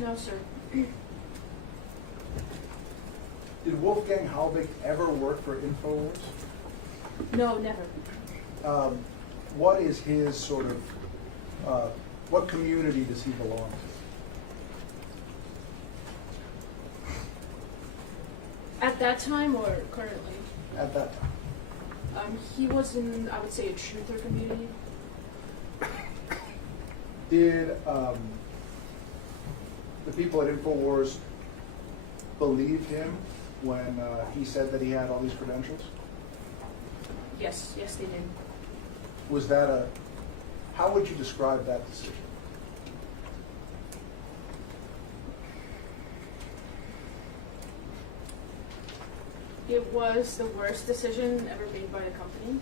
No, sir. Did Wolfgang Halbig ever work for InfoWars? No, never. What is his sort of, what community does he belong to? At that time or currently? At that time. He was in, I would say, a truther community. Did the people at InfoWars believe him when he said that he had all these credentials? Yes, yes, they did. Was that how would you describe that decision? It was the worst decision ever made by the company.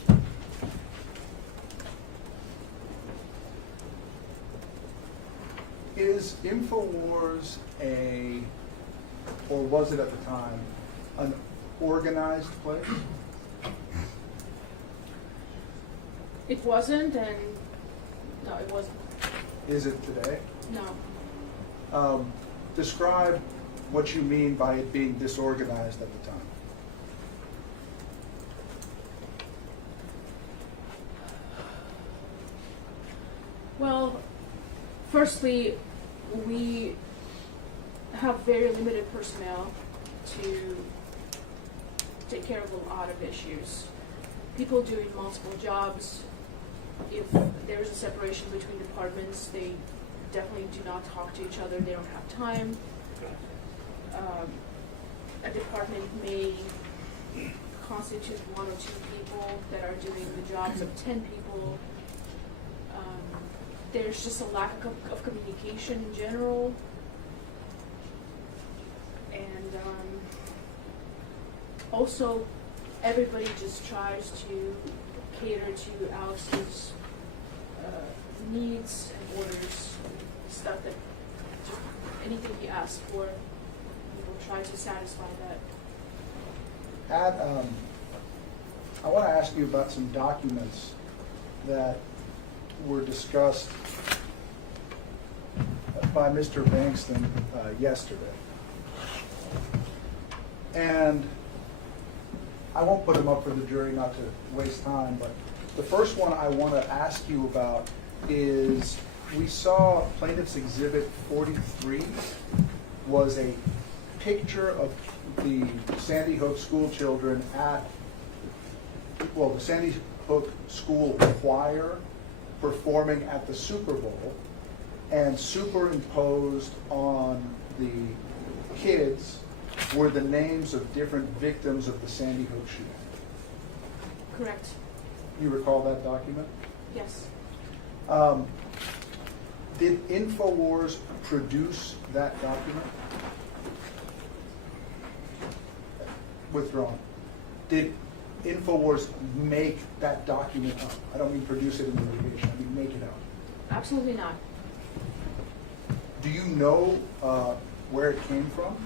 Is InfoWars or was it at the time, an organized place? It wasn't, and no, it wasn't. Is it today? No. Describe what you mean by it being disorganized at the time. Well, firstly, we have very limited personnel to take care of a lot of issues. People doing multiple jobs, if there is a separation between departments, they definitely do not talk to each other, they don't have time. A department may constitute 1 or 2 people that are doing the jobs of 10 people. There's just a lack of communication in general. And also, everybody just tries to cater to Alex's needs and orders, stuff that just anything he asks for, people try to satisfy that. I want to ask you about some documents that were discussed by Mr. Bankston yesterday. And I won't put them up for the jury, not to waste time, but the first one I want to ask you about is we saw Plaintiff's Exhibit 43 was a picture of the Sandy Hook school children at, well, the Sandy Hook school choir performing at the Super Bowl, and superimposed on the kids were the names of different victims of the Sandy Hook shooting. Correct. You recall that document? Yes. Did InfoWars produce that document? Withdrawn. Did InfoWars make that document up? I don't mean produce it in the litigation, I mean make it up. Absolutely not. Do you know where it came from?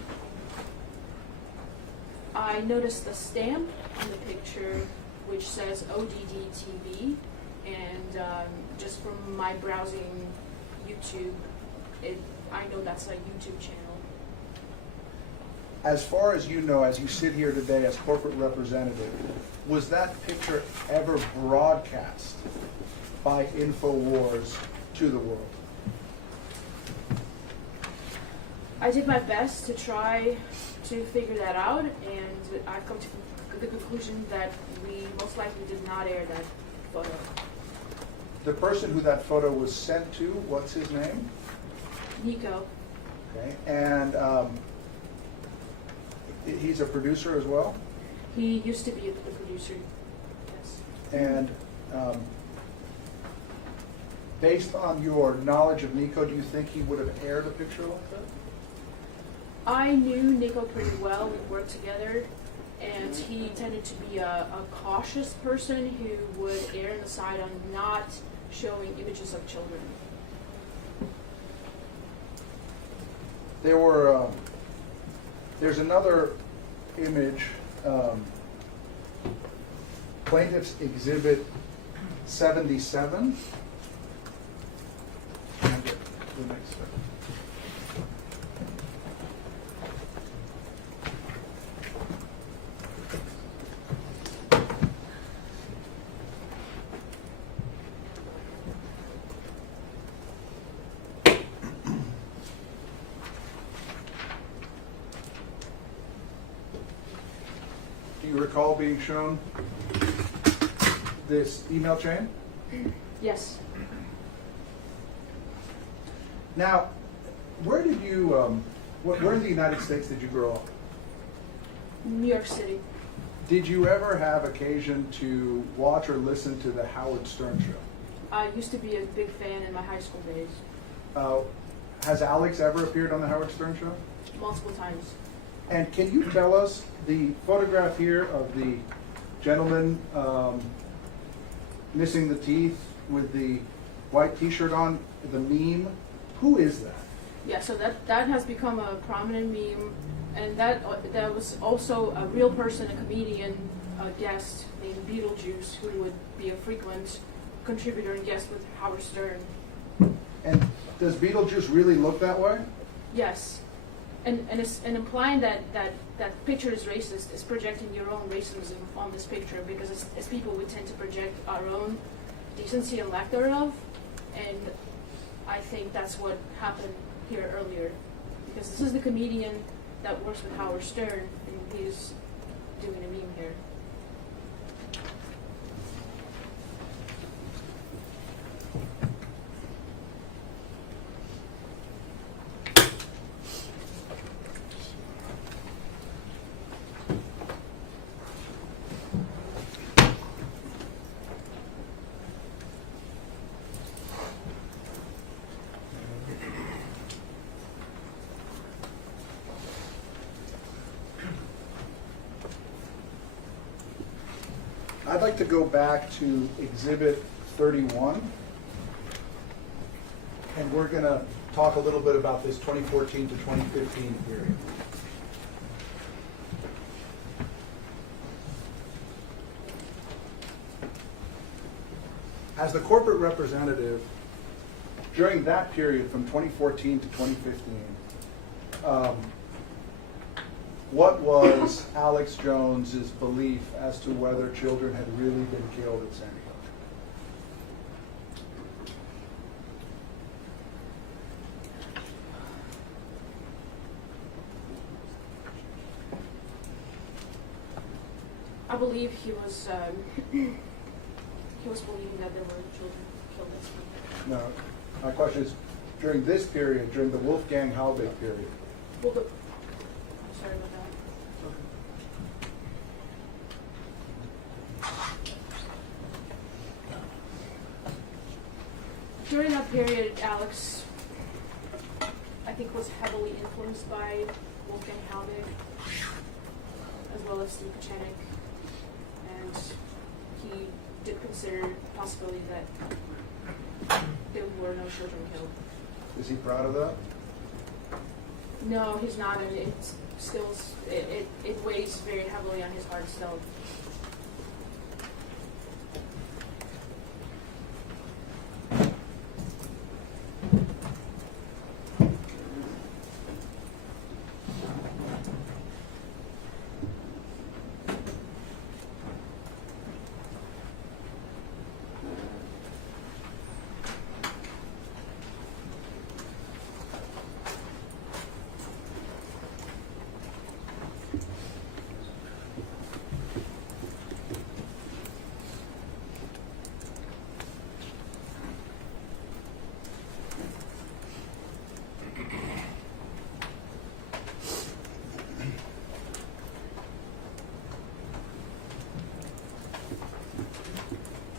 I noticed the stamp on the picture which says ODD TV, and just from my browsing YouTube, I know that's a YouTube channel. As far as you know, as you sit here today as corporate representative, was that picture ever broadcast by InfoWars to the world? I did my best to try to figure that out, and I've come to the conclusion that we most likely did not air that photo. The person who that photo was sent to, what's his name? Nico. Okay, and he's a producer as well? He used to be the producer, yes. And based on your knowledge of Nico, do you think he would have aired a picture like that? I knew Nico pretty well. We worked together, and he tended to be a cautious person who would err on the side on not showing images of children. There's another image, Plaintiff's Exhibit 77. The next one. you recall being shown this email chain? Yes. Now, where did you, where in the United States did you grow up? New York City. Did you ever have occasion to watch or listen to the Howard Stern show? I used to be a big fan in my high school days, Has Alex ever appeared on the Howard Stern show? multiple times. And can you tell us the photograph here of the gentleman missing the teeth with the white T-shirt on, the meme? Who is that? Yeah, so that has become a prominent meme, and that was also a real person, a comedian, a guest named Beetlejuice, who would be a frequent contributor and guest with Howard Stern. And does Beetlejuice really look that way? Yes, and implying that picture is racist is projecting your own racism on this picture, because as people we tend to project our own decency and lack thereof, and I think that's what happened here earlier, because this is the comedian that works with Howard Stern, and he's doing a meme here. I'd like to go back to Exhibit 31, and we're going to talk a little bit about this 2014 to 2015 period. As the corporate representative, during that period from 2014 to 2015, what was Alex Jones's belief as to whether children had really been killed at Sandy Hook? I believe he was believing that there were children killed at Sandy Hook. No. My question is, during this period, during the Wolfgang Halbig period, Well, I'm sorry about that. During that period, Alex, I think, was heavily influenced by Wolfgang Halbig, as well as Steve Kuchenik, and he did consider the possibility that there were no children killed. is he proud of that? No, he's not, and it's still, it weighs very heavily on his heart still.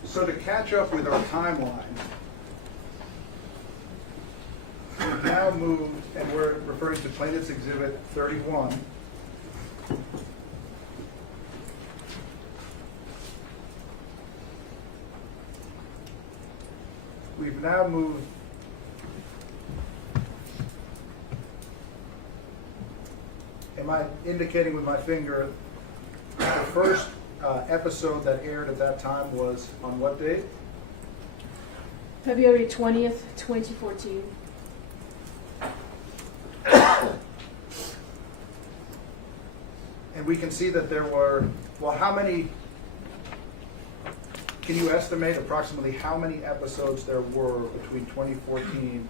So to catch up with our timeline, we've now moved, and we're referring to Plaintiff's Exhibit 31. We've now moved am I indicating with my finger the first episode that aired at that time was on what date? February 20th, 2014. And we can see that there were, well, how many, can you estimate approximately how many episodes there were between 2014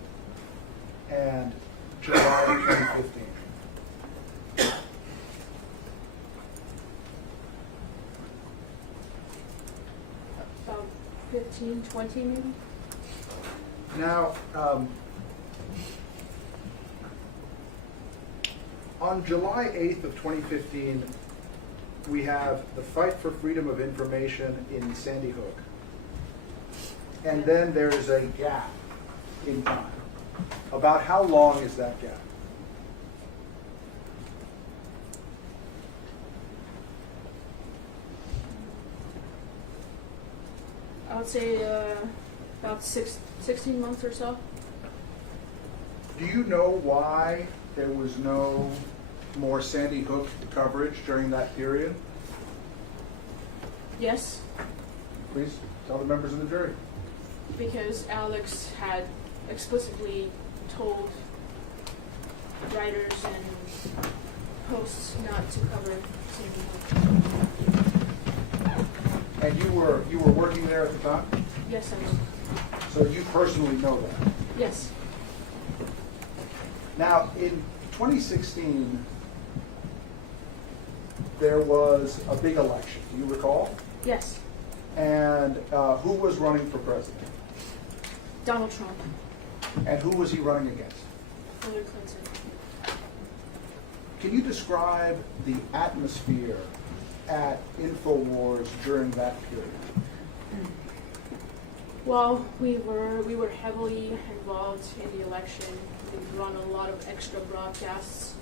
and July of 2015? 15, 20 maybe. Now, on July 8th of 2015, we have the fight for freedom of information in Sandy Hook. And then there's a gap in time. About how long is that gap? I would say about 16 months or so. Do you know why there was no more Sandy Hook coverage during that period? Yes, Please tell the members of the jury. because Alex had explicitly told writers and hosts not to cover Sandy Hook. And you were working there at the time, Yes, I was. so you personally know that. Yes. Now, in 2016, there was a big election. Do you recall? Yes. And who was running for president? Donald Trump. And who was he running against? Hillary Clinton. Can you describe the atmosphere at InfoWars during that period? Well, we were heavily involved in the election. We've run a lot of extra broadcasts,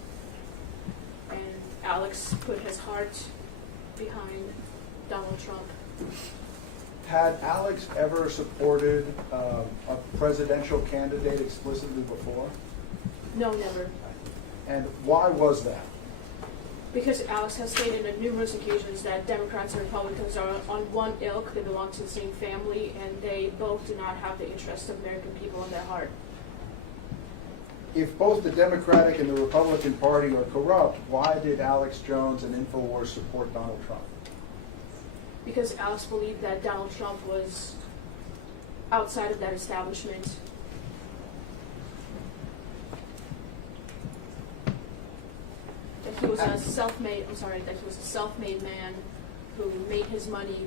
and Alex put his heart behind Donald Trump. Had Alex ever supported a presidential candidate explicitly before? No, never. And why was that? Because Alex has stated on numerous occasions that Democrats and Republicans are on one ilk, they belong to the same family, and they both do not have the interests of American people in their heart. If both the Democratic and the Republican Party are corrupt, why did Alex Jones and InfoWars support Donald Trump? Because Alex believed that Donald Trump was outside of that establishment. That he was a self-made man who made his money,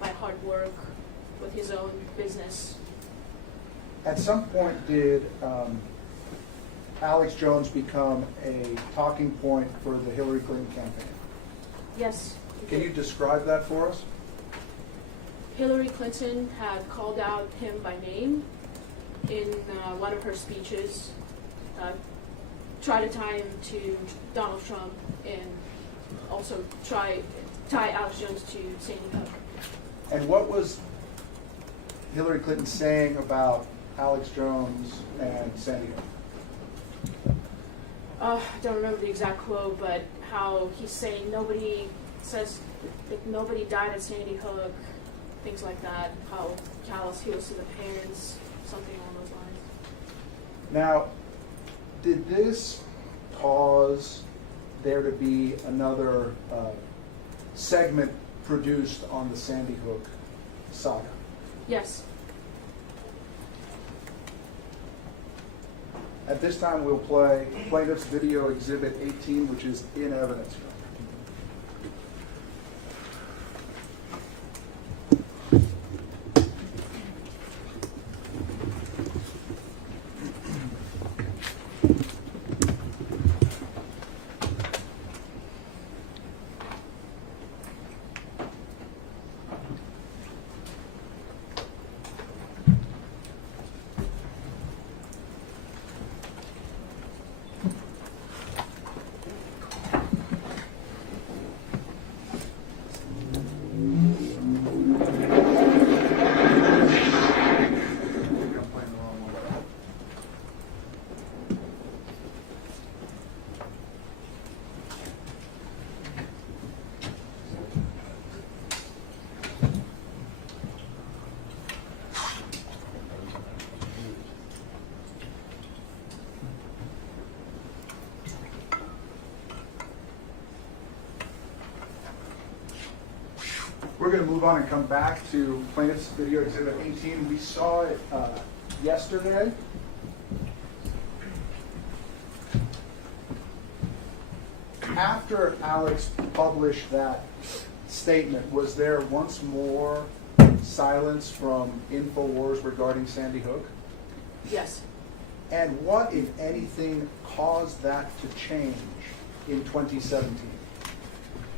by hard work with his own business. At some point, did Alex Jones become a talking point for the Hillary Clinton campaign? Yes. Can you describe that for us? Hillary Clinton had called out him by name in one of her speeches, try to tie him to Donald Trump, and also tie Alex Jones to Sandy Hook. And what was Hillary Clinton saying about Alex Jones and Sandy Hook? I don't remember the exact quote, but how he's saying nobody says that nobody died at Sandy Hook, things like that, how callous he was to the parents, something along those lines. Now, did this cause there to be another segment produced on the Sandy Hook saga? Yes. At this time, we'll play Plaintiff's Video Exhibit 18, which is in evidence. We're going to move on and come back to Plaintiff's Video Exhibit 18. We saw it yesterday. After Alex published that statement, was there once more silence from InfoWars regarding Sandy Hook? Yes. And what, if anything, caused that to change in 2017?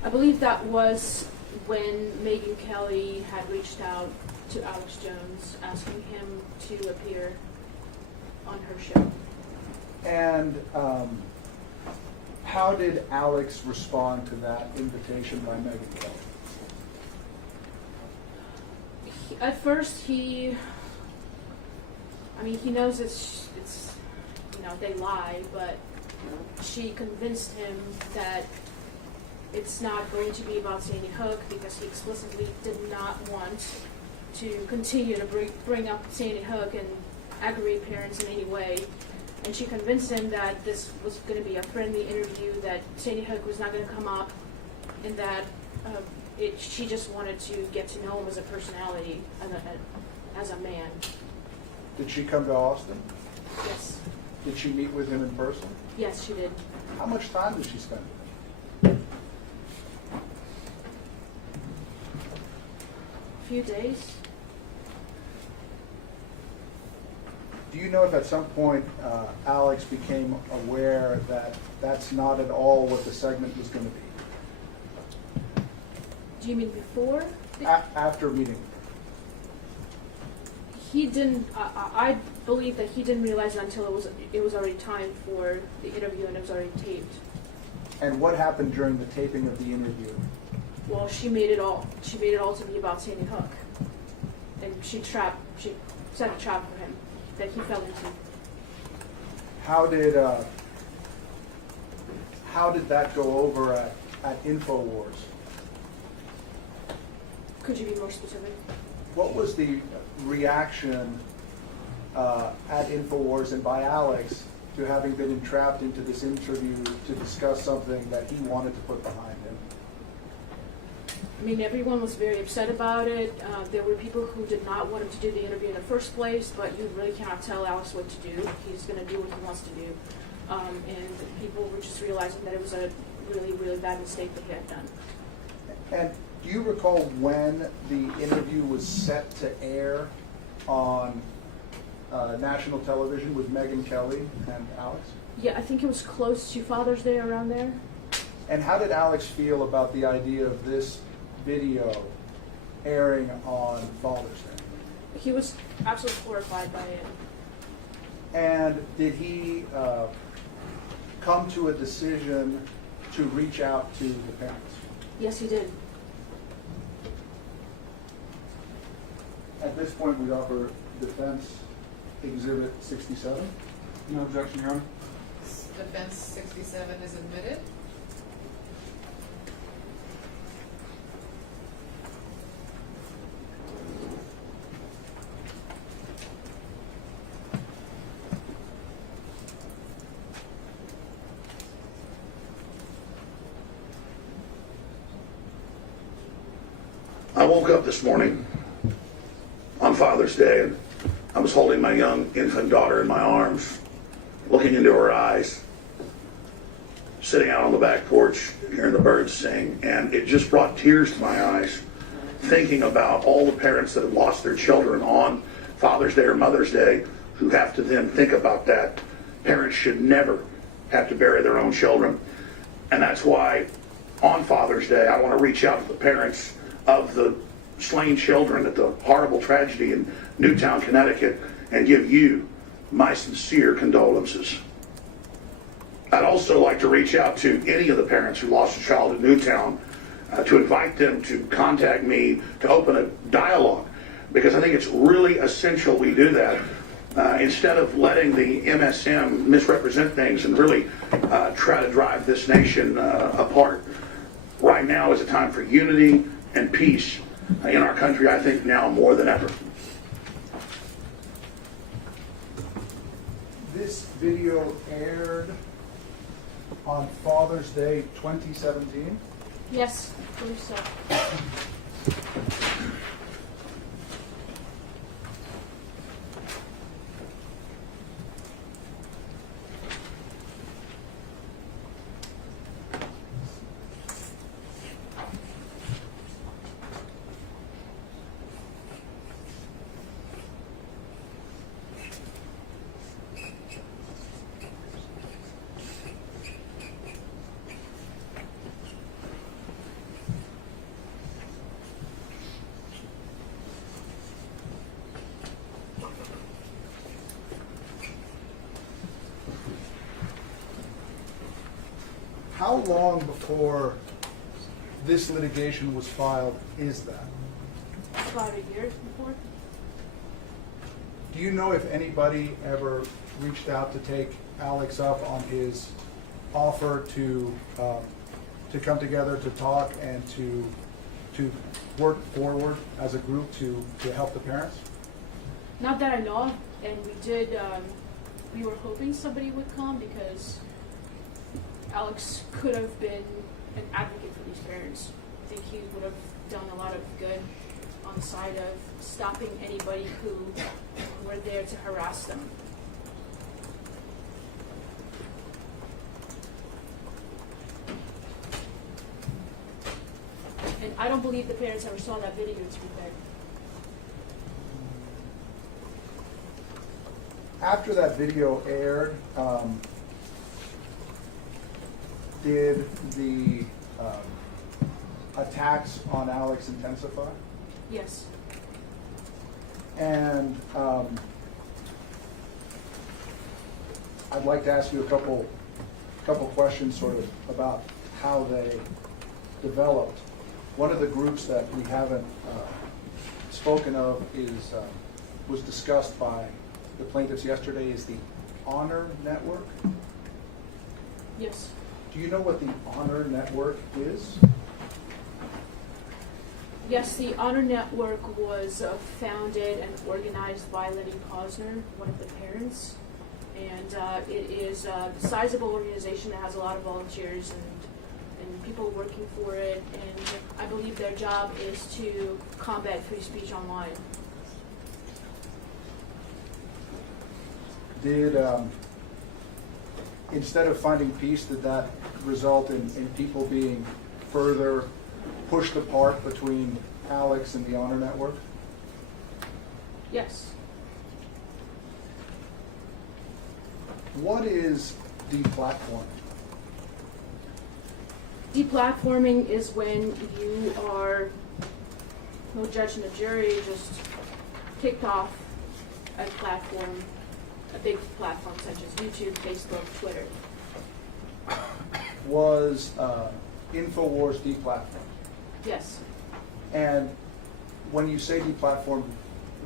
I believe that was when Megyn Kelly had reached out to Alex Jones asking him to appear on her show. And how did Alex respond to that invitation by Megyn Kelly? At first, he knows it's they lie, but she convinced him that it's not going to be about Sandy Hook because he explicitly did not want to continue to bring up Sandy Hook and aggravate parents in any way. And she convinced him that this was going to be a friendly interview, that Sandy Hook was not going to come up, and that she just wanted to get to know him as a personality, as a man. Did she come to Austin? Yes. Did she meet with him in person? Yes, she did. How much time did she spend with him? A few days. Do you know if at some point Alex became aware that that's not at all what the segment was going to be? Do you mean before? After meeting? He didn't. I believe that he didn't realize it until it was already time for the interview and it was already taped. And what happened during the taping of the interview? Well, she made it all to be about Sandy Hook, and she set a trap for him that he fell into. How did that go over at InfoWars? Could you be more specific? What was the reaction at InfoWars and by Alex to having been entrapped into this interview to discuss something that he wanted to put behind him? I mean, everyone was very upset about it. There were people who did not want him to do the interview in the first place, but you really cannot tell Alex what to do. He's going to do what he wants to do. And people were just realizing that it was a really, really bad mistake that he had done. And do you recall when the interview was set to air on national television with Megyn Kelly and Alex? Yeah, I think it was close to Father's Day, around there. And how did Alex feel about the idea of this video airing on Father's Day? He was absolutely horrified by it. And did he come to a decision to reach out to the parents? Yes, he did. At this point, we'd offer defense exhibit 67. No objection, Your Honor. Defense 67 is admitted. I woke up this morning on Father's Day, and I was holding my young infant daughter in my arms, looking into her eyes, sitting out on the back porch, hearing the birds sing, and it just brought tears to my eyes, thinking about all the parents that have lost their children on Father's Day or Mother's Day, who have to then think about that. Parents should never have to bury their own children. And that's why on Father's Day, I want to reach out to the parents of the slain children at the horrible tragedy in Newtown, Connecticut, and give you my sincere condolences. I'd also like to reach out to any of the parents who lost a child in Newtown to invite them to contact me to open a dialogue, because I think it's really essential we do that instead of letting the MSM misrepresent things and really try to drive this nation apart. Right now is a time for unity and peace in our country, I think now more than ever. This video aired on Father's Day 2017. Yes, I believe so. How long before this litigation was filed is that? About a year before. Do you know if anybody ever reached out to take Alex up on his offer to come together to talk and to work forward as a group to help the parents? Not that I know of, and we were hoping somebody would come because Alex could have been an advocate for these parents. I think he would have done a lot of good on the side of stopping anybody who were there to harass them. And I don't believe the parents ever saw that video, to be fair. After that video aired, did the attacks on Alex intensify? Yes. And I'd like to ask you a couple questions sort of about how they developed. One of the groups that we haven't spoken of was discussed by the plaintiffs yesterday is the Honor Network. Yes. Do you know what the Honor Network is? Yes, the Honor Network was founded and organized by Lenny Posner, one of the parents. And it is a sizable organization that has a lot of volunteers and people working for it. And I believe their job is to combat free speech online. Did, instead of finding peace, did that result in people being further pushed apart between Alex and the Honor Network? Yes. What is deplatforming? Deplatforming is when you are, no judge and a jury, just kicked off a platform, a big platform such as YouTube, Facebook, Twitter. Was InfoWars deplatformed? Yes. And when you say deplatformed,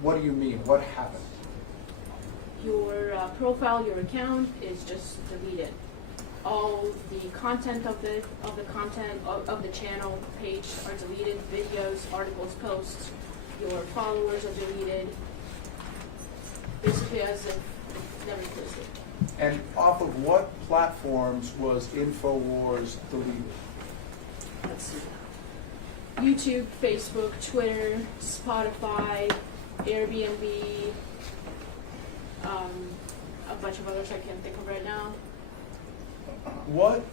what do you mean? What happened? Your profile, your account is just deleted. All the content of the channel page are deleted. Videos, articles, posts. Your followers are deleted. Basically, as if it never existed. And off of what platforms was InfoWars deleted? Let's see. YouTube, Facebook, Twitter, Spotify, Airbnb, a bunch of others I can't think of right now. What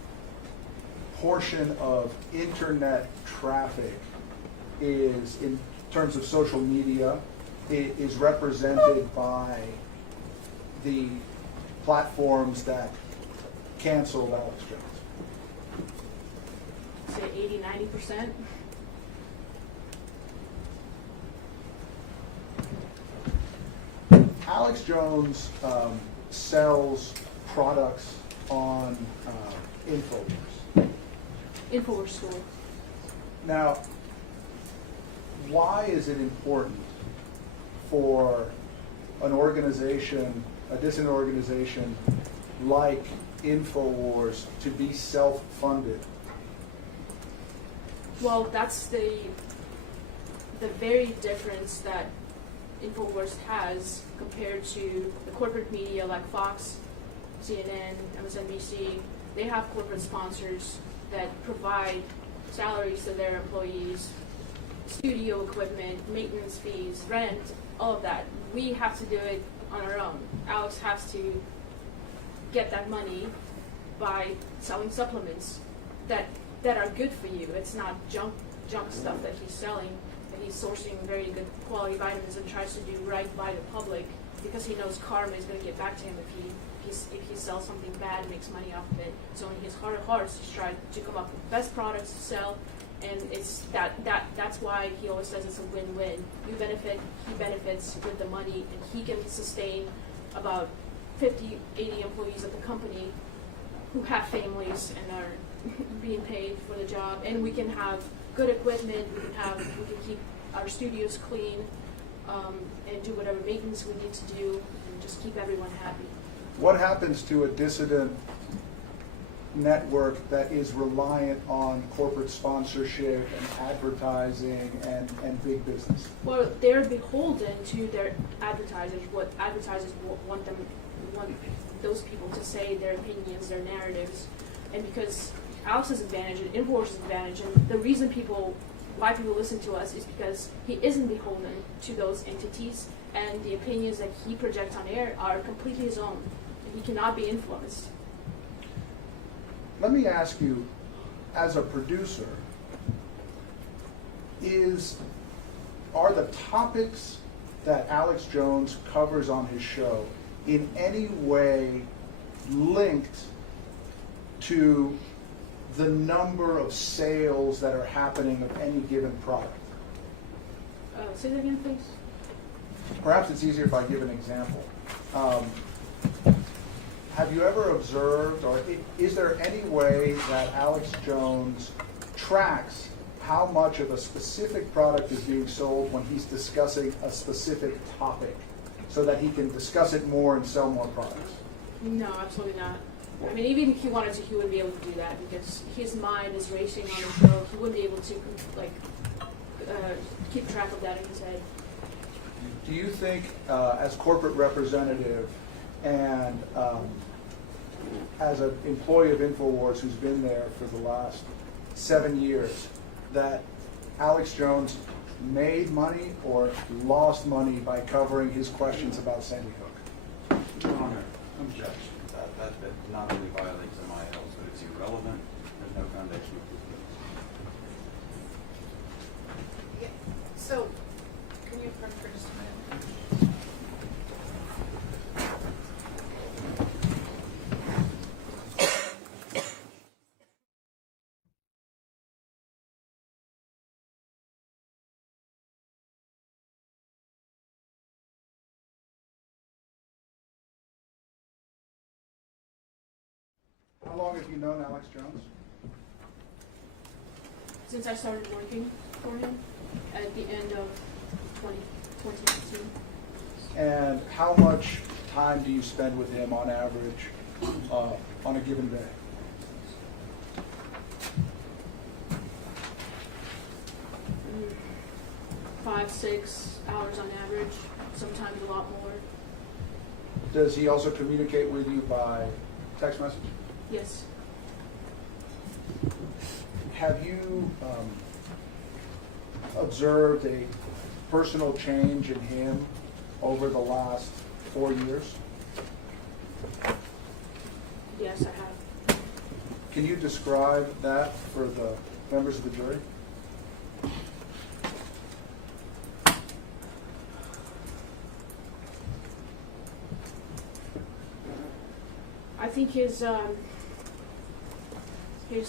portion of internet traffic is, in terms of social media, is represented by the platforms that canceled Alex Jones? Say 80-90%. Alex Jones sells products on InfoWars. InfoWars store. Now, why is it important for an organization, a dissident organization like InfoWars to be self-funded? Well, that's the very difference that InfoWars has compared to the corporate media like Fox, CNN, MSNBC. They have corporate sponsors that provide salaries to their employees, studio equipment, maintenance fees, rent, all of that. We have to do it on our own. Alex has to get that money by selling supplements that are good for you. It's not junk stuff that he's selling. That he's sourcing very good quality vitamins and tries to do right by the public because he knows karma is going to get back to him if he sells something bad and makes money off of it. So in his heart of hearts, he's trying to come up with the best products to sell, and it's that's why he always says it's a win-win. You benefit, he benefits with the money, and he can sustain about 50, 80 employees at the company who have families and are being paid for the job, and we can have good equipment. We can keep our studios clean, and do whatever maintenance we need to do, and just keep everyone happy. What happens to a dissident network that is reliant on corporate sponsorship and advertising and big business? Well, they're beholden to their advertisers. What advertisers want those people to say, their opinions, their narratives, and because Alex's advantage and InfoWars' advantage, and the reason why people listen to us is because he isn't beholden to those entities, and the opinions that he projects on air are completely his own, and he cannot be influenced. Let me ask you, as a producer, are the topics that Alex Jones covers on his show in any way linked to the number of sales that are happening of any given product? Say that again, please. Perhaps it's easier if I give an example. Have you ever observed, or is there any way that Alex Jones tracks how much of a specific product is being sold when he's discussing a specific topic, so that he can discuss it more and sell more products? No, absolutely not. I mean, even if he wanted to, he wouldn't be able to do that because his mind is racing on the show. He wouldn't be able to keep track of that in his head. Do you think, as corporate representative and as an employee of InfoWars who's been there for the last 7 years, that Alex Jones made money or lost money by covering his questions about Sandy Hook? Your Honor, objection. That not only violates MILs, but it's irrelevant. There's no foundation. Yeah. So, can you front for just a minute? How long have you known Alex Jones? Since I started working for him at the end of 2018. And how much time do you spend with him on average on a given day? Mm, 5-6 hours on average, sometimes a lot more. Does he also communicate with you by text message? Yes. Have you observed a personal change in him over the last 4 years? Yes, I have. Can you describe that for the members of the jury? I think his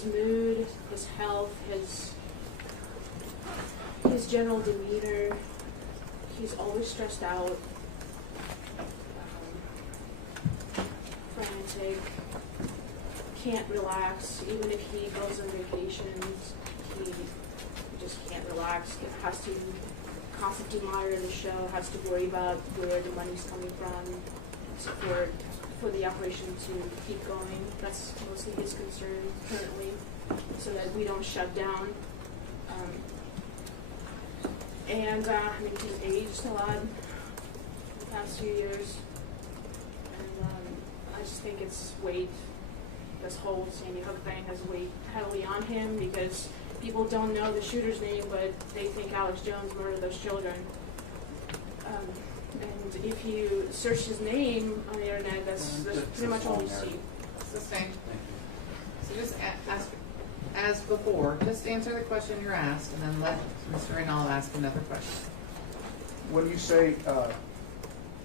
mood, his health, his general demeanor, he's always stressed out, frantic, can't relax. Even if he goes on vacations, he just can't relax. He has to constantly monitor the show, has to worry about where the money's coming from, for the operation to keep going. That's mostly his concern currently, so that we don't shut down. I mean, he's aged a lot in the past few years, and I just think it's weight. This whole Sandy Hook thing has weighed heavily on him because people don't know the shooter's name, but they think Alex Jones murdered those children. And if you search his name on the internet, that's pretty much all you see. Sustained. So just ask, as before, just answer the question you're asked, and then let Mr. Reynal ask another question. When you say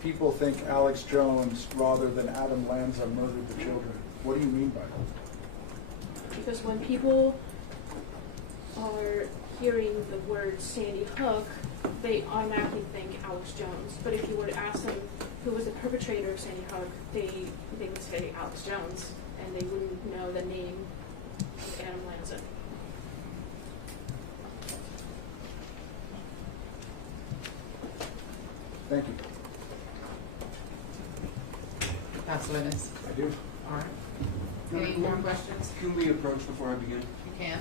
people think Alex Jones rather than Adam Lanza murdered the children, what do you mean by that? Because when people are hearing the word Sandy Hook, they automatically think Alex Jones. But if you were to ask them who was the perpetrator of Sandy Hook, they would say Alex Jones. and they wouldn't know the name of Adam Lanza. Thank you. That's the witness. I do. All right. Any more questions? Can we approach before I begin? You can.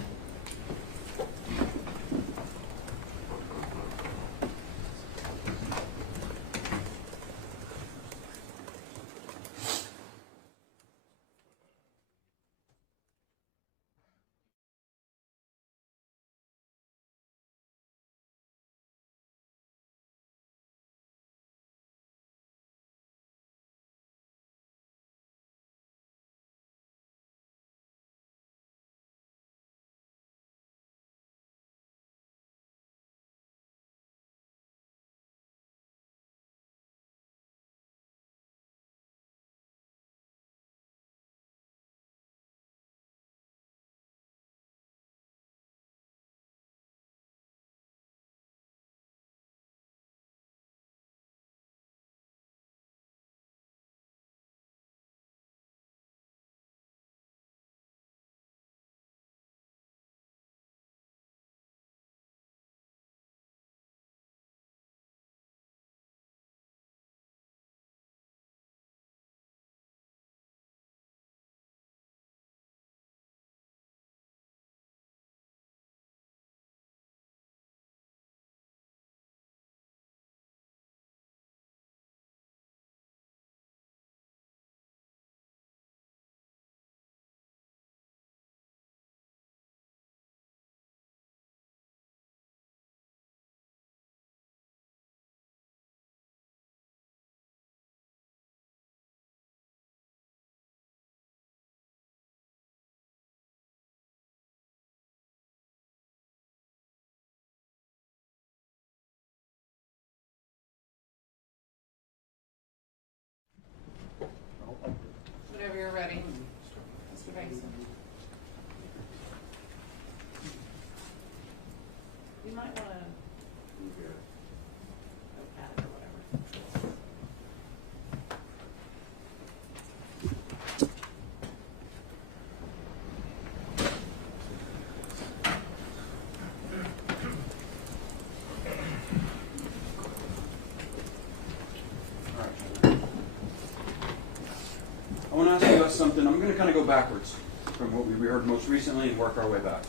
Whenever you're ready, Mr. Basin. You might want to move your notepad or whatever. I want to ask you about something. I'm going to kind of go backwards from what we heard most recently and work our way back.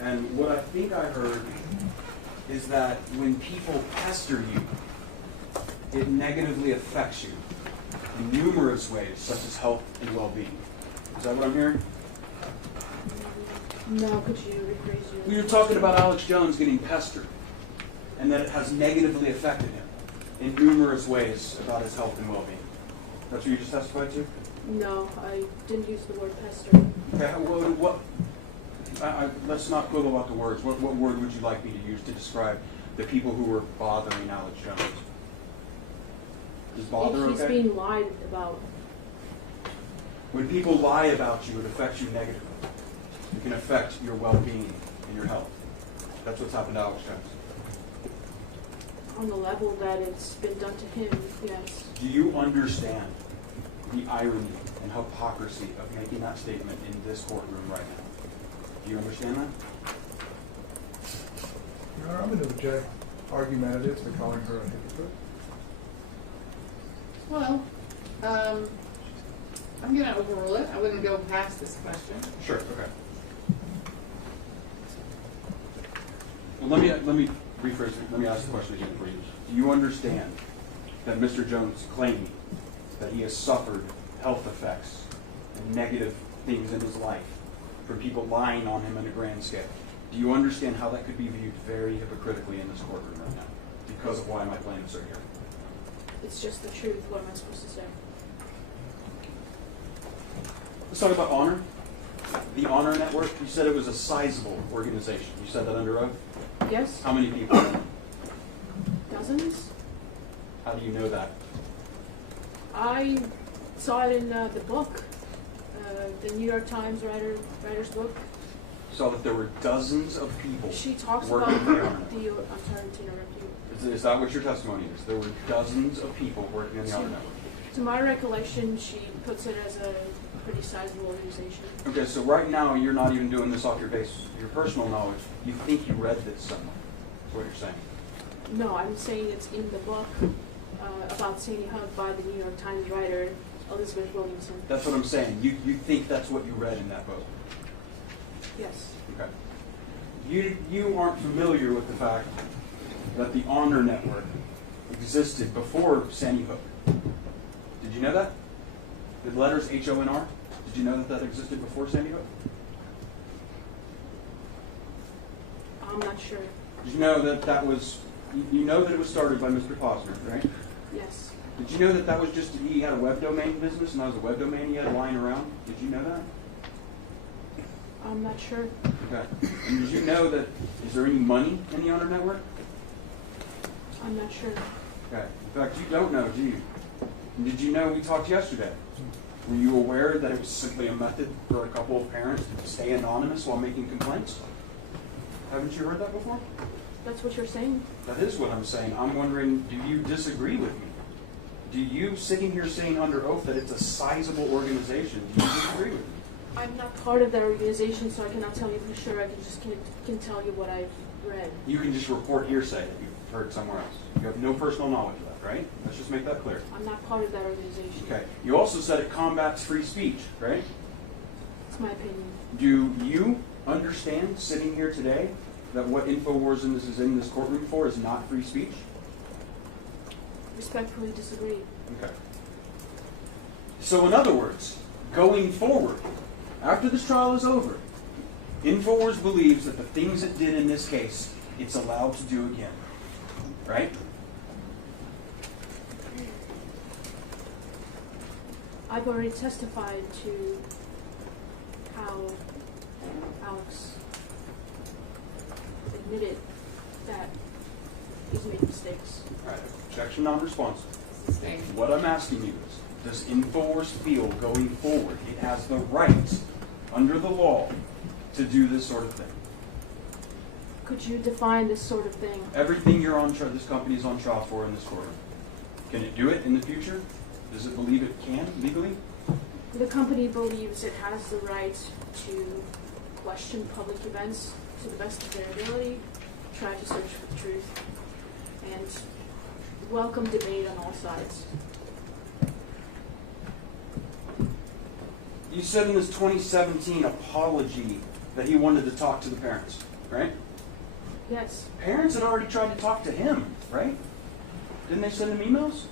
And what I think I heard is that when people pester you, it negatively affects you in numerous ways, such as health and well-being. Is that what I'm hearing? No, could you rephrase your... We were talking about Alex Jones getting pestered, and that it has negatively affected him in numerous ways about his health and well-being. That's what you just testified to? No, I didn't use the word pester. Okay, let's not quibble about the words. What word would you like me to use to describe the people who were bothering Alex Jones? Is bother He's okay? being lied about. When people lie about you, it affects you negatively. It can affect your well-being and your health. That's what's happened to Alex Jones. On the level that it's been done to him, yes. Do you understand the irony and hypocrisy of making that statement in this courtroom right now? Do you understand that? Your Honor, I'm going to object argumentative to calling her a hypocrite. Well, I'm going to overrule it. I wouldn't go past this question. Sure. Okay. Well, let me rephrase it. Let me ask the question again for you. Do you understand that Mr. Jones claiming that he has suffered health effects and negative things in his life from people lying on him on a grand scale? Do you understand how that could be viewed very hypocritically in this courtroom right now because of why my plaintiffs are here? It's just the truth. What am I supposed to say? Let's talk about Honor. The Honor Network, you said it was a sizable organization. You said that under oath? Yes? How many people? Dozens? How do you know that? I saw it in the book, the New York Times writer's book. You saw that there were dozens of people She talks working about for the Honor the... Network. I'm sorry to interrupt you. Is that what your testimony is? There were dozens of people working in the Honor Network. To my recollection, she puts it as a pretty sizable organization. Okay, so right now you're not even doing this off your personal knowledge. You think you read this somewhere. That's what you're saying. No, I'm saying it's in the book about Sandy Hook by the New York Times writer Elizabeth Williamson. That's what I'm saying. You think that's what you read in that book. Yes. Okay. You aren't familiar with the fact that the Honor Network existed before Sandy Hook. Did you know that? The letters HONR? Did you know that existed before Sandy Hook? I'm not sure. Did you know that was, you know that it was started by Mr. Posner, right? Yes. Did you know that was just, he had a web domain business and that was a web domain he had lying around? Did you know that? I'm not sure. Okay. And did you know that, is there any money in the Honor Network? I'm not sure. Okay. In fact, you don't know, do you? And did you know we talked yesterday? Were you aware that it was simply a method for a couple of parents to stay anonymous while making complaints? Haven't you heard that before? That's what you're saying? That is what I'm saying. I'm wondering, do you disagree with me? Do you, sitting here saying under oath that it's a sizable organization, do you disagree with me? I'm not part of that organization, so I cannot tell you for sure. I can tell you what I've read. You can just report hearsay that you've heard somewhere else. You have no personal knowledge of that, right? Let's just make that clear. I'm not part of that organization. Okay. You also said it combats free speech, right? It's my opinion. Do you understand, sitting here today, that what InfoWars is in this courtroom for is not free speech? Respectfully disagree. Okay. So in other words, going forward, after this trial is over, InfoWars believes that the things it did in this case, it's allowed to do again. Right? I've already testified to how Alex admitted that he's made mistakes. All right. Objection non-responsive. Sustained. What I'm asking you is, does InfoWars feel going forward it has the right, under the law, to do this sort of thing? Could you define this sort of thing? Everything you're on trial, this company is on trial for in this courtroom. Can it do it in the future? Does it believe it can legally? The company believes it has the right to question public events to the best of their ability, try to search for the truth, and welcome debate on all sides. You said in this 2017 apology that he wanted to talk to the parents, right? Yes, Parents had already tried to talk to him, right? Didn't they send him emails?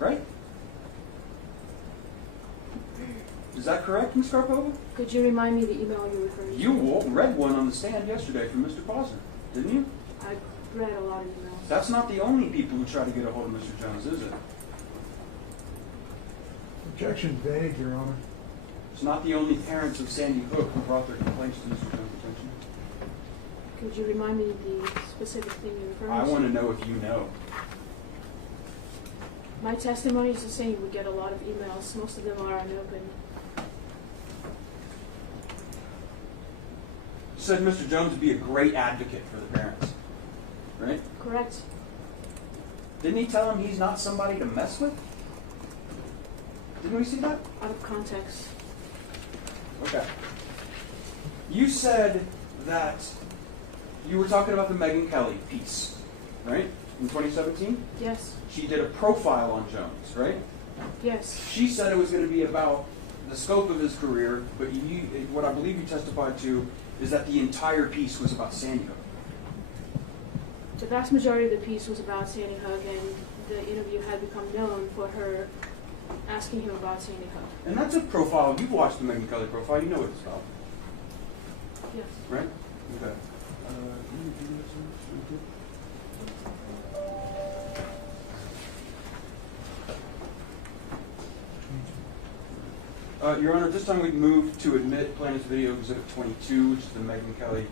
Right? Is that correct, Ms. Karpova? could you remind me the email you're referring to? You read one on the stand yesterday from Mr. Posner, didn't you? I've read a lot of emails. That's not the only people who try to get a hold of Mr. Jones, is it? Objection vague, Your Honor. It's not the only parents of Sandy Hook who brought their complaints to Mr. Jones' attention. Could you remind me the specific thing you're referring I to? want to know if you know. My testimony is the same. We get a lot of emails. Most of them are unopened. You said Mr. Jones would be a great advocate for the parents, right? Correct. Didn't he tell him he's not somebody to mess with? Didn't we see that? Out of context. Okay. You said that you were talking about the Megyn Kelly piece, right? In 2017? Yes. She did a profile on Jones, right? Yes. She said it was going to be about the scope of his career, but what I believe you testified to is that the entire piece was about Sandy Hook. The vast majority of the piece was about Sandy Hook, and the interview had become known for her asking him about Sandy Hook. And that's a profile. You've watched the Megyn Kelly profile. You know what it's about, Yes. right? Okay. Your Honor, this time we move to admit plaintiff's video exhibit 22, which is the Megyn Kelly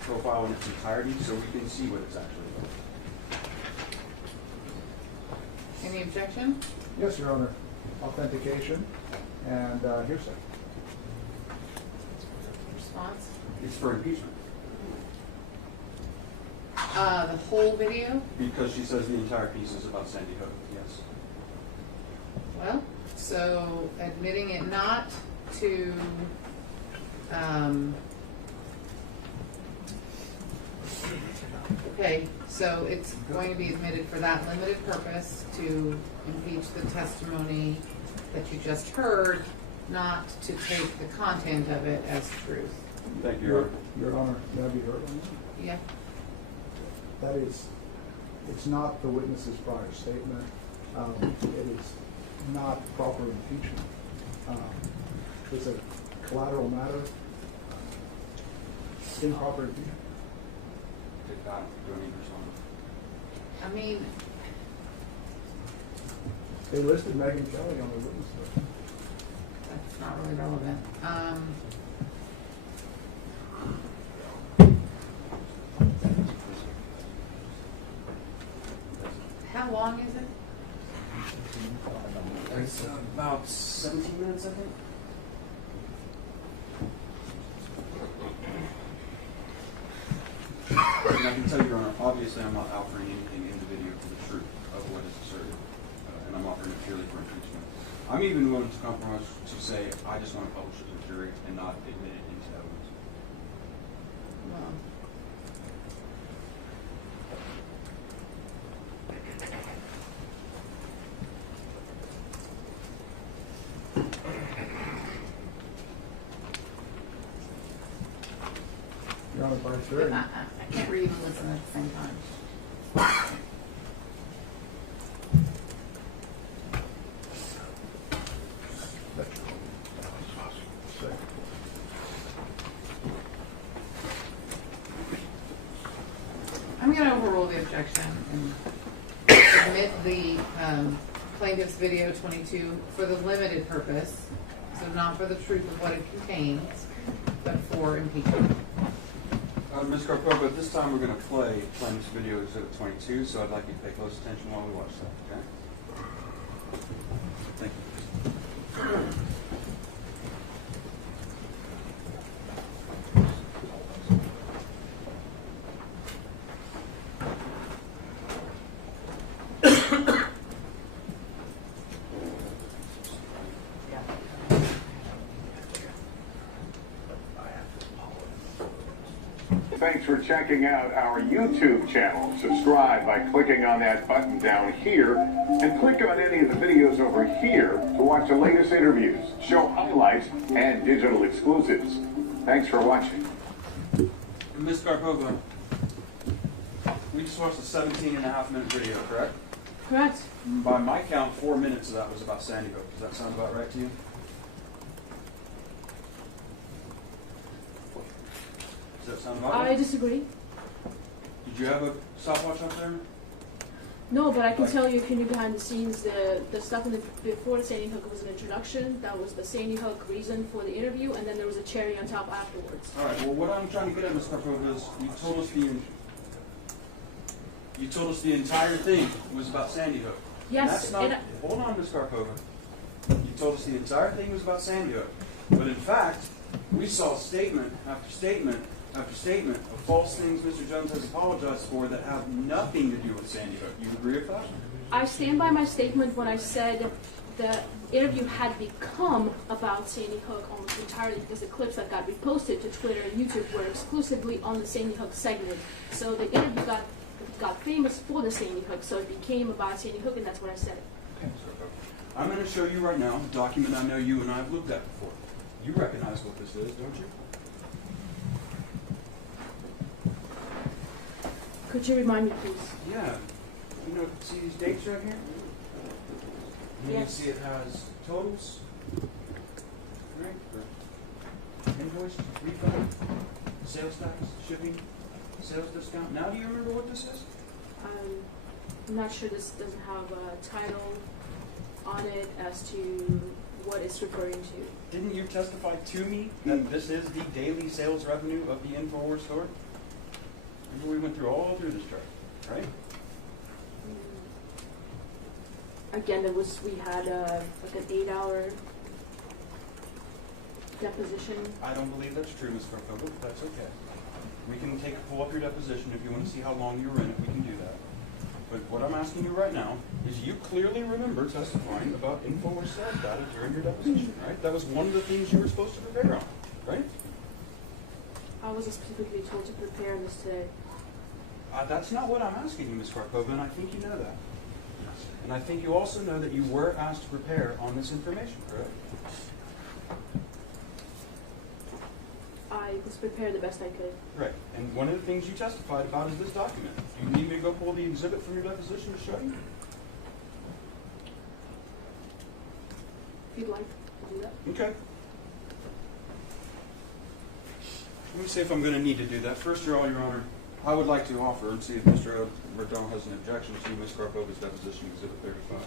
profile in its entirety, so we can see what it's actually about. Any objection? Yes, Your Honor. Authentication and hearsay. Response? It's for impeachment. The whole video? Because she says the entire piece is about Sandy Hook, yes. Well, So admitting it not to, okay, so it's going to be admitted for that limited purpose to impeach the testimony that you just heard, not to take the content of it as truth. Thank you, Your Honor. Your Honor, may I be heard on this? Yeah? That is, it's not the witness's prior statement. It is not proper impeachment. It's a collateral matter. Improper impeachment. Don't need to respond. I mean, They listed Megan Kelly on the witness list. that's not really relevant. How long is it? It's about 17 minutes, I think. And I can tell you, Your Honor, obviously I'm not offering anything in the video for the truth of what is asserted, and I'm offering it purely for impeachment. I'm even willing to compromise to say I just want to publish it to the jury and not admit it into evidence. Well, Your Honor, by jury. I can't read and listen at the same time. I'm going to overrule the objection and admit the plaintiff's video 22 for the limited purpose, so not for the truth of what it contains, but for impeachment. Ms. Karpova, at this time we're going to play plaintiff's video exhibit 22, so I'd like you to pay close attention while we watch that, okay? Thank you. Thanks for checking out our YouTube channel. Subscribe by clicking on that button down here and click on any of the videos over here to watch the latest interviews, show highlights, and digital exclusives. Thanks for watching. Ms. Karpova, we just watched a 17.5-minute video, correct? Correct. By my count, 4 minutes of that was about Sandy Hook. Does that sound about right to you? Does that sound about right? I disagree. Did you have a stopwatch up there? No, but I can tell you if you knew behind the scenes, the stuff before the Sandy Hook was an introduction. That was the Sandy Hook reason for the interview, and then there was a cherry on top afterwards. All right. Well, what I'm trying to get at, Ms. Karpova, is you told us the entire thing was about Sandy Hook. Yes, And that's not. and Hold on, Ms. Karpova. You told us the entire thing was about Sandy Hook, but in fact, we saw statement after statement after statement of false things Mr. Jones has apologized for that have nothing to do with Sandy Hook. You agree with that? I stand by my statement when I said the interview had become about Sandy Hook almost entirely because the clips that got reposted to Twitter and YouTube were exclusively on the Sandy Hook segment. So the interview got famous for the Sandy Hook, so it became about Sandy Hook, and that's what I said. Okay, so I'm going to show you right now a document I know you and I have looked at before. You recognize what this is, don't you? Could you remind me, please? Yeah. You know, see these dates right here? And you can Yes. see it has totals, right? For invoice, refund, sales tax, shipping, sales discount. Now do you remember what this is? I'm not sure this doesn't have a title on it as to what it's referring to. Didn't you testify to me that this is the daily sales revenue of the InfoWars store? Remember we went through all through this chart, right? Again, we had like an 8-hour deposition. I don't believe that's true, Ms. Karpova, but that's okay. We can pull up your deposition if you want to see how long you were in it. We can do that. but what I'm asking you right now is you clearly remember testifying about InfoWars sales data during your deposition, right? That was one of the things you were supposed to prepare on, right? I wasn't specifically told to prepare this today. That's not what I'm asking you, Ms. Karpova, and I think you know that. And I think you also know that you were asked to prepare on this information, correct? I was prepared the best I could. Right. And one of the things you testified about is this document. Do you need me to go pull the exhibit from your deposition to show you? If you'd like to do that. Okay. Let me see if I'm going to need to do that. First of all, Your Honor, I would like to offer and see if Mr. O'Donnell has an objection to Ms. Karpova's deposition, Exhibit 35,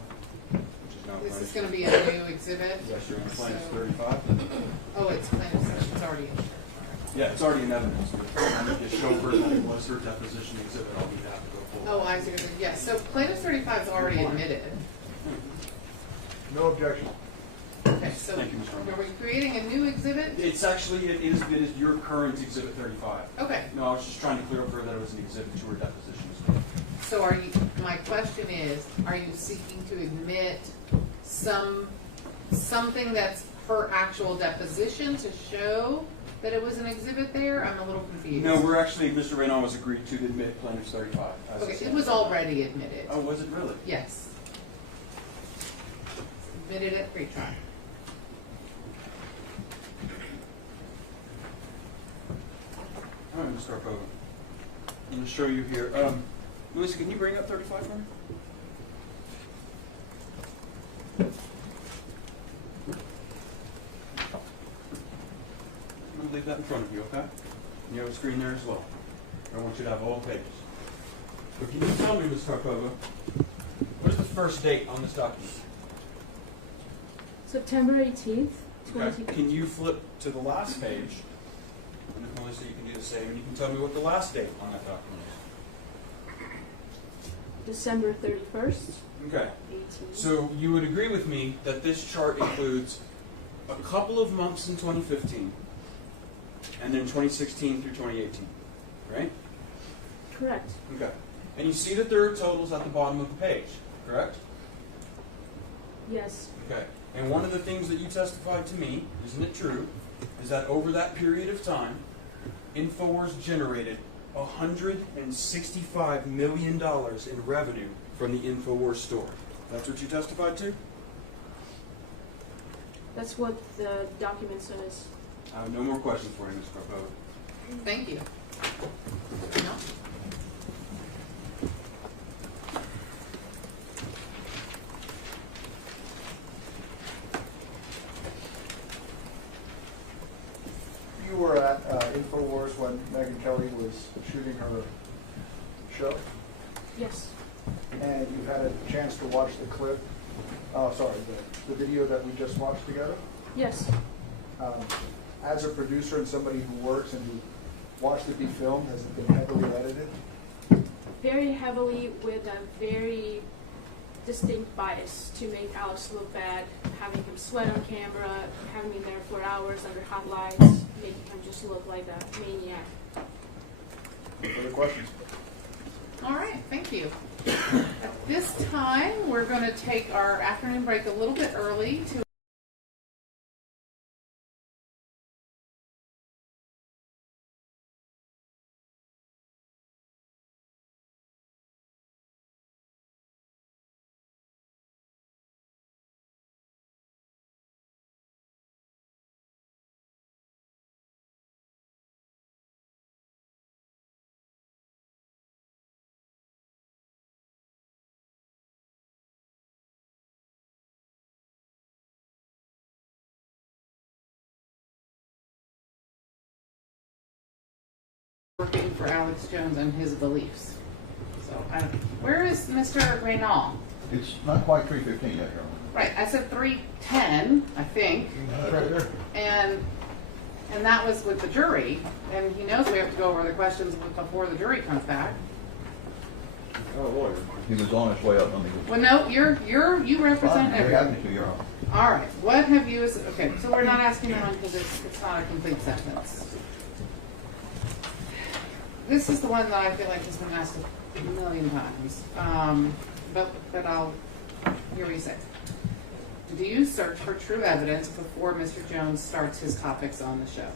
which is now This is plaintiff's. going to be a new exhibit? Yes, Your Honor, plaintiff's So- 35. Oh, it's plaintiff's, it's already in there. Yeah, it's already in evidence. But if I'm going to show her that it was her deposition exhibit, I'll need to have to go pull it. Oh, I see what you're saying. Yes, so plaintiff 35 is already admitted. No objection. Okay, so Thank you, Mr. Roman. are we creating a new exhibit? It's actually, it is your current Exhibit 35. Okay, No, I was just trying to clear up for her that it was an exhibit to her deposition. so are you, my question is, are you seeking to admit something that's her actual deposition to show that it was an exhibit there? I'm a little confused. No, we're actually, Mr. Raynon was agreed to admit plaintiff's 35. as Okay, it it was already admitted. Oh, was it really? Yes. Admitted at pre-trial. All right, Ms. Karpova. I'm going to show you here. Louis, can you bring up 35 for me? I'm going to leave that in front of you, okay? You have a screen there as well. I want you to have all pages. But can you tell me, Ms. Karpova, what is the first date on this document? September 18th, Okay. 20. Can you flip to the last page? And if Melissa, you can do the same, and you can tell me what the last date on that document December 31st, is. Okay. 18. So you would agree with me that this chart includes a couple of months in 2015, and then 2016 through 2018, right? Correct. Okay. And you see that there are totals at the bottom of the page, correct? Yes. Okay. And one of the things that you testified to me, isn't it true, is that over that period of time, InfoWars generated $165 million in revenue from the InfoWars store. That's what you testified to? That's what the document says. I have no more questions for you, Ms. Karpova. Thank you. No? You were at InfoWars when Megyn Kelly was shooting her show, Yes. and you had a chance to watch the clip, the video that we just watched together. Yes. As a producer and somebody who works and who watched it be filmed, has it been heavily edited? Very heavily with a very distinct bias to make Alex look bad, having him sweat on camera, having him there for hours under hot lights, making him just look like a maniac. Further questions? All right, thank you. At this time, we're going to take our afternoon break a little bit early to working for Alex Jones and his beliefs. So, where is Mr. Reynal? It's not quite 3:15 yet, Your Honor. Right, I said 3:10, I think, Right there. and that was with the jury, and he knows we have to go over the questions before the jury comes back. Oh, lawyer. He was on his way up on the. Well, no, you represent Very everyone. happy to, Your Honor. All right, what have you, okay, so we're not asking that one because it's not a complete sentence. This is the one that I feel like has been asked a million times. But I'll hear what you say. Do you search for true evidence before Mr. Jones starts his topics on the show?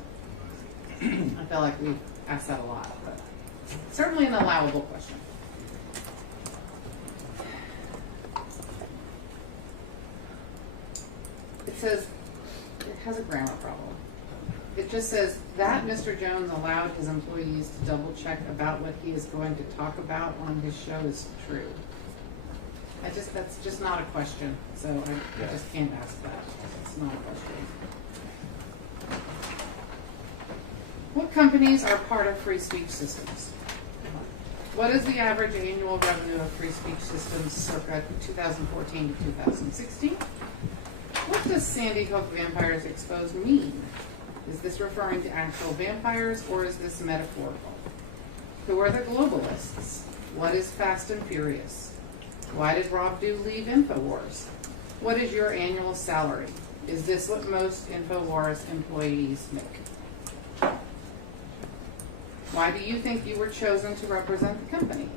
I feel like we've asked that a lot, but certainly an allowable question. It says, it has a grammar problem. It just says that Mr. Jones allowed his employees to double check about what he is going to talk about on his show is true. That's just not a question, so I just can't ask that. It's not a question. What companies are part of free speech systems? What is the average annual revenue of free speech systems circa 2014 to 2016? What does Sandy Hook vampires exposed mean? Is this referring to actual vampires or is this metaphorical? Who are the globalists? What is Fast and Furious? Why did Rob Dew leave InfoWars? What is your annual salary? Is this what most InfoWars employees make? Why do you think you were chosen to represent the company?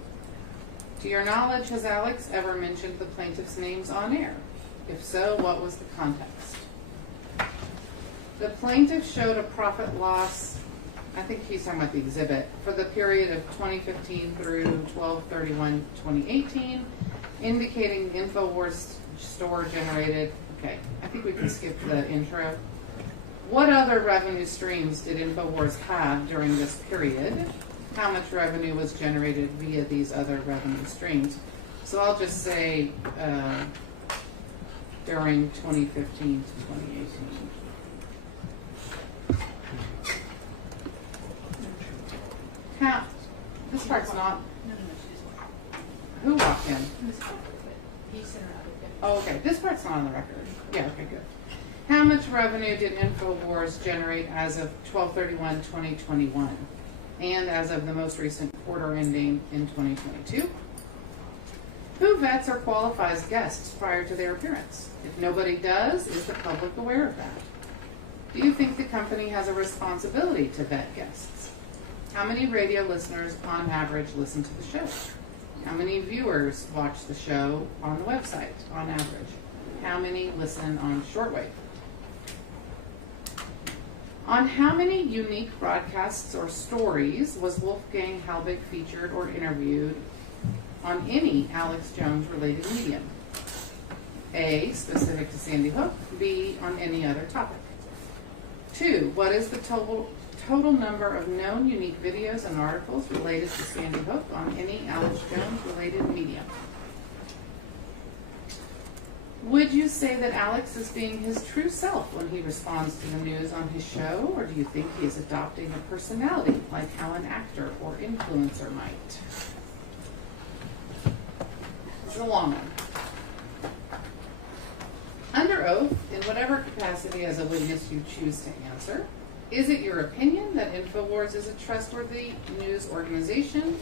To your knowledge, has Alex ever mentioned the plaintiff's names on air? If so, what was the context? The plaintiff showed a profit loss, I think he's talking about the exhibit, for the period of 2015 through 12/31/2018, indicating the InfoWars store generated, okay, I think we can skip the intro. What other revenue streams did InfoWars have during this period? How much revenue was generated via these other revenue streams? So I'll just say during 2015 to 2018. This part's not. Who walked in? Oh, okay. This part's not on the record. Yeah, okay, good. How much revenue did InfoWars generate as of 12/31/2021 and as of the most recent quarter ending in 2022? Who vets or qualifies guests prior to their appearance? If nobody does, is the public aware of that? Do you think the company has a responsibility to vet guests? How many radio listeners on average listen to the show? How many viewers watch the show on the website on average? How many listen on shortwave? On how many unique broadcasts or stories was Wolfgang Halbig featured or interviewed on any Alex Jones related medium? A, specific to Sandy Hook. B, on any other topic. 2, what is the total number of known unique videos and articles related to Sandy Hook on any Alex Jones related medium? Would you say that Alex is being his true self when he responds to the news on his show, or do you think he is adopting a personality like how an actor or influencer might? This is a long one. Under oath, in whatever capacity as a witness you choose to answer, is it your opinion that InfoWars is a trustworthy news organization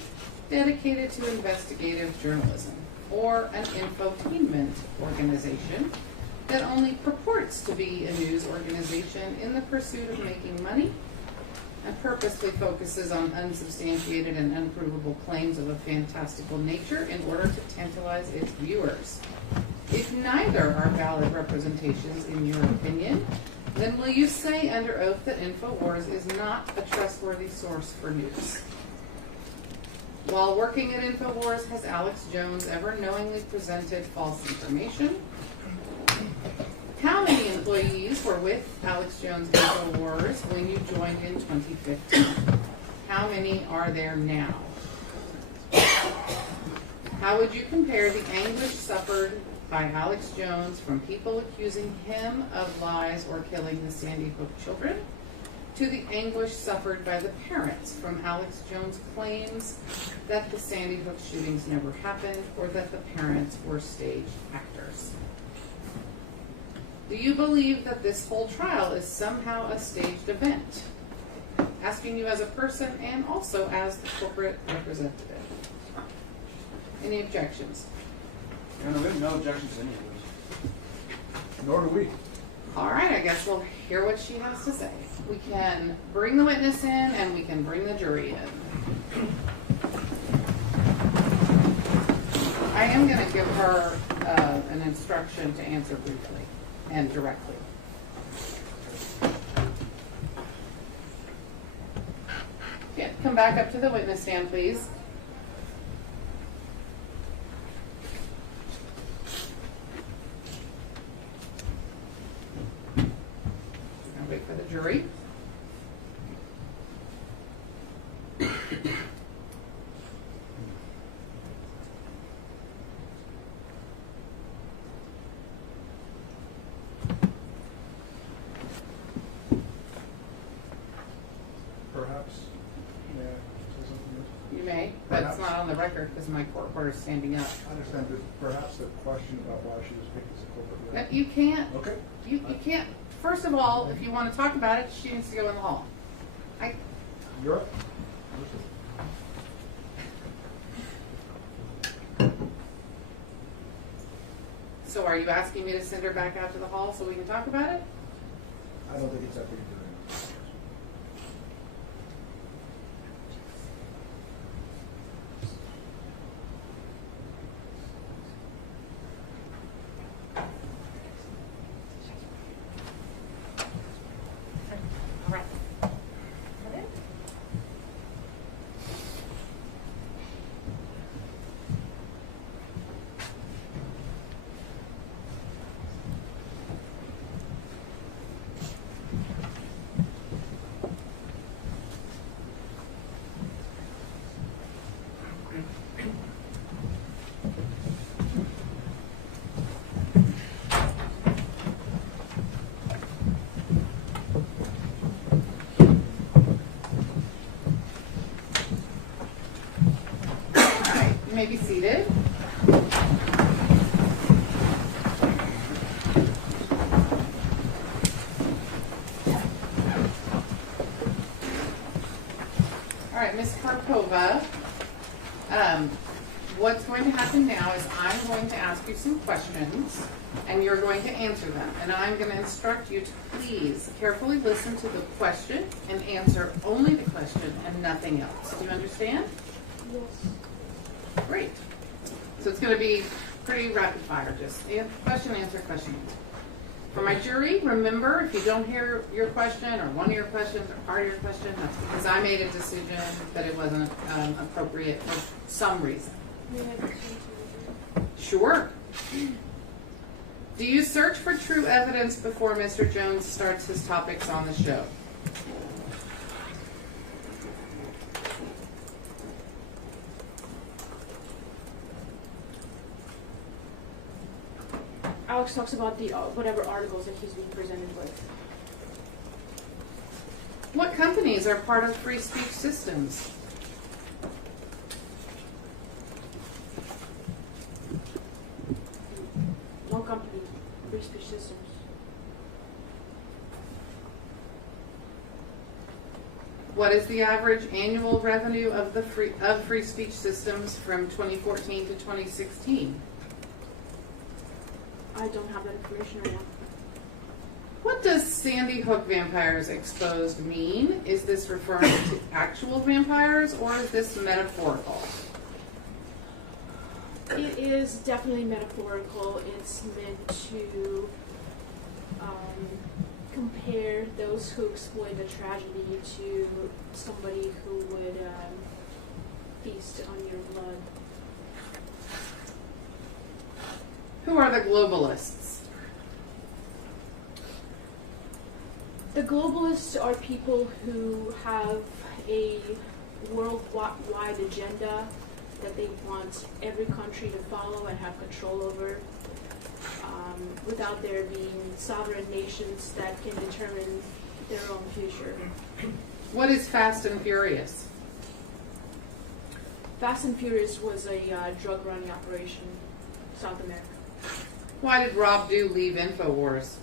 dedicated to investigative journalism, or an infotainment organization that only purports to be a news organization in the pursuit of making money and purposely focuses on unsubstantiated and unprovable claims of a fantastical nature in order to tantalize its viewers? If neither are valid representations in your opinion, then will you say under oath that InfoWars is not a trustworthy source for news? While working at InfoWars, has Alex Jones ever knowingly presented false information? How many employees were with Alex Jones InfoWars when you joined in 2015? How many are there now? How would you compare the anguish suffered by Alex Jones from people accusing him of lies or killing the Sandy Hook children to the anguish suffered by the parents from Alex Jones' claims that the Sandy Hook shootings never happened or that the parents were stage actors? Do you believe that this whole trial is somehow a staged event? Asking you as a person and also as the corporate representative. Any objections? No, we have no objections to any of those. Nor do we. All right, I guess we'll hear what she has to say. We can bring the witness in and we can bring the jury in. I am going to give her an instruction to answer briefly and directly. Yeah, come back up to the witness stand, please. I'll wait for the jury. Perhaps, may I say something? You may, but it's not on the record because my court order is standing up. I understand, but perhaps the question about why she was picked as a culprit. But you can't. Okay. You can't. First of all, if you want to talk about it, she needs to go in the hall. You're up. So are you asking me to send her back out to the hall so we can talk about it? I don't think it's that big a deal. You may be seated. All right, Ms. Karpova, what's going to happen now is I'm going to ask you some questions and you're going to answer them. And I'm going to instruct you to please carefully listen to the question and answer only the question and nothing else. Do you understand? Yes. Great. So it's going to be pretty rapid fire. Just question, answer, question, answer. For my jury, remember, if you don't hear your question or one of your questions or part of your question, that's because I made a decision that it wasn't appropriate for some reason. May I have a question? Sure. Do you search for true evidence before Mr. Jones starts his topics on the show? Alex talks about the whatever articles that he's being presented with. What companies are part of free speech systems? One company, Free Speech Systems. What is the average annual revenue of the free speech systems from 2014 to 2016? I don't have that information right now. What does Sandy Hook vampires exposed mean? Is this referring to actual vampires or is this metaphorical? It is definitely metaphorical. It's meant to compare those who exploit a tragedy to somebody who would feast on your blood. Who are the globalists? The globalists are people who have a worldwide agenda that they want every country to follow and have control over, without there being sovereign nations that can determine their own future. What is Fast and Furious? Fast and Furious was a drug running operation in South America. Why did Rob Dew leave InfoWars?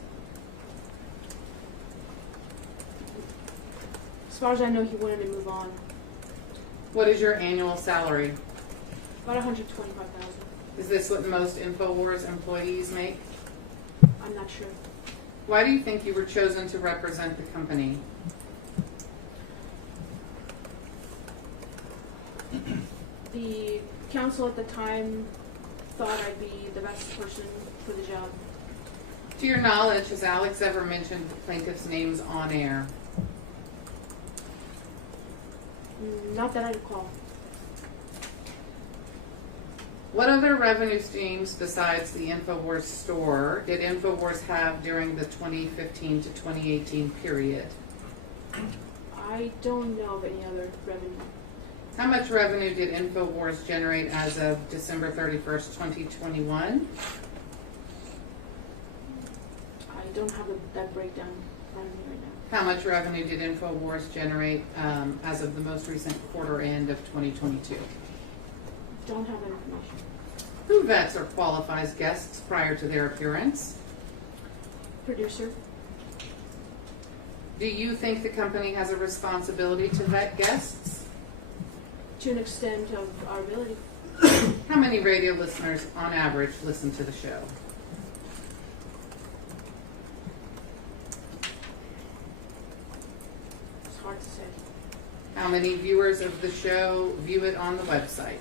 As far as I know, he wanted to move on. What is your annual salary? About $125,000. Is this what most InfoWars employees make? I'm not sure. Why do you think you were chosen to represent the company? The council at the time thought I'd be the best person for the job. To your knowledge, has Alex ever mentioned the plaintiff's names on air? Not that I recall. What other revenue streams besides the InfoWars store did InfoWars have during the 2015 to 2018 period? I don't know of any other revenue. How much revenue did InfoWars generate as of December 31st, 2021? I don't have that breakdown in front of me right now. How much revenue did InfoWars generate as of the most recent quarter end of 2022? Don't have that information. Who vets or qualifies guests prior to their appearance? Producer? Do you think the company has a responsibility to vet guests? To an extent of our ability. How many radio listeners on average listen to the show? It's hard to say. How many viewers of the show view it on the website?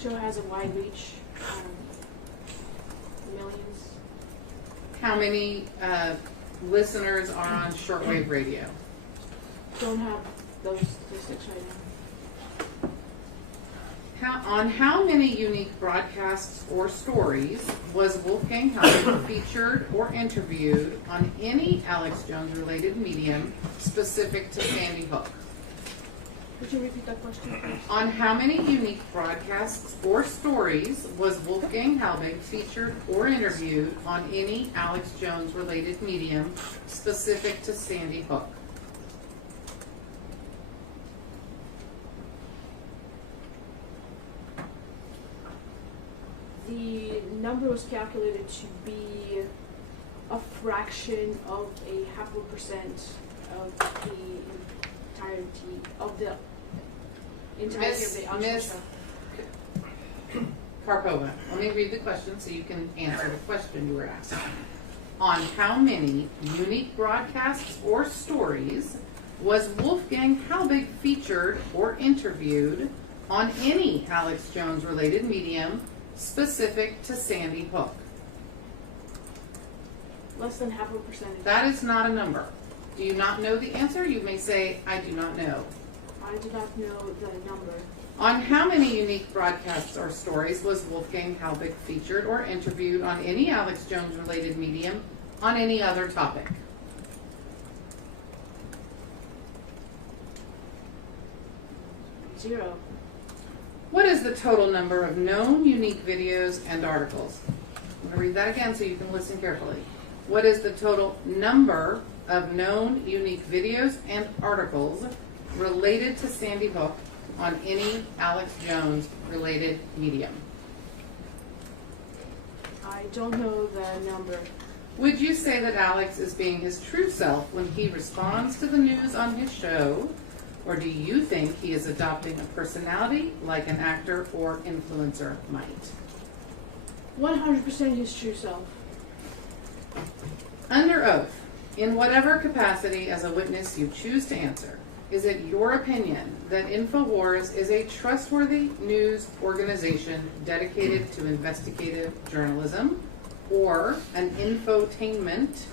Show has a wide reach. Millions. How many listeners are on shortwave radio? Don't have those statistics right now. On how many unique broadcasts or stories was Wolfgang Howard featured or interviewed on any Alex Jones related medium specific to Sandy Hook? Could you repeat that question, please? On how many unique broadcasts or stories was Wolfgang Halbig featured or interviewed on any Alex Jones related medium specific to Sandy Hook? The number was calculated to be a fraction of 0.5% of the entirety of the actual Miss show. Karpova, let me read the question so you can answer the question you were asking. On how many unique broadcasts or stories was Wolfgang Halbig featured or interviewed on any Alex Jones related medium specific to Sandy Hook? Less than 0.5%. That is not a number. Do you not know the answer? You may say, I do not know. I do not know the number. On how many unique broadcasts or stories was Wolfgang Halbig featured or interviewed on any Alex Jones related medium on any other topic? Zero. What is the total number of known unique videos and articles? I'm going to read that again so you can listen carefully. What is the total number of known unique videos and articles related to Sandy Hook on any Alex Jones related medium? I don't know the number. Would you say that Alex is being his true self when he responds to the news on his show? Or do you think he is adopting a personality like an actor or influencer might? 100% his true self. Under oath, in whatever capacity as a witness you choose to answer, is it your opinion that InfoWars is a trustworthy news organization dedicated to investigative journalism, or an infotainment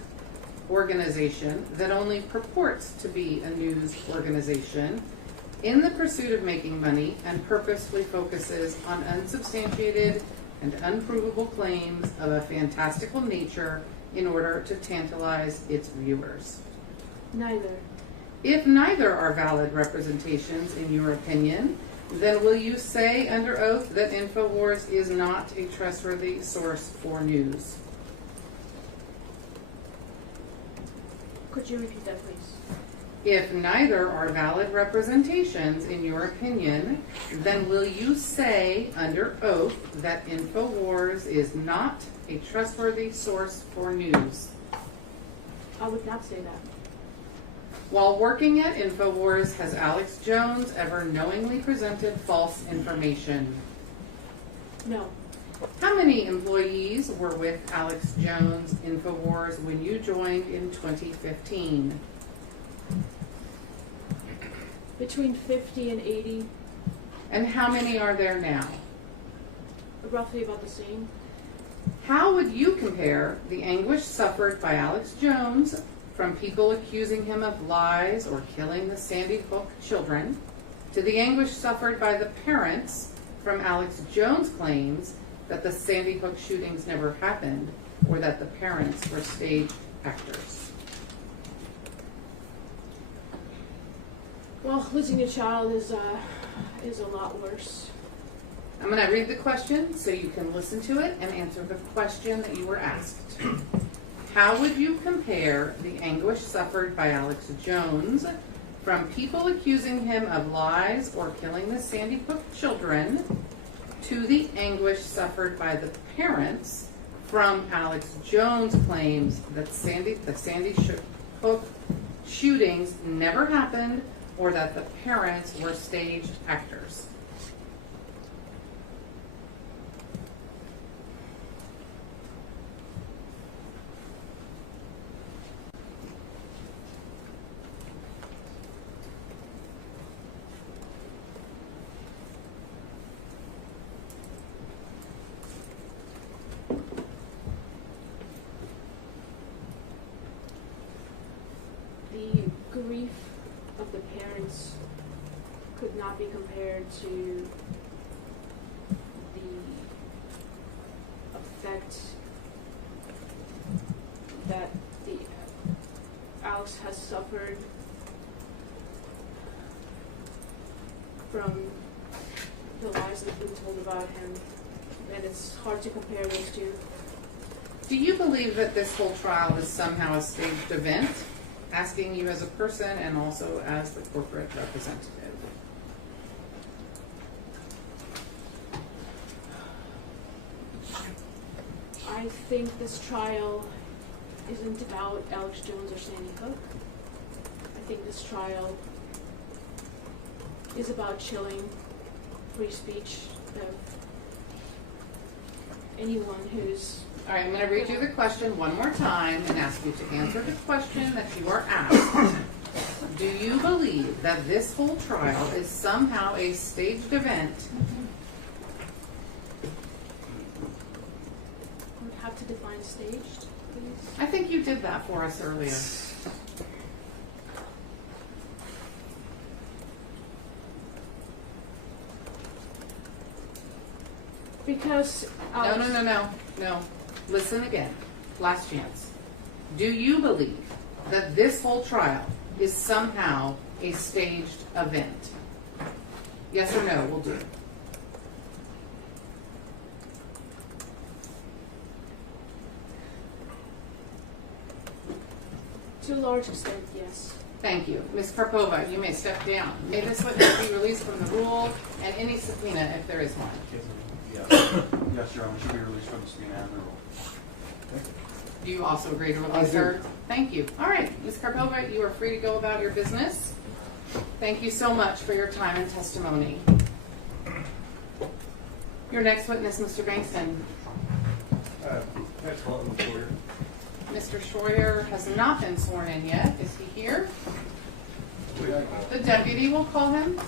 organization that only purports to be a news organization in the pursuit of making money and purposefully focuses on unsubstantiated and unprovable claims of a fantastical nature in order to tantalize its viewers? Neither. If neither are valid representations in your opinion, then will you say under oath that InfoWars is not a trustworthy source for news? Could you repeat that, please? If neither are valid representations in your opinion, then will you say under oath that InfoWars is not a trustworthy source for news? I would not say that. While working at InfoWars, has Alex Jones ever knowingly presented false information? No. How many employees were with Alex Jones InfoWars when you joined in 2015? Between 50 and 80. And how many are there now? Roughly about the same. How would you compare the anguish suffered by Alex Jones from people accusing him of lies or killing the Sandy Hook children to the anguish suffered by the parents from Alex Jones' claims that the Sandy Hook shootings never happened or that the parents were staged actors? Well, losing a child is a lot worse. I'm going to read the question so you can listen to it and answer the question that you were asked. How would you compare the anguish suffered by Alex Jones from people accusing him of lies or killing the Sandy Hook children to the anguish suffered by the parents from Alex Jones' claims that the Sandy Hook shootings never happened or that the parents were staged actors? The grief of the parents could not be compared to the effect that the Alex has suffered from the lies that have been told about him, and it's hard to compare those two. Do you believe that this whole trial is somehow a staged event? Asking you as a person and also as the corporate representative. I think this trial isn't about Alex Jones or Sandy Hook. I think this trial is about chilling free speech of anyone who's... All right, I'm going to read you the question one more time and ask you to answer the question that you are asked. Do you believe that this whole trial is somehow a staged event? I would have to define staged, please. I think you did that for us earlier. Because Alex... No. Listen again. Last chance. Do you believe that this whole trial is somehow a staged event? Yes or no, we'll do it. To a large extent, yes. Thank you. Ms. Karpova, you may step down. May this witness be released from the rule and any subpoena if there is one. Yes, Your Honor, should be released from the subpoena and the rule. Do you also agree to I release do. her? Thank you. All right, Ms. Karpova, you are free to go about your business. Thank you so much for your time and testimony. Your next witness, Mr. Bankston. Mr. Schroyer has not been sworn in yet. Is he here? The deputy will call him.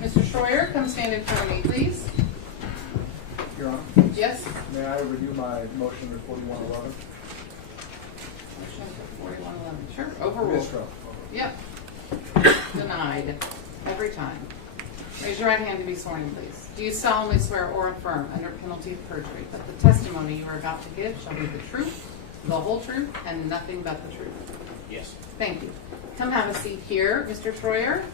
Mr. Schroyer, come stand in front of me, please. Your Honor, Yes? may I review my motion under 4111? Motion for 4111. Sure, overruled. Mistrial. Yep. Denied. Every time. Raise your right hand to be sworn in, please. Do you solemnly swear or affirm under penalty of perjury that the testimony you are about to give shall be the truth, the whole truth, and nothing but the truth? Yes. Thank you. Come have a seat here, Mr. Schroyer.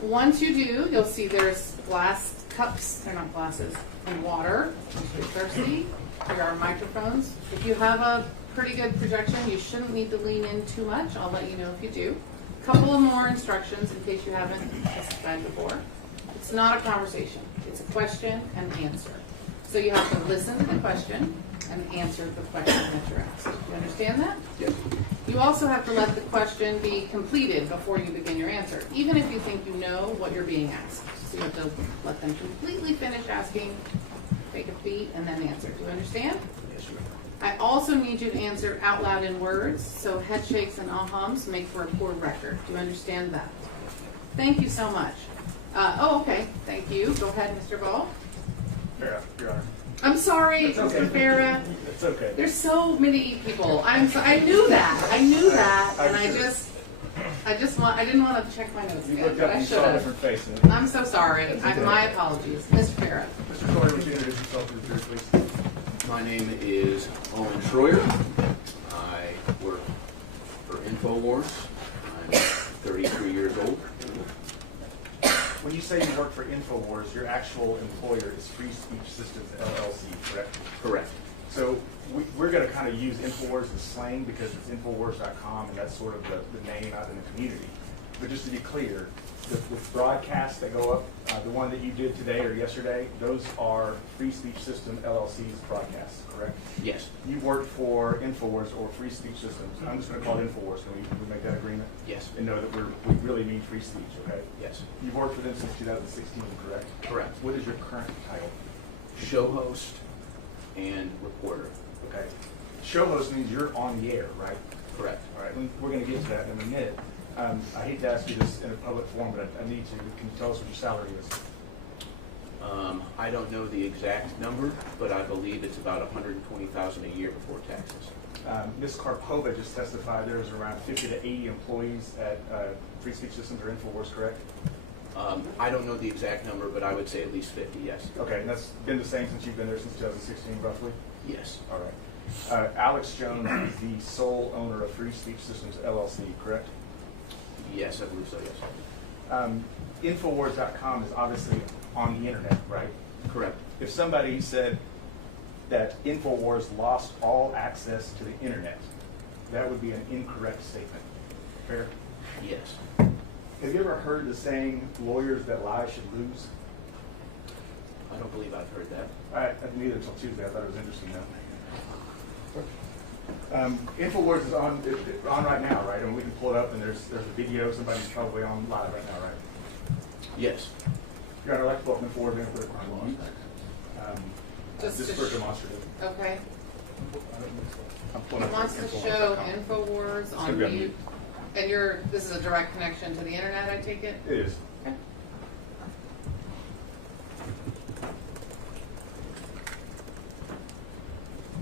Once you do, you'll see there's glass cups, they're not glasses, and water. If you're thirsty, there are microphones. If you have a pretty good projection, you shouldn't need to lean in too much. I'll let you know if you do. Couple of more instructions in case you haven't testified before. It's not a conversation. It's a question and answer. So you have to listen to the question and answer the question that you're asked. Do you understand that? Yes. You also have to let the question be completed before you begin your answer, even if you think you know what you're being asked. So you have to let them completely finish asking, take a beat, and then answer. Do you understand? Yes, sir. I also need you to answer out loud in words, so head shakes and ahums make for a poor record. Do you understand that? Thank you so much. Okay. Thank you. Go ahead, Mr. Ball. Fair enough, Your Honor. I'm sorry, It's okay. Mr. Farah. It's okay. There's so many people. I knew that. I knew that, and I didn't want to check my notes You again, looked but up I and you should saw a have. different face. I'm so sorry. My apologies, Mr. Farah. Mr. Troy, would you introduce yourself to the jury, please? My name is Owen Schroyer. I work for InfoWars. I'm 33 years old. When you say you work for InfoWars, your actual employer is Free Speech Systems LLC, correct? Correct. So we're going to kind of use InfoWars as slang because it's InfoWars.com and that's sort of the name out in the community. But just to be clear, the broadcasts that go up, the one that you did today or yesterday, those are Free Speech System LLC's broadcasts, correct? Yes. You work for InfoWars or Free Speech Systems. I'm just going to call it InfoWars. Can we make that agreement? Yes. And know that we really mean free speech, okay? Yes. You've worked for them since 2016, correct? Correct. What is your current title? Show host and reporter. Okay. Show host means you're on the air, right? Correct. All right, we're going to get to that in a minute. I hate to ask you this in a public forum, but I need to. Can you tell us what your salary is? I don't know the exact number, but I believe it's about $120,000 a year before taxes. Ms. Karpova just testified there's around 50 to 80 employees at Free Speech Systems or InfoWars, correct? I don't know the exact number, but I would say at least 50, yes. Okay, and that's been the same since you've been there since 2016, roughly? Yes. All right. Alex Jones is the sole owner of Free Speech Systems LLC, correct? Yes, I believe so, yes. Infowars.com is obviously on the internet, right? Correct. If somebody said that InfoWars lost all access to the internet, that would be an incorrect statement. Fair? Yes. Have you ever heard the saying, lawyers that lie should lose? I don't believe I've heard that. I didn't either until Tuesday. I thought it was interesting though. InfoWars is on right now, right? And we can pull it up and there's a video. Somebody's probably on live right now, right? Yes. Your Honor, I'd like to pull up InfoWars and put it on Just just to for demonstrative. Okay. I'm pulling He up wants to Infowars.com. show InfoWars gonna on be on mute. mute. And this is a direct connection to the internet, I take it? It is. Okay.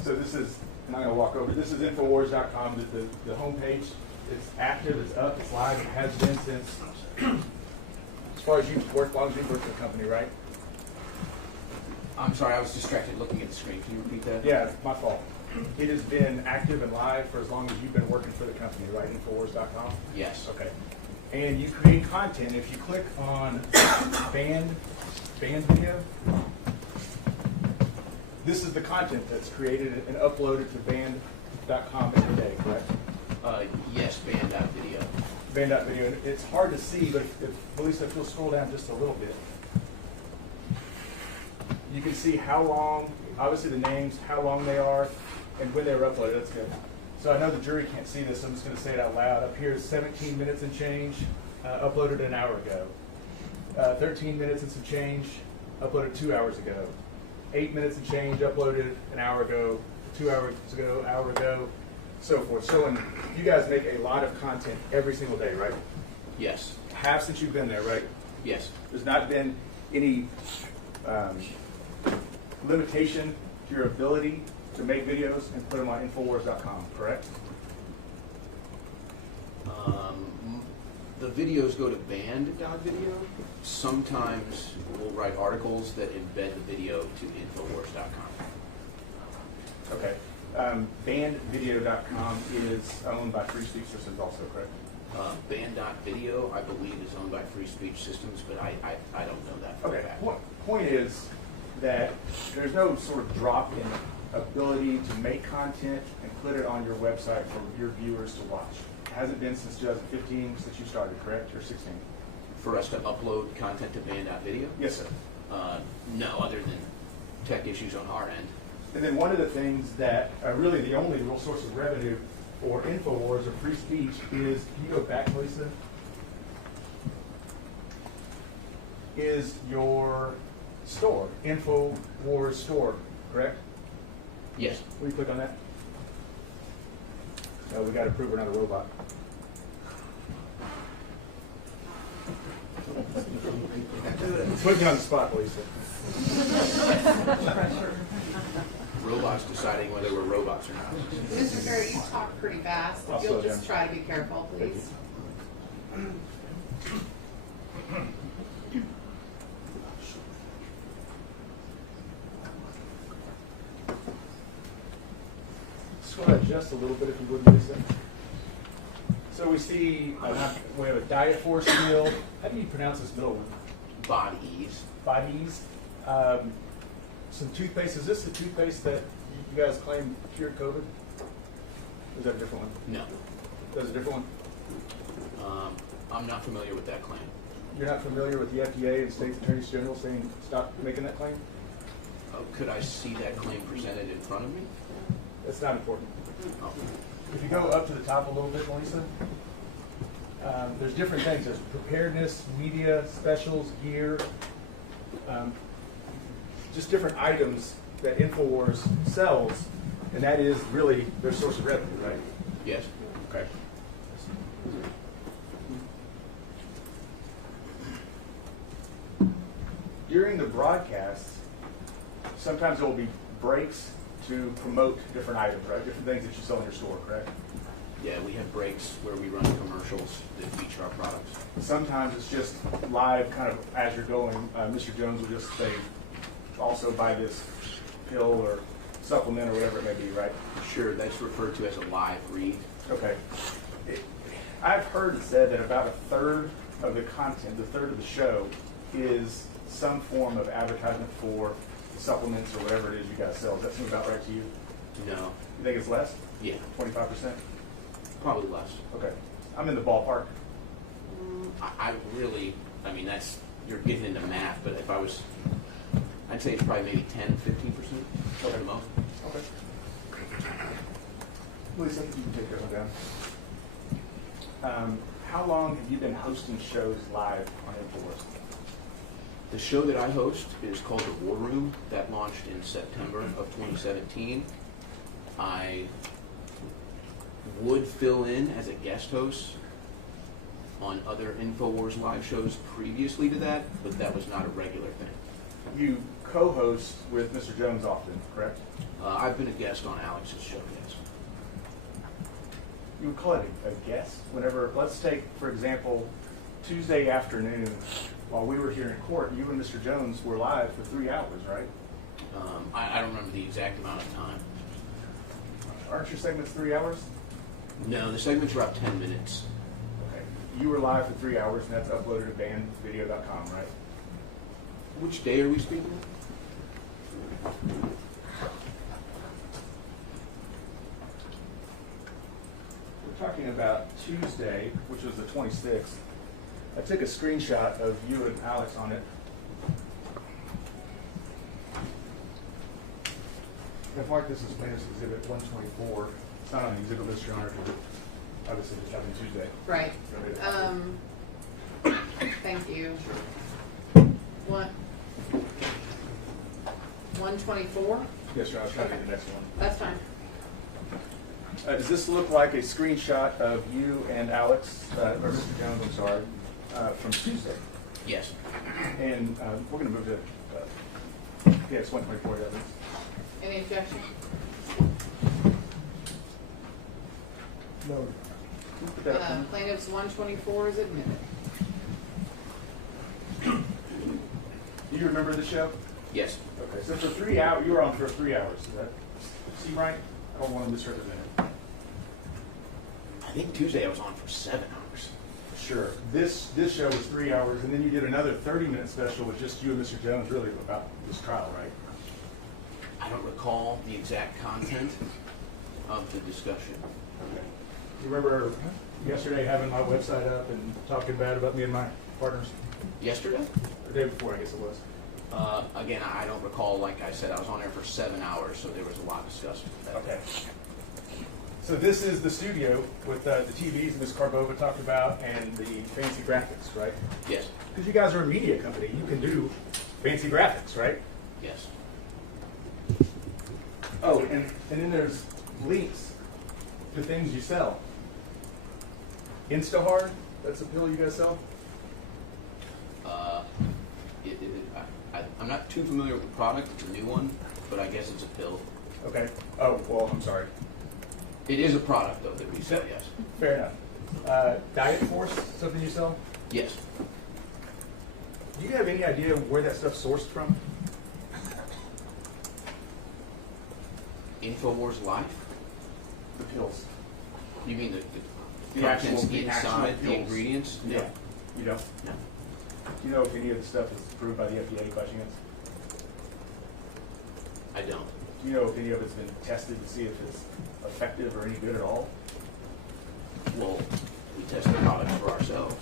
So this is, and I'm going to walk over, this is Infowars.com, the homepage. It's active, it's up, it's live, it has been since, as far as you've worked, as long as you've worked for the company, right? I'm sorry, I was distracted looking at the screen. Can you repeat that? Yeah, it's my fault. It has been active and live for as long as you've been working for the company, right? Infowars.com? Yes. Okay. And you create content. If you click on banned video, this is the content that's created and uploaded to banned.com every day, correct? Yes, band.video. Banned.video. And it's hard to see, but if Melissa, if you'll scroll down just a little bit, you can see how long, obviously the names, how long they are, and when they were uploaded. That's good. So I know the jury can't see this, so I'm just going to say it out loud. Up here is 17 minutes and change, uploaded an hour ago. 13 minutes and some change, uploaded 2 hours ago. 8 minutes and change, uploaded an hour ago, 2 hours ago, hour ago, so forth. So you guys make a lot of content every single day, right? Yes. Have since you've been there, right? Yes. There's not been any limitation to your ability to make videos and put them on Infowars.com, correct? The videos go to band.video. Sometimes we'll write articles that embed the video to infowars.com. Okay. Bandvideo.com is owned by Free Speech Systems also, correct? Band.video, I believe, is owned by Free Speech Systems, but I don't know that for a Okay. fact. Point is that there's no sort of drop in ability to make content and put it on your website for your viewers to watch. It hasn't been since 2015 since you started, correct? Or 16? For us to upload content to band.video? Yes, sir. No, other than tech issues on our end. And then one of the things that really the only real source of revenue for InfoWars or free speech is, can you go back, Lisa? Is your store, InfoWars store, correct? Yes. Will you click on that? No, we got to prove we're not a robot. Put me on the spot, Lisa. Robots deciding whether we're robots or not. Mr. Perry, you talk pretty fast. I'll If you'll slow just down. try to be careful, Thank please. Just want to adjust a little bit if you would, Lisa. So we see, we have a Diet Force meal. How do you pronounce this middle one? Bodies. Bodies. Some toothpaste. Is this the toothpaste that you guys claim cured COVID? Or is that a different one? No. That's a different one? I'm not familiar with that claim. You're not familiar with the FDA and State Attorneys General saying stop making that claim? Could I see that claim presented in front of me? That's not important. Oh. If you go up to the top a little bit, Melissa, there's different things. There's preparedness, media, specials, gear, just different items that InfoWars sells, and that is really their source of revenue, right? Yes. Okay. During the broadcast, sometimes there will be breaks to promote different items, right? Different things that you sell in your store, correct? Yeah, we have breaks where we run commercials that feature our products. Sometimes it's just live, kind of as you're going. Mr. Jones will just say, also buy this pill or supplement or whatever it may be, right? Sure, that's referred to as a live read. Okay. I've heard it said that about a third of the content, a third of the show, is some form of advertisement for supplements or whatever it is you guys sell. Does that seem about right to you? No. You think it's less? Yeah, 25%? probably less. Okay. I'm in the ballpark. I really, I mean, you're getting into math, but if I was, I'd say it's probably maybe 10, 15% at the most. Okay. Lisa, you can take this one down. How long have you been hosting shows live on InfoWars? The show that I host is called The War Room. That launched in September of 2017. I would fill in as a guest host on other InfoWars live shows previously to that, but that was not a regular thing. You co-host with Mr. Jones often, correct? I've been a guest on Alex's show, yes. You would call it a guest whenever, let's take, for example, Tuesday afternoon, while we were here in court, you and Mr. Jones were live for 3 hours, right? I don't remember the exact amount of time. Aren't your segments 3 hours? No, the segments are about 10 minutes. Okay. You were live for 3 hours, and that's uploaded to bandvideo.com, right? Which day are we speaking of? We're talking about Tuesday, which was the 26th. I took a screenshot of you and Alex on it. I've marked this as plaintiff's exhibit 124. It's not on the exhibit list, Your Honor, because it obviously just happened Tuesday. Right. Thank you. 124? Yes, Your Honor, I was trying to get the next one. That's fine. Does this look like a screenshot of you and Alex, or Mr. Jones, I'm sorry, from Tuesday? Yes. And we're going to move to, yeah, it's 124, that is. Any objection? No. Put that up for me. Plaintiff's 124 is admitted. Do you remember the show? Yes. Okay, so for 3 hours, you were on for 3 hours. Is that see right? I don't want to misrepresent it. I think Tuesday I was on for 7 hours. Sure. This show was 3 hours, and then you did another 30-minute special with just you and Mr. Jones, really about this trial, right? I don't recall the exact content of the discussion. Okay. You remember yesterday having my website up and talking bad about me and my partners? Yesterday? The day before, I guess it was. Again, I don't recall. Like I said, I was on there for 7 hours, so there was a lot discussed. That day. Okay. So this is the studio with the TVs Ms. Carbova talked about and the fancy graphics, right? Yes. Because you guys are a media company, you can do fancy graphics, right? Yes. Oh, and then there's links to things you sell. InstaHard, that's a pill you guys sell? I'm not too familiar with the product. It's a new one, but I guess it's a pill. Okay. Oh, well, I'm sorry. It is a product, though, that we sell, yes. Fair enough. Diet Force, something you sell? Yes. Do you have any idea where that stuff's sourced from? InfoWars Life? The pills. You mean the The actual- contents the actual inside the pills. ingredients? No. Yeah. You don't? No. Do you know if any of the stuff is approved by the FDA by chance? I don't. Do you know if any of it's been tested to see if it's effective or any good at all? Well, we test the product for ourselves.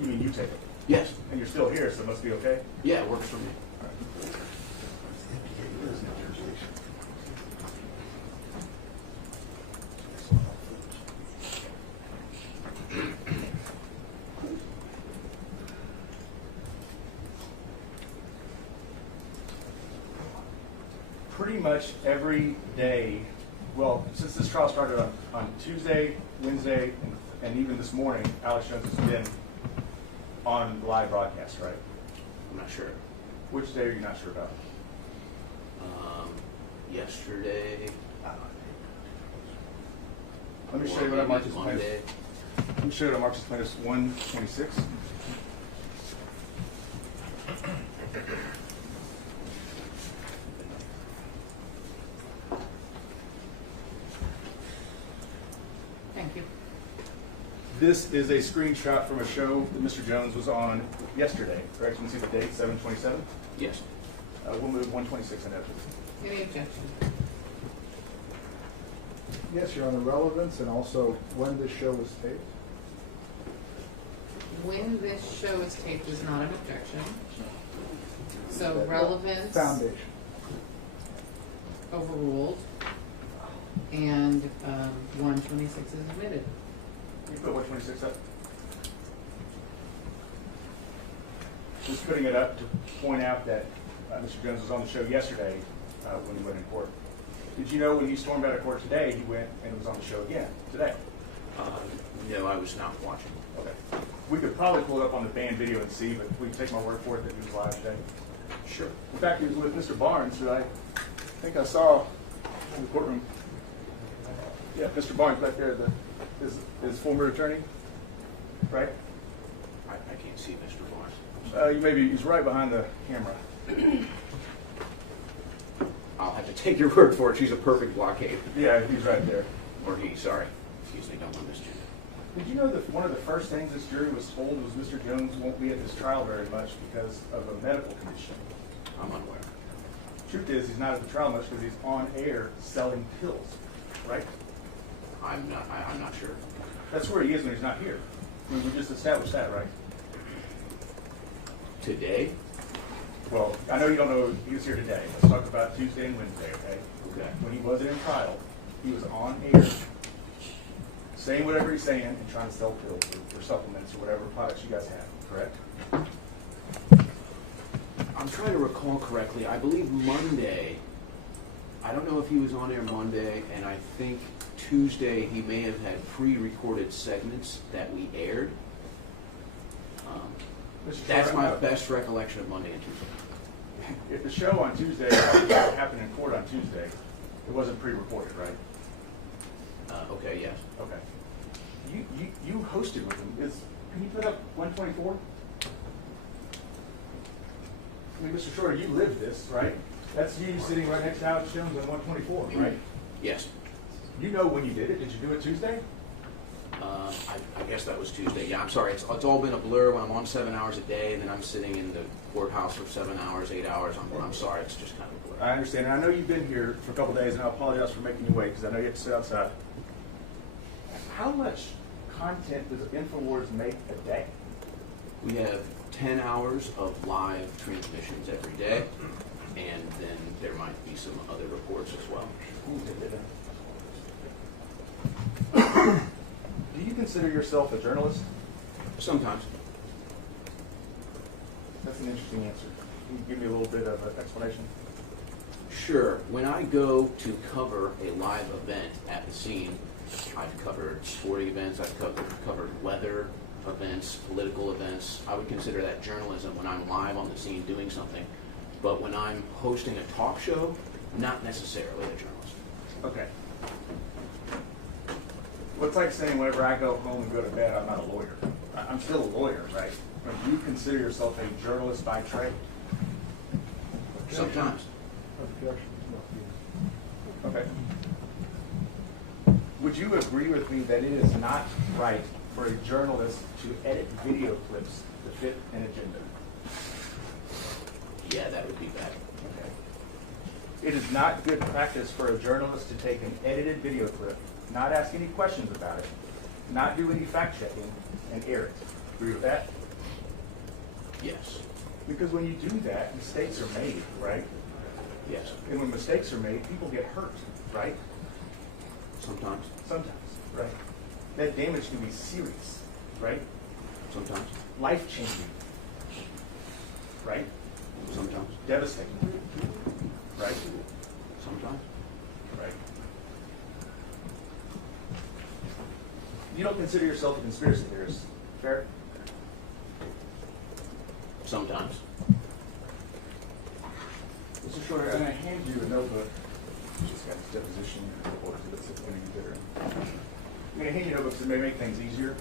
You mean you take it? Yes. And you're still here, so it must be okay? Yeah, it works for me. Pretty much every day, well, since this trial started on Tuesday, Wednesday, and even this morning, Alex Jones has been on live broadcast, right? I'm not sure. Which day are you not sure about? Yesterday. Let me show or you what I maybe marked as plaintiffs. Monday. Let me show you what I marked as plaintiffs 126. Thank you. This is a screenshot from a show that Mr. Jones was on yesterday, correct? You can see the date, 7/27. Yes. We'll move 126 and after. Any objection? Yes, Your Honor, relevance and also when this show was taped. When this show is taped is not an objection. So That- relevance Foundation. overruled, and 126 is admitted. You put 126 up. Just putting it up to point out that Mr. Jones was on the show yesterday when he went in court. Did you know when he stormed out of court today, he went and was on the show again today? No, I was not watching. Okay. We could probably pull it up on the banned video and see, but we can take my word for it that he was live today. Sure. In fact, he was with Mr. Barnes, who I think I saw in the courtroom. Yeah, Mr. Barnes back there, his former attorney, right? I can't see Mr. Barnes. He's right behind the camera. I'll have to take your word for it. She's a perfect blockade. Yeah, he's right there. Or he, sorry. Excuse me, don't want this to. Did you know that one of the first things this jury was told was Mr. Jones won't be at this trial very much because of a medical condition? I'm unaware. Truth is, he's not at the trial much because he's on air selling pills, right? I'm not sure. That's where he is when he's not here. I mean, we just established that, right? Today? Well, I know you don't know he was here today. Let's talk about Tuesday and Wednesday, okay? Okay. When he wasn't in trial, he was on air saying whatever he's saying and trying to sell pills or supplements or whatever products you guys have, correct? I'm trying to recall correctly. I believe Monday, I don't know if he was on air Monday, and I think Tuesday he may have had pre-recorded segments that we aired. That's my best recollection of Monday and Tuesday. If the show on Tuesday happened in court on Tuesday, it wasn't pre-recorded, right? Okay, yes. Okay. You hosted with him. Can you put up 124? I mean, Mr. Shorter, you lived this, right? That's you sitting right next to Alex Jones on 124, right? Yes. You know when you did it. Did you do it Tuesday? I guess that was Tuesday. Yeah, I'm sorry. It's all been a blur when I'm on 7 hours a day, and then I'm sitting in the courthouse for 7 hours, 8 hours. I'm sorry. It's just kind of a blur. I understand. And I know you've been here for a couple days, and I apologize for making you wait because I know you have to sit outside. How much content does InfoWars make a day? We have 10 hours of live transmissions every day, and then there might be some other reports as well. Do you consider yourself a journalist? Sometimes. That's an interesting answer. Can you give me a little bit of an explanation? Sure. When I go to cover a live event at the scene, I've covered sporting events, I've covered weather events, political events. I would consider that journalism when I'm live on the scene doing something. But when I'm hosting a talk show, not necessarily a journalist. Okay. Well, it's like saying whenever I go home and go to bed, I'm not a lawyer. I'm still a lawyer, right? But do you consider yourself a journalist by trade? Sometimes. Objection. Okay. Would you agree with me that it is not right for a journalist to edit video clips to fit an agenda? Yeah, that would be bad. Okay. It is not good practice for a journalist to take an edited video clip, not ask any questions about it, not do any fact checking, and air it. Agree with that? Yes. Because when you do that, mistakes are made, right? Yes. And when mistakes are made, people get hurt, right? Sometimes. Sometimes, right? That damage can be serious, right? Sometimes. Life-changing, right? Sometimes. Devastating, right? Sometimes. Right. You don't consider yourself a conspiracy theorist, fair? Sometimes. Mr. Shorter, I'm going to hand you a notebook. Just got this deposition report to this if any bidder. I'm going to hand you a notebook that may make things easier.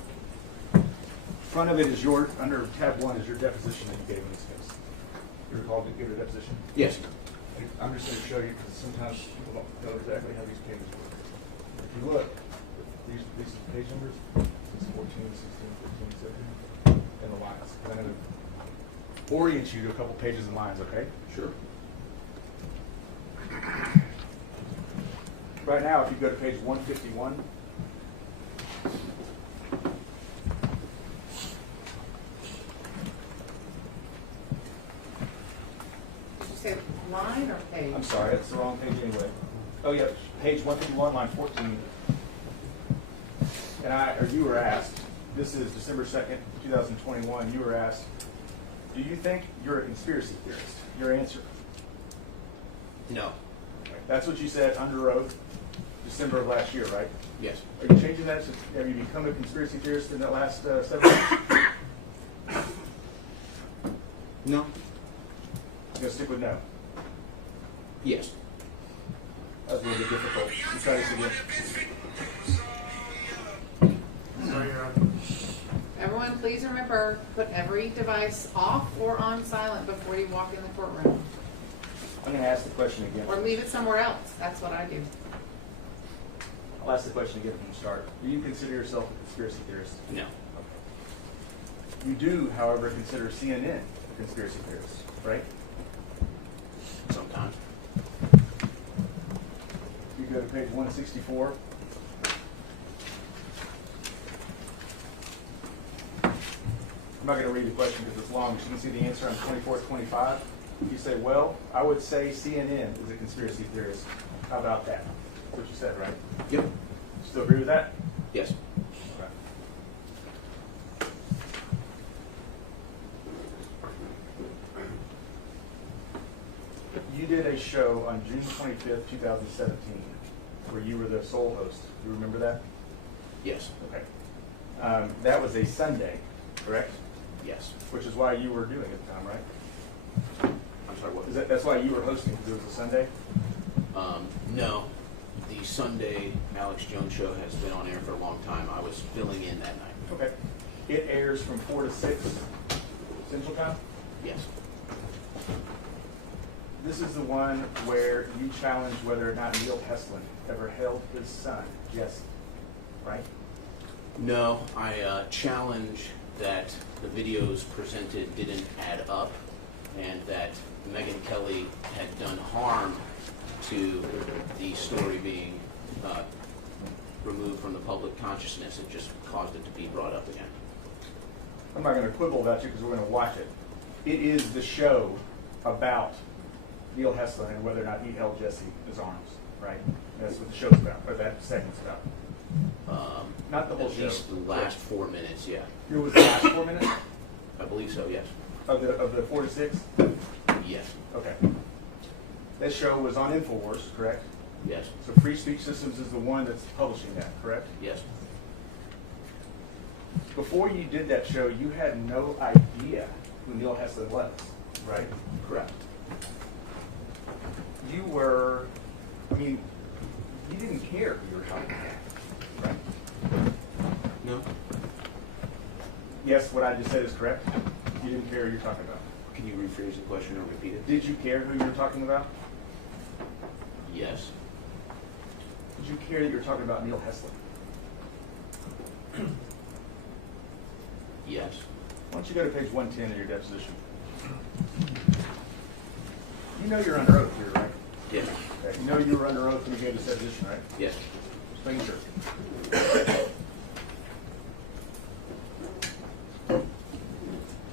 Front of it is your, under tab 1 is your deposition that you gave in this case. You recall to give a deposition? Yes. I'm just going to show you because sometimes people don't know exactly how these pages work. If you look, these are the page numbers. This is 14, 16, 15, 17, and the lines. I'm going to orient you to a couple pages and lines, okay? Sure. Right now, if you go to page 151, Did you say line or page? I'm sorry, that's the wrong page anyway. Oh yeah, page 151, line 14. And you were asked, this is December 2nd, 2021, you were asked, do you think you're a conspiracy theorist? Your answer. No. That's what you said under oath, December of last year, right? Yes. Are you changing that? Have you become a conspiracy theorist in that last 7 months? No. You're gonna stick with no. Yes. That's a little bit difficult. Let's try this again. Everyone, please remember, put every device off or on silent before you walk in the courtroom. I'm gonna ask the question again. Or leave it somewhere else. That's what I do. I'll ask the question again from the start. Do you consider yourself a conspiracy theorist? No. You do, however, consider CNN a conspiracy theorist, right? Sometimes. You go to page 164. I'm not going to read the question because it's long. You can see the answer on 24-25. You say, well, I would say CNN is a conspiracy theorist. How about that? That's what you said, right? Yep. Still agree with that? Yes. Okay. You did a show on June 25th, 2017, where you were the sole host. Do you remember that? Yes. Okay. That was a Sunday, correct? Yes. Which is why you were doing it at the time, right? I'm sorry, what? That's why you were hosting, because it was a Sunday? No. The Sunday Alex Jones show has been on air for a long time. I was filling in that night. Okay. It airs from 4 to 6 Central Time? Yes. This is the one where you challenge whether or not Neil Heslin ever held his son, Jesse, right? No, I challenge that the videos presented didn't add up and that Megyn Kelly had done harm to the story being removed from the public consciousness and just caused it to be brought up again. I'm not going to quibble about you because we're going to watch it. It is the show about Neil Heslin and whether or not he held Jesse in his arms, right? That's what the show's about, or that segment's about. Not the whole At show. least the last 4 minutes, yeah. It was the last 4 minutes I believe so, yes. of the 4 to 6? Yes, Okay. This show was on InfoWars, correct? yes, So Free Speech Systems is the one that's publishing that, correct? yes. Before you did that show, you had no idea who Neil Heslin was, right? Correct. You were, you didn't care who you were talking about, right? No? Yes, what I just said is correct. You didn't care who you're talking about. Can you rephrase the question or repeat it? Did you care who you were talking about? Yes. Did you care that you were talking about Neil Heslin? Yes. Why don't you go to page 110 of your deposition? You know you're under oath here, right? Yes. Okay. You know you were under oath when you gave this deposition, right? Yes. Just making sure.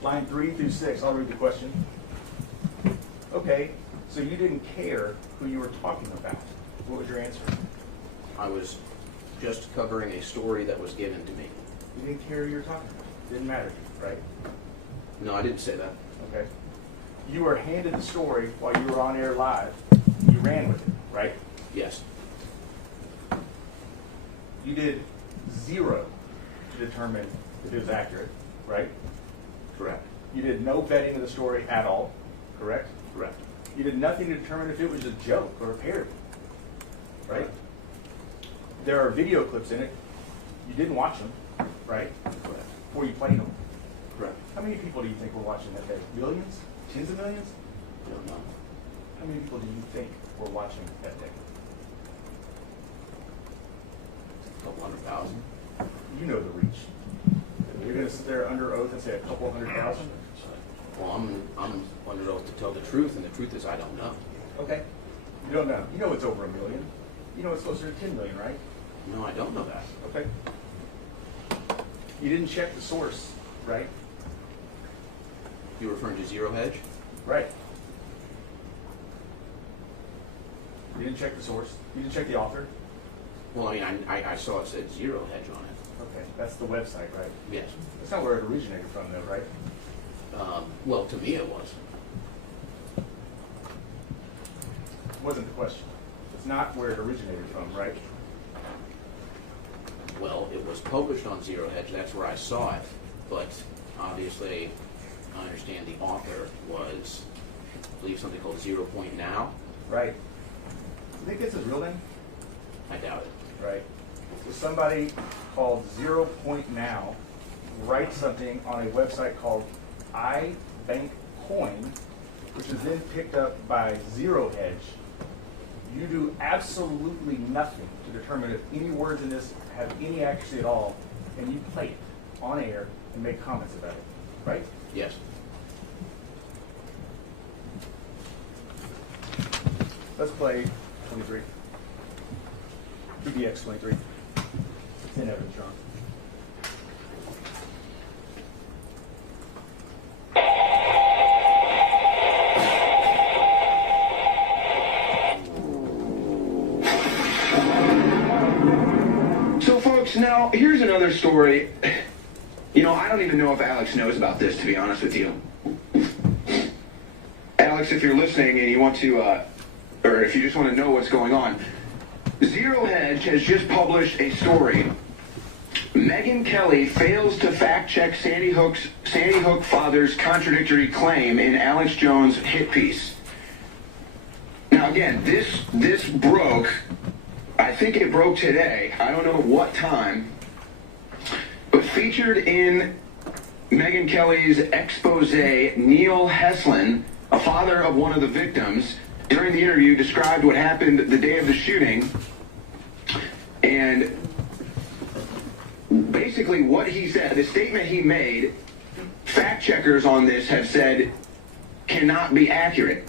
Line 3 through 6, I'll read the question. Okay, so you didn't care who you were talking about. What was your answer? I was just covering a story that was given to me. You didn't care who you were talking about. Didn't matter to you, right? No, I didn't say that. Okay. You were handed the story while you were on air live. You ran with it, right? Yes. You did 0 to determine if it was accurate, right? Correct. You did no vetting of the story at all, correct? Correct. You did nothing to determine if it was a joke or a parody, right? There are video clips in it. You didn't watch them, right? Correct. Or you played them. Correct. How many people do you think were watching that day? Millions? Tens of millions? I don't know. How many people do you think were watching that day? A couple 100,000. You know the reach. You're going to sit there under oath and say a couple 100,000? Well, I'm under oath to tell the truth, and the truth is I don't know. Okay. You don't know. You know it's over 1 million. You know it's closer to 10 million, right? No, I don't know that. Okay. You didn't check the source, right? You referring to Zero Hedge? Right. You didn't check the source. You didn't check the author. Well, I saw it said Zero Hedge on it. Okay. That's the website, right? Yes. That's not where it originated from, though, right? Well, to me it was. Wasn't the question. It's not where it originated from, right? Well, it was published on Zero Hedge. That's where I saw it. But obviously, I understand the author was, I believe, something called 0 Point Now. Right. You think it's his real name? I doubt it. Right. So somebody called 0 Point Now writes something on a website called iBankCoin, which is then picked up by Zero Hedge. You do absolutely nothing to determine if any words in this have any accuracy at all, and you play it on air and make comments about it, right? Yes. Let's play 23. PBX 23. It's in evidence, John. So folks, now here's another story. You know, I don't even know if Alex knows about this, to be honest with you. Alex, if you're listening and you want to, or if you just want to know what's going on, Zero Hedge has just published a story. Megyn Kelly fails to fact-check Sandy Hook father's contradictory claim in Alex Jones' hit piece. Now again, this broke, I think it broke today, I don't know what time, but featured in Megyn Kelly's expose, Neil Heslin, a father of one of the victims, during the interview described what happened the day of the shooting, and basically what he said, the statement he made, fact checkers on this have said cannot be accurate.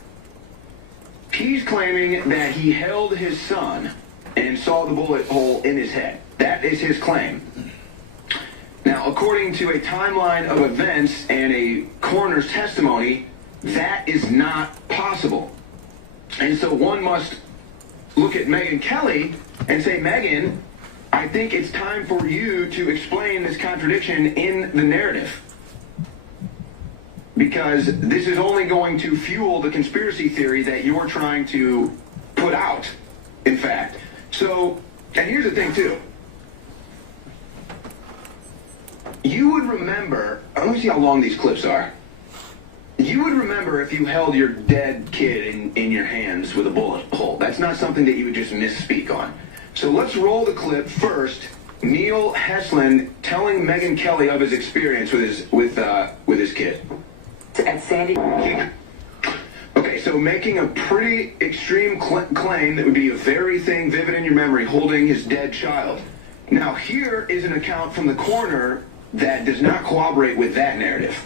He's claiming that he held his son and saw the bullet hole in his head. That is his claim. Now, according to a timeline of events and a coroner's testimony, that is not possible. And so one must look at Megyn Kelly and say, Megyn, I think it's time for you to explain this contradiction in the narrative. Because this is only going to fuel the conspiracy theory that you're trying to put out, in fact. So, and here's the thing too. You would remember, let me see how long these clips are. You would remember if you held your dead kid in your hands with a bullet hole. That's not something that you would just misspeak on. So let's roll the clip first. Neil Heslin telling Megyn Kelly of his experience with his kid. At Sandy. Okay, so making a pretty extreme claim that would be a very thing vivid in your memory, holding his dead child. Now here is an account from the coroner that does not corroborate with that narrative.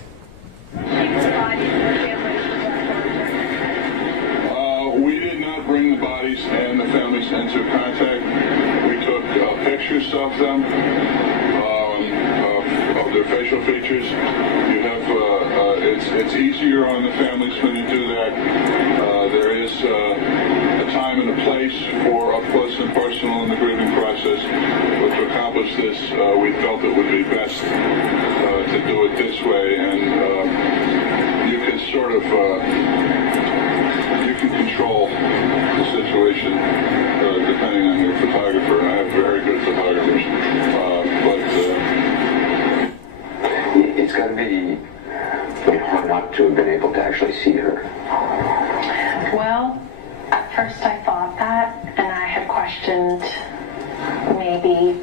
We did not bring the bodies and the families into contact. We took pictures of them, of their facial features. You have, it's easier on the families when you do that. There is a time and a place for up close and personal in the grieving process. But to accomplish this, we felt it would be best to do it this way, and you can sort of you can control the situation depending on your photographer, and I have very good photographers. It's got to be hard not to have been able to actually see her. Well, at first I thought that, and I had questioned maybe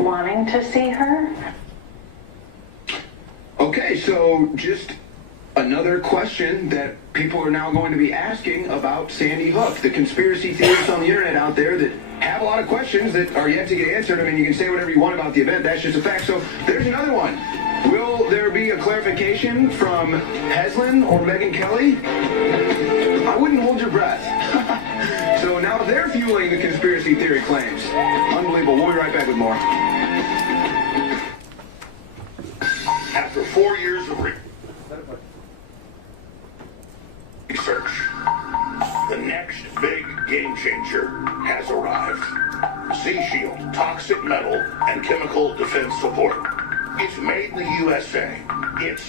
wanting to see her. Okay, so just another question that people are now going to be asking about Sandy Hook. The conspiracy theorists on the internet out there that have a lot of questions that are yet to get answered. I mean, you can say whatever you want about the event. That's just a fact. So there's another one. Will there be a clarification from Heslin or Megyn Kelly? I wouldn't hold your breath. So now they're fueling the conspiracy theory claims. Unbelievable. We'll be right back with more. After 4 years of research, the next big game changer has arrived. Z-Shield, toxic metal and chemical defense support. It's made in the USA. It's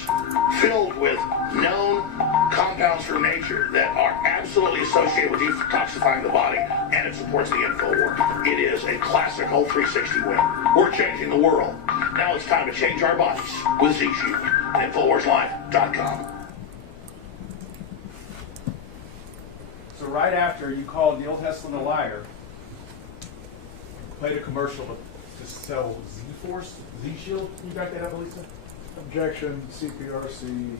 filled with known compounds from nature that are absolutely associated with detoxifying the body, and it supports the InfoWars. It is a classical 360 win. We're changing the world. Now it's time to change our bodies with Z-Shield. InfoWarsLive.com. So right after you called Neil Heslin a liar, played a commercial to sell Z-Force, Z-Shield. Can you back that up, Elisa? Objection, CPRC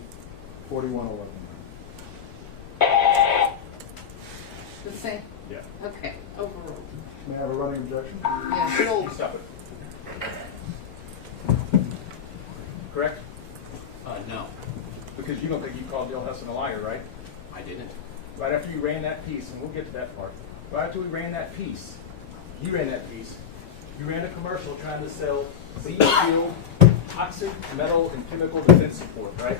4111. The same? Yeah. Okay, overruled. May I have a running objection? Yes. Filled. Stop it. Correct? No, Because you don't think you called Neil Heslin a liar, right? I didn't. Right after you ran that piece, and we'll get to that part. Right after we ran that piece, you ran that piece, you ran a commercial trying to sell Z-Shield, toxic metal and chemical defense support, right?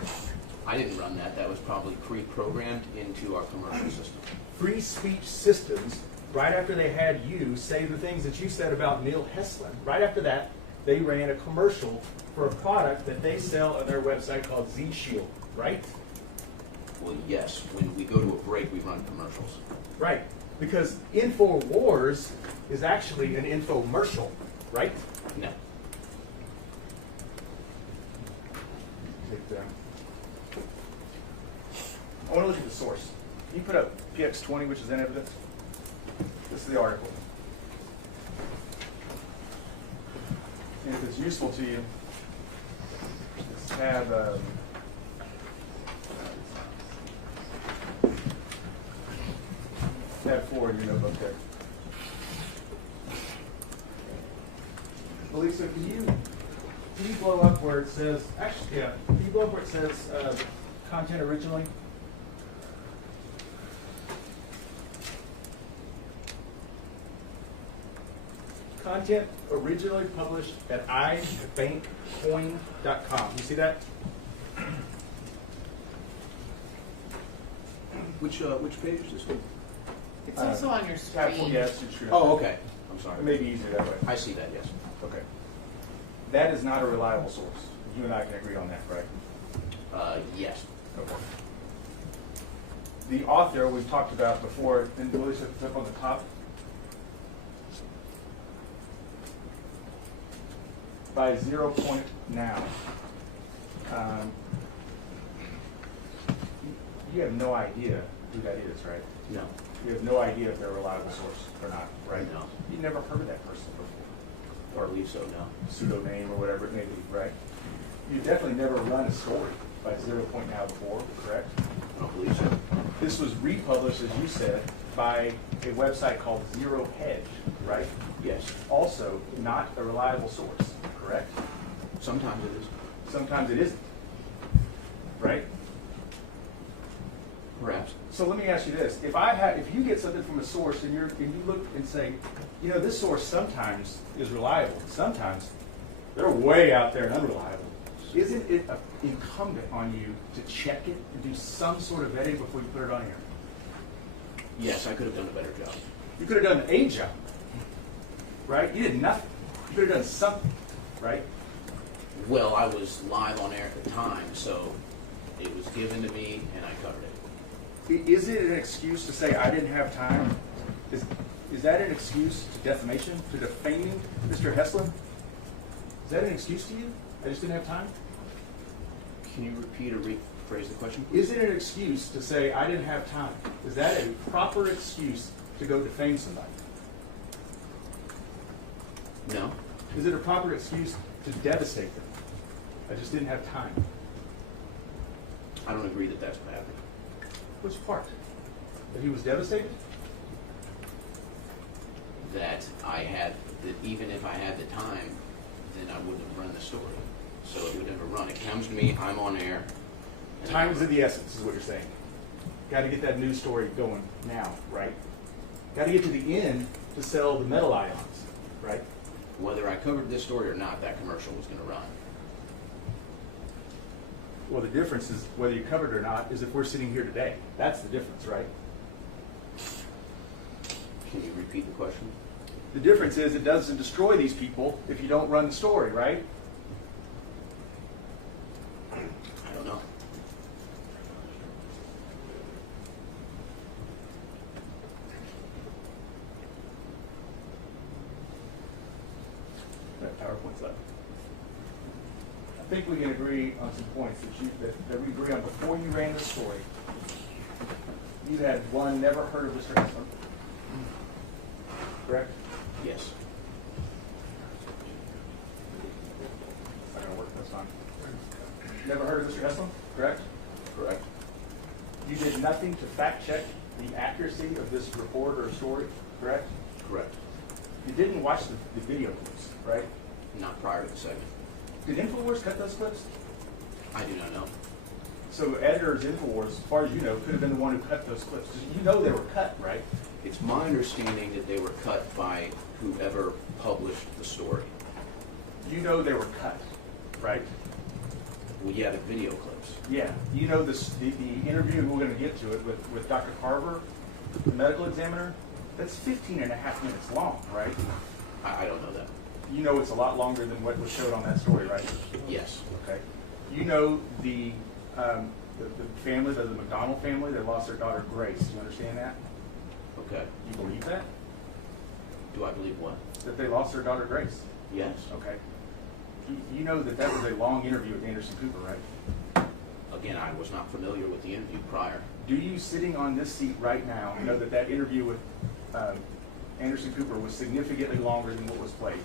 I didn't run that. That was probably pre-programmed into our commercial system. Free speech systems, right after they had you say the things that you said about Neil Heslin, right after that, they ran a commercial for a product that they sell on their website called Z-Shield, right? Well, yes. When we go to a break, we run commercials. Right. Because InfoWars is actually an infomercial, right? No. Take that. I want to look at the source. Can you put up PX20, which is in evidence? This is the article. And if it's useful to you, just have tab 4 in your notebook there. Melissa, can you blow up where it says, actually, yeah, can you blow up where it says content originally? Content originally published at ibankcoin.com. You see that? Which page is this one? It's also on your screen. Yes, it's true. Oh, okay. I'm sorry. It may be easier that way. I see that, yes. Okay. That is not a reliable source. You and I can agree on that, right? Yes. Okay. The author we've talked about before, and Willie said it's up on the top. By 0 point now. You have no idea who that is, right? No. You have no idea if they're a reliable source or not, right? No. You've never heard of that person before. I believe so, no. Pseudonym or whatever it may be, right? You definitely never run a story by 0 point now before, correct? I don't believe so. This was republished, as you said, by a website called Zero Hedge, right? Yes. Also, not a reliable source, correct? Sometimes it is. Sometimes it isn't, right? Perhaps. So let me ask you this: if you get something from a source and you look and say, you know, this source sometimes is reliable, sometimes they're way out there and unreliable. Isn't it incumbent on you to check it and do some sort of vetting before you put it on air? Yes, I could have done a better job. You could have done a job, right? You did nothing. You could have done something, right? Well, I was live on air at the time, so it was given to me and I covered it. Is it an excuse to say I didn't have time? Is that an excuse to defamation, to defaming Mr. Heslin? Is that an excuse to you? I just didn't have time? Can you repeat or rephrase the question, please? Is it an excuse to say I didn't have time? Is that a proper excuse to go defame somebody? No. Is it a proper excuse to devastate them? I just didn't have time. I don't agree that that's what happened. Which part? That he was devastated? That even if I had the time, then I wouldn't have run the story. So it would never run. It comes to me, I'm on air. Time is of the essence, is what you're saying. Got to get that news story going now, right? Got to get to the end to sell the metal ions, right? Whether I covered this story or not, that commercial was going to run. Well, the difference is whether you covered it or not is if we're sitting here today. That's the difference, right? Can you repeat the question? The difference is it doesn't destroy these people if you don't run the story, right? I don't know. That PowerPoint's left. I think we can agree on some points that we agree on. Before you ran the story, you had one, never heard of Mr. Heslin. Correct? Yes. It's not going to work this time. Never heard of Mr. Heslin? Correct? Correct. You did nothing to fact check the accuracy of this report or story, correct? Correct. You didn't watch the video clips, right? Not prior to the segment. Did InfoWars cut those clips? I do not know. So editors InfoWars, as far as you know, could have been the one who cut those clips. You know they were cut, right? It's my understanding that they were cut by whoever published the story. You know they were cut, right? Well, yeah, the video clips. Yeah. You know the interview, and we're going to get to it, with Dr. Carver, the medical examiner, that's 15 and a half minutes long, right? I don't know that. You know it's a lot longer than what was showed on that story, right? Yes. Okay. You know the family, the McDonald family, they lost their daughter Grace. Do you understand that? Okay. You believe that? Do I believe what? That they lost their daughter Grace? Yes. Okay. You know that was a long interview with Anderson Cooper, right? Again, I was not familiar with the interview prior. Do you, sitting on this seat right now, know that interview with Anderson Cooper was significantly longer than what was played?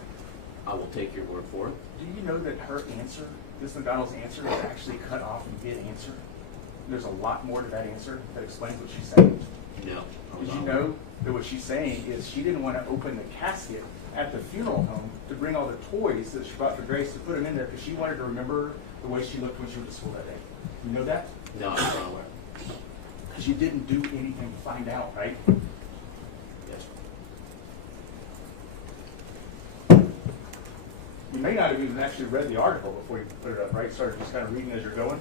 I will take your word for it. Do you know that her answer, Ms. McDonald's answer, is actually cut off in mid-answer? There's a lot more to that answer that explains what she's saying. No. Did you know that what she's saying is she didn't want to open the casket at the funeral home to bring all the toys that she brought for Grace to put them in there because she wanted to remember the way she looked when she went to school that day? You know that? No, I'm not aware. Because you didn't do anything to find out, right? Yes. You may not have even actually read the article before you put it up, right? Started just kind of reading as you're going.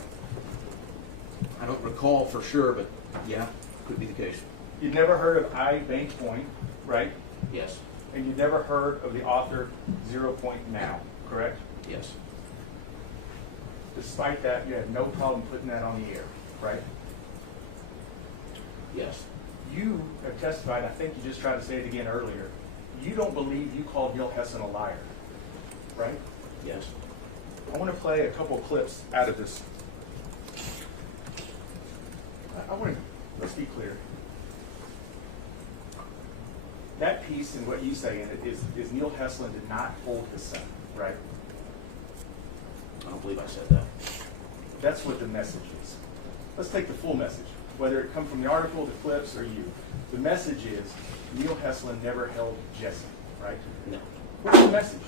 I don't recall for sure, but yeah, could be the case. You'd never heard of I Bank Point, right? Yes. And you'd never heard of the author 0 Point Now, correct? Yes. Despite that, you had no problem putting that on the air, right? Yes. You have testified, I think you just tried to say it again earlier, you don't believe you called Neil Heslin a liar, right? Yes. I want to play a couple of clips out of this. Let's be clear. That piece and what you say in it is Neil Heslin did not hold his son, right? I don't believe I said that. That's what the message is. Let's take the full message, whether it comes from the article, the clips, or you. The message is Neil Heslin never held Jesse, right? No. What's the message?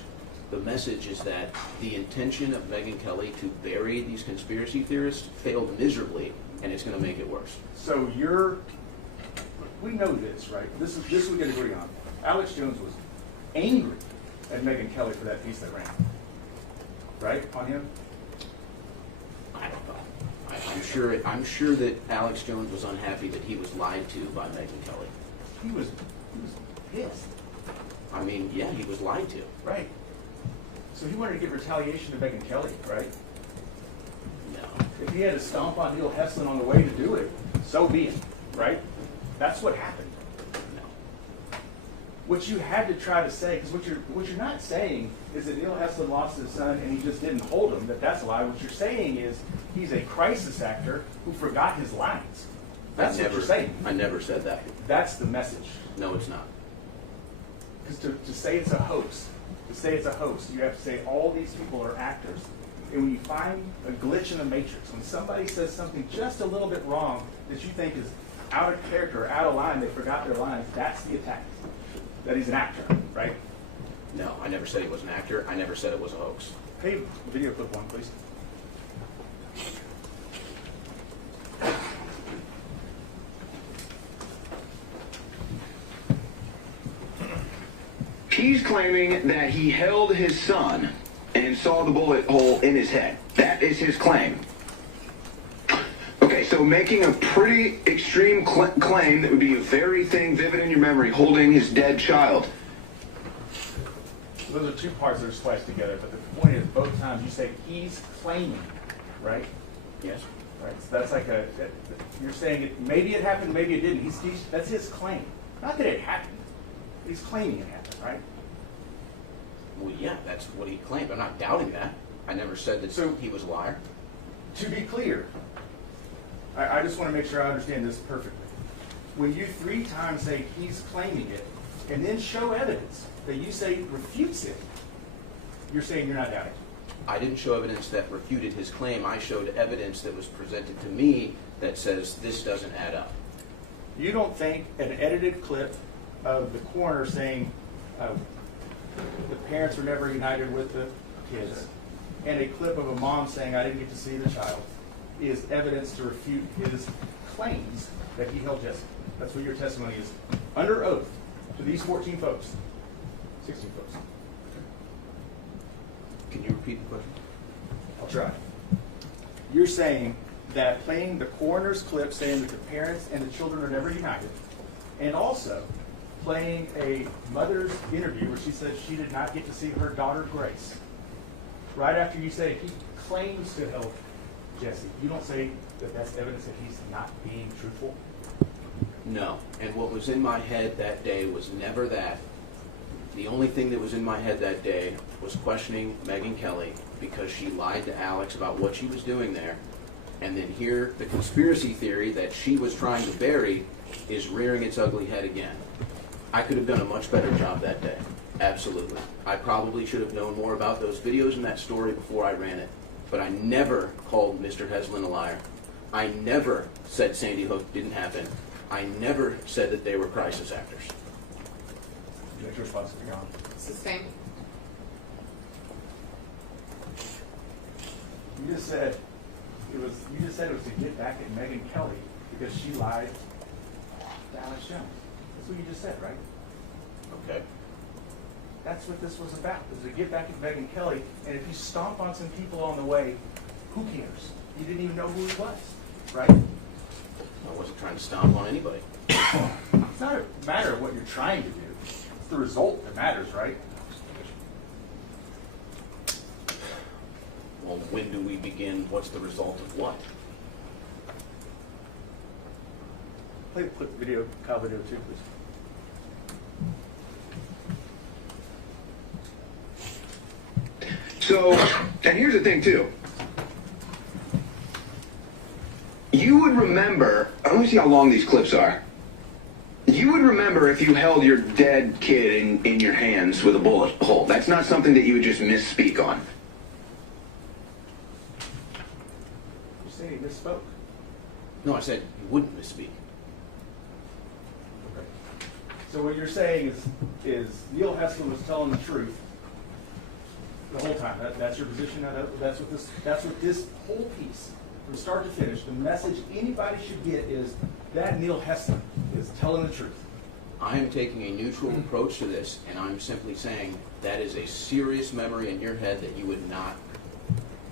The message is that the intention of Megyn Kelly to bury these conspiracy theorists failed miserably, and it's going to make it worse. So we know this, right? This we can agree on. Alex Jones was angry at Megyn Kelly for that piece that ran, right, on him? I don't know. I'm sure that Alex Jones was unhappy that he was lied to by Megyn Kelly. He was pissed. I mean, yeah, he was lied to. Right. So he wanted to give retaliation to Megyn Kelly, right? No. If he had to stomp on Neil Heslin on the way to do it, so be it, right? That's what happened. No. What you had to try to say, because what you're not saying is that Neil Heslin lost his son and he just didn't hold him, that's a lie. What you're saying is he's a crisis actor who forgot his lines. That's what you're saying. I never said that. That's the message. No, it's not. Because to say it's a hoax, you have to say all these people are actors. And when you find a glitch in the matrix, when somebody says something just a little bit wrong that you think is out of character or out of line, they forgot their lines, that's the attack. That he's an actor, right? No, I never said he was an actor. I never said it was a hoax. Hey, video clip one, please. He's claiming that he held his son and saw the bullet hole in his head. That is his claim. Okay, so making a pretty extreme claim that would be a very thing vivid in your memory, holding his dead child. So those are two parts that are spliced together, but the point is both times you say he's claiming, right? Yes. Right. So that's like you're saying maybe it happened, maybe it didn't. That's his claim. Not that it happened. He's claiming it happened, right? Well, yeah, that's what he claimed. I'm not doubting that. I never said that he was a liar. To be clear, I just want to make sure I understand this perfectly. When you 3 times say he's claiming it, and then show evidence that you say refutes it, you're saying you're not doubting. I didn't show evidence that refuted his claim. I showed evidence that was presented to me that says this doesn't add up. You don't think an edited clip of the coroner saying the parents were never united with the kids, and a clip of a mom saying I didn't get to see the child, is evidence to refute his claims that he held Jesse? That's what your testimony is under oath to these 14 folks, 16 folks. Can you repeat the question? I'll try. You're saying that playing the coroner's clip saying that the parents and the children are never united, and also playing a mother's interview where she said she did not get to see her daughter Grace, right after you say he claims to help Jesse, you don't say that that's evidence that he's not being truthful? No. And what was in my head that day was never that. The only thing that was in my head that day was questioning Megyn Kelly because she lied to Alex about what she was doing there. And then here, the conspiracy theory that she was trying to bury is rearing its ugly head again. I could have done a much better job that day. Absolutely. I probably should have known more about those videos and that story before I ran it. But I never called Mr. Heslin a liar. I never said Sandy Hook didn't happen. I never said that they were crisis actors. That's your response to John. Sustained. You just said it was to get back at Megyn Kelly because she lied to Alex Jones. That's what you just said, right? Okay. That's what this was about, is to get back at Megyn Kelly, and if you stomp on some people on the way, who cares? You didn't even know who he was, right? I wasn't trying to stomp on anybody. It's not a matter of what you're trying to do. It's the result that matters, right? Well, when do we begin? What's the result of what? Play the clip video, Kyle video too, please. So, and here's the thing too. You would remember, let me see how long these clips are. You would remember if you held your dead kid in your hands with a bullet hole. That's not something that you would just misspeak on. You say he misspoke. No, I said you wouldn't misspeak. Okay. So what you're saying is Neil Hessler was telling the truth the whole time. That's your position. That's what this whole piece, from start to finish, the message anybody should get is that Neil Hessler is telling the truth. I am taking a neutral approach to this, and I'm simply saying that is a serious memory in your head that you would not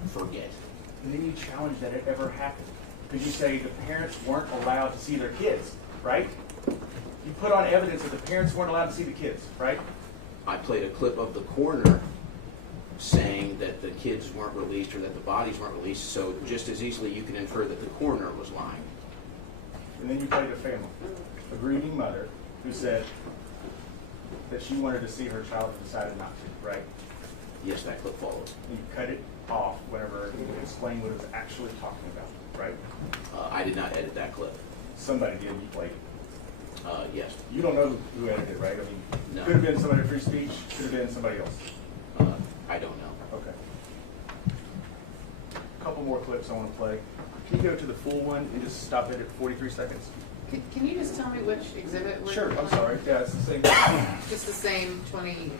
forget. And then you challenge that it ever happened. Because you say the parents weren't allowed to see their kids, right? You put on evidence that the parents weren't allowed to see the kids, right? I played a clip of the coroner saying that the kids weren't released or that the bodies weren't released, so just as easily you can infer that the coroner was lying. And then you played a family, a grieving mother who said that she wanted to see her child and decided not to, right? Yes, that clip follows. And you cut it off whenever you explained what it was actually talking about, right? I did not edit that clip. Somebody did, you played it. Yes. You don't know who edited it, right? I mean, No. Could have been somebody at Free Speech, could have been somebody else. I don't know. Okay. A couple more clips I want to play. Can you go to the full one and just stop it at 43 seconds? Can you just tell me which exhibit we're Sure, I'm playing? sorry. Yeah, it's the same. Just the same 23.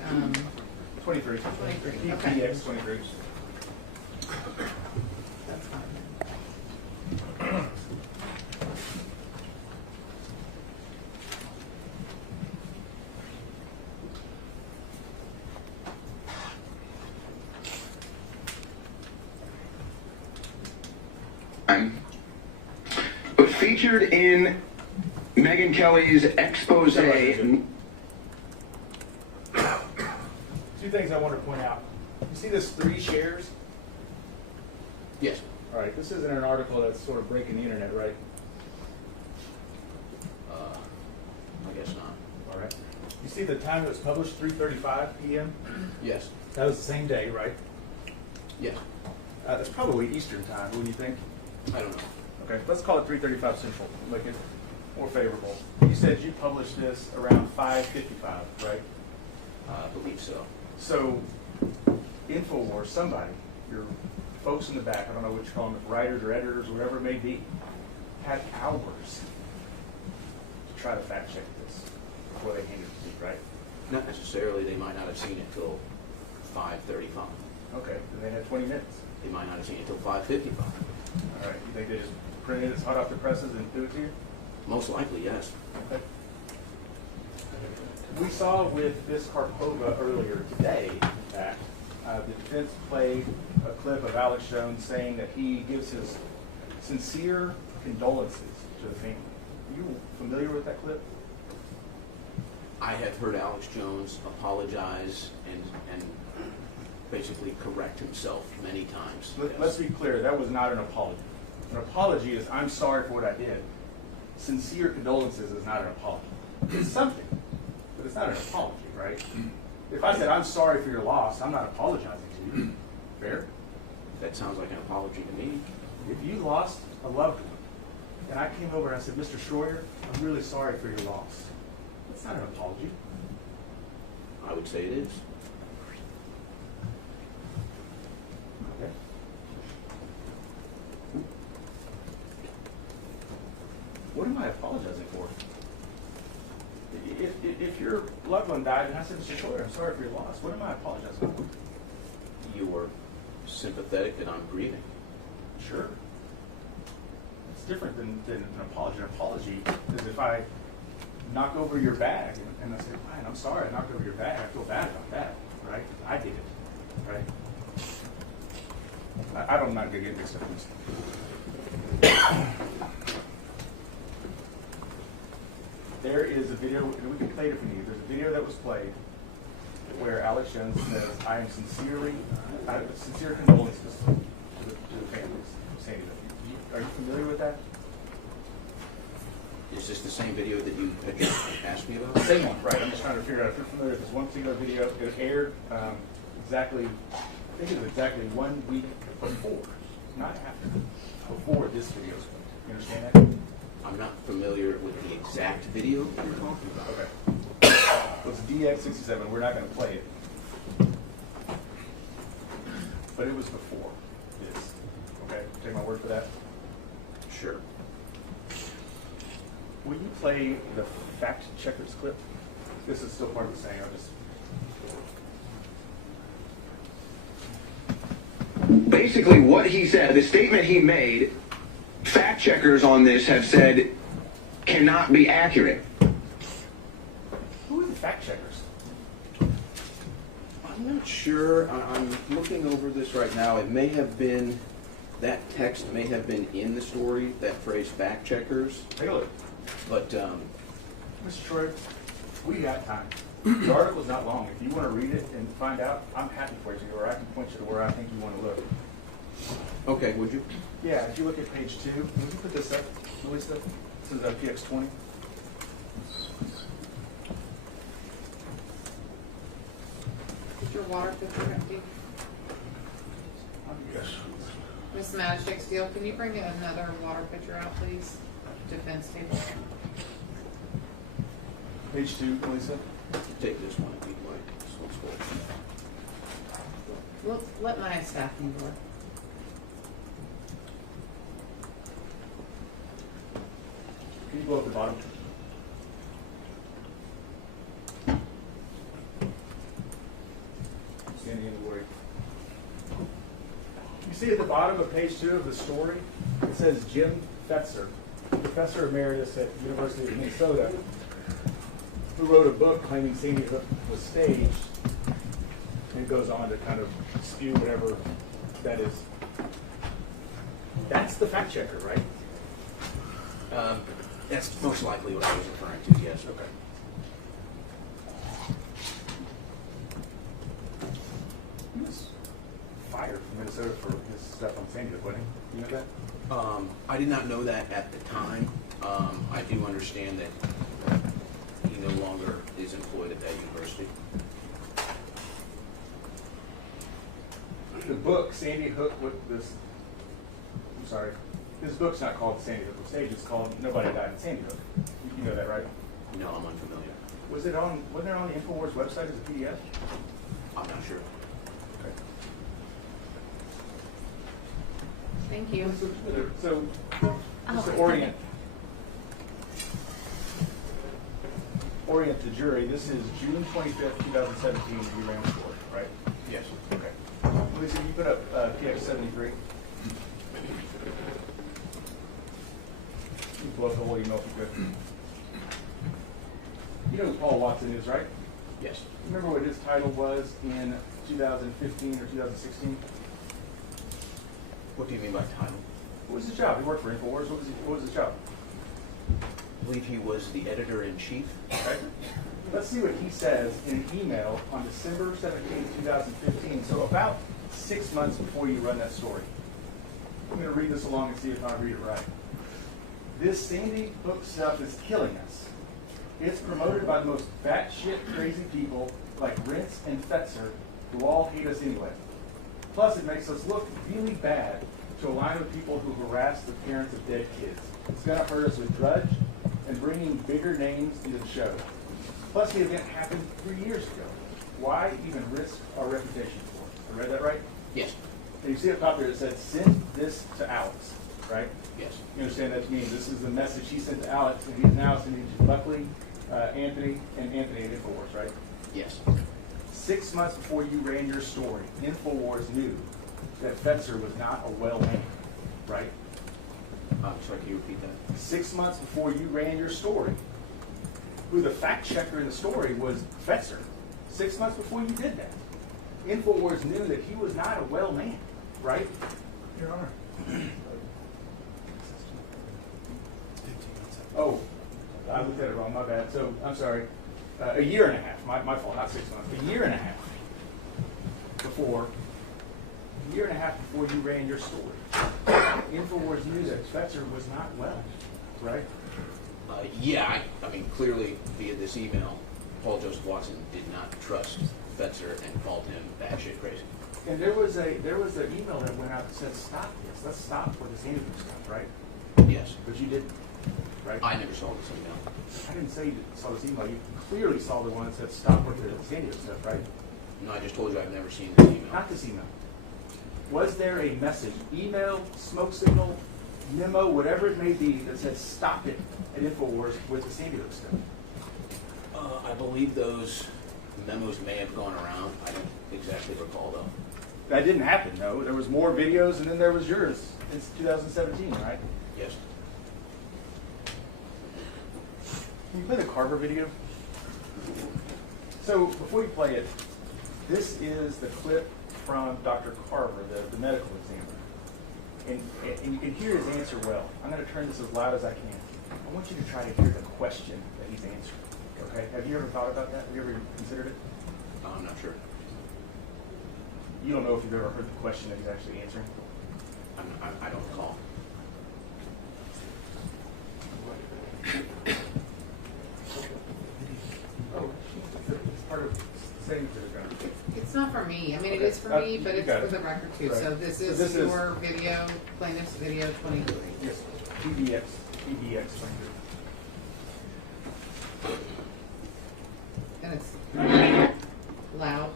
23, okay. PX 23. That's fine. But featured in Megyn Kelly's expose. Two things I want to point out. You see this 3 shares? Yes. All right, this isn't an article that's sort of breaking the internet, right? I guess not. All right. You see the time it was published, 3:35 p.m.? Yes. That was the same day, right? Yes. That's probably Eastern time, wouldn't you think? I don't know. Okay, let's call it 3:35 Central, make it more favorable. You said you published this around 5:55, right? I believe so. So, InfoWars, somebody, your folks in the back, I don't know what you call them, writers or editors, whatever it may be, had hours to try to fact check this before they handed it to you, right? Not necessarily. They might not have seen it till 5:35. Okay, then they had 20 minutes. They might not have seen it till 5:55. All right, you think they just printed it hot off the presses and threw it to you? Most likely, yes. Okay. We saw with this Karpova earlier today, in fact, the defense played a clip of Alex Jones saying that he gives his sincere condolences to the family. Are you familiar with that clip? I have heard Alex Jones apologize and basically correct himself many times. Let's be clear, that was not an apology. An apology is, I'm sorry for what I did. Sincere condolences is not an apology. It's something, but it's not an apology, right? If I said, I'm sorry for your loss, I'm not apologizing to you. Fair? That sounds like an apology to me. If you lost a loved one, and I came over and I said, Mr. Schroyer, I'm really sorry for your loss. That's not an apology. I would say it is. Okay. What am I apologizing for? If your loved one died and I said, Mr. Schroyer, I'm sorry for your loss, what am I apologizing for? You were sympathetic that I'm grieving. Sure. It's different than an apology. An apology is if I knock over your bag and I say, Ryan, I'm sorry I knocked over your bag. I feel bad about that. gonna get mixed up in this. There is a video, and we can play it if we need. There's a video that was played where Alex Jones says, I am sincere condolences to the families of Sandy Hook. Are you familiar with that? Is this the same video that you had just asked me about? Same one, right. I'm just trying to figure out if you're familiar with this one particular video. It aired exactly, I think it was exactly 1 week before, not after, before this video was played. You understand that? I'm not familiar with the exact video you're talking about. Okay. Well, it's DX67. We're not going to play it. But it was before this. Okay? Take my word for that. Sure. Will you play the fact checkers clip? This is still part of the saying. Basically, what he said, the statement he made, fact checkers on this have said cannot be accurate. Who are the fact checkers? I'm not sure. I'm looking over this right now. It may have been, that text may have been in the story, that phrase fact checkers. Take a look. But, Mr. Troy, we got time. The article's not long. If you want to read it and find out, I'm happy for you, or I can point you to where I think you want to look. okay, would you? Yeah, if you look at page 2, would you put this up, Melissa? This is PX20. Is your water pitcher empty? Yes. Miss Magic Steel, can you bring another water pitcher out, please? Defense table. Page 2, Melissa. Take this one if you'd like. This one's full. Let my staff handle it. Can you go up the bottom? Standing in the word. You see at the bottom of page 2 of the story, it says Jim Fetzer, Professor Emeritus at the University of Minnesota, who wrote a book claiming Sandy Hook was staged, and it goes on to kind of spew whatever that is. That's the fact checker, right? That's most likely what I was referring to, yes. Okay. He was fired from Minnesota for his stuff on Sandy Hook, wasn't he? You know that? I did not know that at the time. I do understand that he no longer is employed at that university. The book, Sandy Hook, I'm sorry, this book's not called Sandy Hook was staged, it's called Nobody Died in Sandy Hook. You know that, right? No, I'm unfamiliar. Wasn't it on the InfoWars website as a PDF? I'm not sure. Okay. Thank you. So, just to orient the jury, this is June 25th, 2017, you ran the story, right? Yes. Okay. Lisa, you put up PX 73. You blow up the whole email if you could. You know who Paul Watson is, right? Yes. Remember what his title was in 2015 or 2016? What do you mean by title? What was his job? He worked for InfoWars. What was his job? I believe he was the editor-in-chief. Okay. Let's see what he says in an email on December 17, 2015. So about 6 months before you run that story. I'm going to read this along and see if I read it right. This Sandy Hook stuff is killing us. It's promoted by the most batshit crazy people like Rentz and Fetzer, who all hate us anyway. Plus, it makes us look really bad to align with people who harass the parents of dead kids. It's going to hurt us with Drudge and bringing bigger names into the show. Plus, the event happened 3 years ago. Why even risk our reputation for it? I read that right? Yes. And you see up top there, it said, send this to Alex, right? Yes. You understand that to mean this is the message he sent to Alex, and he's now sending to Buckley, Anthony, and Anthony at InfoWars, right? Yes. 6 months before you ran your story, InfoWars knew that Fetzer was not a well man, right? Sorry, can you repeat that? 6 months before you ran your story, who the fact checker in the story was Fetzer. 6 months before you did that, InfoWars knew that he was not a well man, right? Your Honor. Oh, I looked at it wrong, my bad. So, I'm sorry. A year and a half, my fault, not 6 months. A year and a half before you ran your story. InfoWars News at Fetzer was not well, right? Yeah, I mean, clearly via this email, Paul Joseph Watson did not trust Fetzer and called him batshit crazy. And there was an email that went out that said, stop this. Let's stop with this interview stuff, right? Yes. But you didn't, right? I never saw this email. I didn't say you saw this email. You clearly saw the one that said stop with the San Diego stuff, right? No, I just told you I've never seen this email. Not this email. Was there a message, email, smoke signal, memo, whatever it may be, that said stop it at InfoWars with the San Diego stuff? I believe those memos may have gone around. I don't exactly recall, though. That didn't happen, no. There was more videos, and then there was yours in 2017, right? Yes. Can you play the Carver video? So, before you play it, this is the clip from Dr. Carver, the medical examiner. And you can hear his answer well. I'm going to turn this as loud as I can. I want you to try to hear the question that he's answering. Okay? Have you ever thought about that? Have you ever considered it? I'm not sure. You don't know if you've ever heard the question that he's actually answering? I don't recall. Oh, it's part of saying to the ground. It's not for me. I mean, Okay. it is for me, but You it's got for it. the record too. Right. So this So is this is- your video, plaintiff's video 23. Yes, PBX 23. And it's loud.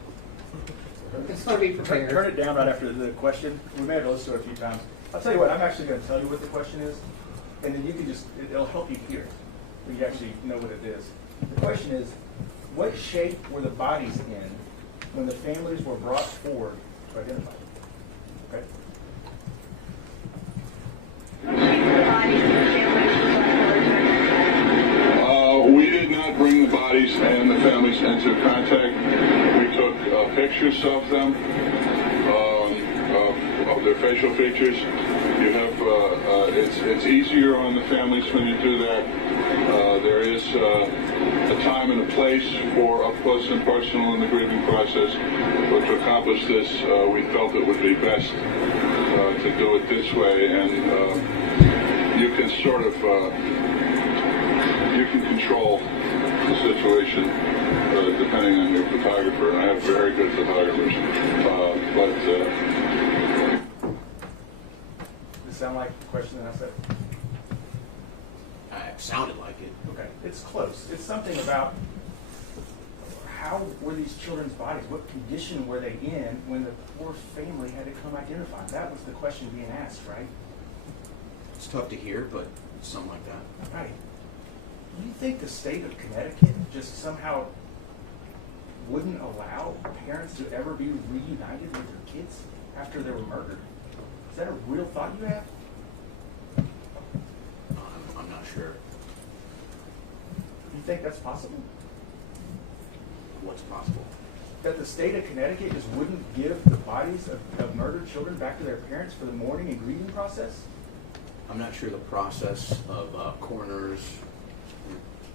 Just want to be prepared. Turn it down right after the question. We may have to listen to it a few times. I'll tell you what, I'm actually going to tell you what the question is, and then you can just, it'll help you hear it, so you actually know what it is. The question is, what shape were the bodies in when the families were brought forward to identify them? Okay? We did not bring the bodies and the families into contact. We took pictures of them, of their facial features. You have, it's easier on the families when you do that. There is a time and a place for up close and personal in the grieving process. But to accomplish this, we felt it would be best to do it this way, and you can sort of you can control the situation depending on your photographer. And I have very good photographers, Does it sound like the question that I said? It sounded like it. Okay, it's close. It's something about how were these children's bodies? What condition were they in when the poor family had to come identify them? That was the question being asked, right? It's tough to hear, but it's something like that. Right. Do you think the state of Connecticut just somehow wouldn't allow parents to ever be reunited with their kids after they were murdered? Is that a real thought you have? I'm not sure. You think that's possible? What's possible? That the state of Connecticut just wouldn't give the bodies of murdered children back to their parents for the mourning and grieving process? I'm not sure the process of coroners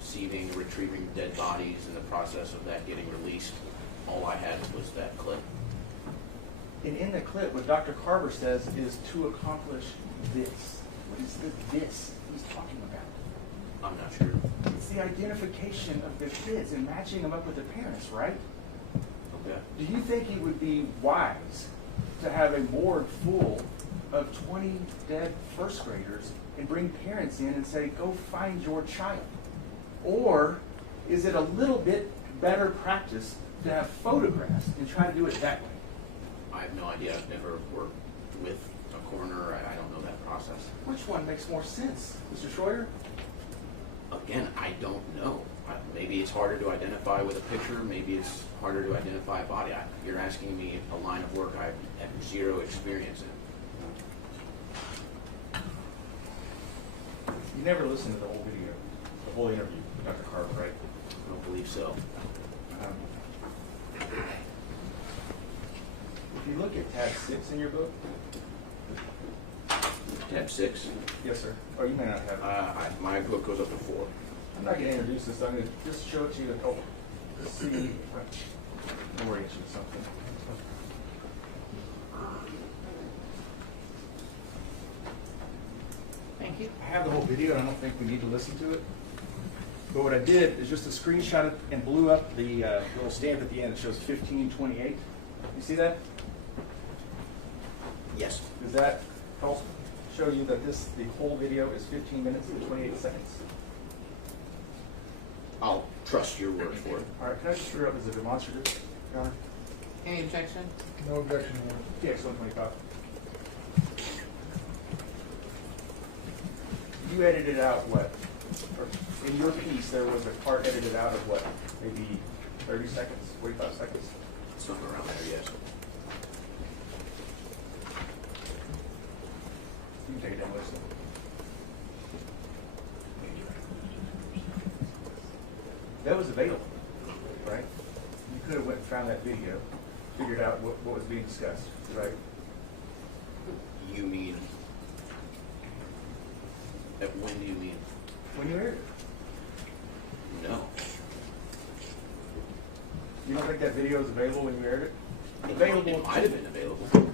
receiving, retrieving dead bodies, and the process of that getting released. All I had was that clip. And in the clip, what Dr. Carver says is to accomplish this. What is the this he's talking about? I'm not sure. It's the identification of the kids and matching them up with the parents, right? Okay. Do you think it would be wise to have a morgue full of 20 dead first graders and bring parents in and say, go find your child? Or is it a little bit better practice to have photographs and try to do it that way? I have no idea. I've never worked with a coroner. I don't know that process. Which one makes more sense, Mr. Schroeder? Again, I don't know. Maybe it's harder to identify with a picture. Maybe it's harder to identify a body. You're asking me a line of work I have zero experience in. You never listened to the whole video, the whole interview with Dr. Carver, right? I don't believe so. If you look at tab 6 in your book, tab 6. Yes, sir. Oh, you may not have it. My book goes up to 4. I'm not going to introduce this. I'm going to just show it to you. Oh, let's see. I'll orient you to something. Thank you. I have the whole video, and I don't think we need to listen to it. But what I did is just a screenshot and blew up the little stamp at the end. It shows 15:28. You see that? Yes. Does that also show you that the whole video is 15 minutes and 28 seconds? I'll trust your word for it. All right, can I just figure out as a demonstrative, Your Honor? Any objection? No objection, Your Honor. TX 125. You edited out what? Or in your piece, there was a part edited out of what? Maybe 30 seconds, 45 seconds? Something around there, yes. You can take it down, listen. That was available, right? You could have went and found that video, figured out what was being discussed, right? You mean... when do you mean? When you aired it. No. You don't think that video is available when you aired it? It might have been available,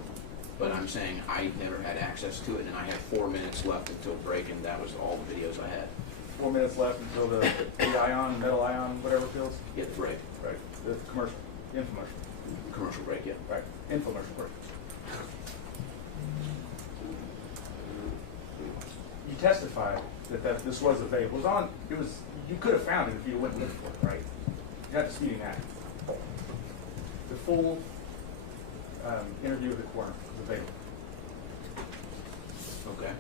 but I'm saying I never had access to it, and I had 4 minutes left until break, and that was all the videos I had. 4 minutes left until the ion, metal ion, whatever it feels? Yeah, the break. Right, the commercial, infomercial. Commercial break, yeah. Right, infomercial break. You testified that this was available. You could have found it if you went and looked for it, right? You're not disputing that. The full interview with the coroner was available. Okay.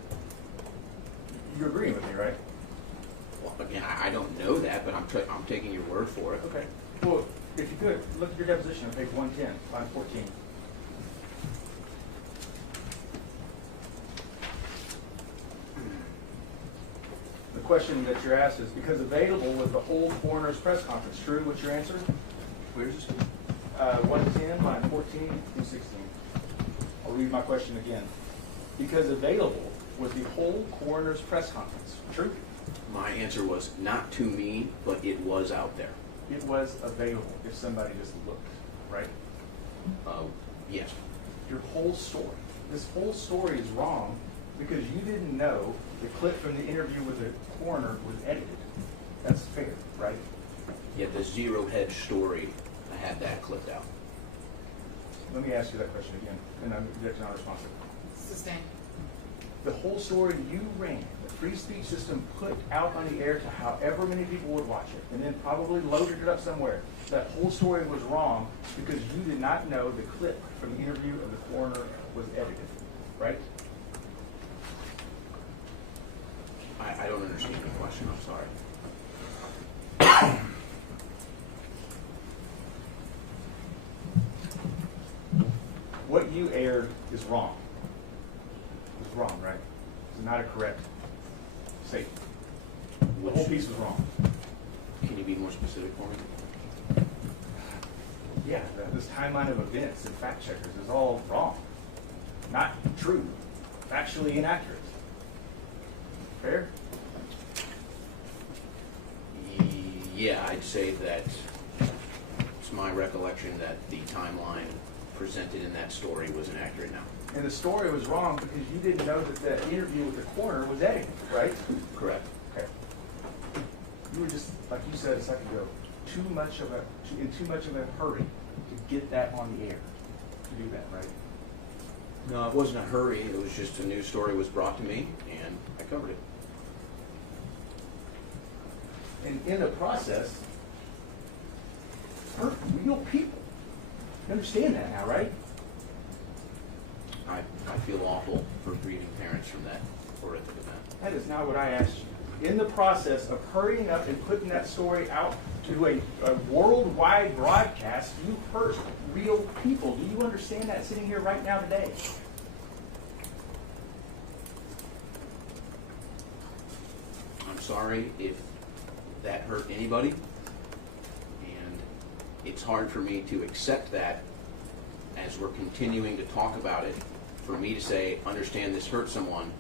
You're agreeing with me, right? Well, again, I don't know that, but I'm taking your word for it. Okay. Well, if you could, look at your deposition on page 110, line 14. The question that you're asked is, because available was the whole coroner's press conference. True? What's your answer? Where's this? 110, line 14 through 16. I'll read my question again. Because available was the whole coroner's press conference. True? My answer was not to me, but it was out there. It was available if somebody just looked, right? Yes. Your whole story. This whole story is wrong because you didn't know the clip from the interview with the coroner was edited. That's fair, right? Yet the Zero Hedge story, I had that clipped out. Let me ask you that question again, and that's not responsive. Sustained. The whole story you ran, the free speech system put out on the air to however many people would watch it, and then probably loaded it up somewhere. That whole story was wrong because you did not know the clip from the interview of the coroner was edited, right? I don't understand the question, I'm sorry. What you aired is wrong. It's wrong, right? It's not a correct statement. The whole piece was wrong. Can you be more specific for me? Yeah, this timeline of events and fact checkers is all wrong. Not true. Factually inaccurate. Fair? Yeah, I'd say that it's my recollection that the timeline presented in that story was inaccurate now. And the story was wrong because you didn't know that that interview with the coroner was edited, right? Correct. Okay. You were just, like you said a second ago, in too much of a hurry to get that on the air, to do that, right? No, it wasn't a hurry. It was just a new story was brought to me, and I covered it. And in the process, hurt real people. You understand that now, right? I feel awful for grieving parents from that horrific event. That is not what I asked you. In the process of hurrying up and putting that story out to a worldwide broadcast, you hurt real people. Do you understand that sitting here right now today? I'm sorry if that hurt anybody, and it's hard for me to accept that as we're continuing to talk about it. For me to say, understand this hurt someone,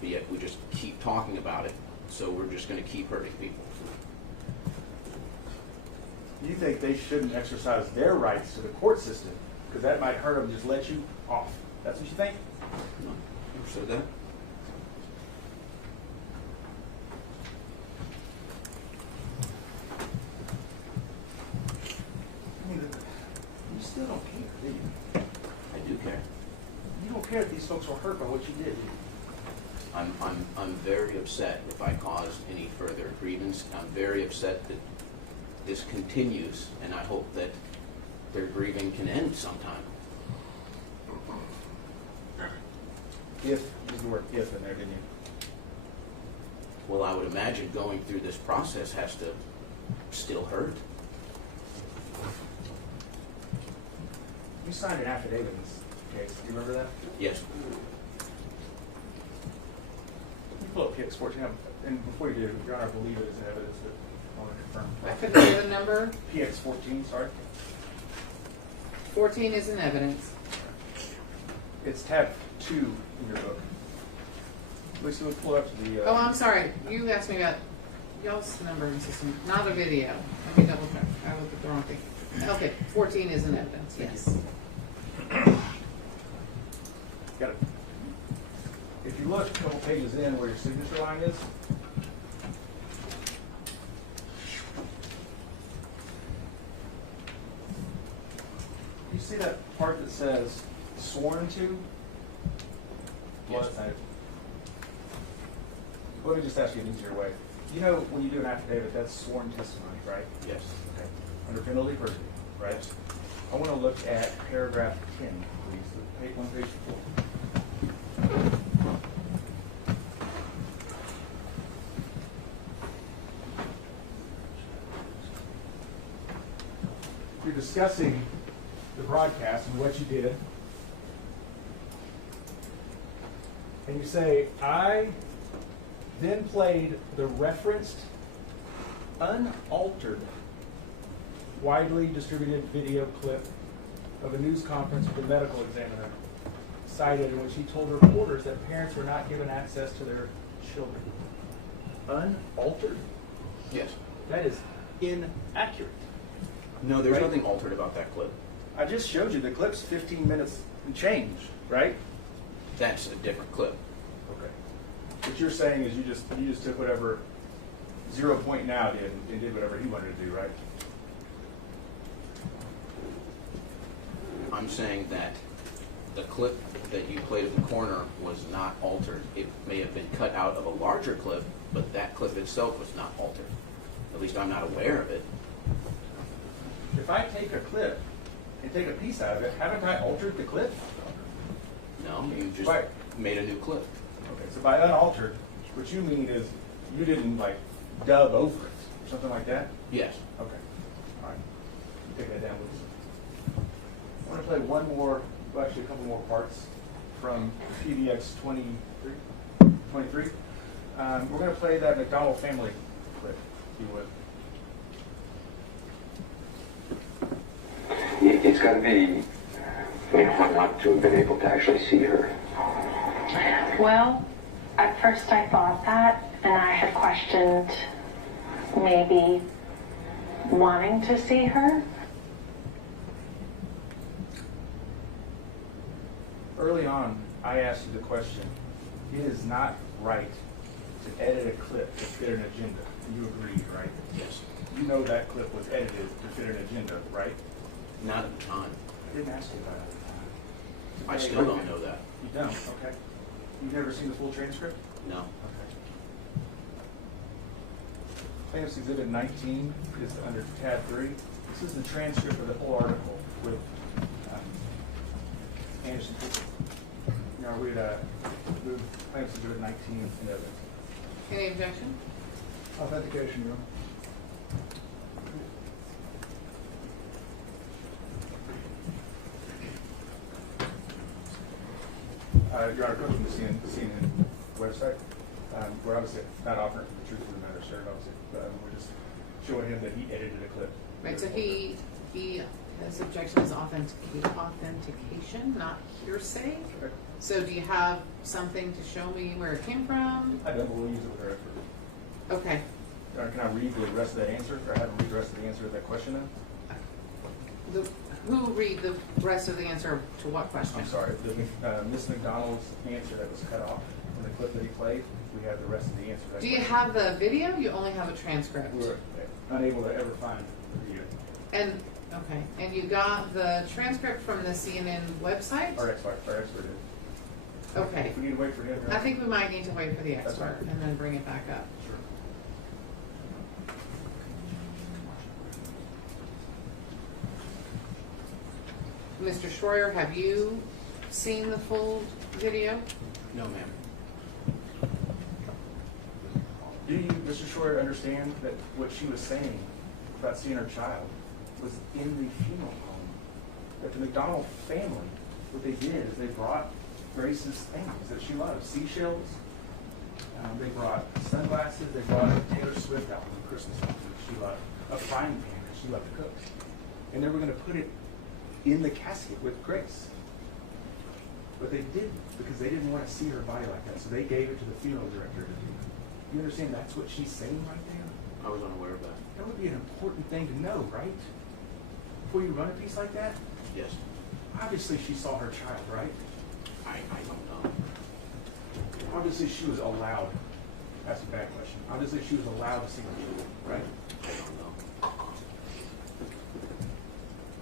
but yet we just keep talking about it, so we're just going to keep hurting people. You think they shouldn't exercise their rights to the court system because that might hurt them, just let you off. That's what you think? No, never said that. I mean, you still don't care, do you? I do care. You don't care if these folks were hurt by what you did, do you? I'm very upset if I caused any further grievance. I'm very upset that this continues, and I hope that their grieving can end sometime. If, use the word if in there, didn't you? Well, I would imagine going through this process has to still hurt. You signed an affidavit in this case. Do you remember that? Yes. You pull up PX 14, and before you do, Your Honor, I believe it is evidence that I want to confirm. I couldn't hear the number. PX 14, sorry. 14 is in evidence. It's tab 2 in your book. Lisa, let's pull up to the... Oh, I'm sorry. You asked me about y'all's numbering system, not a video. Let me double check. I looked at the wrong thing. Okay, 14 is in evidence, yes. Got it. If you look a couple pages in where your signature line is, you see that part that says sworn to? Yes. Let me just ask you an easier way. You know when you do an affidavit, that's sworn testimony, right? Yes. Okay. Under penalty of perjury, right? I want to look at paragraph 10, please. One page before. You're discussing the broadcast and what you did. And you say, I then played the referenced, unaltered, widely distributed video clip of a news conference with a medical examiner cited in which he told reporters that parents were not given access to their children. Unaltered? Yes. That is inaccurate. No, there's Right? nothing altered about that clip. I just showed you the clip's 15 minutes and change, right? That's a different clip. Okay. What you're saying is you just took whatever 0 Point Now did and did whatever he wanted to do, right? I'm saying that the clip that you played in the corner was not altered. It may have been cut out of a larger clip, but that clip itself was not altered. At least I'm not aware of it. If I take a clip and take a piece out of it, haven't I altered the clip? No, you just Right. made a new clip. Okay, so by unaltered, what you mean is you didn't like dub over it or something like that? Yes. Okay. All right. Take that down, please. I want to play one more, well, actually a couple more parts from PBX 23. We're going to play that McDonald family clip, if you would. It's got to be hard not to have been able to actually see her. Well, at first I thought that, and I had questioned maybe wanting to see her. Early on, I asked you the question, it is not right to edit a clip to fit an agenda. You agreed, right? Yes. You know that clip was edited to fit an agenda, right? Not at the time. I didn't ask you about it at the time. I still don't know that. You don't? Okay. You've never seen the full transcript? No. Okay. Plaintiff's Exhibit 19 is under tab 3. This is the transcript of the whole article with Anderson. Now we'd move Plaintiff's Exhibit 19 in evidence. Any objection? Authentication, Your Honor. Your Honor, go from the CNN website. We're obviously not offering the truth of the matter, sir. Obviously, we're just showing him that he edited a clip. Right, so he This objection is authentication, not hearsay. So do you have something to show me where it came from? I don't, but we'll use it with our expert. Okay. Can I read the rest of that answer, or have him read the rest of the answer to that question now? Who read the rest of the answer to what question? I'm sorry, Miss McDonald's answer that was cut off in the clip that he played, we have the rest of the answer. Do you have the video? You only have a transcript. We're unable to ever find the video. And, okay, and you got the transcript from the CNN website? Our expert did. Okay. If we need to wait for him. I think we might need to wait for the That's expert fine. and then bring it back up. Sure. Mr. Schroyer, have you seen the full video? No, ma'am. Do you, Mr. Schroyer, understand that what she was saying about seeing her child was in the funeral home? That the McDonald family, what they did is they brought Grace's things that she loved, seashells. They brought sunglasses. They brought a Taylor Swift album, a Christmas album that she loved, a frying pan that she loved to cook, and they were going to put it in the casket with Grace. But they didn't, because they didn't want to see her body like that, so they gave it to the funeral director to do. You understand that's what she's saying right there? I was unaware of that. That would be an important thing to know, right? Before you run a piece like that? Yes. Obviously she saw her child, right? I don't know. Obviously she was allowed, that's a bad question. Obviously she was allowed to see her child, right? I don't know.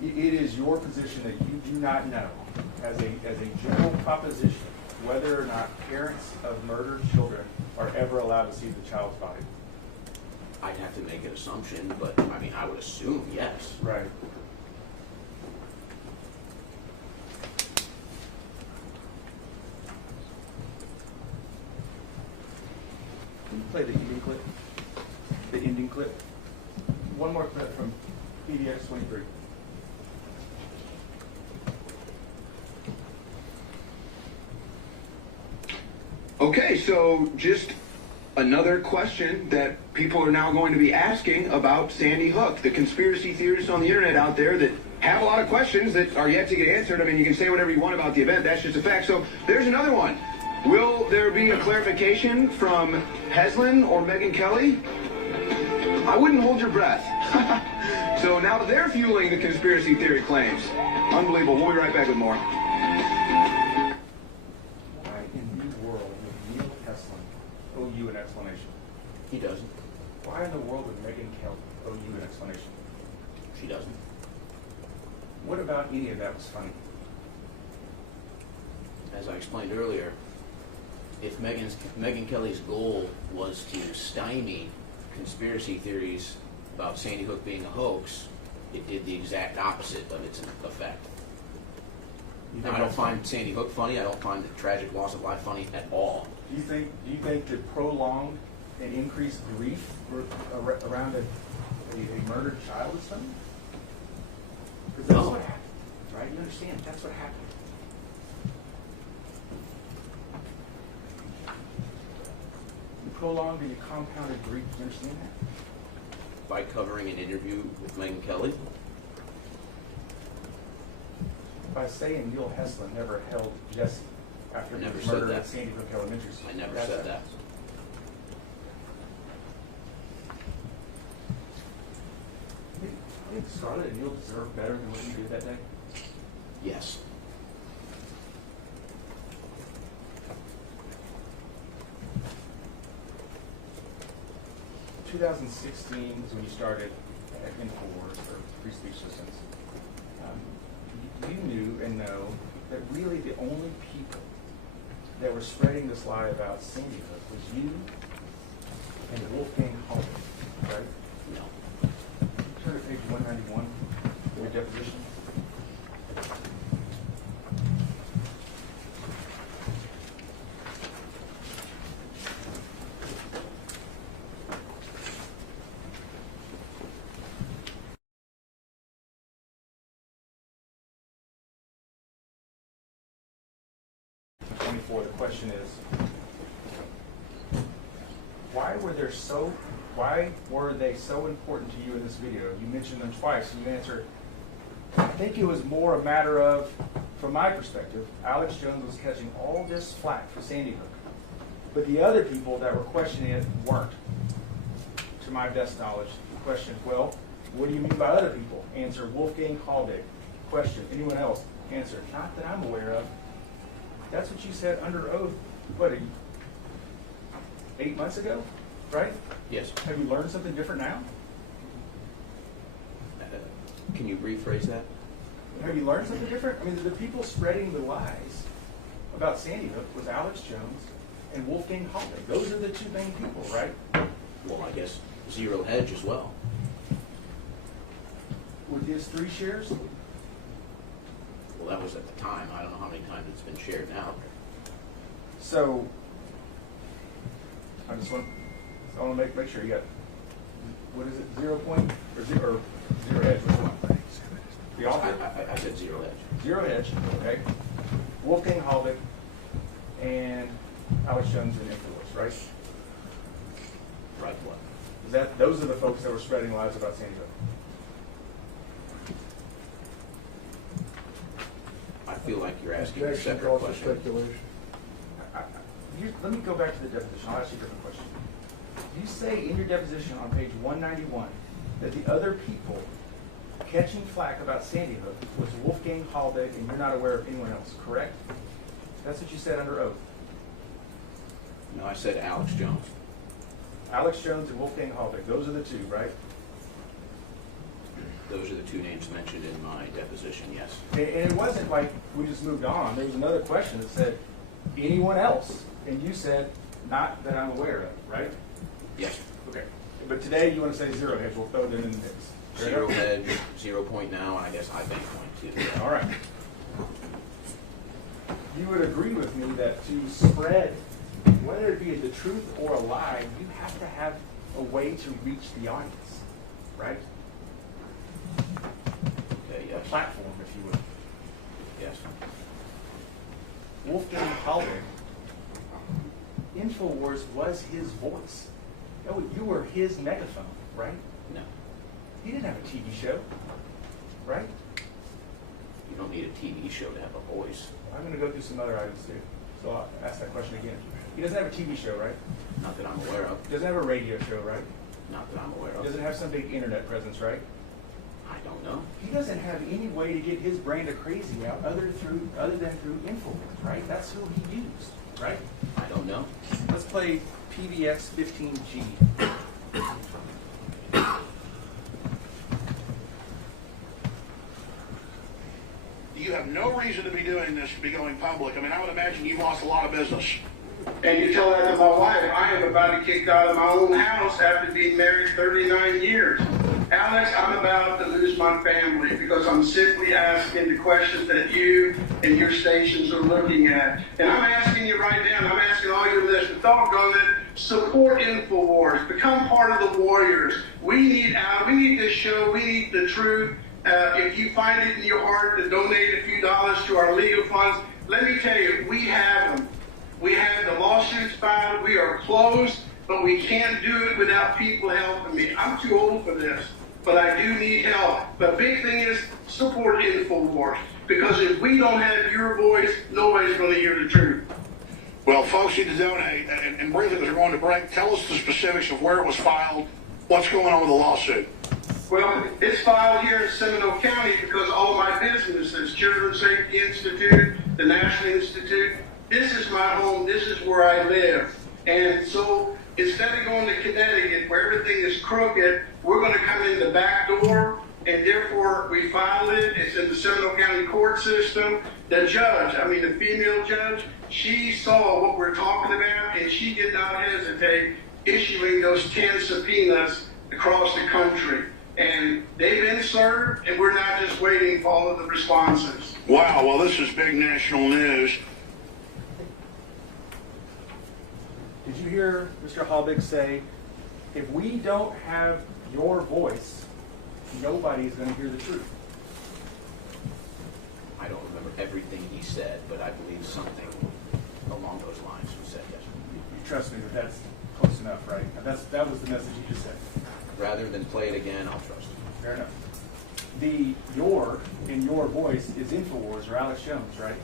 It is your position that you do not know, as a general proposition, whether or not parents of murdered children are ever allowed to see the child's body. I'd have to make an assumption, but I mean, I would assume yes. Right. Can you play the ending clip? The ending clip? One more clip from PDX 23. Okay, so just another question that people are now going to be asking about Sandy Hook. The conspiracy theorists on the internet out there that have a lot of questions that are yet to get answered. I mean, you can say whatever you want about the event. That's just a fact. So there's another one. Will there be a clarification from Heslin or Megyn Kelly? I wouldn't hold your breath. So now they're fueling the conspiracy theory claims. Unbelievable. We'll be right back with more. Owe you an explanation? He doesn't. Why in the world would Megyn Kelly owe you an explanation? She doesn't. What about any of that was funny? As I explained earlier, if Megyn Kelly's goal was to stymie conspiracy theories about Sandy Hook being a hoax, it did the exact opposite of its effect. Now, I don't find Sandy Hook funny. I don't find the tragic loss of life funny at all. Do you think that prolonged and increased grief around a murdered child is funny? Because that's what happened, right? You understand? That's what happened. You prolonged and you compounded grief. You understand that? By covering an interview with Megyn Kelly. By saying Neil Heslin never held Jesse after he was murdered at Sandy Hook Elementary School. I never said that. I think Scarlett and Neil deserve better than what you did that day. Yes. In 2016 is when you started at InfoWars, or Free Speech Systems. You knew and know that really the only people that were spreading this lie about Sandy Hook was you and Wolfgang Hall, right? No. Turn to page 191, your deposition. The question is, why were they so important to you in this video? You mentioned them twice, and you answered I think it was more a matter of, from my perspective, Alex Jones was catching all this flack for Sandy Hook. But the other people that were questioning it weren't. To my best knowledge, the question, well, what do you mean by other people? Answer, Wolfgang Halbig. Question, anyone else? Answer, not that I'm aware of. That's what you said under oath, what, 8 months ago, right? Yes. Have you learned something different now? Can you rephrase that? Have you learned something different? I mean, the people spreading the lies about Sandy Hook was Alex Jones and Wolfgang Halbig. Those are the two main people, right? Well, I guess Zero Hedge as well. With his 3 shares? Well, that was at the time. I don't know how many times it's been shared now. So, I want to make sure you got, what is it, 0 point, or zero hedge, which one? The author? I said Zero Hedge. Zero Hedge, okay. Wolfgang Halbig and Alex Jones and InfoWars, right? Right what? Those are the folks that were spreading lies about Sandy Hook. I feel like you're asking a Objection separate calls for question. speculation. Let me go back to the deposition. I'll ask you a different question. You say in your deposition on page 191 that the other people catching flack about Sandy Hook was Wolfgang Halbig, and you're not aware of anyone else, correct? That's what you said under oath. No, I said Alex Jones. Alex Jones and Wolfgang Halbig, those are the two, right? Those are the 2 names mentioned in my deposition, yes. And it wasn't like we just moved on. There was another question that said, anyone else? And you said, not that I'm aware of, right? Yes. Okay. But today you want to say Zero Hedge. We'll throw them in the mix. Fair Zero enough? Hedge, 0 point now, and I guess I bank point too. All right. You would agree with me that to spread, whether it be the truth or a lie, you have to have a way to reach the audience, right? Okay, A yes. platform, if you would. Yes. Wolfgang Halbig, InfoWars was his voice. You were his megaphone, right? No. He didn't have a TV show, right? You don't need a TV show to have a voice. I'm going to go through some other items too. So I'll ask that question again. He doesn't have a TV show, right? Not that I'm aware of. He doesn't have a radio show, right? Not that I'm aware He of. doesn't have some big internet presence, right? I don't know. He doesn't have any way to get his brand of crazy out other than through InfoWars, right? That's who he used, right? I don't know. Let's play PBX 15G. You have no reason to be doing this, to be going public. I mean, I would imagine you've lost a lot of business. And you tell that to my wife. I am about to kicked out of my own house after being married 39 years. Alex, I'm about to lose my family because I'm simply asking the questions that you and your stations are looking at. And I'm asking you right now, and I'm asking all your listeners, doggone it, support InfoWars. Become part of the warriors. We need this show. We need the truth. If you find it in your heart to donate a few dollars to our legal funds, let me tell you, we have them. We have the lawsuits filed. We are closed, but we can't do it without people helping me. I'm too old for this, but I do need help. The big thing is support InfoWars, because if we don't have your voice, nobody's going to hear the truth. Well, folks need to donate, and briefly, as we're going to break, tell us the specifics of where it was filed, what's going on with the lawsuit. Well, it's filed here in Seminole County because all my businesses, Children's Safety Institute, the National Institute, this is my home, this is where I live. And so instead of going to Connecticut where everything is crooked, we're going to come in the back door, and therefore we filed it. It's in the Seminole County court system. The judge, the female judge, she saw what we're talking about, and she did not hesitate issuing those 10 subpoenas across the country. And they've been served, and we're not just waiting for all of the responses. Wow, well, this is big national news. Did you hear Mr. Halbig say, if we don't have your voice, nobody is going to hear the truth? I don't remember everything he said, but I believe something along those lines was said, yes. You trust me that that's close enough, right? That was the message you just said. Rather than play it again, I'll trust him. Fair enough. the your in your voice is InfoWars or Alex Jones, right?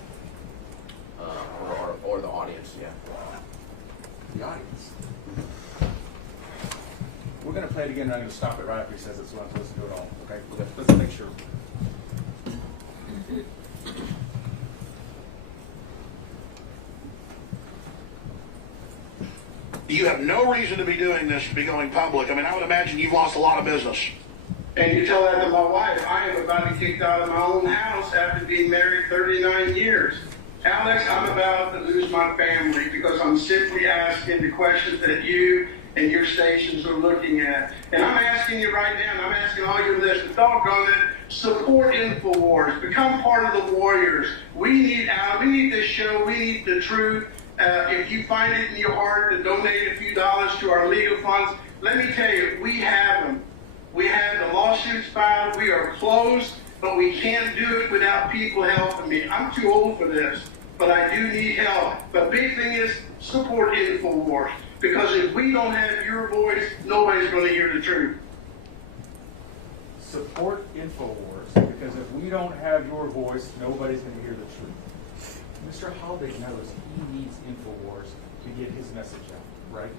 Or the audience, yeah. The audience. We're going to play it again, and I'm going to stop it right after he says it, so I'm supposed to do it all. Okay? Let's make sure. You have no reason to be doing this, to be going public. I mean, I would imagine you've lost a lot of business. And you tell that to my wife. I am about to be kicked out of my own house after being married 39 years. Alex, I'm about to lose my family because I'm simply asking the questions that you and your stations are looking at. And I'm asking you right now, and I'm asking all your listeners, doggone it, support InfoWars. Become part of the Warriors. We need this show. We need the truth. If you find it in your heart to donate a few dollars to our legal funds, let me tell you, we have them. We have the lawsuits filed. We are closed, but we can't do it without people helping me. I'm too old for this, but I do need help. But big thing is support InfoWars, because if we don't have your voice, nobody's going to hear the truth. Support InfoWars, because if we don't have your voice, nobody's going to hear the truth. Mr. Halbig knows he needs InfoWars to get his message out, right?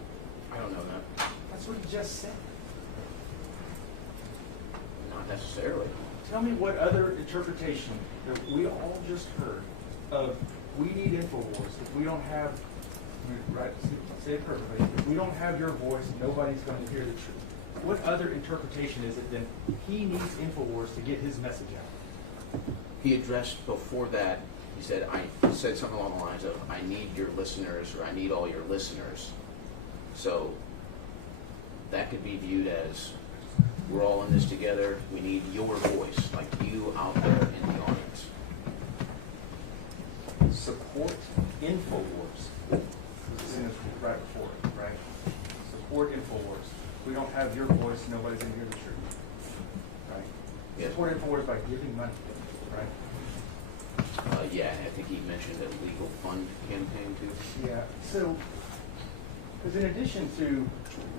I don't know that. That's what he just said. Not necessarily. Tell me what other interpretation that we all just heard of we need InfoWars. If we don't have, right, say it perfectly, if we don't have your voice, nobody's going to hear the truth. What other interpretation is it than he needs InfoWars to get his message out? He addressed before that, he said something along the lines of, I need your listeners, or I need all your listeners. So that could be viewed as, we're all in this together, we need your voice, like you out there in the audience. Support InfoWars. This is right before it, right? Support InfoWars. If we don't have your voice, nobody's going to hear the truth. Right? Yeah. Support InfoWars by giving money, right? Yeah, I think he mentioned a legal fund campaign too. Yeah. So, because in addition to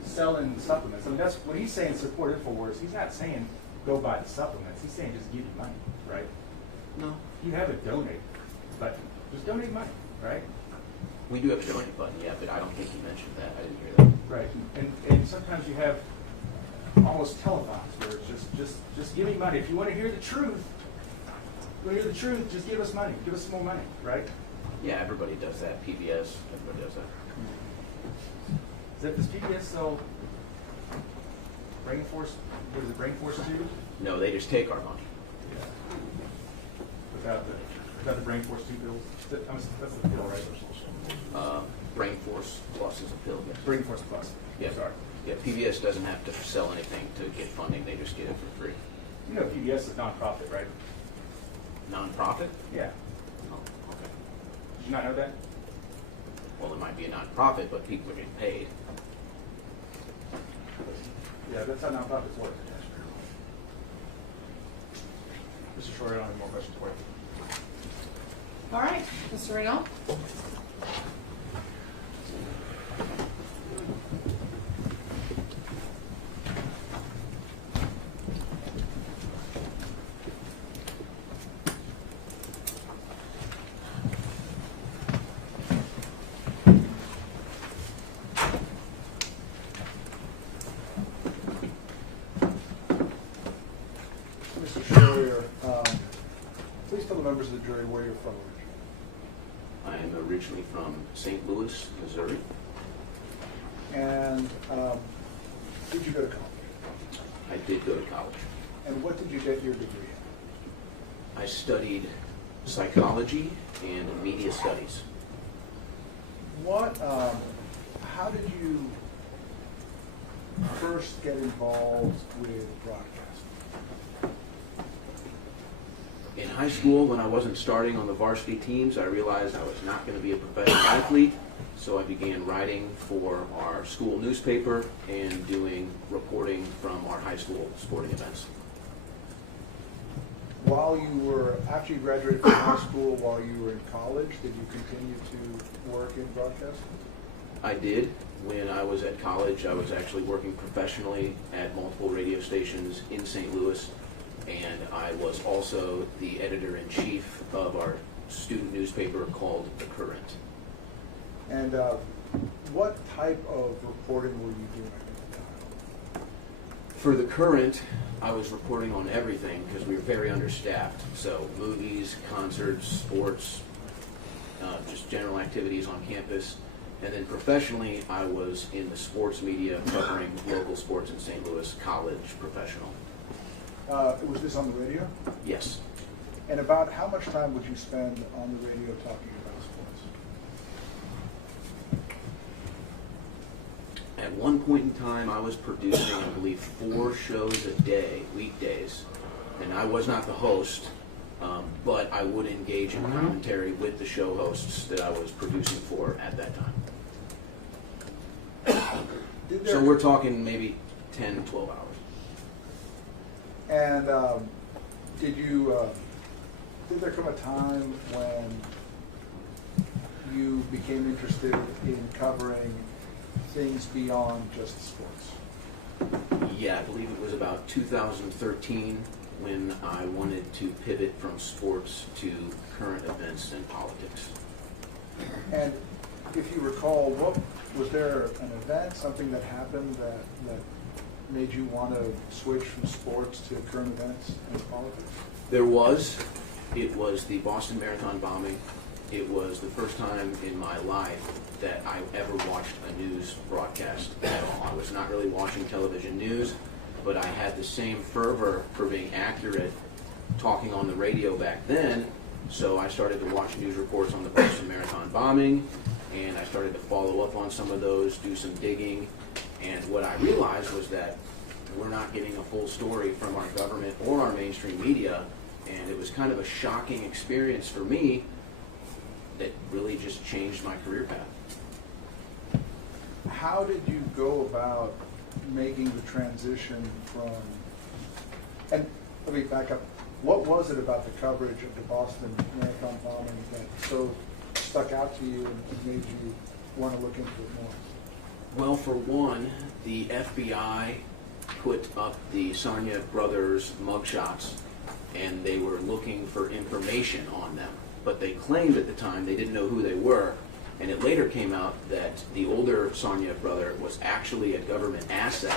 selling supplements, I mean, that's what he's saying, support InfoWars. He's not saying go buy the supplements. He's saying just give you money, right? No. You have a donate button. Just donate money, right? We do have a donate button, yeah, but I don't think he mentioned that. I didn't hear that. Right. And sometimes you have almost telethons where it's just give me money. If you want to hear the truth, just give us money. Give us some more money, right? Yeah, everybody does that. PBS, everybody does that. Does PBS sell Brain Force? What is it, Brain Force 2? No, they just take our money. Yeah. Without the Brain Force 2 bills? That's the pill, right? Brain Force Plus is a pill, yes. Brain Force Plus. Yeah. Sorry. Yeah, PBS doesn't have to sell anything to get funding. They just get it for free. You know PBS is non-profit, right? Non-profit? Yeah. Oh, okay. Did you not know that? Well, it might be a non-profit, but people are getting paid. Yeah, that's how non-profits work. Mr. Short, I don't have more questions for you. All right, Mr. Reno. Mr. Schroyer, please tell the members of the jury where you're from originally. I am originally from St. Louis, Missouri. And did you go to college? I did go to college. And what did you get your degree in? I studied psychology and media studies. How did you first get involved with broadcasting? In high school, when I wasn't starting on the varsity teams, I realized I was not going to be a professional athlete, so I began writing for our school newspaper and doing reporting from our high school sporting events. After you graduated from high school, while you were in college, did you continue to work in broadcasting? I did. When I was at college, I was actually working professionally at multiple radio stations in St. Louis and I was also the editor-in-chief of our student newspaper called The Current. And what type of reporting were you doing at the time? For The Current, I was reporting on everything because we were very understaffed. So movies, concerts, sports, just general activities on campus. And then professionally, I was in the sports media covering local sports in St. Louis, college, professional. Was this on the radio? Yes. And about how much time would you spend on the radio talking about sports? At one point in time, I was producing, I believe, 4 shows a day, weekdays. And I was not the host, but I would engage in commentary with the show hosts that I was producing for at that time. So we're talking maybe 10, 12 hours. And did there come a time when you became interested in covering things beyond just sports? Yeah, I believe it was about 2013 when I wanted to pivot from sports to current events and politics. And if you recall, was there an event, something that happened that made you want to switch from sports to current events and politics? There was. It was the Boston Marathon bombing. It was the first time in my life that I ever watched a news broadcast at all. I was not really watching television news, but I had the same fervor for being accurate talking on the radio back then, so I started to watch news reports on the Boston Marathon bombing, and I started to follow up on some of those, do some digging, and what I realized was that we're not getting a full story from our government or our mainstream media, and it was kind of a shocking experience for me that really just changed my career path. How did you go about making the transition from, and let me back up, what was it about the coverage of the Boston Marathon bombing that so stuck out to you and made you want to look into it more? Well, for one, the FBI put up the Sonia brothers mugshots, and they were looking for information on them. But they claimed at the time they didn't know who they were, and it later came out that the older Sonia brother was actually a government asset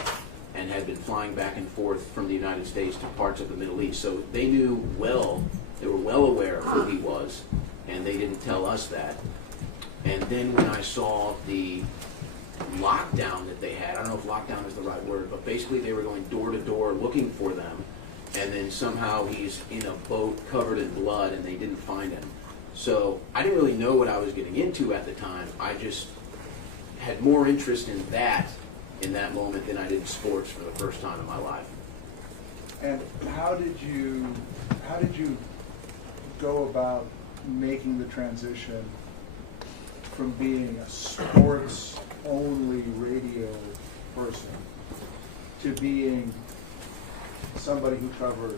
and had been flying back and forth from the United States to parts of the Middle East. So they knew well, they were well aware of who he was, and they didn't tell us that. And then when I saw the lockdown that they had, I don't know if lockdown is the right word, but basically they were going door to door looking for them, and then somehow he's in a boat covered in blood and they didn't find him. So I didn't really know what I was getting into at the time. I just had more interest in that moment than I did in sports for the first time in my life. And how did you go about making the transition from being a sports only radio person to being somebody who covered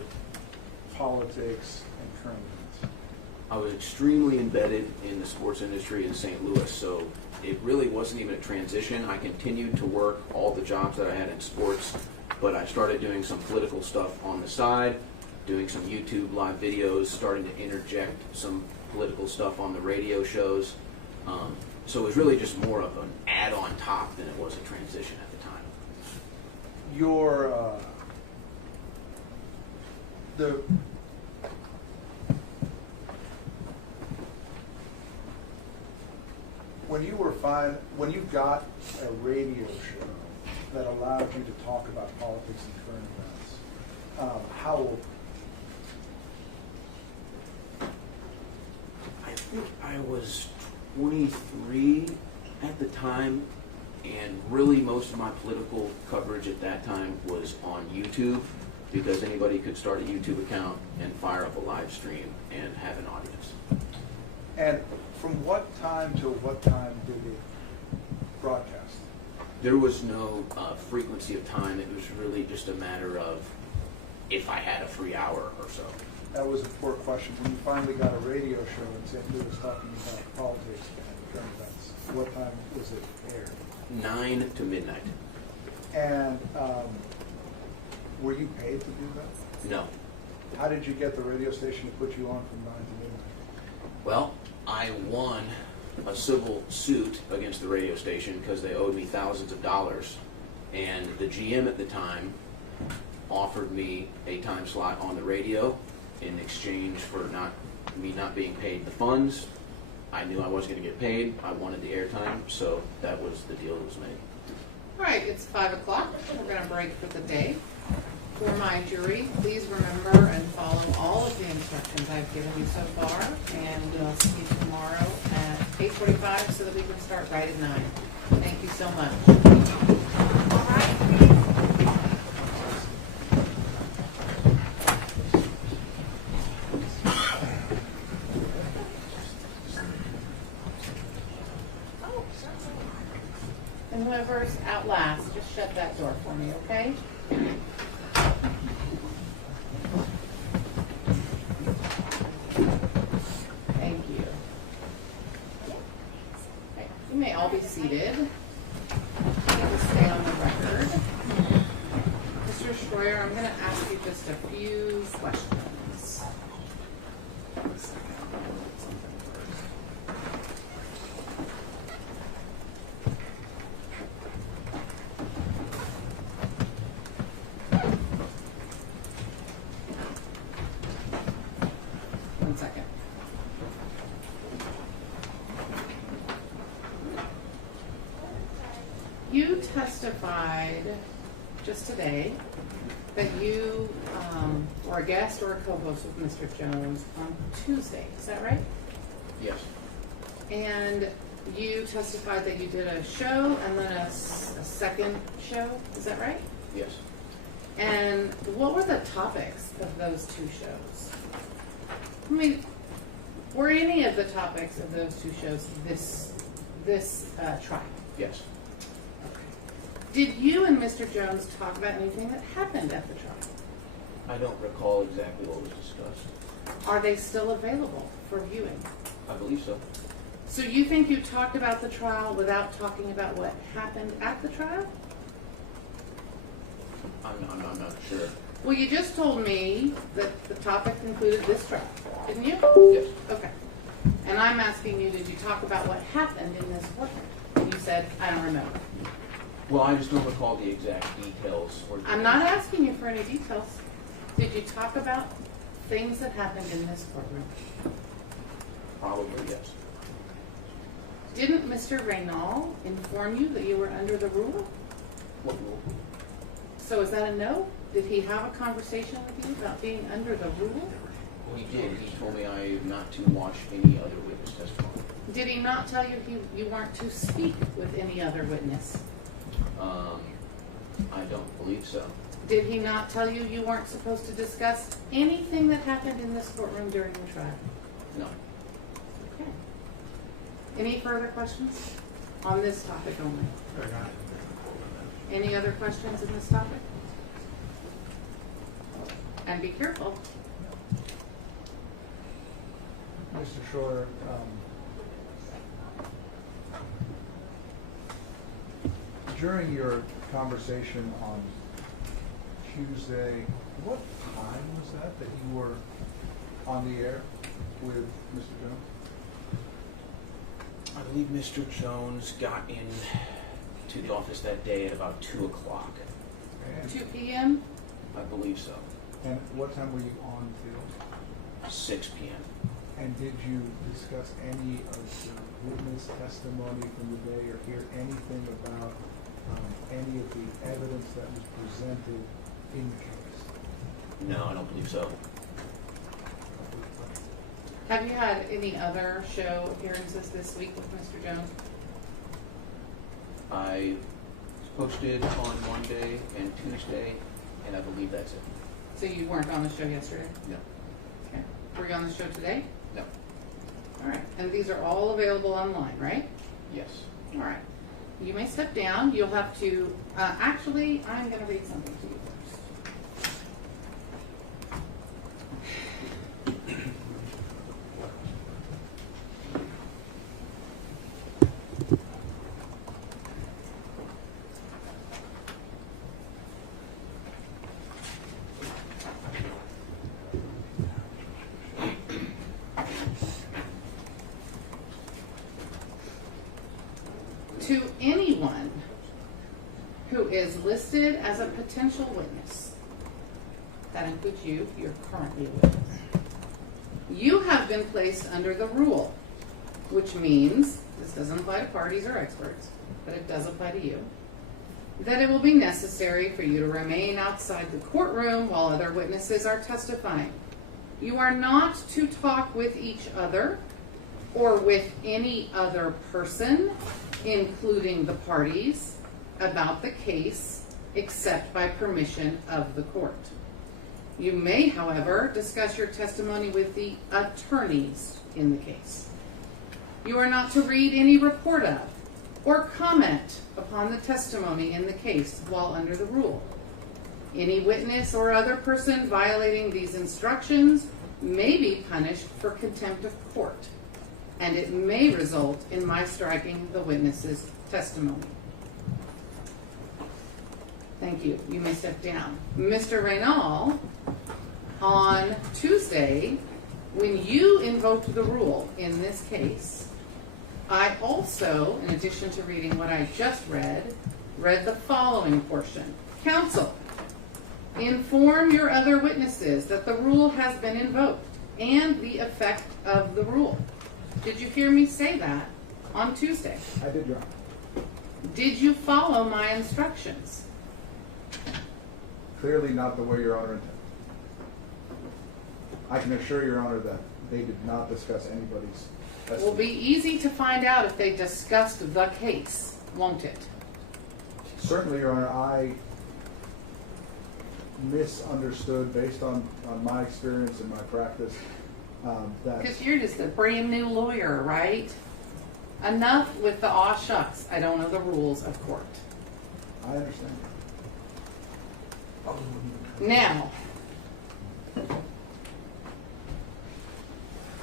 politics and current events? I was extremely embedded in the sports industry in St. Louis, so it really wasn't even a transition. I continued to work all the jobs that I had in sports, but I started doing some political stuff on the side, doing some YouTube live videos, starting to interject some political stuff on the radio shows. So it was really just more of an add on top than it was a transition at the time. When you got a radio show that allowed you to talk about politics and current events, how old? I think I was 23 at the time, and really most of my political coverage at that time was on YouTube, because anybody could start a YouTube account and fire up a live stream and have an audience. And from what time to what time did it broadcast? There was no frequency of time. It was really just a matter of if I had a free hour or so. That was a poor question. When you finally got a radio show in St. Louis talking about politics and current events, what time was it aired? 9 to midnight. And were you paid to do that? No. How did you get the radio station to put you on from 9 to midnight? Well, I won a civil suit against the radio station because they owed me thousands of dollars. And the GM at the time offered me a time slot on the radio in exchange for me not being paid the funds. I knew I wasn't going to get paid. I wanted the airtime, so that was the deal that was made. All right, it's 5 o'clock. We're going to break for the day. For my jury, please remember and follow all of the instructions I've given you so far, and we'll see you tomorrow at 8:45 so that we can start right at 9. Thank you so much. And whoever's out last, just shut that door for me, okay? Thank you. Okay, you may all be seated. I'm going to stay on the record. Mr. Schroyer, I'm going to ask you just a few questions. One second. You testified just today that you were a guest or a co-host with Mr. Jones on Tuesday. Is that right? Yes. And you testified that you did a show and then a second show. Is that right? Yes. And what were the topics of those two shows? I mean, were any of the topics of those two shows this trial? Yes. Did you and Mr. Jones talk about anything that happened at the trial? I don't recall exactly what was discussed. Are they still available for viewing? I believe so. So you think you talked about the trial without talking about what happened at the trial? I'm not sure. Well, you just told me that the topic included this trial, didn't you? Yes. Okay. And I'm asking you, did you talk about what happened in this courtroom? And you said, I don't remember. Well, I just don't recall the exact details. I'm not asking you for any details. Did you talk about things that happened in this courtroom? Probably, yes. Didn't Mr. Reynal inform you that you were under the rule? What rule? So is that a no? Did he have a conversation with you about being under the rule? He did. He told me I not to watch any other witness testimony. Did he not tell you you weren't to speak with any other witness? I don't believe so. Did he not tell you you weren't supposed to discuss anything that happened in this courtroom during the trial? No. Okay. Any further questions on this topic only? Any other questions in this topic? And be careful. Mr. Schroyer, during your conversation on Tuesday, what time was that you were on the air with Mr. Jones? I believe Mr. Jones got in to the office that day at about 2 o'clock. 2 p.m.? I believe so. And what time were you on till? 6 p.m. And did you discuss any of the witness testimony from the day or hear anything about any of the evidence that was presented in the case? No, I don't believe so. Have you had any other show appearances this week with Mr. Jones? I posted on Monday and Tuesday, and I believe that's it. So you weren't on the show yesterday? No. Okay. Were you on the show today? No. All right. And these are all available online, right? Yes. All right. You may step down. You'll have to, actually, I'm going to read something to you first. to anyone who is listed as a potential witness. That includes you, you're currently a witness. You have been placed under the rule, which means, this doesn't apply to parties or experts, but it does apply to you, that it will be necessary for you to remain outside the courtroom while other witnesses are testifying. You are not to talk with each other or with any other person, including the parties, about the case, except by permission of the court. You may, however, discuss your testimony with the attorneys in the case. You are not to read any report of or comment upon the testimony in the case while under the rule. Any witness or other person violating these instructions may be punished for contempt of court, and it may result in my striking the witness's testimony. Thank you. You may step down. Mr. Reynal, on Tuesday, when you invoked the rule in this case, I also, in addition to reading what I just read the following portion. Counsel, inform your other witnesses that the rule has been invoked and the effect of the rule. Did you hear me say that on Tuesday? I did, Your Honor. Did you follow my instructions? Clearly not the way Your Honor intended. I can assure Your Honor that they did not discuss anybody's It will be easy to find out if they discussed the case, won't it? Certainly, Your Honor, I misunderstood based on my experience and my practice that... Because you're just a brand new lawyer, right? Enough with the aw shucks, I don't know the rules of court. I understand. Now,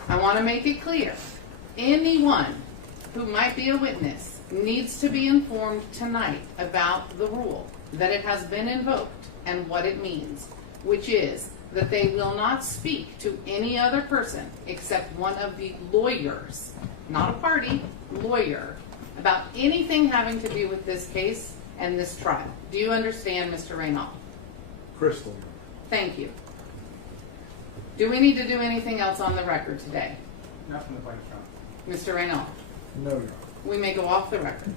I want to make it clear. Anyone who might be a witness needs to be informed tonight about the rule, that it has been invoked and what it means, which is that they will not speak to any other person except one of the lawyers, not a party, lawyer, about anything having to do with this case and this trial. Do you understand, Mr. Reynal? Crystal. Thank you. Do we need to do anything else on the record today? Not from the plaintiff's counsel. Mr. Reynal? No, Your Honor. We may go off the record.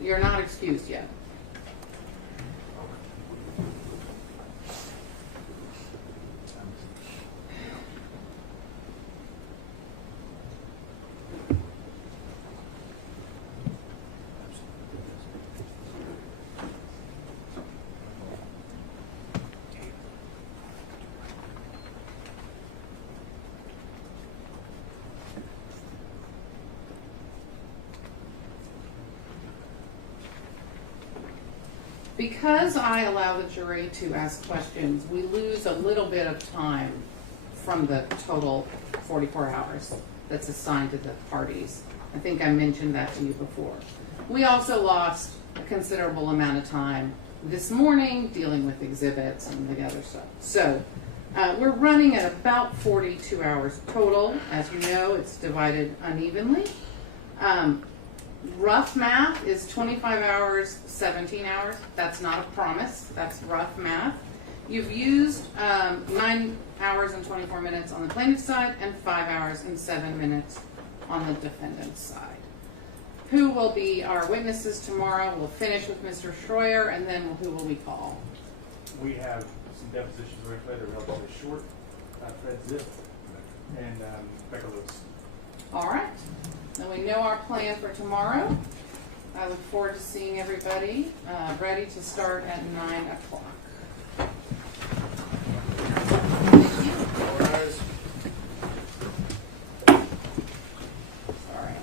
You're not excused yet. Because I allow the jury to ask questions, we lose a little bit of time from the total 44 hours that's assigned to the parties. I think I mentioned that to you before. We also lost a considerable amount of time this morning dealing with exhibits and the other stuff. So we're running at about 42 hours total. As you know, it's divided unevenly. Rough math is 25 hours, 17 hours. That's not a promise. That's rough math. You've used 9 hours and 24 minutes on the plaintiff's side and 5 hours and 7 minutes on the defendant's side. Who will be our witnesses tomorrow? We'll finish with Mr. Schroyer, and then who will we call? We have some depositions we're going to play. They're relatively short. Fred Zip and Becca Lewis. All right. Then we know our plan for tomorrow. I look forward to seeing everybody ready to start at 9 o'clock. Thank you. All right.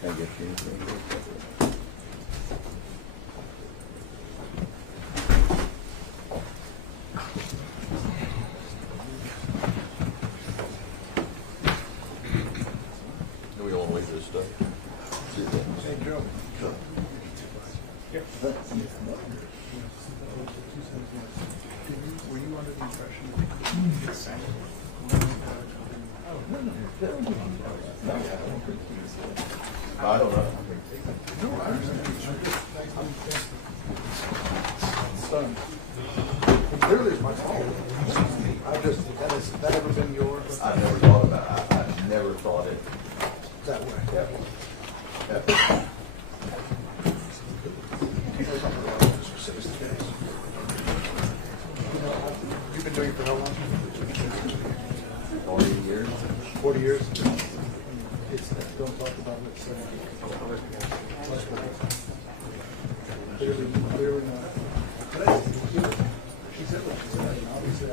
Can I get you anything? Do we want to leave this stuff? Hey, Joe. Were you under the impression that I don't know. Stunned. Clearly it's my fault. Has that ever been yours? I never thought about it. I never thought it. That way. You've been doing it for how long? 40 years. 40 years? Don't talk about it. Clearly not. She said what she said, and obviously I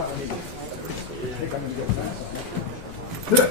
I think I'm going to get fast on it.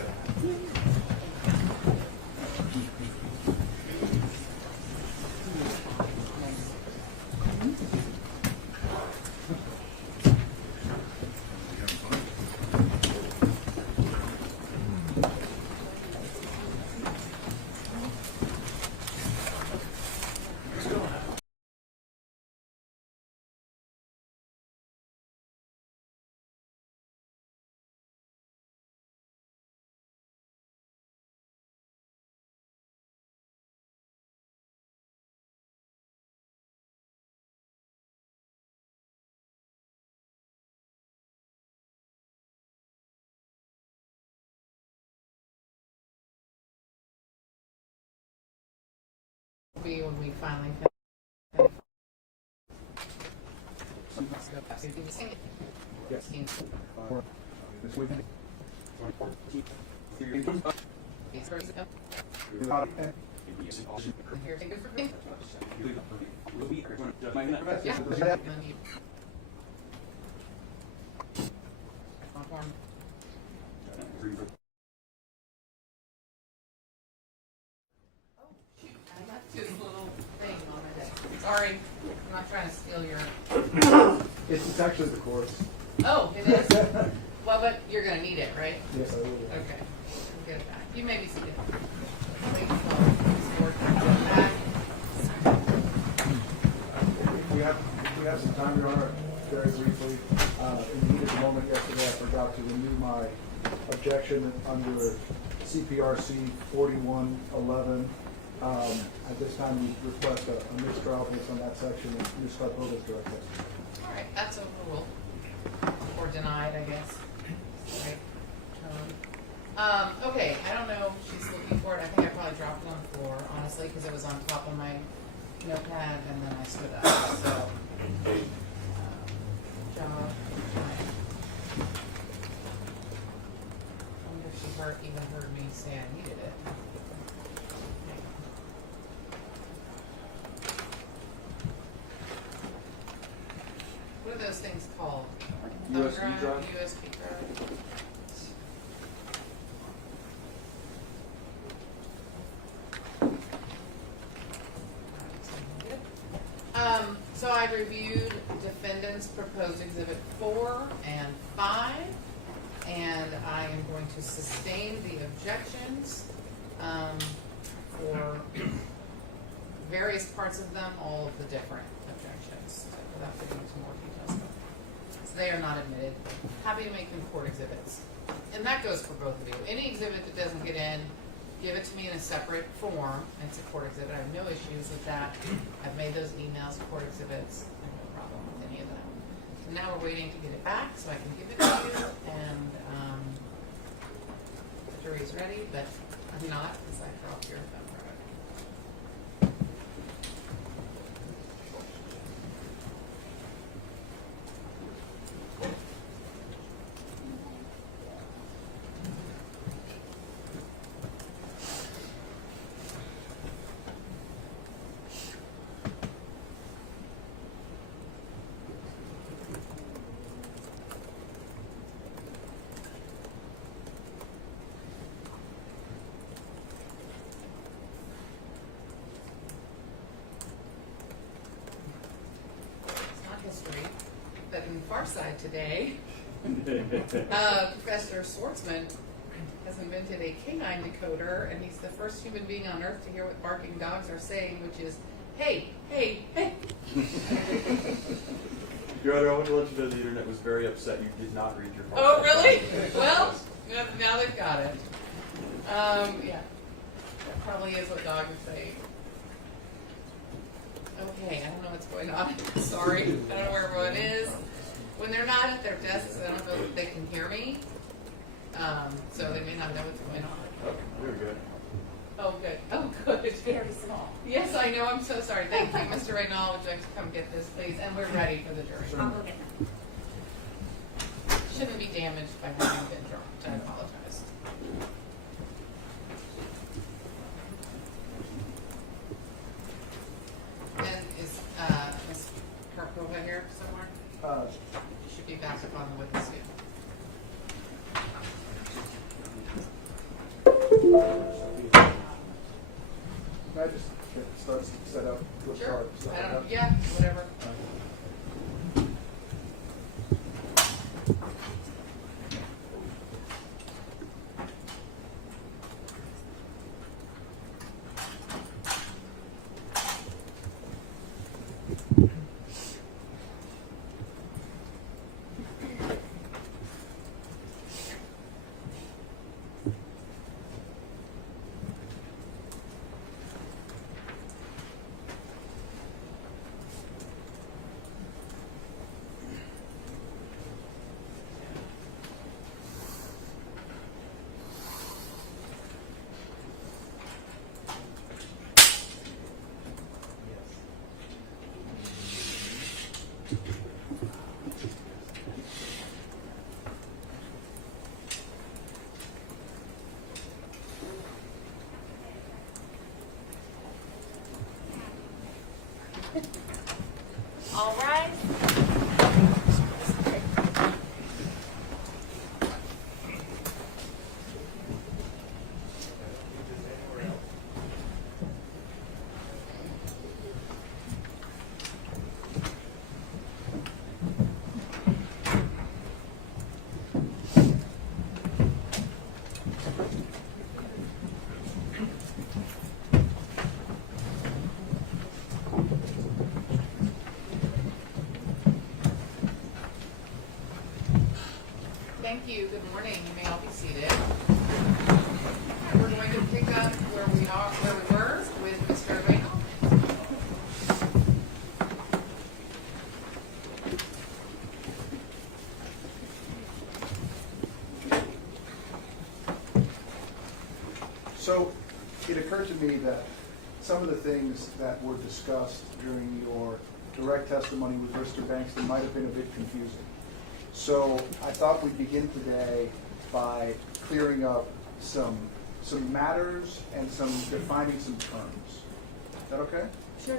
Be when we finally Yes. This weekend. Sorry, I'm not trying to steal your. It's actually the course. Oh, it is? Well, but you're going to need it, right? Yes, I will. Okay. I'll get it back. You may be seated. We have some time, Your Honor, very briefly. In the heat of the moment yesterday, I forgot to renew my objection under CPRC 4111. At this time, we request a mistrial based on that section and Ms. Scarpota's directive. All right, that's overruled. Or denied, I guess. Right. Okay, I don't know if she's looking for it. I think I probably dropped it on the floor, honestly, because it was on top of my notepad, and then I stood up. So, job. I wonder if she even heard me say I needed it. What are those things called? USB drive? USB drive. So I reviewed defendants' proposed exhibit 4 and 5, and I am going to sustain the objections for various parts of them, all of the different objections, without getting into more details. So they are not admitted. Happy to make them court exhibits. And that goes for both of you. Any exhibit that doesn't get in, give it to me in a separate form. It's a court exhibit. I have no issues with that. I've made those emails court exhibits. I have no problem with any of them. So now we're waiting to get it back so I can give it to you. And the jury's ready, but I'm not because I dropped your thumb drive. But in Far Side today, Professor Schwartzman has invented a canine decoder, and he's the first human being on Earth to hear what barking dogs are saying, which is, hey, hey, hey. Your Honor, I want to let you know the internet was very upset you did not read your phone. Oh, really? Well, now they've got it. Yeah. That probably is what dog is saying. Okay, I don't know what's going on. Sorry. I don't know where everyone is. When they're not at their desks, I don't know if they can hear me. So they may not know what's going on. Oh, you're good. Oh, good. Oh, good. Very small. Yes, I know. I'm so sorry. Thank you. Mr. Reynal, would you like to come get this, please? And we're ready for the jury. I'll go get them. Shouldn't be damaged by having been dropped. I apologize. And is Ms. Karpova here somewhere? She should be back up on the witness stand. Can I just start set up? Sure. I don't, yeah, whatever. All right. Thank you. Good morning. You may all be seated. We're going to pick up where we were with Mr. Reynal. So it occurred to me that some of the things that were discussed during your direct testimony with Mr. Bankston might have been a bit confusing. So I thought we'd begin today by clearing up some matters and defining some terms. Is that okay? Sure.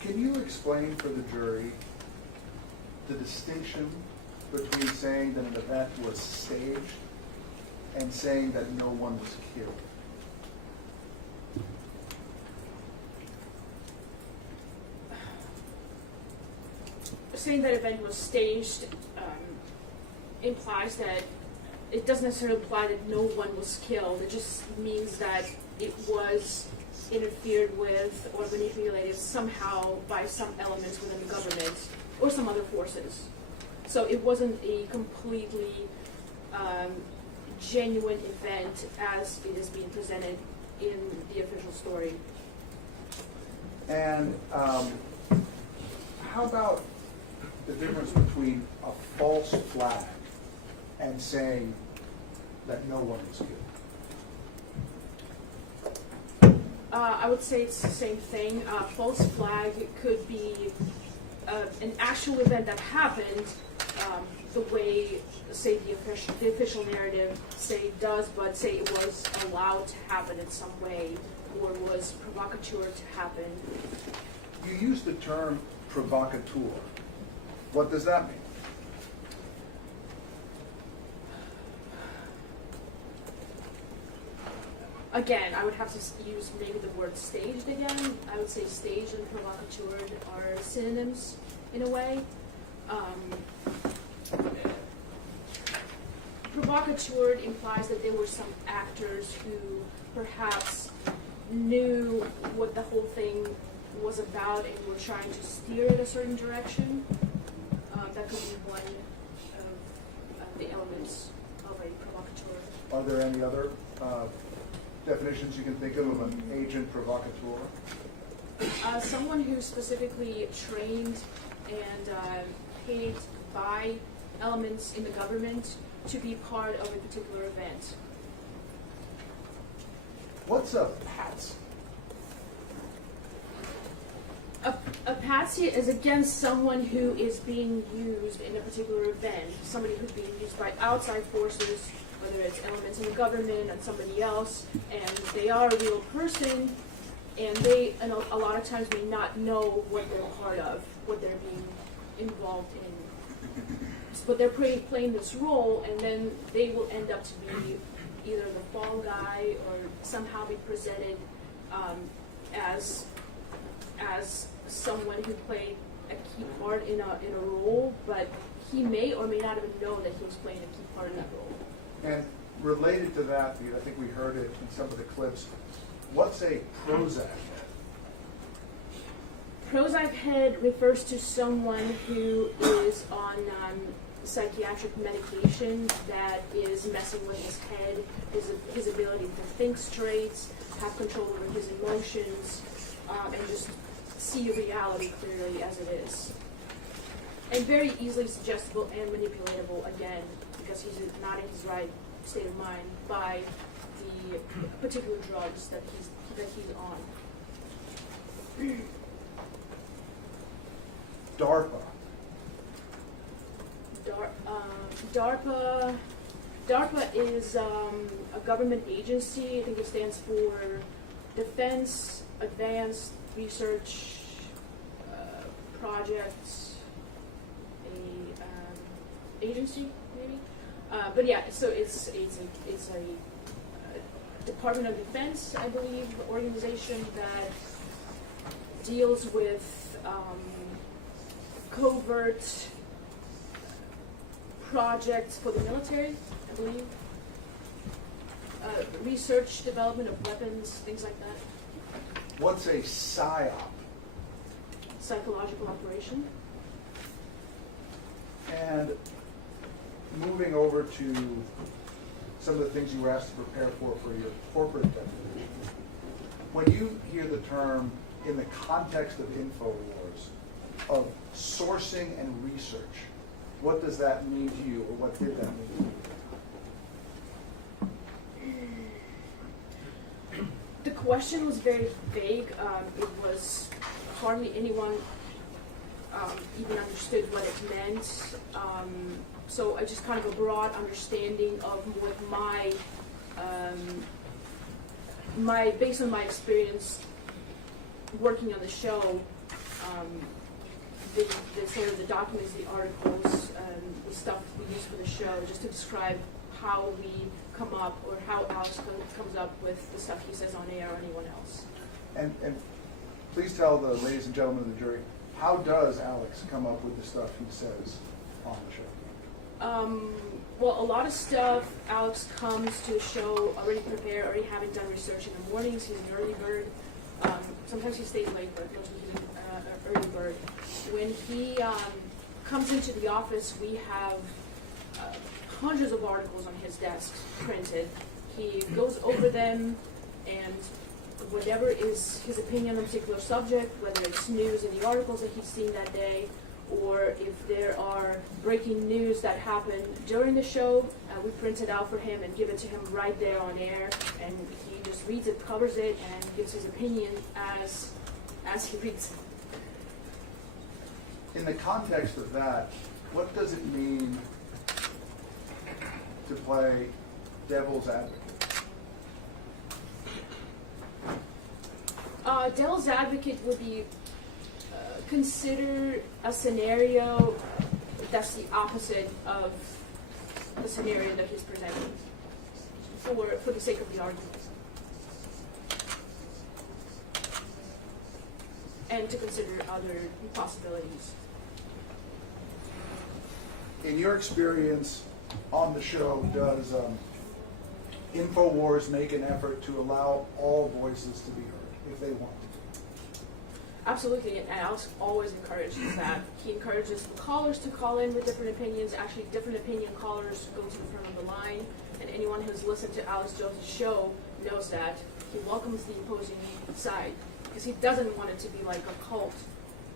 Can you explain for the jury the distinction between saying that an event was staged and saying that no one was killed? Saying that event was staged implies that it doesn't necessarily imply that no one was killed. It just means that it was interfered with or manipulated somehow by some elements within the government or some other forces. So it wasn't a completely genuine event as it is being presented in the official story. And how about the difference between a false flag and saying that no one was killed? I would say it's the same thing. False flag could be an actual event that happened the way, say, the official narrative does, but say it was allowed to happen in some way or was provocateur to happen. You used the term provocateur. What does that mean? again, I would have to use maybe the word staged again. I would say staged and provocateur are synonyms in a way. Provocateur implies that there were some actors who perhaps knew what the whole thing was about and were trying to steer it a certain direction. That could be one of the elements of a provocateur. Are there any other definitions you can think of an agent provocateur? Someone who's specifically trained and paid by elements in the government to be part of a particular event. What's a patsy? A patsy is against someone who is being used in a particular event. Somebody who's being used by outside forces, whether it's elements in the government and somebody else, and they are a real person, and they, and a lot of times, may not know what they're part of, what they're being involved in. But they're playing this role, and then they will end up to be either the fall guy or somehow be presented as someone who played a key part in a role, but he may or may not even know that he was playing a key part in that role. And related to that, because I think we heard it in some of the clips, what's a Prozac head? Prozac head refers to someone who is on psychiatric medication that is messing with his head, his ability to think straight, have control over his emotions, and just see reality clearly as it is. And very easily suggestible and manipulatable, again, because he's not in his right state of mind by the particular drugs that he's on. DARPA is a government agency. I think it stands for Defense Advanced Research Projects agency, maybe. But yeah, so it's a Department of Defense, I believe, organization that deals with covert projects for the military, I believe. Research, development of weapons, things like that. What's a PSYOP? Psychological operation. And moving over to some of the things you were asked to prepare for your corporate definition. When you hear the term in the context of InfoWars, of sourcing and research, what does that mean to you, or what did that mean to you? The question was very vague. It was hardly anyone even understood what it meant. So I just kind of a broad understanding of what based on my experience working on the show, the sort of the documents, the articles, the stuff we use for the show, just to describe how we come up, or how Alex comes up with the stuff he says on air or anyone else. And please tell the ladies and gentlemen of the jury, how does Alex come up with the stuff he says on the show? Well, a lot of stuff, Alex comes to a show already prepared, already having done research in the mornings. He's an early bird. Sometimes he stays late, but mostly he's an early bird. When he comes into the office, we have hundreds of articles on his desk printed. He goes over them, and whatever is his opinion on a particular subject, whether it's news in the articles that he's seen that day, or if there are breaking news that happened during the show, we print it out for him and give it to him right there on air, and he just reads it, covers it, and gives his opinion as he reads it. In the context of that, what does it mean to play devil's advocate? Devil's advocate would be consider a scenario that's the opposite of the scenario that he's presenting for the sake of the argument. and to consider other possibilities. In your experience on the show, does InfoWars make an effort to allow all voices to be heard if they want to? Absolutely, and Alex always encourages that. He encourages the callers to call in with different opinions. Actually, different opinion callers go to the front of the line, and anyone who's listened to Alex Jones' show knows that he welcomes the opposing side, because he doesn't want it to be like a cult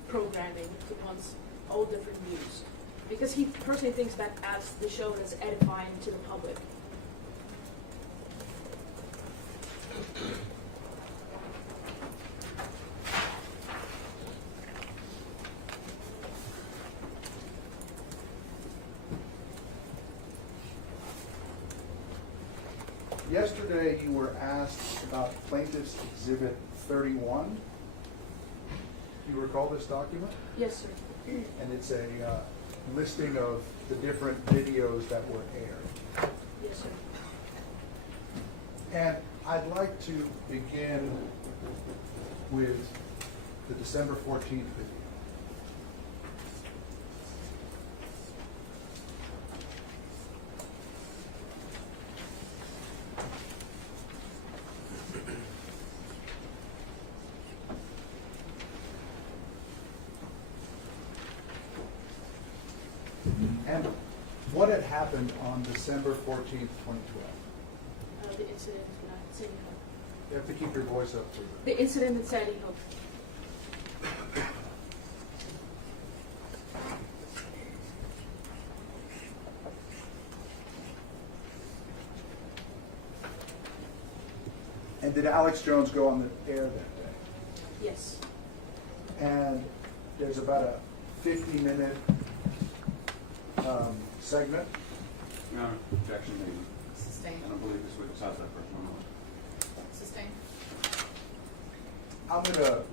programming. He wants all different views, because he personally thinks that adds the show as edifying to the public. Yesterday, you were asked about Plaintiff's Exhibit 31. Do you recall this document? Yes, sir. And it's a listing of the different videos that were aired. Yes, sir. And I'd like to begin with the December 14th video. And what had happened on December 14th, 2012? The incident at Sandy Hook. You have to keep your voice up, please. The incident at Sandy Hook. And did Alex Jones go on the air that day? Yes. And there's about a 50-minute segment. No, objection made. Sustained. I don't believe this witness has that person. Sustained. I'm going to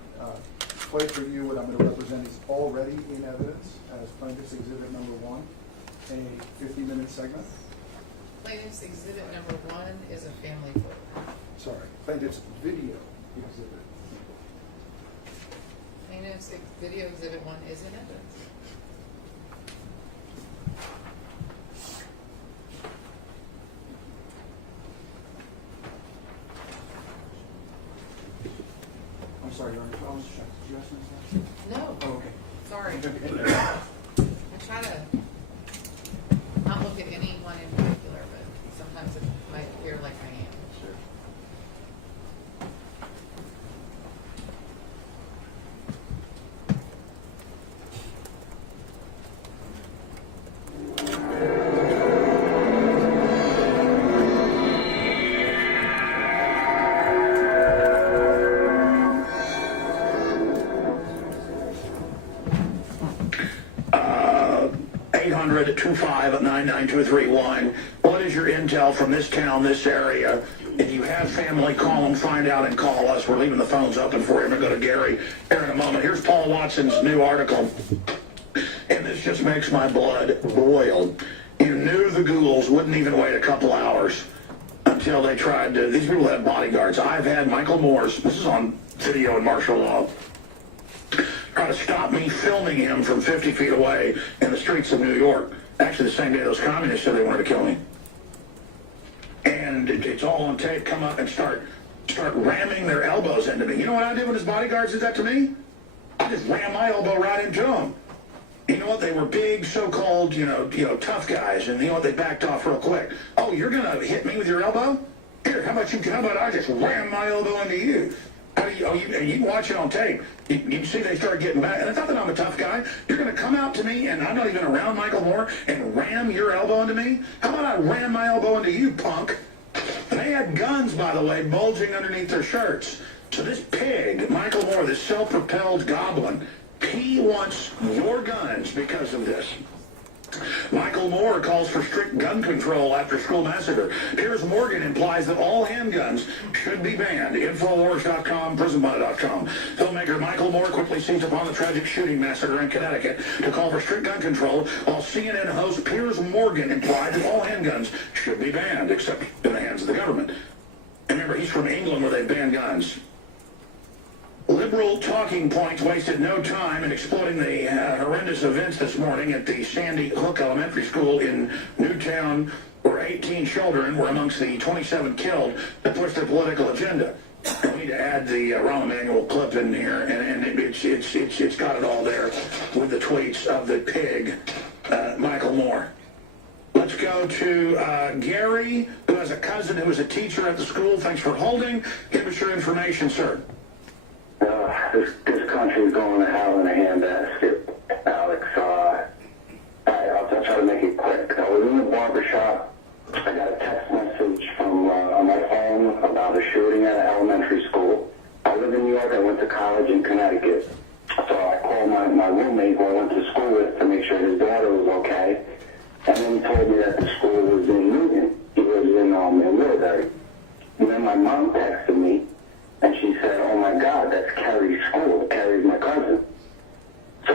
play for you what I'm going to represent is already in evidence as Plaintiff's Exhibit number 1, a 50-minute segment. Plaintiff's exhibit number 1 is a family photo. Sorry, Plaintiff's Video Exhibit. Plaintiff's video exhibit 1 is in evidence. I'm sorry, Your Honor. I was checked. Did you ask me that? No. Oh, okay. Sorry. I try to not look at anyone in particular, but sometimes it might appear like I am. Sure. Uh, 800-259-9231. What is your intel from this town, this area? If you have family, call them, find out, and call us. We're leaving the phones open for you. I'm going to go to Gary here in a moment. Here's Paul Watson's new article, and this just makes my blood boil. You knew the ghouls wouldn't even wait a couple hours until they tried to. These people have bodyguards. I've had Michael Moore's, this is on video in martial law, try to stop me filming him from 50 feet away in the streets of New York. Actually, the same day those communists said they wanted to kill me. And it's all on tape. Come up and start ramming their elbows into me. You know what I did when his bodyguards did that to me? I just rammed my elbow right into them. You know what? They were big, so-called, tough guys, and you know what? They backed off real quick. Oh, you're gonna hit me with your elbow? Here, how about I just ram my elbow into you? You can watch it on tape. You can see they start getting back. And it's not that I'm a tough guy. You're going to come out to me, and I'm not even around Michael Moore, and ram your elbow into me? How about I ram my elbow into you, punk? And they had guns, by the way, bulging underneath their shirts. So this pig, Michael Moore, this self-propelled goblin, he wants your guns because of this. Michael Moore calls for strict gun control after school massacre. Piers Morgan implies that all handguns should be banned. InfoWars.com, PrisonBud.com. Filmmaker Michael Moore quickly seized upon the tragic shooting massacre in Connecticut to call for strict gun control, while CNN host Piers Morgan implied that all handguns should be banned, except in the hands of the government. And remember, he's from England where they ban guns. liberal talking points wasted no time in exploiting the horrendous events this morning at the Sandy Hook Elementary School in Newtown, where 18 children were amongst the 27 killed to push their political agenda. We need to add the Rahm Emanuel clip in here, and it's got it all there with the tweets of the pig, Michael Moore. Let's go to Gary, who has a cousin who is a teacher at the school. Thanks for holding. Give us your information, sir. This country is going to hell in a handbasket, Alex. I'll try to make it quick. I was in the barbershop. I got a text message from on my phone about a shooting at an elementary school. I live in New York. I went to college in Connecticut. So I called my roommate who I went to school with to make sure his daughter was okay. And then he told me that the school was in Newton. He lives in Woodbury. And then my mom texted me, and she said, "Oh my God, that's Carrie's school. Carrie's my cousin." So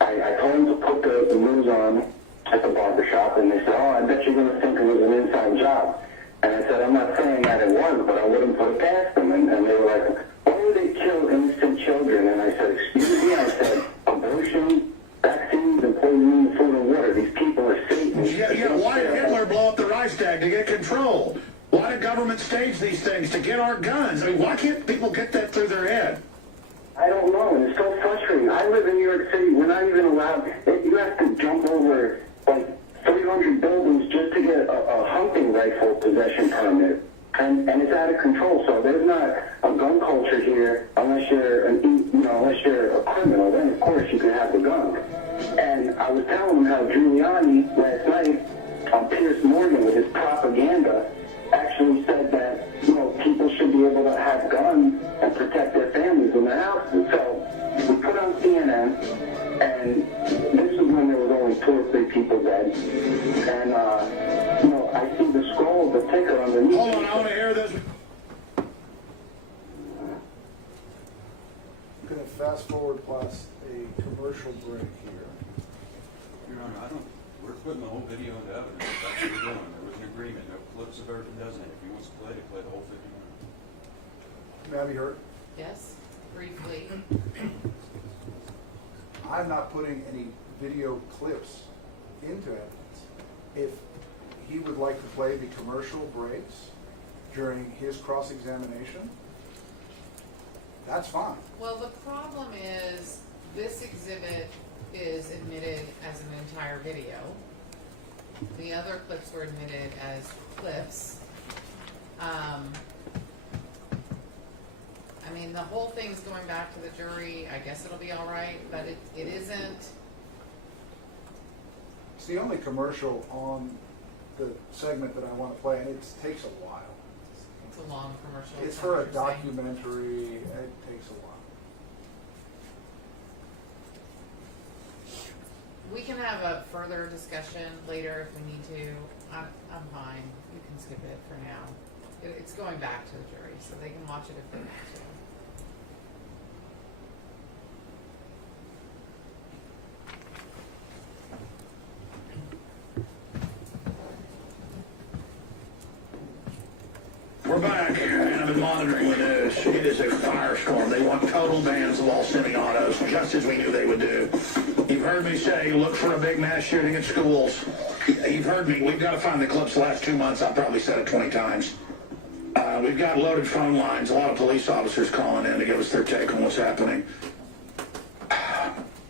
I told him to put the news on at the barbershop, and they said, "Oh, I bet you're going to think it was an inside job." And I said, "I'm not saying that it was, but I wouldn't put it past them." And they were like, "Why would they kill innocent children?" And I said, "Excuse me?" I said, "Abortion, vaccines, and poisoning the food and water. These people are Satanists." Yeah, why did Hitler blow up the Reichstag? To get control. Why did government stage these things? To get our guns. I mean, why can't people get that through their head? I don't know, and it's so frustrating. I live in New York City. We're not even allowed. You have to jump over like 300 buildings just to get a hunting rifle possession permit, and it's out of control. So there's not a gun culture here unless you're unless you're a criminal. Then of course you can have the gun. And I was telling him how Giuliani last night on Piers Morgan with his propaganda actually said that people should be able to have guns and protect their families in their houses. So we put on CNN, and this is when there was only 2 or 3 people dead. And I see the scroll, the ticker underneath. Hold on, I want to hear this. I'm going to fast forward past a commercial break here. Your Honor, we're putting the whole video into evidence. That's what we're doing. There was an agreement. No clips of everything doesn't it. If he wants to play the whole 50 minutes. May I be heard? Yes, briefly. I'm not putting any video clips into evidence. If he would like to play the commercial breaks during his cross-examination, that's fine. Well, the problem is this exhibit is admitted as an entire video. The other clips were admitted as clips. I mean, the whole thing's going back to the jury. I guess it'll be all right, but it isn't. It's the only commercial on the segment that I want to play, and it takes a while. It's a long commercial. It's for a documentary. It takes a while. We can have a further discussion later if we need to. I'm fine. You can skip it for now. It's going back to the jury, so they can watch it if they want to. We're back, and I've been monitoring the news. It is a firestorm. They want total bans of all semi-autos, just as we knew they would do. You've heard me say, look for a big mass shooting at schools. You've heard me. We've got to find the clips the last 2 months. I've probably said it 20 times. We've got loaded phone lines. A lot of police officers calling in to give us their take on what's happening.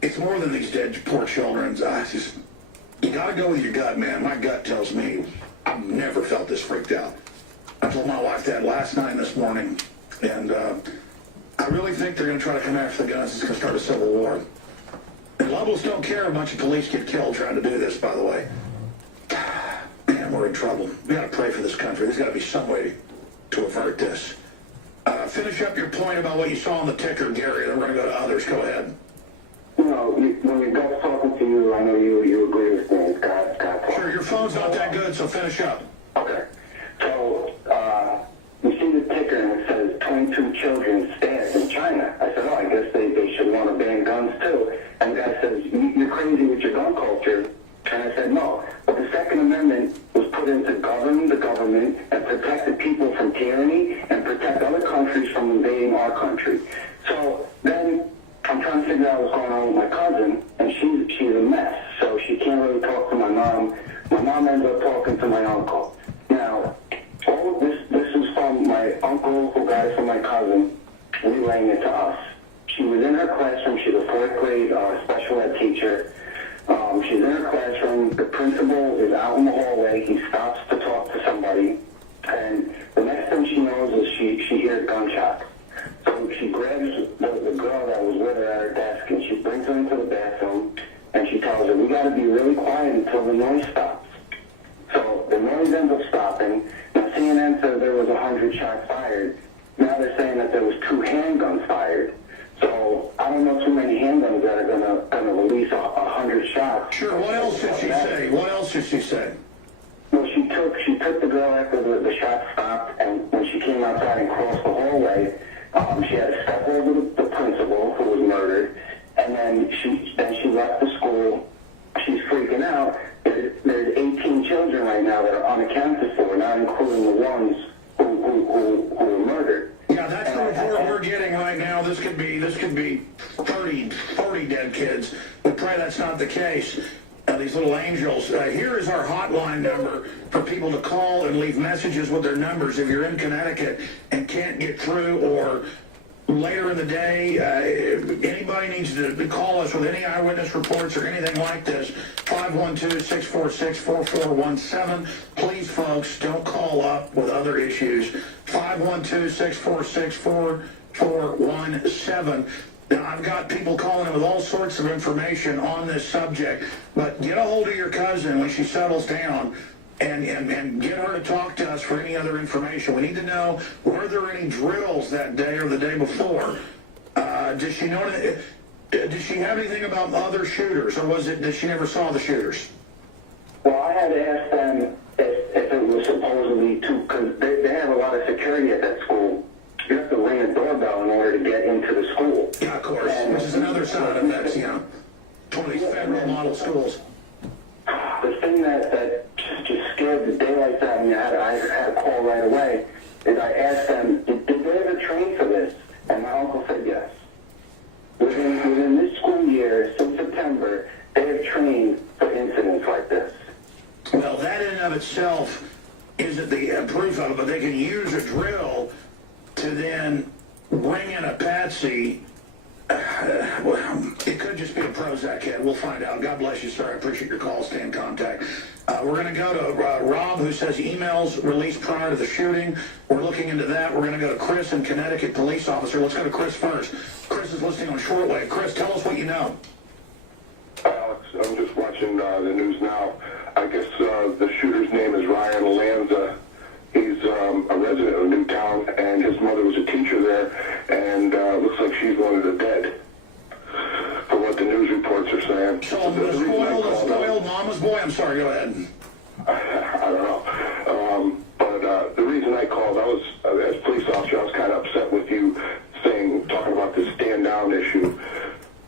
It's more than these dead poor children. You got to go with your gut, man. My gut tells me I've never felt this freaked out. I told my wife that last night and this morning, and I really think they're going to try to come after the guns. It's going to start a civil war. And Lobos don't care a bunch of police get killed trying to do this, by the way. Man, we're in trouble. We got to pray for this country. There's got to be some way to avert this. Finish up your point about what you saw on the ticker, Gary, then we're going to go to others. Go ahead. When your gut's talking to you, I know you agree with me. God Sure, your phone's not that good, so finish up. Okay. So, you see the ticker and it says 22 children stabbed in China. I said, I guess they should want to ban guns too. And the guy says, you're crazy with your gun culture. And I said, no. But the Second Amendment was put in to govern the government and protect the people from tyranny and protect other countries from invading our country. So figured out what's going on with my cousin, and she's a mess, so she can't really talk to my mom. My mom ends up talking to my uncle. Now, all of this is from my uncle who got it from my cousin, relaying it to us. She was in her classroom. She's a 4th grade special ed teacher. She's in her classroom. The principal is out in the hallway. He stops to talk to somebody, and the next thing she knows is she hears gunshots. So she grabs the girl that was with her at her desk, and she brings her into the bathroom, and she tells her, we got to be really quiet until the noise stops. So the noise ends up stopping. Now CNN said there was 100 shots fired. Now they're saying that there was 2 handguns fired. So I don't know too many handguns that are gonna release 100 shots. Sure. What else did she say? What else did she say? Well, she took the girl after the shots stopped, and when she came outside and crossed the hallway, she had to step over the principal who was murdered, and then she left the school. She's freaking out. There's 18 children right now that are unaccounted for, not including the ones who were murdered. Yeah, that's the report we're getting right now. This could be 30, 40 dead kids. We pray that's not the case. These little angels. Here is our hotline number for people to call and leave messages with their numbers if you're in Connecticut and can't get through, or later in the day, if anybody needs to call us with any eyewitness reports or anything like this, 512-646-4417. Please, folks, don't call up with other issues. 512-646-4417. Now, I've got people calling in with all sorts of information on this subject, but get a hold of your cousin when she settles down and get her to talk to us for any other information. We need to know, were there any drills that day or the day before? Does she know? Did she have anything about other shooters, or was it that she never saw the shooters? Well, I had to ask them if it was supposedly because they have a lot of security at that school. You have to ring a doorbell in order to get into the school. Yeah, of course, which is another side effect, you know, 20 federal model schools. The thing that just scared the daylights out of me, I had a call right away, is I asked them, did they ever train for this? And my uncle said yes. Within this school year, since September, they have trained for incidents like this. Well, that in and of itself isn't the proof of it, but they can use a drill to then bring in a patsy. Well, it could just be a Prozac hit. We'll find out. God bless you, sir. I appreciate your call. Stay in contact. We're going to go to Rob, who says emails released prior to the shooting. We're looking into that. We're going to go to Chris in Connecticut, police officer. Let's go to Chris first. Chris is listening on shortwave. Chris, tell us what you know. Alex, I'm just watching the news now. I guess the shooter's name is Ryan Lanza. He's a resident of Newtown, and his mother was a teacher there, and looks like she's one of the dead, for what the news reports are saying. So the spoiled mama's boy? I'm sorry, go ahead. I don't know. But the reason I called, I was, as a police officer, I was kind of upset with you talking about this stand down issue.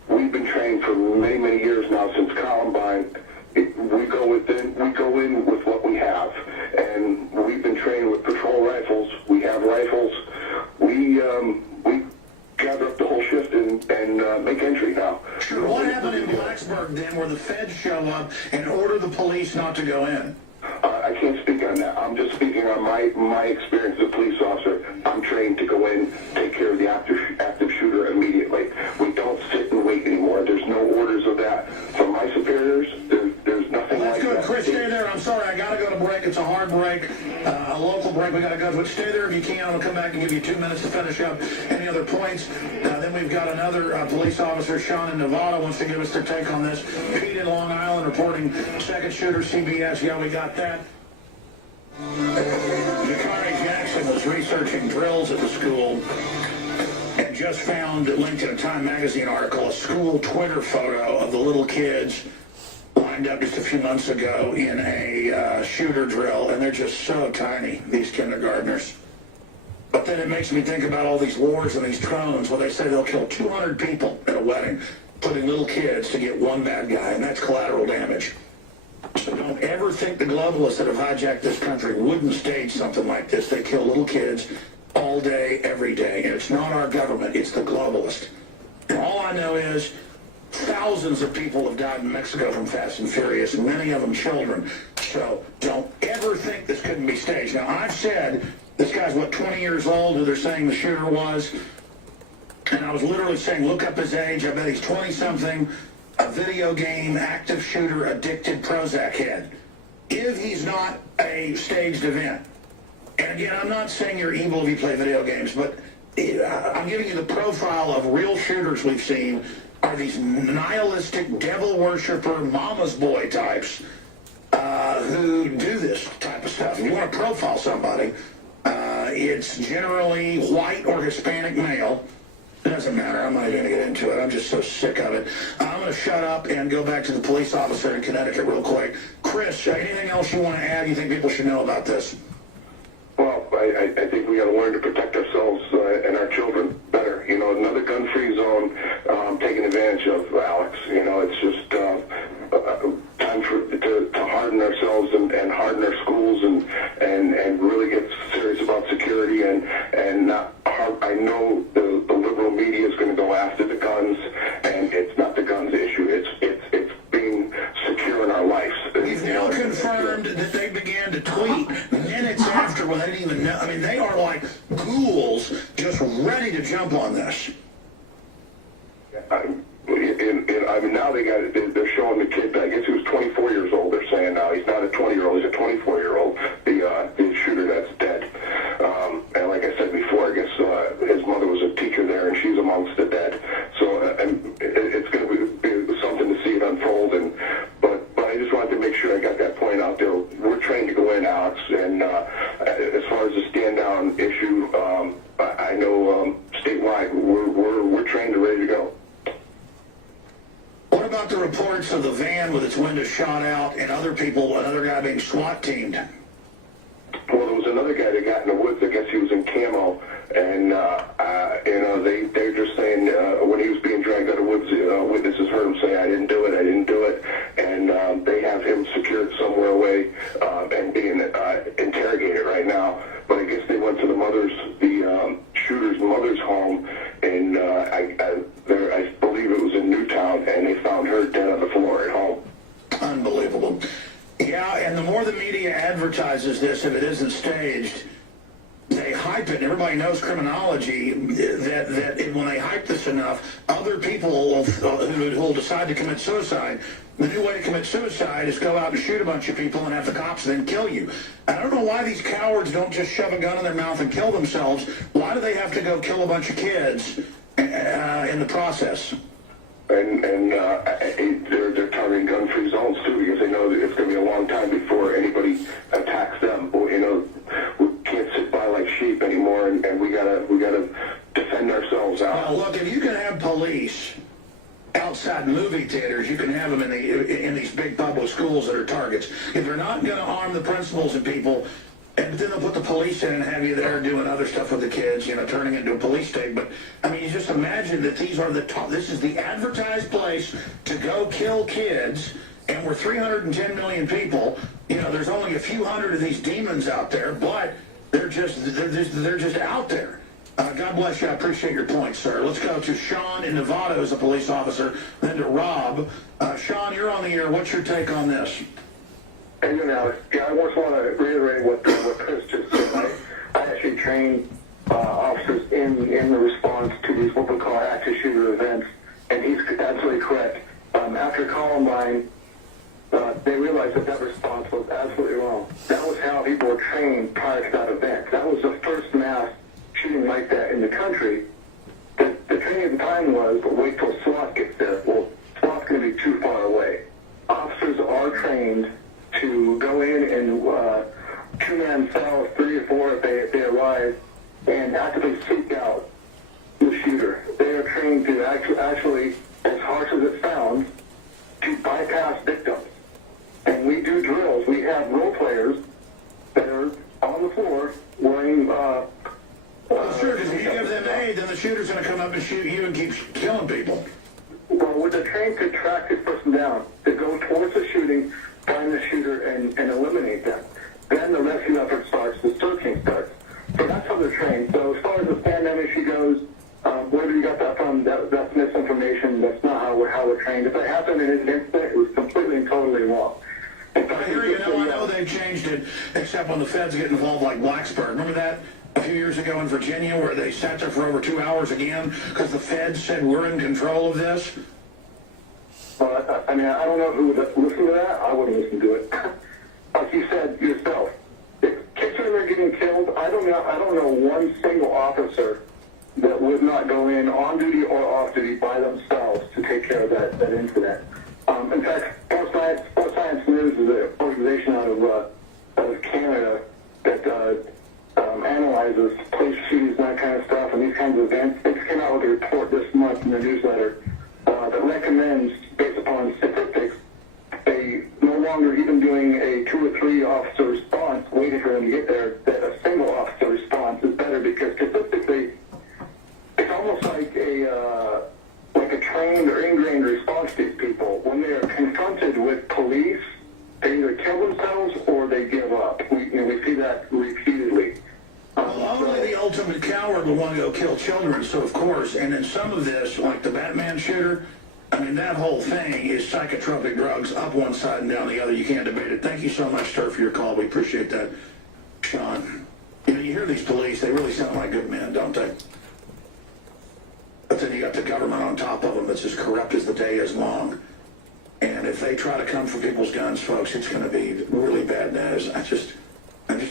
We've been trained for many, many years now, since Columbine. We go in with what we have, and we've been trained with patrol rifles. We have rifles. We gather up the whole shift and make entry now. Sure. What happened in Blacksburg then, where the feds show up and order the police not to go in? I can't speak on that. I'm just speaking on my experience as a police officer. I'm trained to go in, take care of the active shooter immediately. We don't sit and wait anymore. There's no orders of that from my superiors. There's nothing like that. That's good. Chris, stay there. I'm sorry, I got to go to break. It's a hard break, a local break. We got to go to it. Stay there if you can. I'll come back and give you 2 minutes to finish up any other points. Then we've got another police officer, Sean in Nevada, wants to give us their take on this. Pete in Long Island reporting second shooter, CBS. Yeah, we got that. Zachary Jackson was researching drills at the school and just found, linked in a Time magazine article, a school Twitter photo of the little kids lined up just a few months ago in a shooter drill, and they're just so tiny, these kindergartners. But then it makes me think about all these wars and these drones where they say they'll kill 200 people at a wedding, putting little kids to get one bad guy, and that's collateral damage. So don't ever think the globalists that have hijacked this country wouldn't stage something like this. They kill little kids all day, every day. And it's not our government, it's the globalist. And all I know is thousands of people have died in Mexico from Fast and Furious, and many of them children. So don't ever think this couldn't be staged. Now, I've said this guy's, 20 years old, who they're saying the shooter was. And I was literally saying, look up his age. I bet he's 20-something, a video game, active shooter, addicted Prozac head. If he's not a staged event. And again, I'm not saying you're evil if you play video games, but I'm giving you the profile of real shooters we've seen are these nihilistic, devil worshiper, mama's boy types who do this type of stuff. If you want to profile somebody, it's generally white or Hispanic male. It doesn't matter. I'm not even going to get into it. I'm just so sick of it. I'm going to shut up and go back to the police officer in Connecticut real quick. Chris, anything else you want to add you think people should know about this? Well, I think we got to learn to protect ourselves and our children better. You know, another gun-free zone taking advantage of, Alex. You know, it's just time to harden ourselves and harden our schools and really get serious about security and not. I know the liberal media is going to go after the guns, and it's not the guns issue. It's being secure in our lives. We've now confirmed that they began to tweet minutes after when they didn't even know. I mean, they are like ghouls just ready to jump on this. I mean, now they're showing the kid, I guess he was 24 years old, they're saying now. He's not a 20-year-old, he's a 24-year-old, the shooter that's dead. And like I said before, I guess his mother was a teacher there, and she's amongst the dead. So it's going to be something to see it unfold. But I just wanted to make sure I got that point out there. We're trained to go in, Alex, and as far as the stand-down issue, I know statewide, we're trained and ready to go. What about the reports of the van with its windows shot out and another guy being SWAT teamed? Well, there was another guy that got in the woods. I guess he was in camo, and they're just saying when he was being dragged out of the woods, witnesses heard him say, "I didn't do it," and they have him secured somewhere away and being interrogated right now. But I guess they went to the shooter's mother's home, and I believe it was in Newtown, and they found her dead on the floor at home. Unbelievable. Yeah, and the more the media advertises this, if it isn't staged, they hype it. Everybody knows criminology, that when they hype this enough, other people who will decide to commit suicide, the new way to commit suicide is go out and shoot a bunch of people and have the cops then kill you. I don't know why these cowards don't just shove a gun in their mouth and kill themselves. Why do they have to go kill a bunch of kids in the process? And they're targeting gun-free zones too, because they know that it's going to be a long time before anybody attacks them. But, you know, we can't sit by like sheep anymore, and we gotta defend ourselves out. Well, look, if you can have police outside movie theaters, you can have them in these big public schools that are targets. If they're not going to harm the principals and people, and then they'll put the police in and have you there doing other stuff with the kids, you know, turning into a police state. But, I mean, you just imagine that these are this is the advertised place to go kill kids, and we're 310 million people. You know, there's only a few hundred of these demons out there, but they're just out there. God bless you. I appreciate your point, sir. Let's go to Sean in Nevada, who's a police officer, then to Rob. Sean, you're on the air. What's your take on this? Hey, Alex. Yeah, I just want to reiterate what Chris just said. I actually train officers in the response to these what we call active shooter events, and he's absolutely correct. After Columbine, they realized that response was absolutely wrong. That was how people were trained prior to that event. That was the first mass shooting like that in the country. The training at the time was, but wait till SWAT gets there. Well, SWAT's going to be too far away. Officers are trained to go in and two-man cells, 3 or 4 if they arrive, and actively seek out the shooter. They are trained to actually, as harsh as it sounds, to bypass victims. And we do drills. We have role players that are on the floor wearing... well, sure, because if you give them aid, then the shooter's going to come up and shoot you and keep killing people. Well, with the train to track this person down, to go towards the shooting, find the shooter, and eliminate them. Then the rescue effort starts, the searching starts. So that's how they're trained. So as far as the stand-down issue goes, wherever you got that from, that's misinformation. trained. If it happened in an instant, it was completely and totally wrong. I hear you. I know they've changed it, except when the feds get involved like Blacksburg. Remember that a few years ago in Virginia where they sat there for over 2 hours again because the feds said we're in control of this? Well, I mean, I don't know who would listen to that. I wouldn't listen to it. Like you said yourself, if kids are getting killed, I don't know one single officer that would not go in on duty or off duty by themselves to take care of that incident. In fact, Sports Science News is an organization out of Canada that analyzes police shootings and that kind of stuff and these kinds of events. They just came out with a report this month in their newsletter that recommends, based upon statistics, they no longer even doing a 2 or 3 officer response, waiting for them to get there, that a single officer response is better because statistically, it's almost like a trained or ingrained response to these people. When they are confronted with police, they either kill themselves or they give up. We see that repeatedly. Only the ultimate coward would want to go kill children, so of course, and in some of this, like the Batman shooter, I mean, that whole thing is psychotropic drugs up one side and down the other. You can't debate it. Thank you so much, sir, for your call. We appreciate that, Sean. You know, you hear these police, they really sound like good men, don't they? But then you got the government on top of them that's as corrupt as the day is long. And if they try to come for people's guns, folks, it's going to be really bad news. I'm just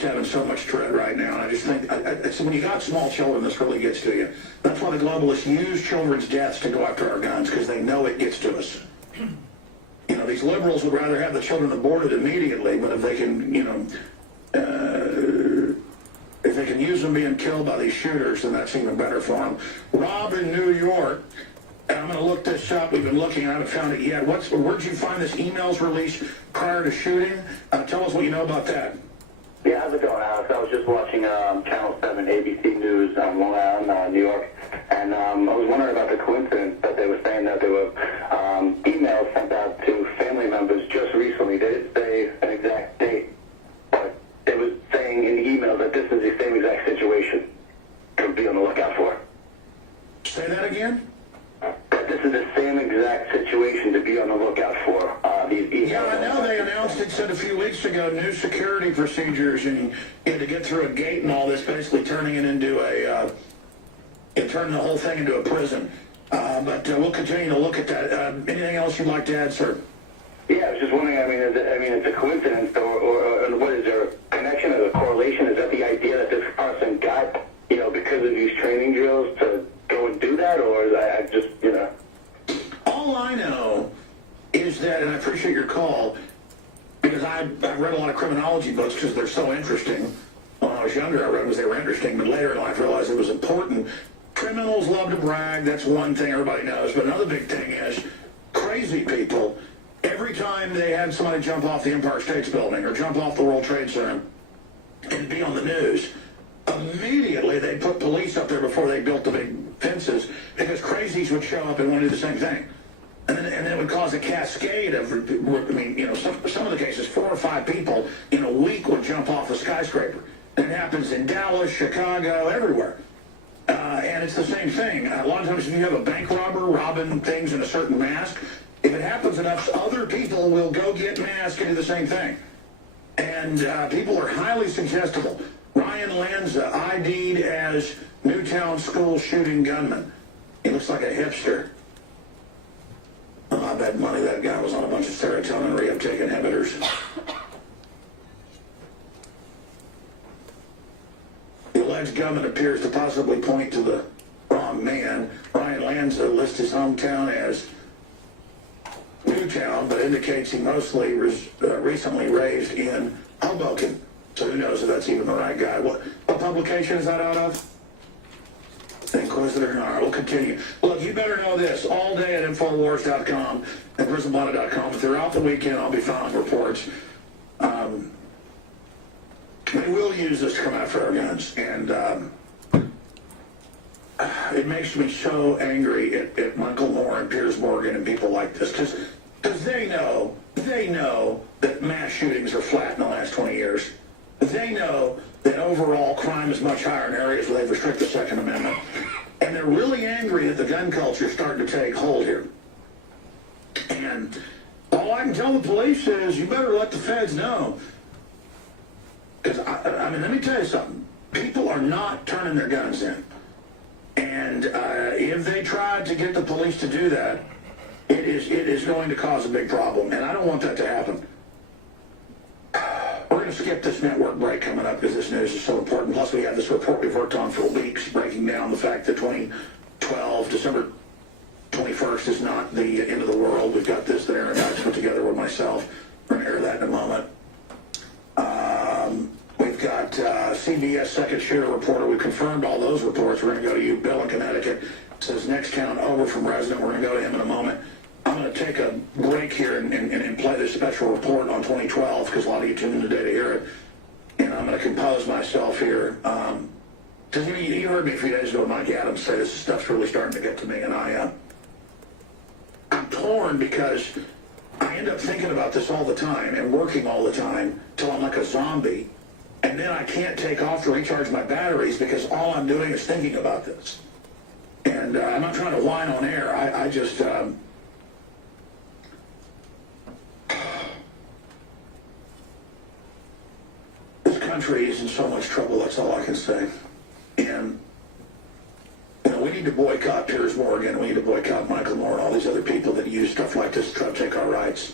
having so much dread right now. And I just think, it's when you got small children, this really gets to you. That's why the globalists use children's deaths to go after our guns, because they know it gets to us. You know, these liberals would rather have the children aborted immediately, but if they can, you know, if they can use them being killed by these shooters, then that's even better for them. Rob in New York, and I'm going to look this up. We've been looking. I haven't found it yet. Where'd you find this emails released prior to shooting? Tell us what you know about that. Yeah, how's it going, Alex? I was just watching Channel 7 ABC News on Long Island, New York, and I was wondering about the coincidence that they were saying that there were emails sent out to family members just recently. They didn't say an exact date, but it was saying in the email that this is the same exact situation to be on the lookout for. Say that again? That this is the same exact situation to be on the lookout for. These emails. Yeah, I know they announced it, said a few weeks ago, new security procedures, and you had to get through a gate and all this, basically turning it into turning the whole thing into a prison. But we'll continue to look at that. Anything else you'd like to add, sir? Yeah, I was just wondering, it's a coincidence, or what is there a connection or a correlation? Is that the idea that this person got, because of these training drills to go and do that, or is I just, All I know is that, and I appreciate your call, because I've read a lot of criminology books because they're so interesting. When I was younger, I read because they were interesting, but later in life I realized it was important. Criminals love to brag. That's one thing everybody knows. But another big thing is crazy people, every time they had somebody jump off the Empire State Building or jump off the World Trade Center and be on the news, immediately they'd put police up there before they built the big fences because crazies would show up and want to do the same thing. And then it would cause a cascade of, some of the cases, 4 or 5 people in a week would jump off a skyscraper. And it happens in Dallas, Chicago, everywhere. And it's the same thing. A lot of times if you have a bank robber robbing things in a certain mask, if it happens enough, other people will go get masked and do the same thing. And people are highly suggestible. Ryan Lanza, ID'd as Newtown school shooting gunman. He looks like a hipster. Oh, I bet money that guy was on a bunch of serotonin reuptake inhibitors. The alleged gunman appears to possibly point to the wrong man. Ryan Lanza lists his hometown as Newtown, but indicates he mostly recently raised in Hoboken. So who knows if that's even the right guy. What publication is that out of? Inquisitor. All right, we'll continue. Look, you better know this. All day at InfoWars.com and PrisonBlotted.com. Throughout the weekend, I'll be filing reports. We will use this to come after our guns. And it makes me so angry at Michael Moore and Piers Morgan and people like this. Because they know that mass shootings are flat in the last 20 years. They know that overall crime is much higher in areas where they've restricted the Second Amendment. And they're really angry that the gun culture is starting to take hold here. And all I can tell the police is, you better let the feds know. Because, I mean, let me tell you something. People are not turning their guns in. And if they try to get the police to do that, it is going to cause a big problem. And I don't want that to happen. We're going to skip this network break coming up because this news is so important. Plus, we have this report we've worked on for weeks, breaking down the fact that 2012, December 21st is not the end of the world. We've got this that Aaron Dodge put together with myself. We're going to air that in a moment. We've got CBS second shooter reporter. We've confirmed all those reports. We're going to go to you, Bill in Connecticut. It says next count over from resident. We're going to go to him in a moment. I'm going to take a break here and play this special report on 2012 because a lot of you tuned in today to hear it. And I'm going to compose myself here. Because you heard me a few days ago, Mike Adams say this stuff's really starting to get to me. And I'm torn because I end up thinking about this all the time and working all the time till I'm like a zombie. And then I can't take off to recharge my batteries because all I'm doing is thinking about this. And I'm not trying to whine on air. I just... this country is in so much trouble, that's all I can say. And, you know, we need to boycott Piers Morgan. We need to boycott Michael Moore and all these other people that use stuff like this to try to take our rights.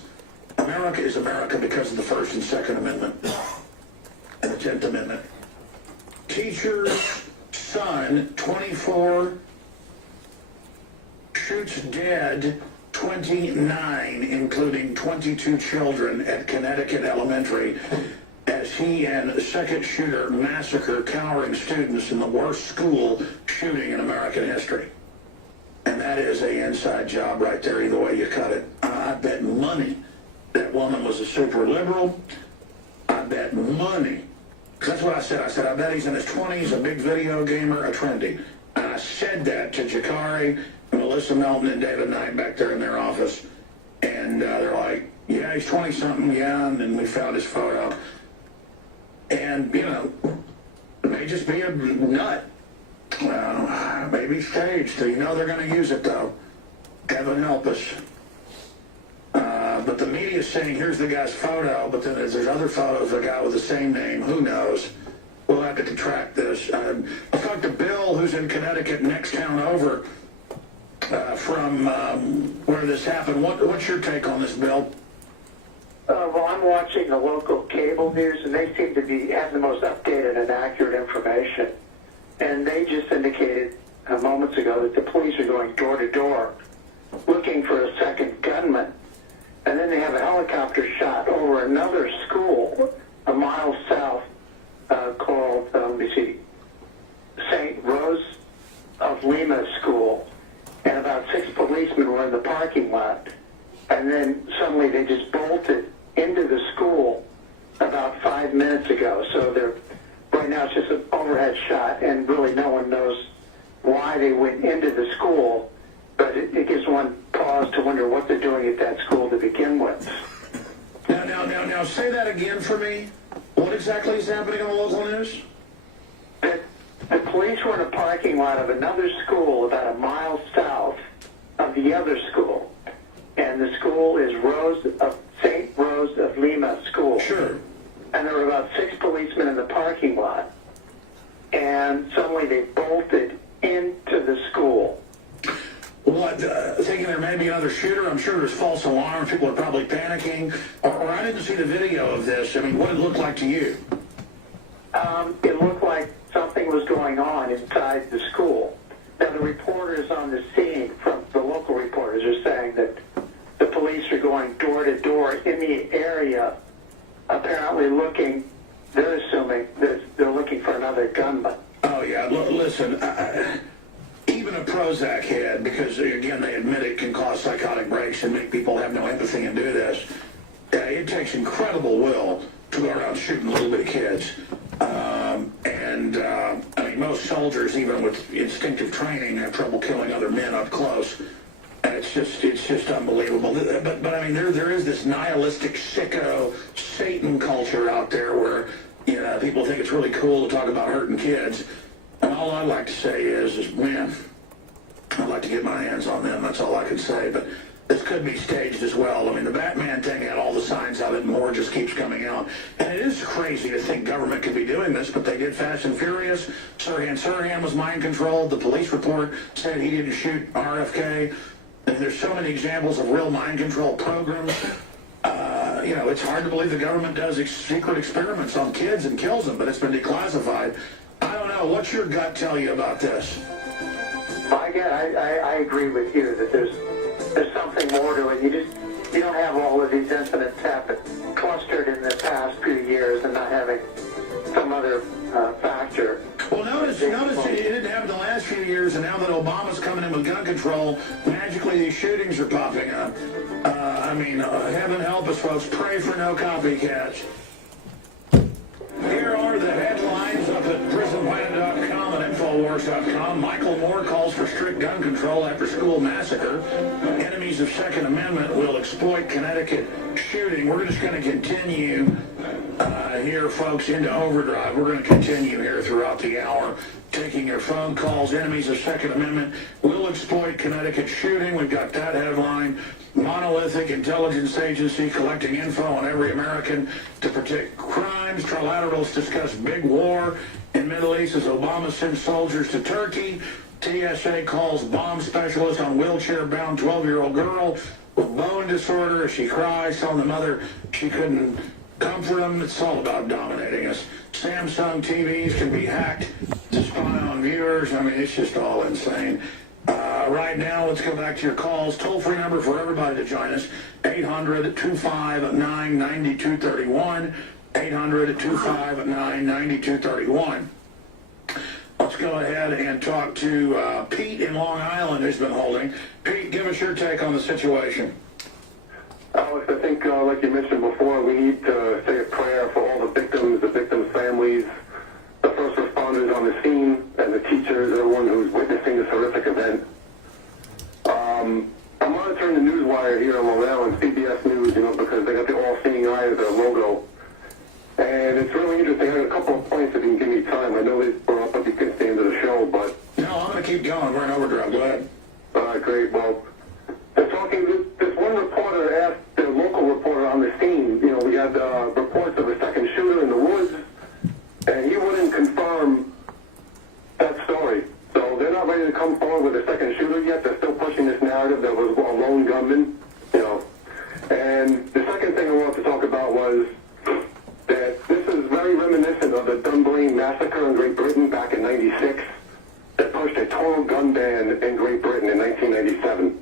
America is America because of the First and Second Amendment and the 10th Amendment. Teacher's son, 24, shoots dead 29, including 22 children at Connecticut Elementary, as he and second shooter massacre cowering students in the worst school shooting in American history. And that is an inside job right there, either way you cut it. I bet money that woman was a super liberal. I bet money. Because that's what I said. I said, I bet he's in his 20s, a big video gamer, a trendy. And I said that to Jakari, Melissa Melton, and David Knight back there in their office. And they're like, yeah, he's 20-something, yeah, and then we found his photo. And, you know, it may just be a nut. Well, maybe staged. So you know they're going to use it, though. Heaven help us. But the media's saying, here's the guy's photo, but then there's other photos of a guy with the same name. Who knows? We'll have to track this. I talked to Bill, who's in Connecticut, next town over, from where this happened. What's your take on this, Bill? Well, I'm watching the local cable news, and they seem to have the most updated and accurate information. And they just indicated moments ago that the police are going door to door looking for a second gunman. And then they have a helicopter shot over another school a mile south called, St. Rose of Lima School. And about 6 policemen were in the parking lot. And then suddenly they just bolted into the school about 5 minutes ago. So right now it's just an overhead shot, and really no one knows why they went into the school. But it gives one pause to wonder what they're doing at that school to begin with. Now, say that again for me. What exactly is happening on the local news? The police were in a parking lot of another school about a mile south of the other school. And the school is St. Rose of Lima School. Sure. And there were about 6 policemen in the parking lot. And suddenly they bolted into the school. What, thinking there may be another shooter? I'm sure there's false alarms. People are probably panicking. Or I didn't see the video of this. I mean, what did it look like to you? It looked like something was going on inside the school. Now, the reporters on the scene, from the local reporters, are saying that the police are going door to door in the area, apparently looking, they're assuming that they're looking for another gunman. Oh, yeah. Listen, even a Prozac head, because, again, they admit it can cause psychotic breaks and make people have no empathy and do this. It takes incredible will to go around shooting little bitty kids. I mean, most soldiers, even with instinctive training, have trouble killing other men up close. And it's just unbelievable. But I mean, there is this nihilistic, sicko, Satan culture out there where, you know, people think it's really cool to talk about hurting kids. And all I'd like to say is man, I'd like to get my hands on them. That's all I can say. But this could be staged as well. I mean, the Batman thing had all the signs of it, and more just keeps coming out. And it is crazy to think government could be doing this, but they did Fast and Furious. Sirhan was mind controlled. The police report said he didn't shoot RFK. And there's so many examples of real mind control programs. You know, it's hard to believe the government does secret experiments on kids and kills them, but it's been declassified. I don't know. What's your gut tell you about this? Again, I agree with you that there's something more to it. You don't have all of these incidents happen clustered in the past few years and not having some other factor. Well, notice it didn't happen the last few years, and now that Obama's coming in with gun control, magically these shootings are popping up. I mean, heaven help us, folks. Pray for no copycats. Here are the headlines up at prisonplanet.com and InfoWars.com. Michael Moore calls for strict gun control after school massacre. Enemies of Second Amendment will exploit Connecticut shooting. We're just going to continue here, folks, into overdrive. We're going to continue here throughout the hour, taking your phone calls. Enemies of Second Amendment will exploit Connecticut shooting. We've got that headline. Monolithic intelligence agency collecting info on every American to protect crimes. Trilaterals discuss big war in Middle East as Obama sends soldiers to Turkey. TSA calls bomb specialist on wheelchair-bound 12-year-old girl with bone disorder as she cries, telling the mother she couldn't comfort them. It's all about dominating us. Samsung TVs can be hacked to spy on viewers. I mean, it's just all insane. Right now, let's go back to your calls. Toll-free number for everybody to join us, 800-259-9231, 800-259-9231. Let's go ahead and talk to Pete in Long Island, who's been holding. Pete, give us your take on the situation. Alex, I think, like you mentioned before, we need to say a prayer for all the victims' families, the first responders on the scene, and the teachers, everyone who's witnessing this horrific event. I'm monitoring the newswire here in Long Island, CBS News, because they got the all-seeing eye as their logo. And it's really interesting. I have a couple of points if you can give me time. I know they were up at the end of the show, but... No, I'm going to keep going. We're in overdrive. Go ahead. All right, great. Well, they're talking... This one reporter asked the local reporter on the scene, we had reports of a second shooter in the woods, and he wouldn't confirm that story. So they're not ready to come forward with a second shooter yet. They're still pushing this narrative that was a lone gunman, And the second thing I wanted to talk about was that this is very reminiscent of the Dunblane massacre in Great Britain back in '96 that pushed a total gun ban in Great Britain in 1997.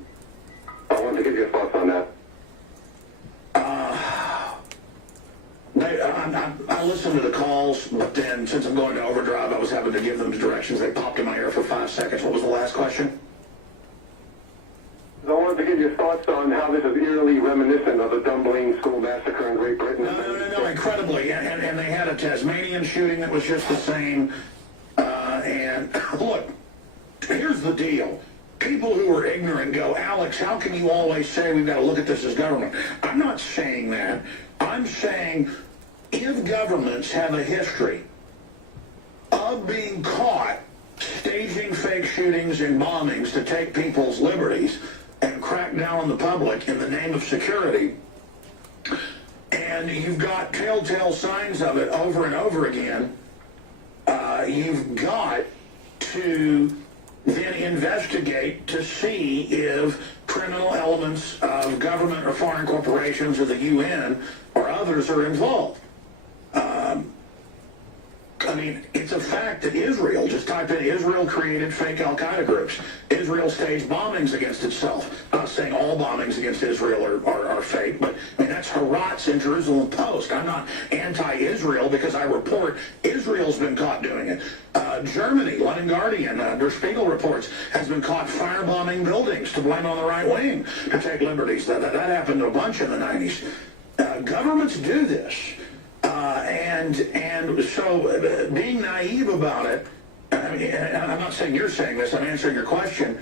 I wanted to get your thoughts on that. I listened to the calls, but then since I'm going to overdrive, I was having to give them directions. They popped in my ear for 5 seconds. What was the last question? I wanted to get your thoughts on how this is eerily reminiscent of the Dunblane school massacre in Great Britain. No, incredibly. And they had a Tasmanian shooting that was just the same. And look, here's the deal. People who are ignorant go, Alex, how can you always say we've got to look at this as government? I'm not saying that. I'm saying if governments have a history of being caught staging fake shootings and bombings to take people's liberties and crack down on the public in the name of security, and you've got telltale signs of it over and over again, you've got to then investigate to see if criminal elements of government or foreign corporations or the UN or others are involved. I mean, it's a fact that Israel, just type in Israel created fake Al-Qaeda groups. Israel staged bombings against itself. I'm not saying all bombings against Israel are fake, but I mean, that's Harat's in Jerusalem Post. I'm not anti-Israel because I report Israel's been caught doing it. Germany, London Guardian, Der Spiegel reports, has been caught firebombing buildings to blame on the right wing to take liberties. That happened to a bunch in the 90s. Governments do this. And so being naive about it, I mean, I'm not saying you're saying this, I'm answering your question,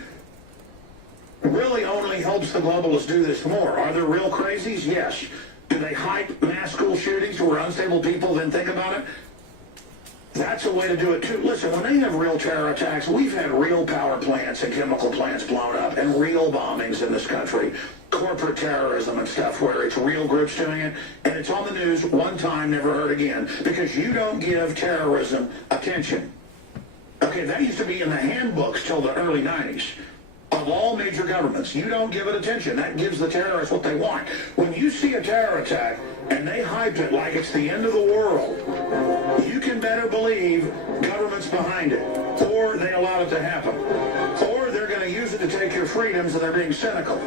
really only helps the globalists do this more. Are there real crazies? Yes. Do they hype mass school shootings where unstable people then think about it? That's a way to do it too. Listen, when they have real terror attacks, we've had real power plants and chemical plants blown up and real bombings in this country. corporate terrorism and stuff where it's real groups doing it, and it's on the news one time, never heard again, because you don't give terrorism attention. Okay, that used to be in the handbooks till the early 90s. Of all major governments, you don't give it attention. That gives the terrorists what they want. When you see a terror attack and they hype it like it's the end of the world, you can better believe government's behind it, or they allow it to happen, or they're going to use it to take your freedoms and they're being cynical.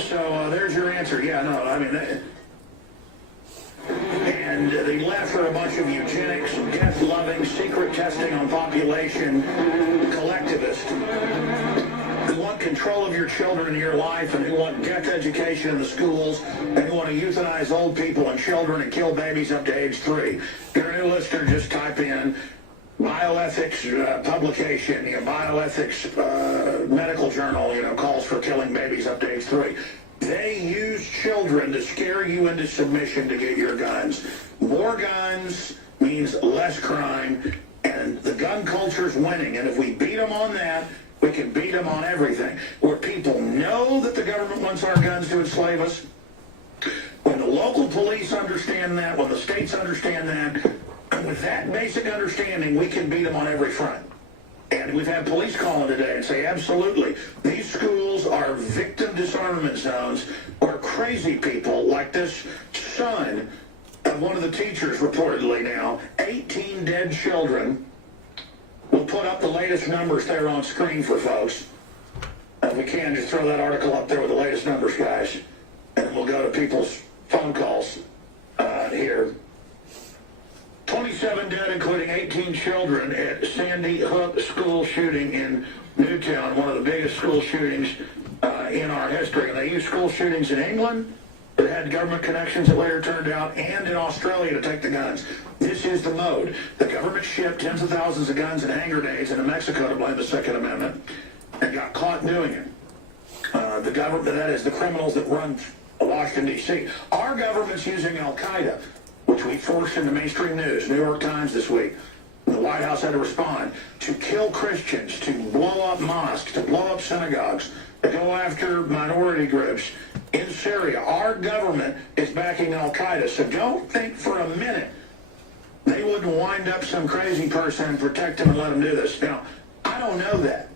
So there's your answer. Yeah, no, I mean, and the left are a bunch of eugenics, death-loving, secret testing on population, collectivists who want control of your children and your life, and who want death education in the schools, and who want to euthanize old people and children and kill babies up to age 3. If you're a new listener, just type in bioethics publication, bioethics medical journal, calls for killing babies up to age 3. They use children to scare you into submission to get your guns. More guns means less crime, and the gun culture's winning. And if we beat them on that, we can beat them on everything. Where people know that the government wants our guns to enslave us, when the local police understand that, when the states understand that, and with that basic understanding, we can beat them on every front. And we've had police calling today and say, absolutely, these schools are victim disarmament zones where crazy people like this son of one of the teachers reportedly now, 18 dead children. We'll put up the latest numbers there on screen for folks. If we can, just throw that article up there with the latest numbers, guys. And we'll go to people's phone calls here. 27 dead, including 18 children at Sandy Hook school shooting in Newtown, one of the biggest school shootings in our history. And they used school shootings in England that had government connections that later turned out, and in Australia to take the guns. This is the mode. The government shipped tens of thousands of guns and hand grenades into Mexico to blame the Second Amendment and got caught doing it. The government, that is, the criminals that run Washington, D.C. Our government's using Al-Qaeda, which we forced into mainstream news, New York Times this week. The White House had to respond, to kill Christians, to blow up mosques, to blow up synagogues, to go after minority groups in Syria. Our government is backing Al-Qaeda, so don't think for a minute they wouldn't wind up some crazy person and protect him and let him do this. Now, I don't know that.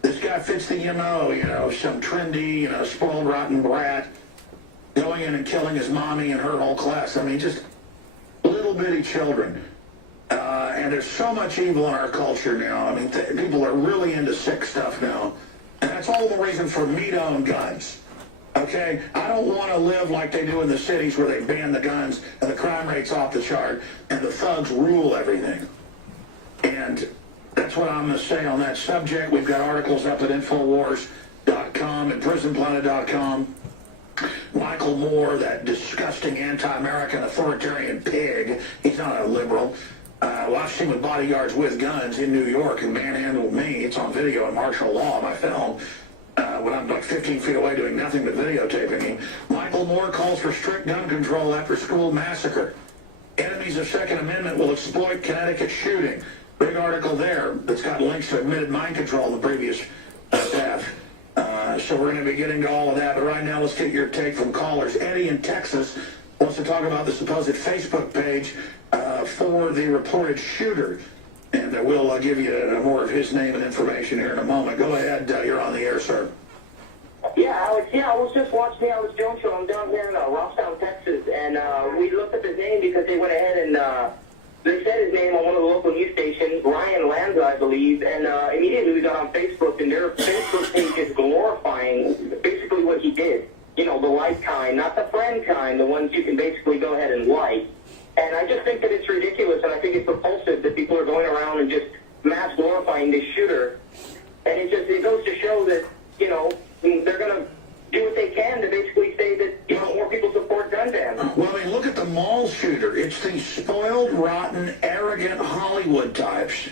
This guy fits the MO, some trendy, spoiled, rotten brat going in and killing his mommy and her whole class. I mean, just little bitty children. And there's so much evil in our culture now. I mean, people are really into sick stuff now. And that's all the reason for me to own guns. Okay? I don't want to live like they do in the cities where they ban the guns and the crime rate's off the chart and the thugs rule everything. And that's what I'm going to say on that subject. We've got articles up at InfoWars.com and PrisonPlanet.com. Michael Moore, that disgusting anti-American authoritarian pig, he's not a liberal. Well, I've seen with bodyguards with guns in New York who manhandled me. It's on video in martial law, my film, when I'm like 15 feet away doing nothing but videotaping him. Michael Moore calls for strict gun control after school massacre. Enemies of Second Amendment will exploit Connecticut shooting. Big article there that's got links to admitted mind control in the previous death. So we're going to be getting to all of that, but right now let's get your take from callers. Eddie in Texas wants to talk about the supposed Facebook page for the reported shooter, and we'll give you more of his name and information here in a moment. Go ahead, you're on the air, sir. Yeah, Alex, I was just watching the Alex Jones show. I'm down here in Robstown, Texas, and we looked up his name because they went ahead and they said his name on one of the local news stations, Ryan Lanza, I believe, and immediately we got on Facebook, and their Facebook page is glorifying basically what he did. The like kind, not the friend kind, the ones you can basically go ahead and like. And I just think that it's ridiculous, and I think it's repulsive that people are going around and just mass glorifying this shooter. And it goes to show that, they're going to do what they can to basically say that, more people support gun bans. Well, I mean, look at the mall shooter. It's these spoiled, rotten, arrogant Hollywood types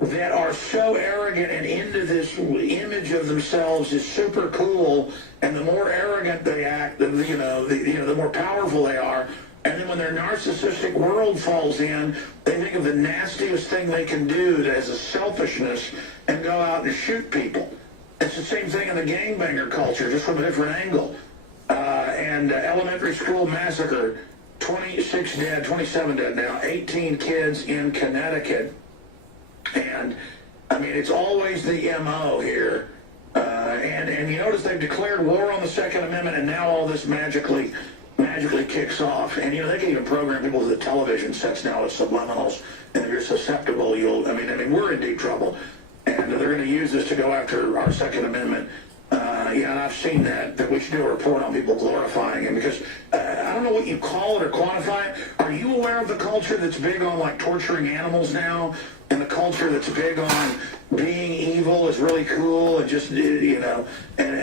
that are so arrogant and into this image of themselves as super cool, and the more arrogant they act, the more powerful they are. And then when their narcissistic world falls in, they think of the nastiest thing they can do as a selfishness and go out and shoot people. It's the same thing in the gangbanger culture, just from a different angle. And elementary school massacre, 26 dead, 27 dead now, 18 kids in Connecticut. And, I mean, it's always the MO here. And you notice they've declared war on the Second Amendment, and now all this magically kicks off. And, you know, they can even program people to the television sets now with subliminals. And if you're susceptible, I mean, we're in deep trouble. And they're going to use this to go after our Second Amendment. Yeah, and I've seen that we should do a report on people glorifying it, because I don't know what you call it or quantify it. Are you aware of the culture that's big on, like, torturing animals now? And the culture that's big on being evil is really cool, and just, you know, and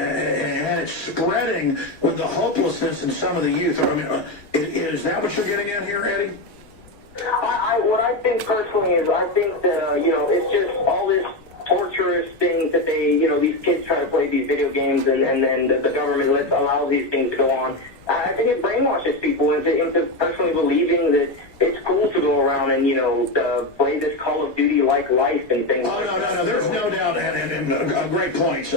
it's spreading with the hopelessness in some of the youth. I mean, is that what you're getting at here, Eddie? What I think personally is, I think that, you know, it's just all this torturous things that they, you know, these kids try to play these video games, and then the government allows these things to go on. I think it brainwashes people into personally believing that it's cool to go around and, you know, play this Call of Duty-like life and things like that. No, there's no doubt, and great points.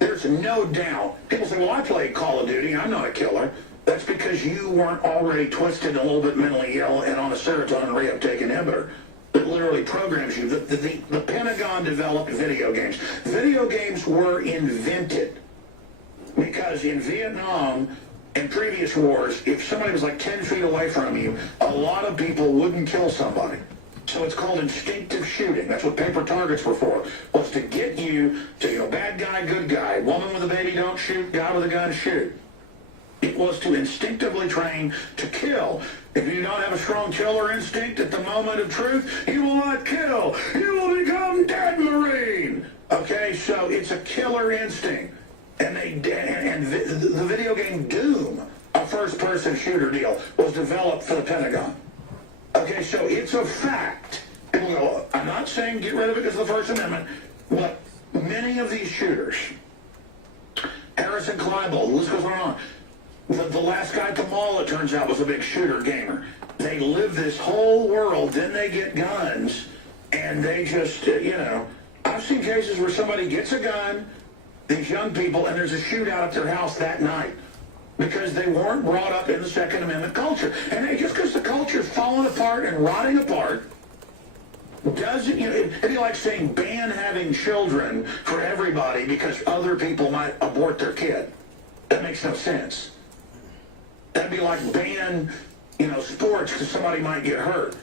There's no doubt. People say, well, I play Call of Duty, I'm not a killer. That's because you weren't already twisted and a little bit mentally ill and on a serotonin reuptake inhibitor that literally programs you. The Pentagon developed video games. Video games were invented because in Vietnam and previous wars, if somebody was like 10 feet away from you, a lot of people wouldn't kill somebody. So it's called instinctive shooting. That's what paper targets were for, was to get you to, you know, bad guy, good guy, woman with a baby, don't shoot, guy with a gun, shoot. It was to instinctively train to kill. If you do not have a strong killer instinct at the moment of truth, you will not kill. You will become dead Marine. Okay, so it's a killer instinct. And the video game Doom, a first-person shooter deal, was developed for the Pentagon. Okay, so it's a fact. People go, I'm not saying get rid of it because of the First Amendment, but many of these shooters, Harrison Kleinbold, the list goes on. The last guy at the mall, it turns out, was a big shooter gamer. They live this whole world, then they get guns, and they just, you know, I've seen cases where somebody gets a gun, these young people, and there's a shootout at their house that night because they weren't brought up in the Second Amendment culture. And just because the culture's falling apart and rotting apart doesn't, you know, it'd be like saying ban having children for everybody because other people might abort their kid. That makes no sense. That'd be like ban, you know, sports because somebody might get hurt.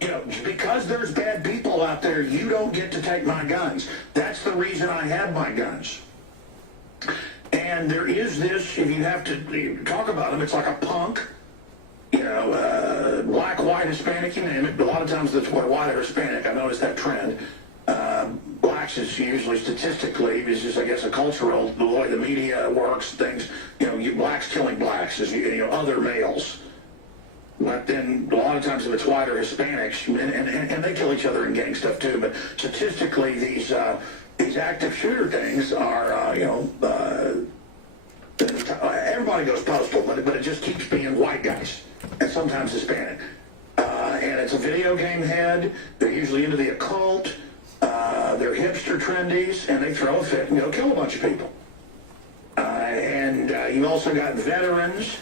You know, because there's bad people out there, you don't get to take my guns. That's the reason I have my guns. And there is this, if you have to talk about them, it's like a punk, you know, black, white, Hispanic, you name it. A lot of times it's white or Hispanic. I've noticed that trend. Blacks is usually statistically, it's just, I guess, a cultural, the way the media works, things, you know, blacks killing blacks, is, you know, other males. But then a lot of times if it's white or Hispanics, and they kill each other in gang stuff too, but statistically these active shooter things are, you know, everybody goes postal, but it just keeps being white guys, and sometimes Hispanic. And it's a video game head. They're usually into the occult. They're hipster trendies, and they throw a fit and go kill a bunch of people. And you've also got veterans.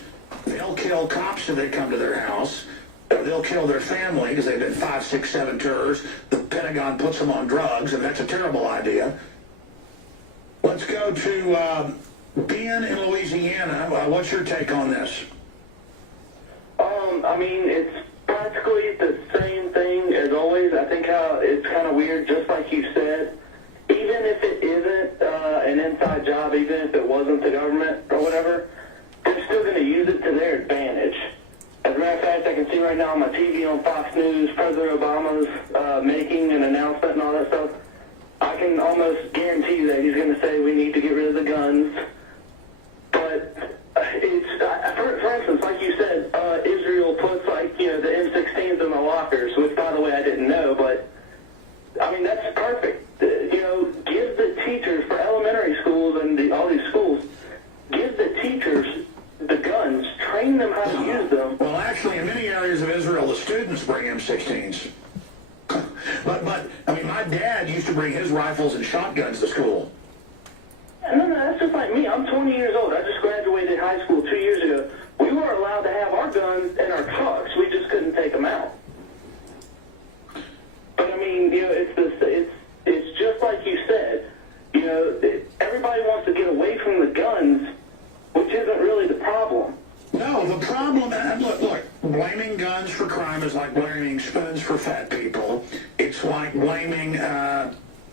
They'll kill cops if they come to their house. They'll kill their family because they've been 5, 6, 7 tours. The Pentagon puts them on drugs, and that's a terrible idea. Let's go to Ben in Louisiana. What's your take on this? I mean, it's practically the same thing as always. I think how it's kind of weird, just like you said. Even if it isn't an inside job, even if it wasn't the government or whatever, they're still going to use it to their advantage. As a matter of fact, I can see right now on my TV on Fox News, President Obama's making an announcement and all that stuff. I can almost guarantee you that he's going to say we need to get rid of the guns. But for instance, like you said, Israel puts, like, you know, the M16s in the lockers, which, by the way, I didn't know, but I mean, that's perfect. You know, give the teachers for elementary schools and all these schools, give the teachers the guns, train them how to use them. Well, actually, in many areas of Israel, the students bring M16s. But I mean, my dad used to bring his rifles and shotguns to school. I'm 20 years old. I just graduated high school 2 years ago. We were allowed to have our guns in our trucks. We just couldn't take them out. But I mean, you know, it's just like you said. You know, everybody wants to get away from the guns, which isn't really the problem. No, the problem, and look, blaming guns for crime is like blaming spoons for fat people. It's like blaming,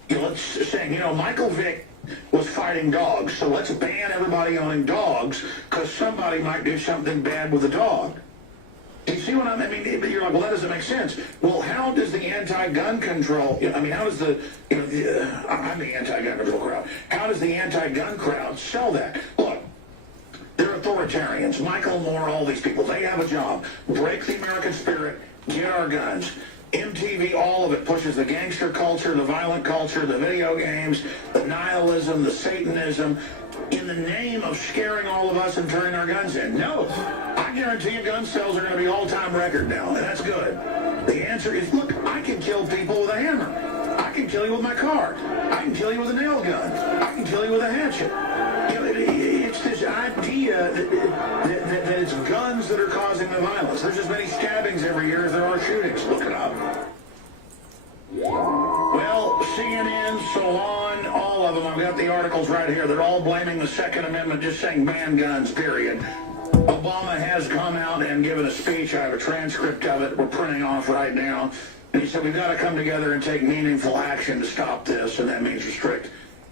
let's say, you know, Michael Vick was fighting dogs, so let's ban everybody owning dogs because somebody might do something bad with a dog. Do you see what I mean? You're like, well, that doesn't make sense. Well, how does the anti-gun control, I mean, how does the, you know, I'm the anti-gun control crowd. How does the anti-gun crowd sell that? Look, they're authoritarians. Michael Moore, all these people, they have a job. Break the American spirit, get our guns. MTV, all of it pushes the gangster culture, the violent culture, the video games, the nihilism, the Satanism, in the name of scaring all of us and turning our guns in. No, I guarantee you gun sales are going to be all-time record now, and that's good. The answer is, look, I can kill people with a hammer. I can kill you with my car. I can kill you with a nail gun. I can kill you with a hatchet. You know, it's this idea that it's guns that are causing the violence. There's as many stabbings every year as there are shootings. Look it up. Well, CNN, Salon, all of them, I've got the articles right here. They're all blaming the Second Amendment, just saying ban guns, period. Obama has come out and given a speech. I have a transcript of it we're printing off right now. And he said, we've got to come together and take meaningful action to stop this, and that means restrict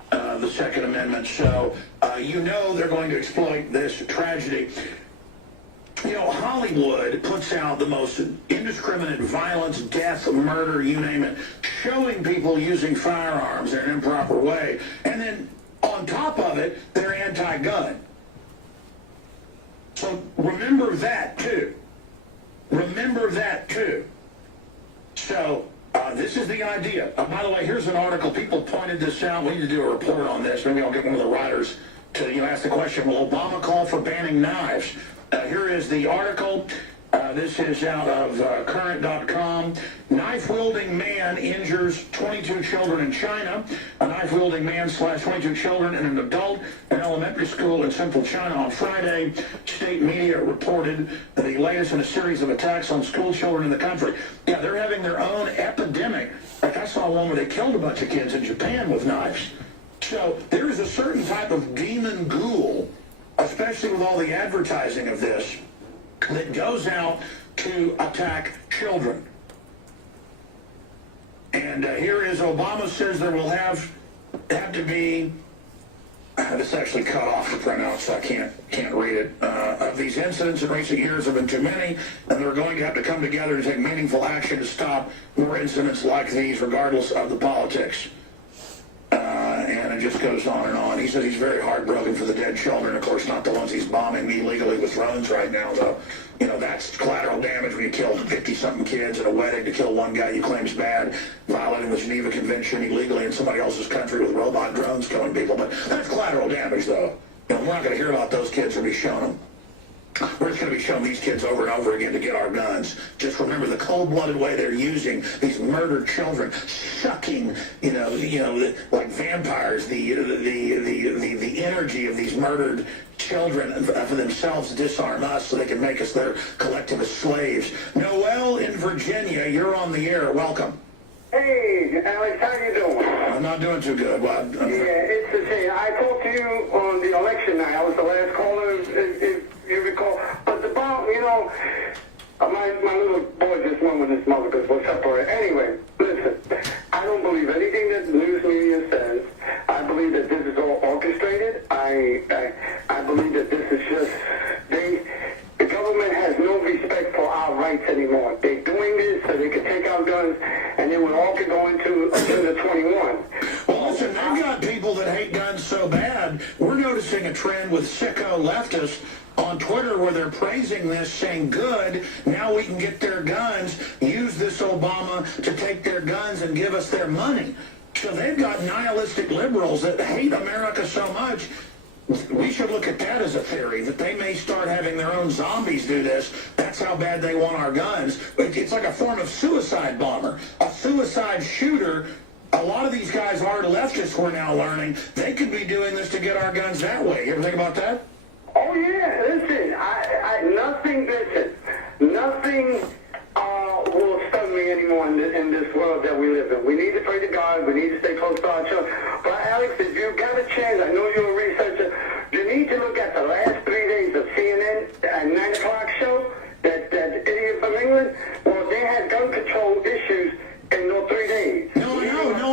the Second Amendment. So, you know they're going to exploit this tragedy. You know, Hollywood puts out the most indiscriminate violence, death, murder, you name it, showing people using firearms in an improper way. And then, on top of it, they're anti-gun. So remember that, too. Remember that, too. So, this is the idea. By the way, here's an article. People pointed this out. We need to do a report on this. Maybe I'll get one of the writers to ask the question, will Obama call for banning knives? Here is the article. This is out of current.com. Knife-wielding man injures 22 children in China. A knife-wielding man slashed 22 children and an adult in elementary school in central China on Friday. State media reported the latest in a series of attacks on school children in the country. Yeah, they're having their own epidemic. Like I saw one where they killed a bunch of kids in Japan with knives. So there is a certain type of demon ghoul, especially with all the advertising of this, that goes out to attack children. And here is Obama says there will have to be, this actually cut off the printout, so I can't read it. Of these incidents in recent years have been too many, and they're going to have to come together to take meaningful action to stop more incidents like these, regardless of the politics. And it just goes on and on. He says he's very heartbroken for the dead children. Of course, not the ones he's bombing illegally with drones right now, though. You know, that's collateral damage when you kill 50-something kids at a wedding to kill one guy you claim's bad, violating the Geneva Convention illegally in somebody else's country with robot drones killing people. But that's collateral damage, though. You know, we're not going to hear about those kids or be shown them. We're just going to be showing these kids over and over again to get our guns. Just remember the cold-blooded way they're using these murdered children, sucking, like vampires, the energy of these murdered children for themselves to disarm us so they can make us their collectivist slaves. Noel in Virginia, you're on the air. Welcome. Hey, Alex, how you doing? I'm not doing too good. Well, it's a shame. I talked to you on the election night. I was the last caller, if you recall. But the bomb, my little boy just went with his mother because what's up for it. Anyway, listen, I don't believe anything that the news media says. I believe that this is all orchestrated. I believe that this is just, the government has no respect for our rights anymore. They're doing this so they can take our guns, and then we all can go into Agenda 21. Well, listen, they've got people that hate guns so bad. We're noticing a trend with sicko leftists on Twitter where they're praising this, saying, good, now we can get their guns, use this Obama to take their guns and give us their money. So they've got nihilistic liberals that hate America so much. We should look at that as a theory, that they may start having their own zombies do this. That's how bad they want our guns. It's like a form of suicide bomber. A suicide shooter A lot of these guys are leftists, we're now learning. They could be doing this to get our guns that way. You ever think about that? Oh yeah, listen, nothing will stun me anymore in this world that we live in. We need to pray to God, we need to stay close to our children. But Alex, if you've got a chance, I know you're a researcher, you need to look at the last 3 days of CNN at 9 o'clock show, that idiot from England. Well, they had gun control issues in those 3 days. No,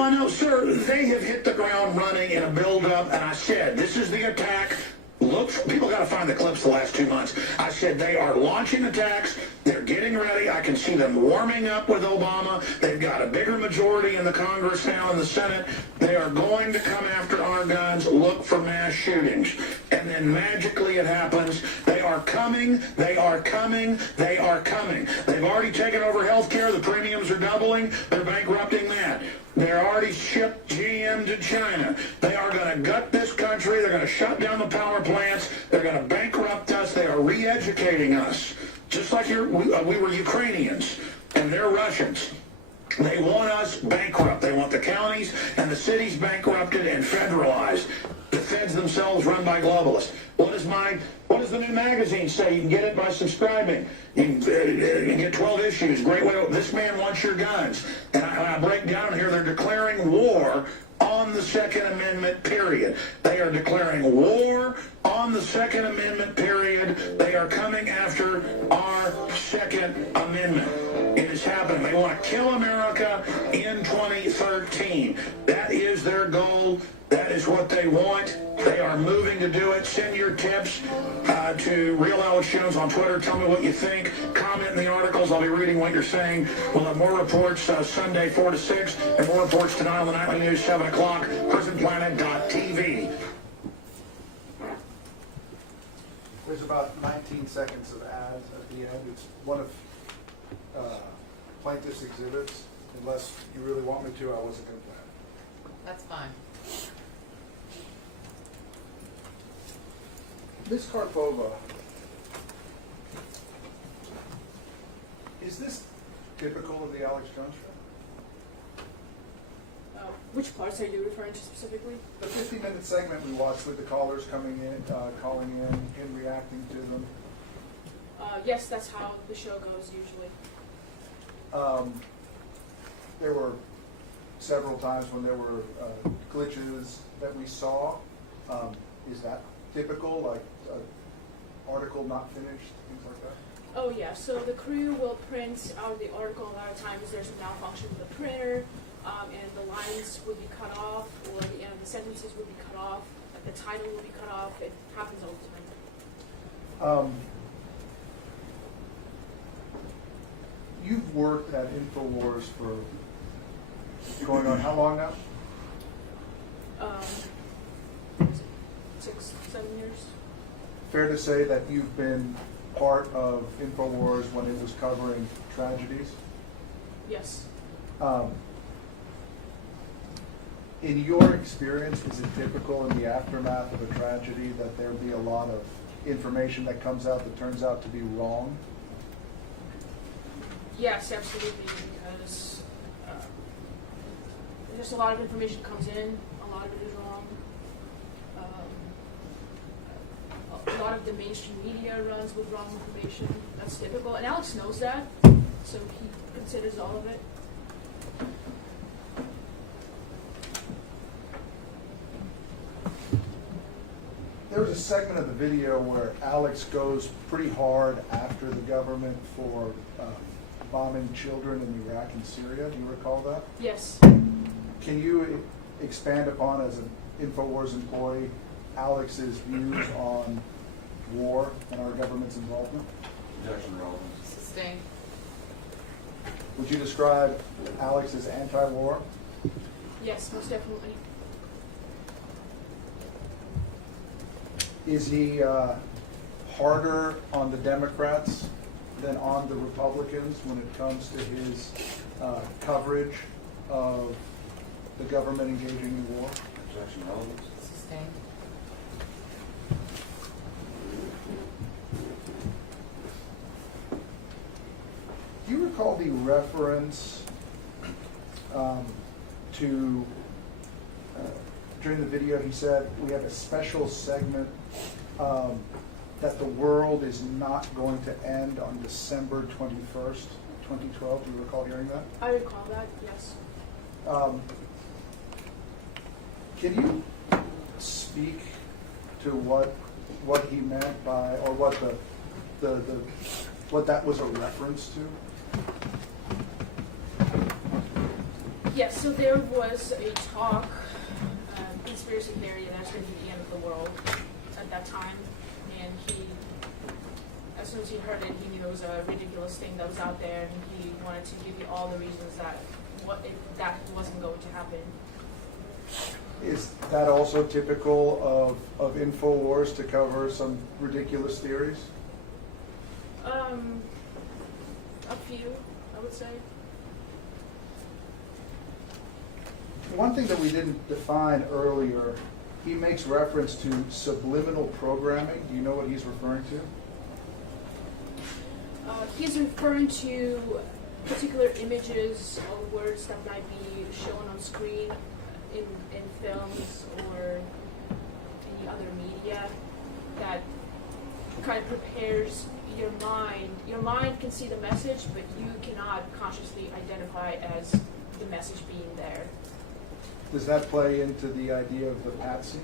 I know, sir. They have hit the ground running in a build-up, and I said, this is the attack. Look, people got to find the clips the last 2 months. I said they are launching attacks. They're getting ready. I can see them warming up with Obama. They've got a bigger majority in the Congress now and the Senate. They are going to come after our guns, look for mass shootings. And then magically it happens. They are coming. They are coming. They are coming. They've already taken over health care. The premiums are doubling. They're bankrupting that. They're already shipped GM to China. They are going to gut this country. They're going to shut down the power plants. They're going to bankrupt us. They are re-educating us. Just like we were Ukrainians, and they're Russians. They want us bankrupt. They want the counties and the cities bankrupted and federalized. The feds themselves run by globalists. What does the new magazine say? You can get it by subscribing. You can get 12 issues. Great way. This man wants your guns. And I break down here, they're declaring war on the Second Amendment, period. They are declaring war on the Second Amendment, period. They are coming after our Second Amendment. It is happening. They want to kill America in 2013. That is their goal. That is what they want. They are moving to do it. Send your tips to Real Alex Jones on Twitter. Tell me what you think. Comment in the articles. I'll be reading what you're saying. We'll have more reports Sunday 4 to 6 and more reports tonight on the Nightly News 7 o'clock. PrisonPlanet.tv. There's about 19 seconds of ads at the end. It's one of plaintiff's exhibits. Unless you really want me to, I wasn't going to play it. That's fine. Ms. Karpova, is this typical of the Alex Jones show? Which parts are you referring to specifically? The 50-minute segment we watched with the callers coming in, calling in, him reacting to them. Yes, that's how the show goes usually. There were several times when there were glitches that we saw. Is that typical, like article not finished, things like that? Oh yeah, so the crew will print out the article. A lot of times there's a malfunction with the printer, and the lines would be cut off, or the end of the sentences would be cut off, the title will be cut off. It happens all the time. You've worked at InfoWars for going on how long now? 6, 7 years. Fair to say that you've been part of InfoWars when it was covering tragedies? Yes. In your experience, is it typical in the aftermath of a tragedy that there be a lot of information that comes out that turns out to be wrong? Yes, absolutely, because just a lot of information comes in, a lot of it is wrong. A lot of the mainstream media runs with wrong information. That's typical, and Alex knows that, so he considers all of it. There was a segment of the video where Alex goes pretty hard after the government for bombing children in Iraq and Syria. Do you recall that? Yes. Can you expand upon, as an InfoWars employee, Alex's views on war and our government's involvement? Objection, relevance. Sustained. Would you describe Alex as anti-war? Yes, most definitely. Is he harder on the Democrats than on the Republicans when it comes to his coverage of the government engaging in war? Objection, relevance. Sustained. Do you recall the reference to, during the video, he said, we have a special segment that the world is not going to end on December 21st, 2012. Do you recall hearing that? I recall that, yes. Can you speak to what he meant by, or what what that was a reference to? Yes, so there was a talk, conspiracy theory, that that's going to be the end of the world at that time. And he, as soon as he heard it, he knew it was a ridiculous thing that was out there, and he wanted to give you all the reasons that that wasn't going to happen. Is that also typical of InfoWars to cover some ridiculous theories? A few, I would say. One thing that we didn't define earlier, he makes reference to subliminal programming. Do you know what he's referring to? He's referring to particular images or words that might be shown on screen in films or any other media that kind of prepares your mind. Your mind can see the message, but you cannot consciously identify as the message being there. Does that play into the idea of the patsy?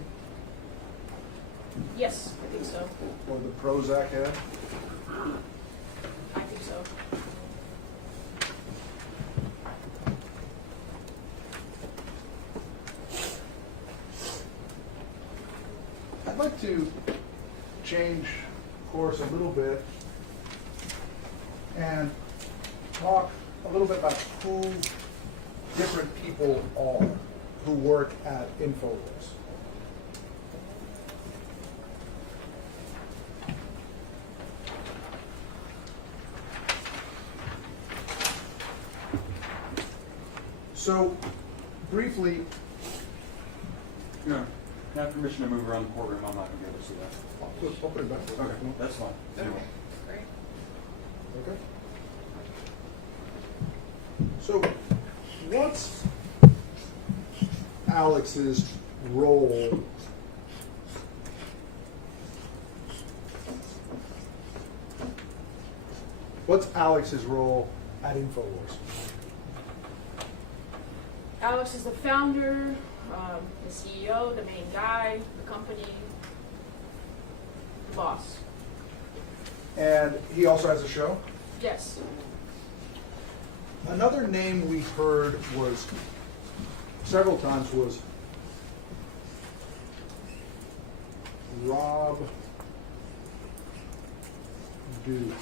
Yes, I think so. Or the Prozac ad? I think so. I'd like to change course a little bit and talk a little bit about who different people are who work at InfoWars. So, briefly, Yeah. Can I have permission to move around the courtroom? I'm not going to be able to see that. I'll put it back. Okay, that's fine. Anyway. Great. Okay. So, what's Alex's role at InfoWars? Alex is the founder, the CEO, the main guy, the company, the boss. And he also has a show? Yes. Another name we heard was, several times, was Rob Dew.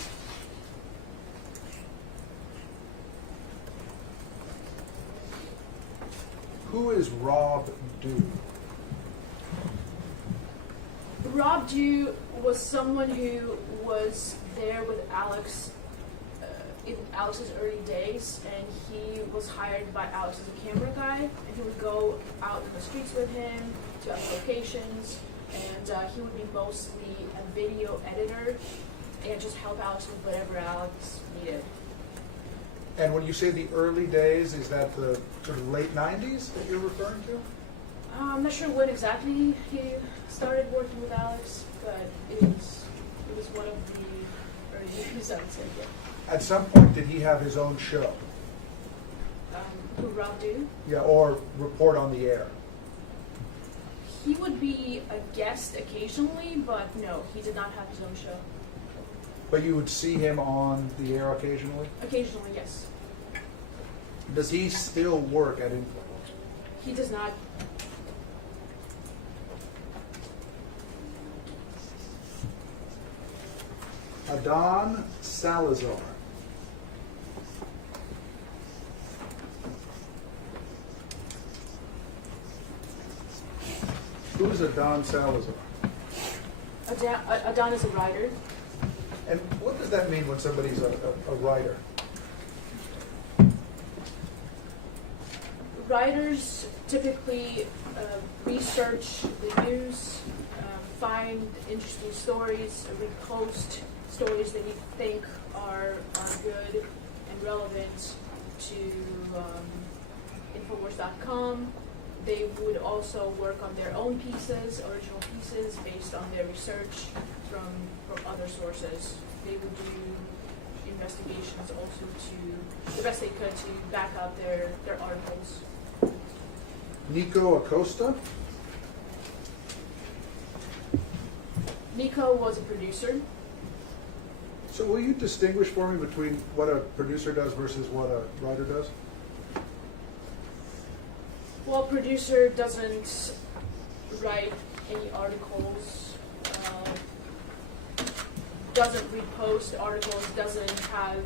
Who is Rob Dew? Rob Dew was someone who was there with Alex in Alex's early days, and he was hired by Alex as a camera guy, and he would go out in the streets with him to other locations, and he would be mostly a video editor and just help Alex with whatever Alex needed. And when you say the early days, is that the sort of late 90s that you're referring to? I'm not sure when exactly he started working with Alex, but it was one of the early years, I would say, yeah. At some point, did he have his own show? Who, Rob Dew? Yeah, or report on the air? He would be a guest occasionally, but no, he did not have his own show. But you would see him on the air occasionally? Occasionally, yes. Does he still work at InfoWars? He does not. Adon Salazar. Who is Adon Salazar? Adon is a writer. And what does that mean when somebody's a writer? Writers typically research the news, find interesting stories, repost stories that you think are good and relevant to InfoWars.com. They would also work on their own pieces, original pieces, based on their research from other sources. They would do investigations also to the best they could to back up their articles. Nico Acosta? Nico was a producer. So will you distinguish for me between what a producer does versus what a writer does? Well, producer doesn't write any articles, doesn't repost articles, doesn't have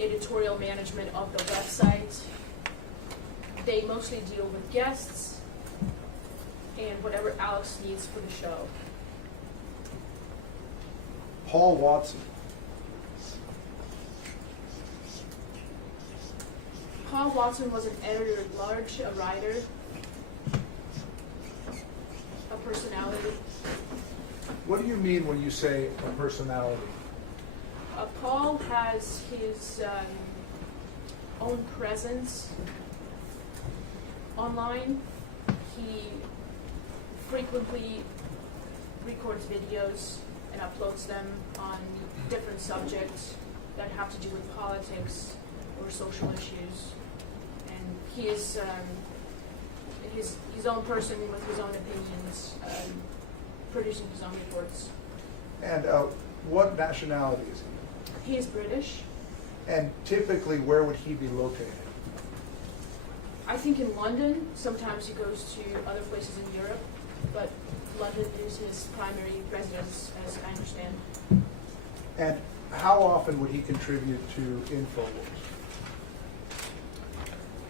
editorial management of the website. They mostly deal with guests and whatever Alex needs for the show. Paul Watson. Paul Watson was an editor-at-large, a writer, a personality. What do you mean when you say a personality? Paul has his own presence online. He frequently records videos and uploads them on different subjects that have to do with politics or social issues. And he is his own person with his own opinions, producing his own reports. And what nationality is he? He is British. And typically, where would he be located? I think in London. Sometimes he goes to other places in Europe, but London is his primary residence, as I understand. And how often would he contribute to InfoWars?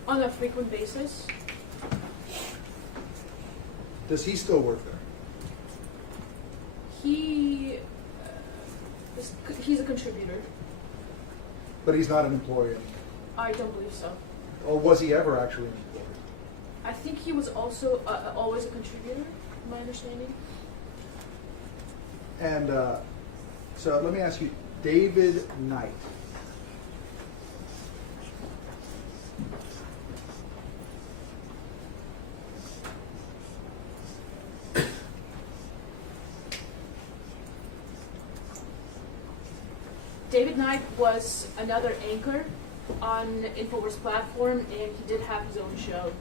On a frequent basis. Does he still work there? He's a contributor. But he's not an employee anymore? I don't believe so. Or was he ever actually an employee? I think he was also always a contributor, my understanding. And so let me ask you, David Knight. David Knight was another anchor on InfoWars platform, and he did have his own show.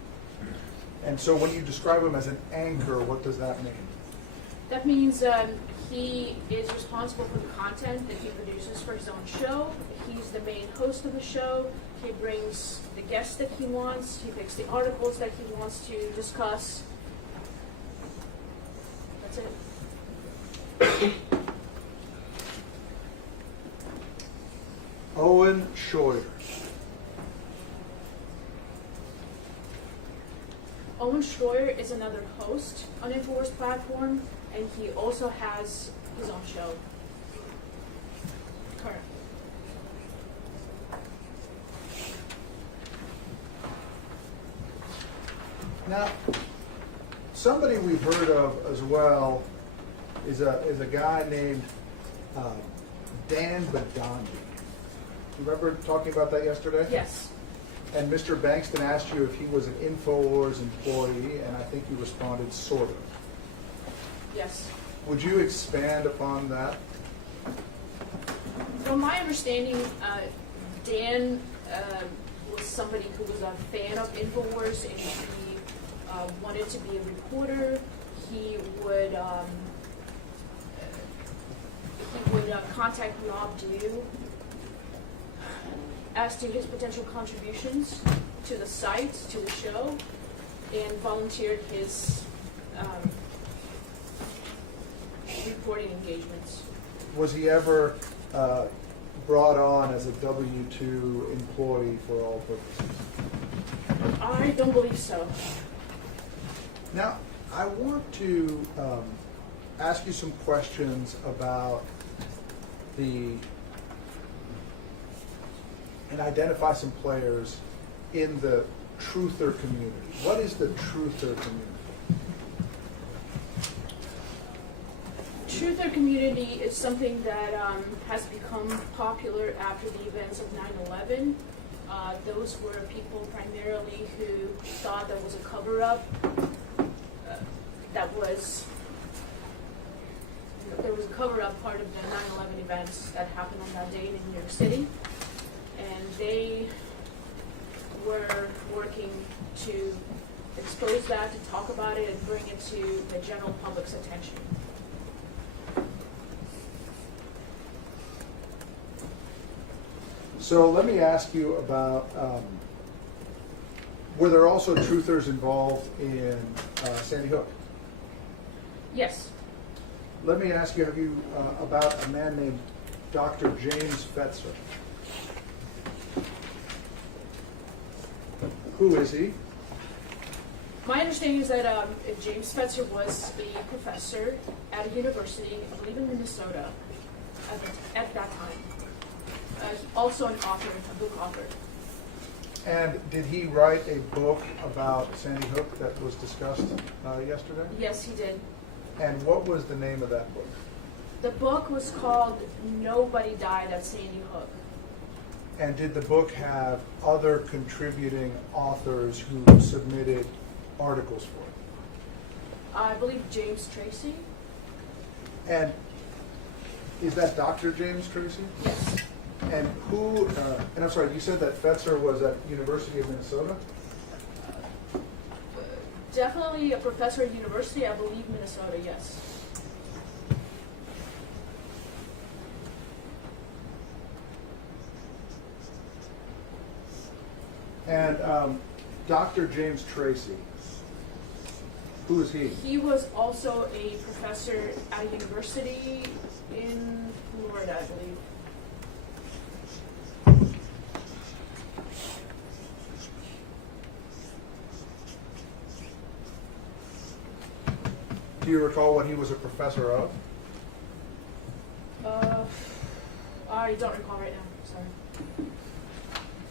And so when you describe him as an anchor, what does that mean? That means he is responsible for the content that he produces for his own show. He's the main host of the show. He brings the guests that he wants. He picks the articles that he wants to discuss. That's it. Owen Schroyer. Owen Schroyer is another host on InfoWars platform, and he also has his own show currently. Now, somebody we've heard of as well is a guy named Dan Badandi. You remember talking about that yesterday? Yes. And Mr. Bankston asked you if he was an InfoWars employee, and I think you responded, sort of. Yes. Would you expand upon that? From my understanding, Dan was somebody who was a fan of InfoWars, and he wanted to be a reporter. He would contact Rob Dew as to his potential contributions to the site, to the show, and volunteered his reporting engagements. Was he ever brought on as a W-2 employee for all purposes? I don't believe so. Now, I want to ask you some questions about and identify some players in the truther community. What is the truther community? Truther community is something that has become popular after the events of 9/11. Those were people primarily who thought there was a cover-up. There was a cover-up part of the 9/11 events that happened on that date in New York City, and they were working to expose that, to talk about it, and bring it to the general public's attention. So let me ask you about, were there also truthers involved in Sandy Hook? Yes. Let me ask you, about a man named Dr. James Fetzer. Who is he? My understanding is that James Fetzer was a professor at a university, I believe in Minnesota, at that time. Also an author, a book author. And did he write a book about Sandy Hook that was discussed yesterday? Yes, he did. And what was the name of that book? The book was called Nobody Died at Sandy Hook. And did the book have other contributing authors who submitted articles for it? I believe James Tracy. And is that Dr. James Tracy? Yes. And who, and I'm sorry, you said that Fetzer was at University of Minnesota? Definitely a professor at university, I believe Minnesota, yes. And Dr. James Tracy, who is he? He was also a professor at a university in Florida, I believe. Do you recall what he was a professor of? I don't recall right now, sorry.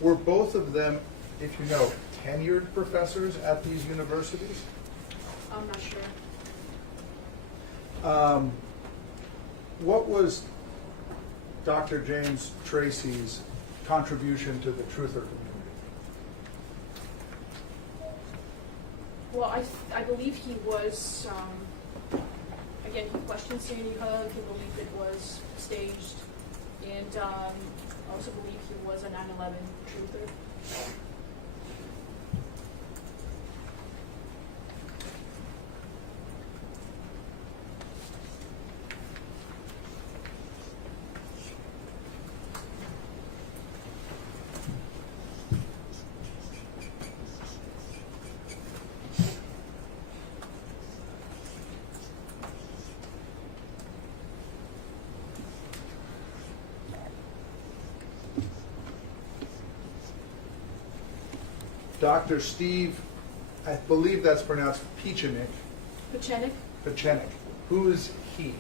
Were both of them, if you know, tenured professors at these universities? I'm not sure. What was Dr. James Tracy's contribution to the truther community? Well, I believe he was, again, he questioned Sandy Hook, he believed it was staged, and I also believe he was a 9/11 truther. Dr. Steve, I believe that's pronounced Pechenik. Pechenik. Who is he?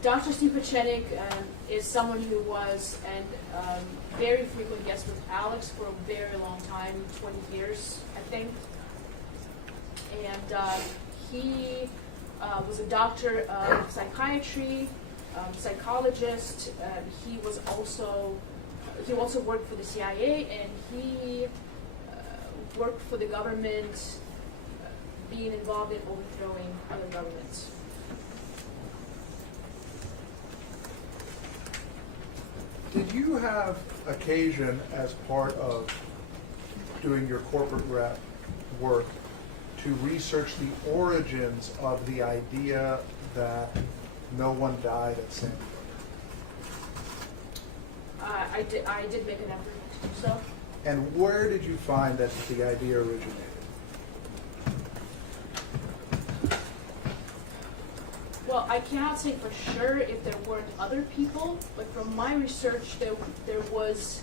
Dr. Steve Pechenik is someone who was a very frequent guest with Alex for a very long time, 20 years, I think. And he was a doctor of psychiatry, psychologist. He also worked for the CIA, and he worked for the government, being involved in overthrowing other governments. Did you have occasion, as part of doing your corporate rep work, to research the origins of the idea that no one died at Sandy Hook? I did make an effort to do so. And where did you find that the idea originated? Well, I cannot say for sure if there weren't other people, but from my research, there was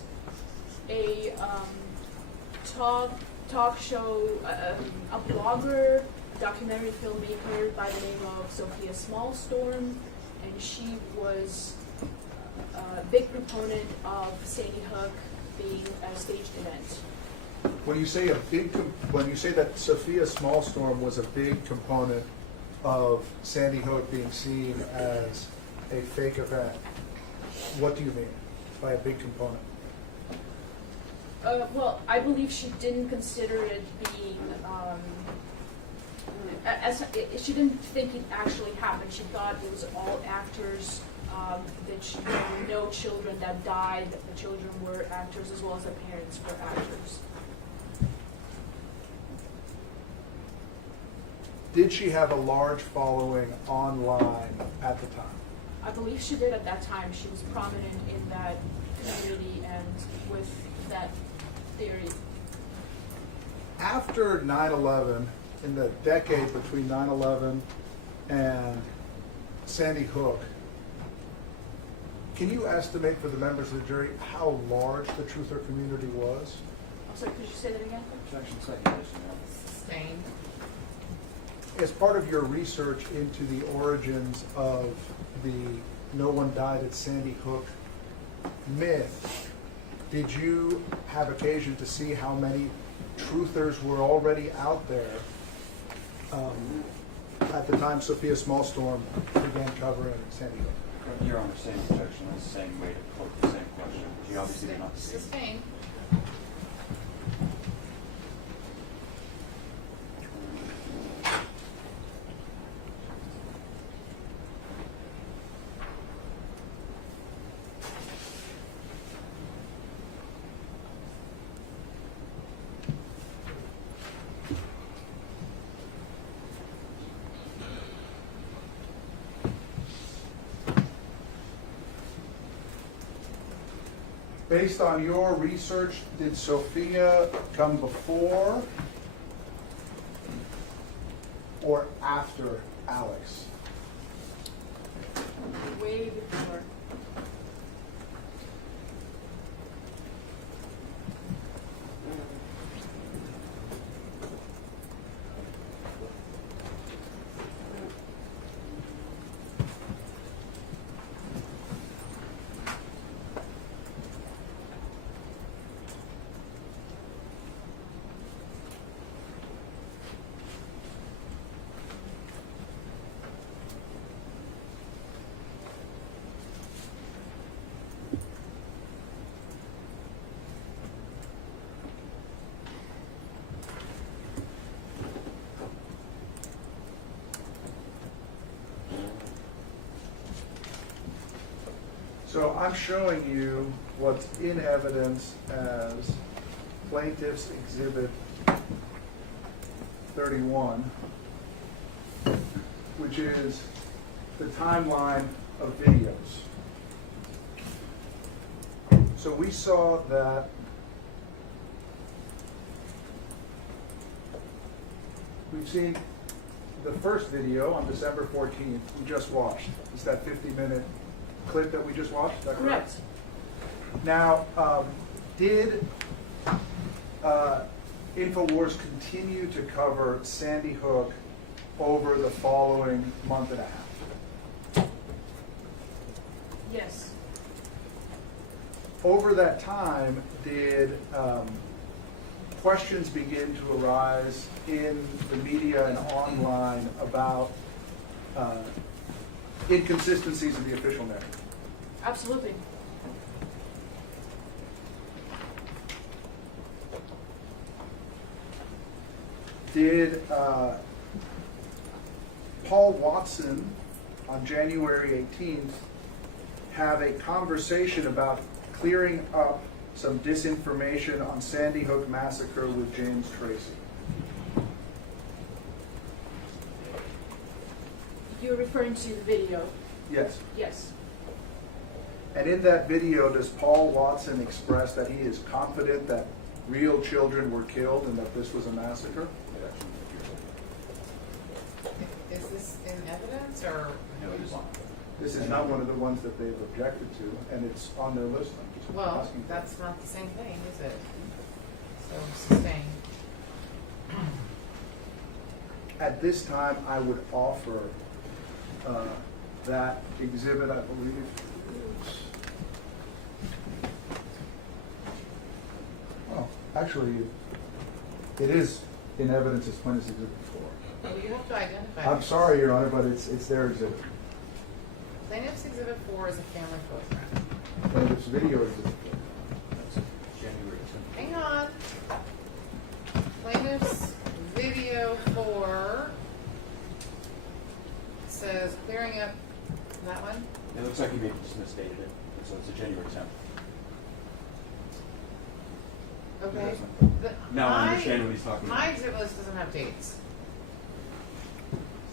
a talk show, a blogger, documentary filmmaker by the name of Sophia Smallstorm, and she was a big proponent of Sandy Hook being a staged event. When you say that Sophia Smallstorm was a big component of Sandy Hook being seen as a fake event, what do you mean by a big component? Well, I believe she didn't consider it being, she didn't think it actually happened. She thought it was all actors, that there were no children that died, that the children were actors as well as their parents were actors. Did she have a large following online at the time? I believe she did at that time. She was prominent in that community and with that theory. After 9/11, in the decade between 9/11 and Sandy Hook, can you estimate for the members of the jury how large the truther community was? I'm sorry, could you say that again? Sustained. As part of your research into the origins of the "no one died at Sandy Hook" myth, did you have occasion to see how many truthers were already out there at the time Sophia Smallstorm began covering Sandy Hook? You're on the same objection, that's the same way to pose the same question. You obviously did not see. Sustained. Based on your research, did Sophia come before or after Alex? Way before. So I'm showing you what's in evidence as Plaintiff's Exhibit 31, which is the timeline of videos. So we saw that we've seen the first video on December 14th we just watched. It's that 50-minute clip that we just watched, is that correct? Correct. Now, did InfoWars continue to cover Sandy Hook over the following month and a half? Yes. Over that time, did questions begin to arise in the media and online about inconsistencies in the official narrative? Absolutely. Did Paul Watson on January 18th have a conversation about clearing up some disinformation on Sandy Hook massacre with James Tracy? You're referring to the video? Yes. Yes. And in that video, does Paul Watson express that he is confident that real children were killed and that this was a massacre? Is this in evidence or? No, it is not. This is not one of the ones that they've objected to, and it's on their list. I'm just Well, asking. that's not the same thing, is it? So sustained. At this time, I would offer that exhibit, I believe, is, well, actually, it is in evidence as Plaintiff's Exhibit 4. Well, you have to identify. I'm sorry, Your Honor, but it's their exhibit. Plaintiff's Exhibit 4 is a family photograph. Plaintiff's video exhibit 4. That's January 10th. Hang plaintiff's video 4 says clearing up that one. It looks like he maybe just misstated it, so it's a January 10th. Okay. Now I understand what he's talking about. My exhibit list doesn't have dates.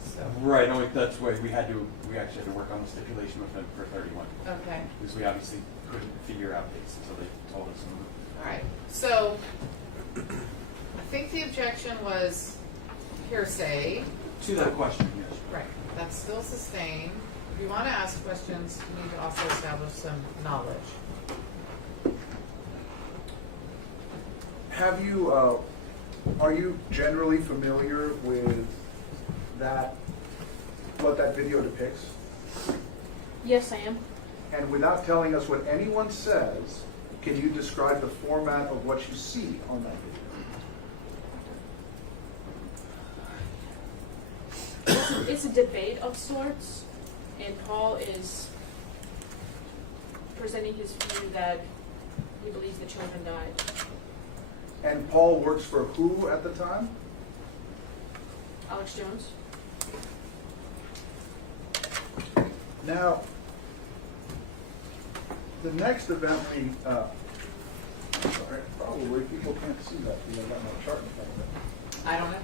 So. Right, no, that's why we actually had to work on the stipulation with him for 31. Okay. Because we obviously couldn't figure out dates until they told us. All right. So I think the objection was hearsay. To that question, yes. Right. That's still sustained. If you want to ask questions, you need to also establish some knowledge. Have you, are you generally familiar with that, what that video depicts? Yes, I am. And without telling us what anyone says, can you describe the format of what you see on that video? It's a debate of sorts, and Paul is presenting his view that he believes the children died. And Paul works for who at the time? Alex Jones. Now, the next event we, sorry, probably people can't see that because I've got my chart in front of it. I don't know.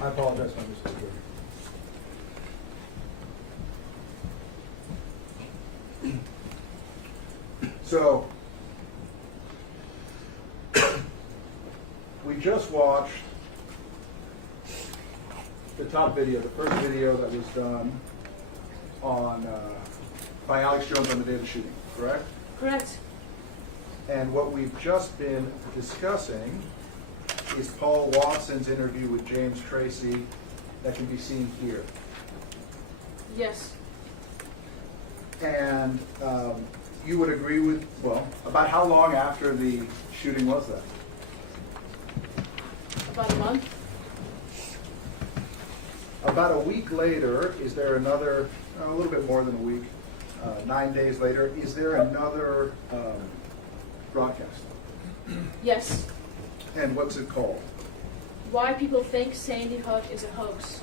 I apologize for this. So, we just watched the top video, the first video that was done on by Alex Jones on the day of the shooting, correct? Correct. And what we've just been discussing is Paul Watson's interview with James Tracy that can be seen here. Yes. And you would agree with, well, about how long after the shooting was that? About a month. About a week later, is there another, a little bit more than a week, 9 days later, is there another broadcast? Yes. And what's it called? Why people think Sandy Hook is a hoax.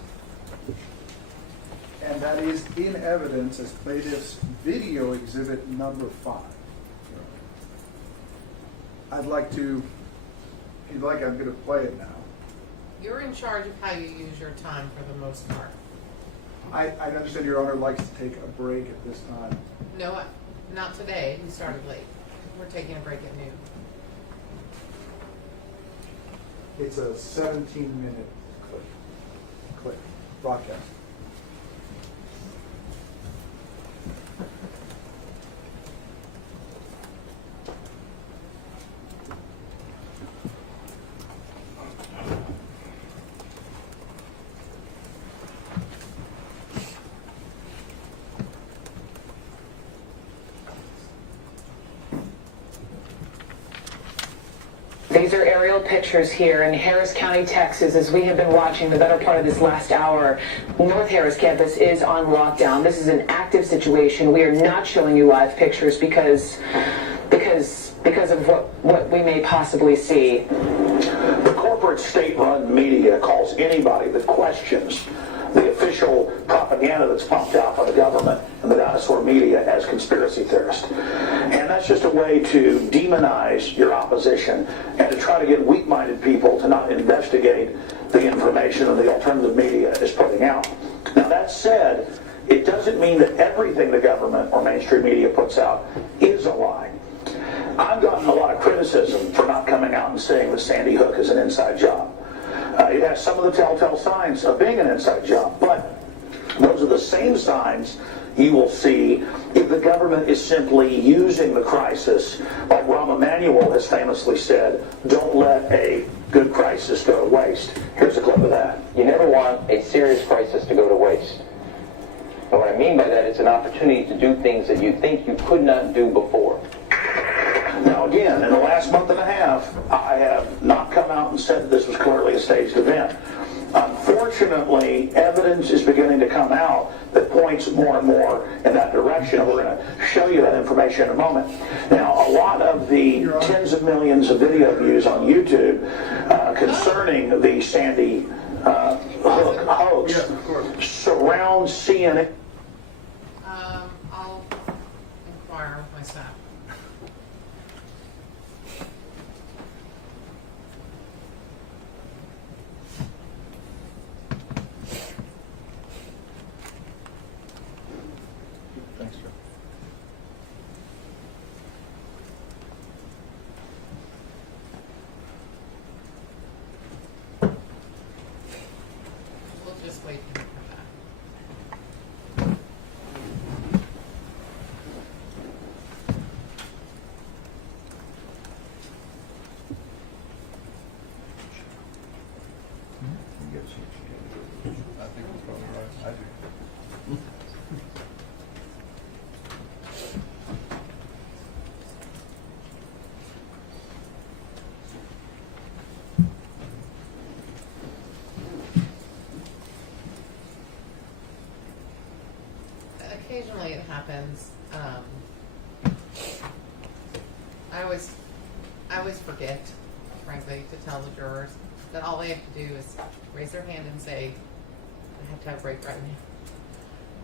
And that is in evidence as plaintiff's video exhibit number 5. I'd like to, if you'd like, I'm going to play it now. You're in charge of how you use your time for the most part. I understand Your Honor likes to take a break at this time. No, not today. We started late. We're taking a break at noon. It's a 17-minute clip, broadcast. These are aerial pictures here in Harris County, Texas, as we have been watching the better part of this last hour. North Harris campus is on lockdown. This is an active situation. We are not showing you live pictures because of what we may possibly see. The corporate state-run media calls anybody that questions the official propaganda that's pumped out by the government and the dinosaur media as conspiracy theorists. And that's just a way to demonize your opposition and to try to get weak-minded people to not investigate the information that the alternative media is putting out. Now that said, it doesn't mean that everything the government or mainstream media puts out is a lie. I've gotten a lot of criticism for not coming out and saying that Sandy Hook is an inside job. It has some of the telltale signs of being an inside job, but those are the same signs you will see if the government is simply using the crisis, like Rahm Emanuel has famously said, don't let a good crisis go to waste. Here's a clip of that. You never want a serious crisis to go to waste. And what I mean by that, it's an opportunity to do things that you think you could not do before. Now again, in the last month and a half, I have not come out and said that this was clearly a staged event. Unfortunately, unfortunately, evidence is beginning to come out that points more and more in that direction. And we're going to show you that information in a moment. Now, a lot of the tens of millions of video views on YouTube concerning the Sandy Hook hoax surround CNN. I'll inquire with my staff. Thanks, Joe. We'll just wait for him to come back. I think he's probably right. I do. Occasionally it happens. I always forget, frankly, to tell the jurors that all they have to do is raise their hand and say, I have to have a break right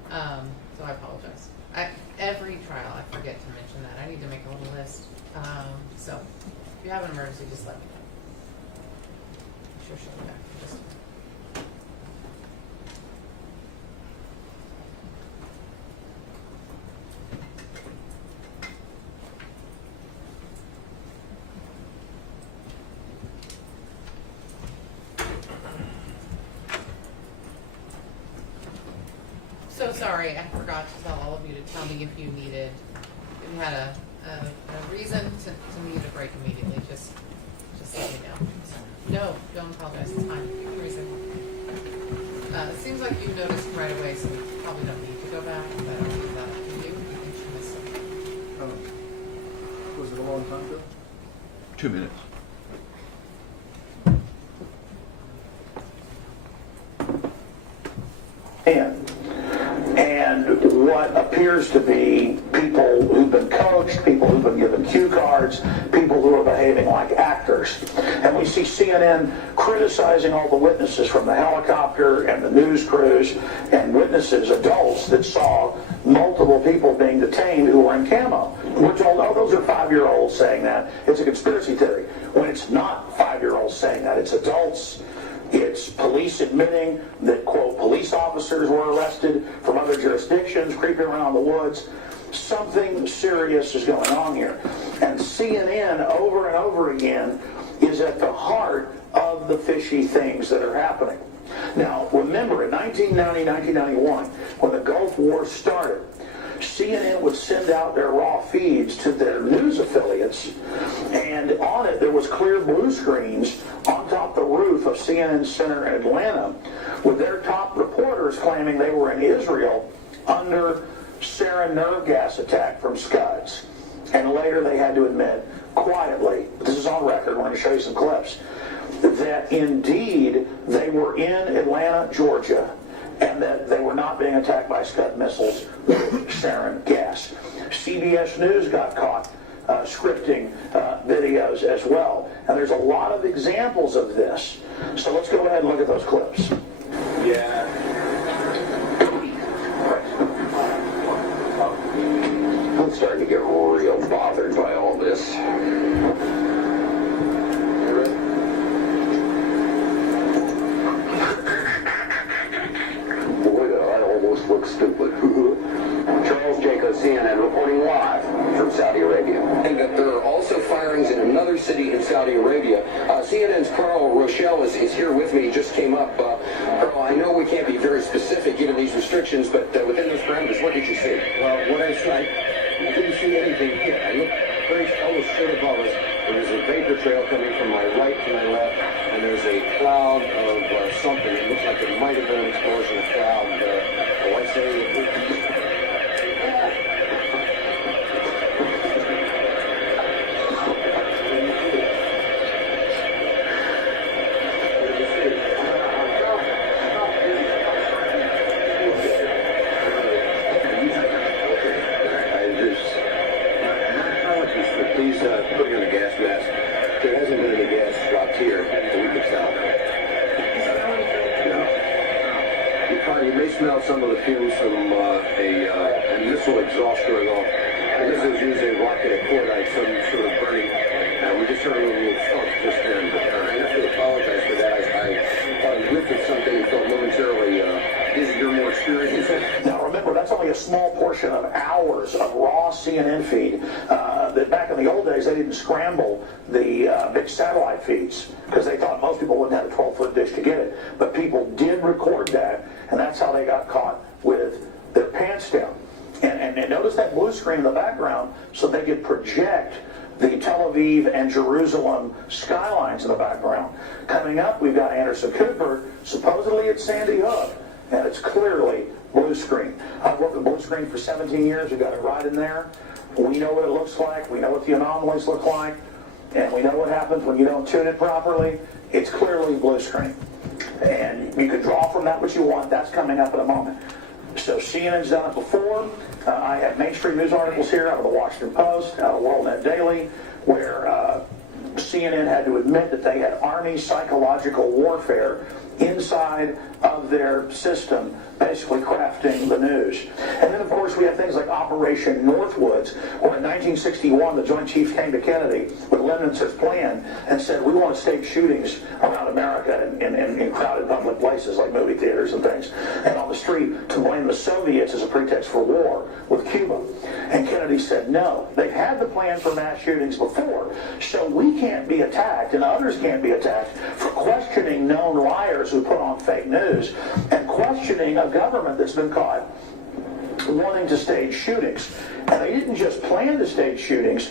now. So I apologize. Every trial I forget to mention that. I need to make a little list. So if you have an emergency, just let me know. I'm sure she'll be back. Just so sorry, I forgot to tell all of you to tell me if you had a reason to need a break immediately. Just let me know. No, don't apologize. It's fine. You can reason. It seems like you noticed right away, so we probably don't need to go back. But I'll leave that up to you. You think she missed something. Was it a long time ago? 2 minutes. And what appears to be people who've been coached, people who've been given cue cards, people who are behaving like actors. And we see CNN criticizing all the witnesses from the helicopter and the news crews and witnesses, adults that saw multiple people being detained who were in camo. We're told, oh, those are 5-year-olds saying that. It's a conspiracy theory. When it's not 5-year-olds saying that, it's adults. It's police admitting that, quote, police officers were arrested from other jurisdictions, creeping around the woods. Something serious is going on here. And CNN, over and over again, is at the heart of the fishy things that are happening. Now, remember, in 1990, 1991, when the Gulf War started, CNN would send out their raw feeds to their news affiliates, and on it there was clear blue screens on top the roof of CNN Center in Atlanta with their top reporters claiming they were in Israel under sarin nerve gas attack from Scuds. And later they had to admit, quietly, this is on record, we're going to show you some clips, that indeed they were in Atlanta, Georgia, and that they were not being attacked by Scud missiles with sarin gas. CBS News got caught scripting videos as well. And there's a lot of examples of this. So let's go ahead and look at those clips. Yeah. I'm starting to get real bothered by all this. Look stupid. Charles Jacob, CNN, reporting live from Saudi Arabia. And that there are also firings in another city in Saudi Arabia. CNN's Carl Rochelle is here with me. He just came up. Carl, I know we can't be very specific given these restrictions, but within those parameters, what did you see? Well, what I saw, I didn't see anything hit. I looked very almost straight above us. There was a vapor trail coming from my right to my left, and there's a cloud of something. It looks like it might have been an explosion of cloud. I say hasn't been any gas dropped here that we could tell. No. You may smell some of the fumes from a missile exhaust going off. And this is using rocket cordite, some sort of burning. We just heard a little thump just then. But I have to apologize for that. I thought I lifted something and felt momentarily dizzy or more experienced. Now remember, that's only a small portion of hours of raw CNN feed. That back in the old days, they didn't scramble the big satellite feeds because they thought most people wouldn't have a 12-foot dish to get it. But people did record that, and that's how they got caught with their pants down. And notice that blue screen in the background, so they could project the Tel Aviv and Jerusalem skylines in the background. Coming up, we've got Anderson Cooper, supposedly at Sandy Hook, and it's clearly blue screen. I've worked with blue screen for 17 years. We've got it right in there. We know what it looks like. We know what the anomalies look like. And we know what happens when you don't tune it properly. It's clearly blue screen. And you can draw from that what you want. That's coming up in a moment. So CNN's done it before. I have mainstream news articles here out of the Washington Post, out of WorldNet Daily, where CNN had to admit that they had Army psychological warfare inside of their system, basically crafting the news. And then, of course, we have things like Operation Northwoods, where in 1961 the Joint Chiefs came to Kennedy with Lemnitzer's plan and said, we want to stage shootings around America in crowded public places like movie theaters and things, and on the street to blame the Soviets as a pretext for war with Cuba. And Kennedy said, no, they've had the plan for mass shootings before, so we can't be attacked and others can't be attacked for questioning known liars who put on fake news and questioning a government that's been caught wanting to stage shootings. And they didn't just plan to stage shootings.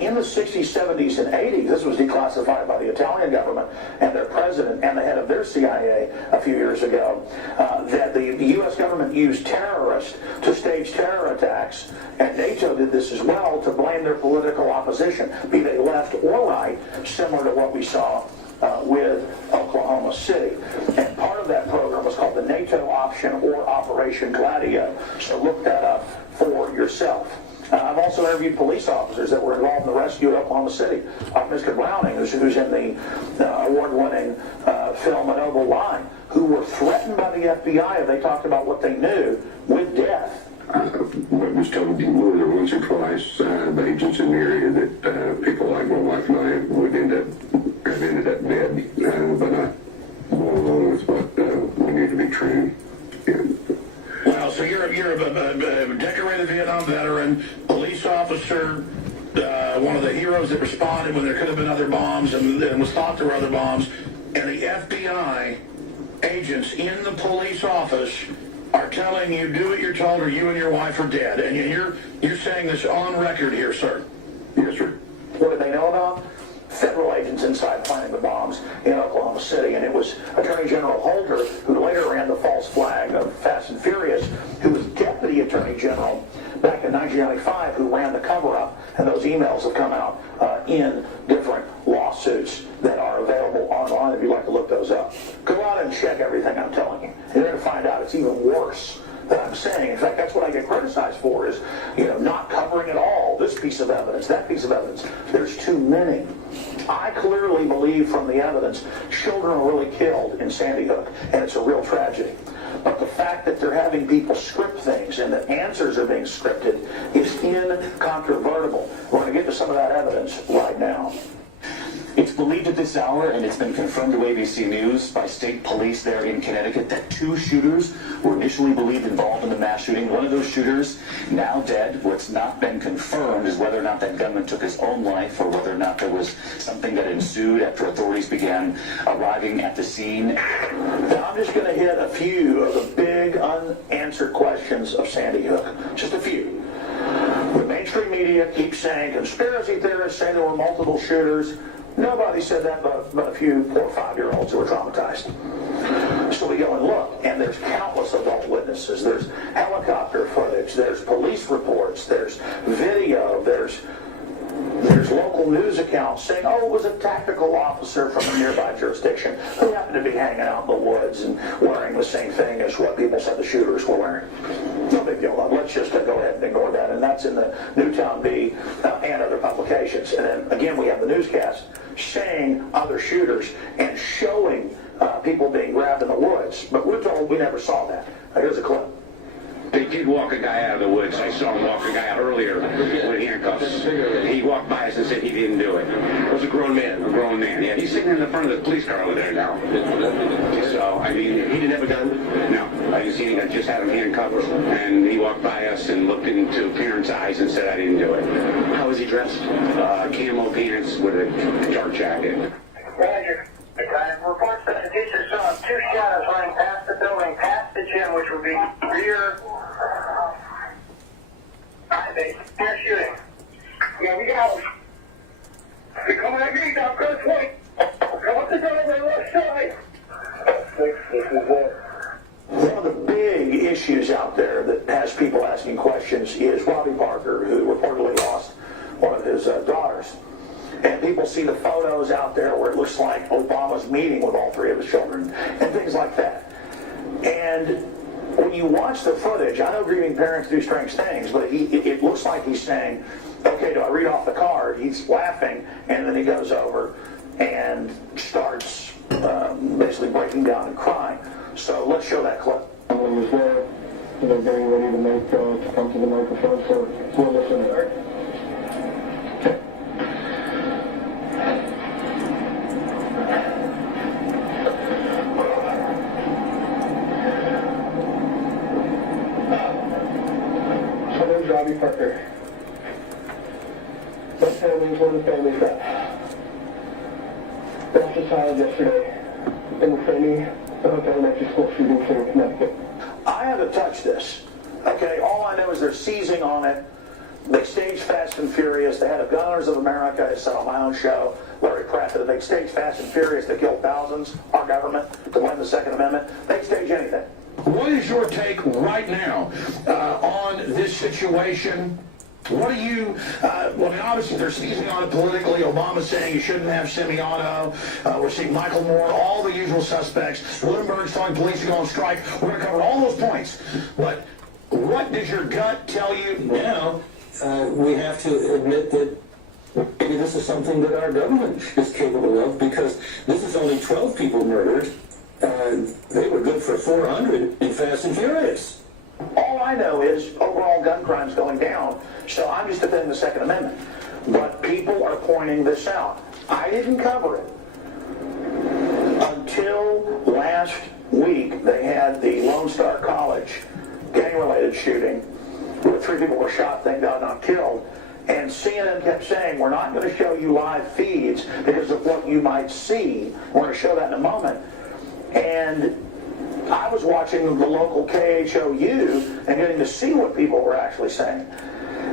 In the 60s, 70s, and 80s, this was declassified by the Italian government and their president and the head of their CIA a few years ago, that the U.S. government used terrorists to stage terror attacks, and NATO did this as well to blame their political opposition, be they left or right, similar to what we saw with Oklahoma City. And part of that program was called the NATO Option or Operation Gladio. So look that up for yourself. I've also interviewed police officers that were involved in the rescue at Oklahoma City. Mr. Browning, who's in the award-winning film A Noble Line, who were threatened by the FBI if they talked about what they knew with death. I was told more than once or twice by agents in the area that people like my wife and I would have ended up dead, but not going along with what we knew to be true. Well, so you're a decorated Vietnam veteran, police officer, one of the heroes that responded when there could have been other bombs and was thought there were other bombs, and the FBI agents in the police office are telling you do what you're told or you and your wife are dead. And you're saying this on record here, sir. Yes, sir. What did they know about? Federal agents inside planting the bombs in Oklahoma City. And it was Attorney General Holder, who later ran the false flag of Fast and Furious, who was Deputy Attorney General back in 1995, who ran the cover-up. And those emails have come out in different lawsuits that are available online if you'd like to look those up. Go out and check everything I'm telling you. You're going to find out it's even worse than I'm saying. In fact, that's what I get criticized for is, not covering it all. This piece of evidence, that piece of evidence. There's too many. I clearly believe from the evidence children were really killed in Sandy Hook, and it's a real tragedy. But the fact that they're having people script things and the answers are being scripted is incontrovertible. We're going to get to some of that evidence right now. It's believed at this hour, and it's been confirmed to ABC News by state police there in Connecticut, that 2 shooters were initially believed involved in the mass shooting. One of those shooters now dead. What's not been confirmed is whether or not that gunman took his own life or whether or not there was something that ensued after authorities began arriving at the scene. Now, I'm just going to hit a few of the big unanswered questions of Sandy Hook. Just a few. The mainstream media keeps saying conspiracy theorists say there were multiple shooters. Nobody said that but a few poor 5-year-olds who were traumatized. So we go and look, and there's countless adult witnesses. There's helicopter footage. There's police reports. There's video. There's local news accounts saying, oh, it was a tactical officer from a nearby jurisdiction who happened to be hanging out in the woods and wearing the same thing as what people said the shooters were wearing. No big deal. Let's just go ahead and ignore that. And that's in the Newtown Bee and other publications. And then again, we have the newscast saying other shooters and showing people being grabbed in the woods. But we're told we never saw that. Here's a clip. They did walk a guy out of the woods. I saw him walk a guy out earlier with handcuffs. He walked by us and said he didn't do it. It was a grown man. A grown man, yeah. He's sitting in the front of the police car over there now. So, I mean, he didn't have a gun? No. I didn't see any gun. Just had him handcuffed. And he walked by us and looked into parents' eyes and said, I didn't do it. How was he dressed? Camo pants with a dark jacket. Roger. Reports that the teacher saw two shadows running past the building, past the gym, which would be rear eye base. They're shooting. Yeah, we got them. They're coming at me, Doc. Go this way. Come up the door on the left side. This is it. One of the big issues out there that has people asking questions is Robbie Parker, who reportedly lost one of his daughters. And people see the photos out there where it looks like Obama's meeting with all three of his children and things like that. And when you watch the footage, I know grieving parents do strange things, but it looks like he's saying, okay, do I read off the card? He's laughing, and then he goes over and starts basically breaking down and crying. So let's show that clip. I was there, getting ready to come to the microphone, so we'll listen to it. Robbie Parker. My family was one of the families that lost a child yesterday in the Fannie Hook Elementary School shooting here in Connecticut. I had to touch this. Okay, all I know is they're seizing on it. They staged Fast and Furious. They had a Gunners of America. I said on my own show, Larry Pratt, that they staged Fast and Furious that killed thousands, our government, to win the Second Amendment. They'd stage anything. What is your take right now on this situation? What do you, well, obviously they're seizing on it politically. Obama's saying you shouldn't have Semiano. We're seeing Michael Moore, all the usual suspects. Bloomberg's telling police to go on strike. We're going to cover all those points. But what does your gut tell you now? We have to admit that maybe this is something that our government is capable of, because this is only 12 people murdered. They were good for 400 in Fast and Furious. All I know is overall gun crime's going down, so I'm just defending the Second Amendment. But people are pointing this out. I didn't cover it until last week. They had the Lone Star College gang-related shooting where 3 people were shot, thank God not killed. And CNN kept saying, we're not going to show you live feeds because of what you might see. We're going to show that in a moment. And I was watching the local KHOU and getting to see what people were actually saying.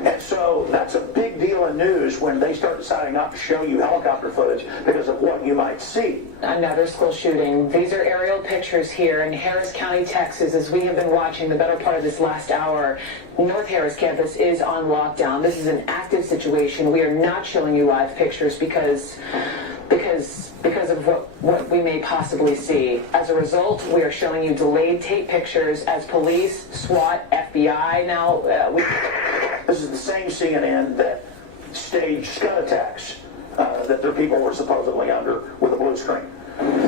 And so that's a big deal in news when they start deciding not to show you helicopter footage because of what you might see. Another school shooting. These are aerial pictures here in Harris County, Texas, as we have been watching the better part of this last hour. North Harris campus is on lockdown. This is an active situation. We are not showing you live pictures because of what we may possibly see. As a result, we are showing you delayed tape pictures as police, SWAT, FBI now. This is the same CNN that staged scud attacks that their people were supposedly under with a blue screen.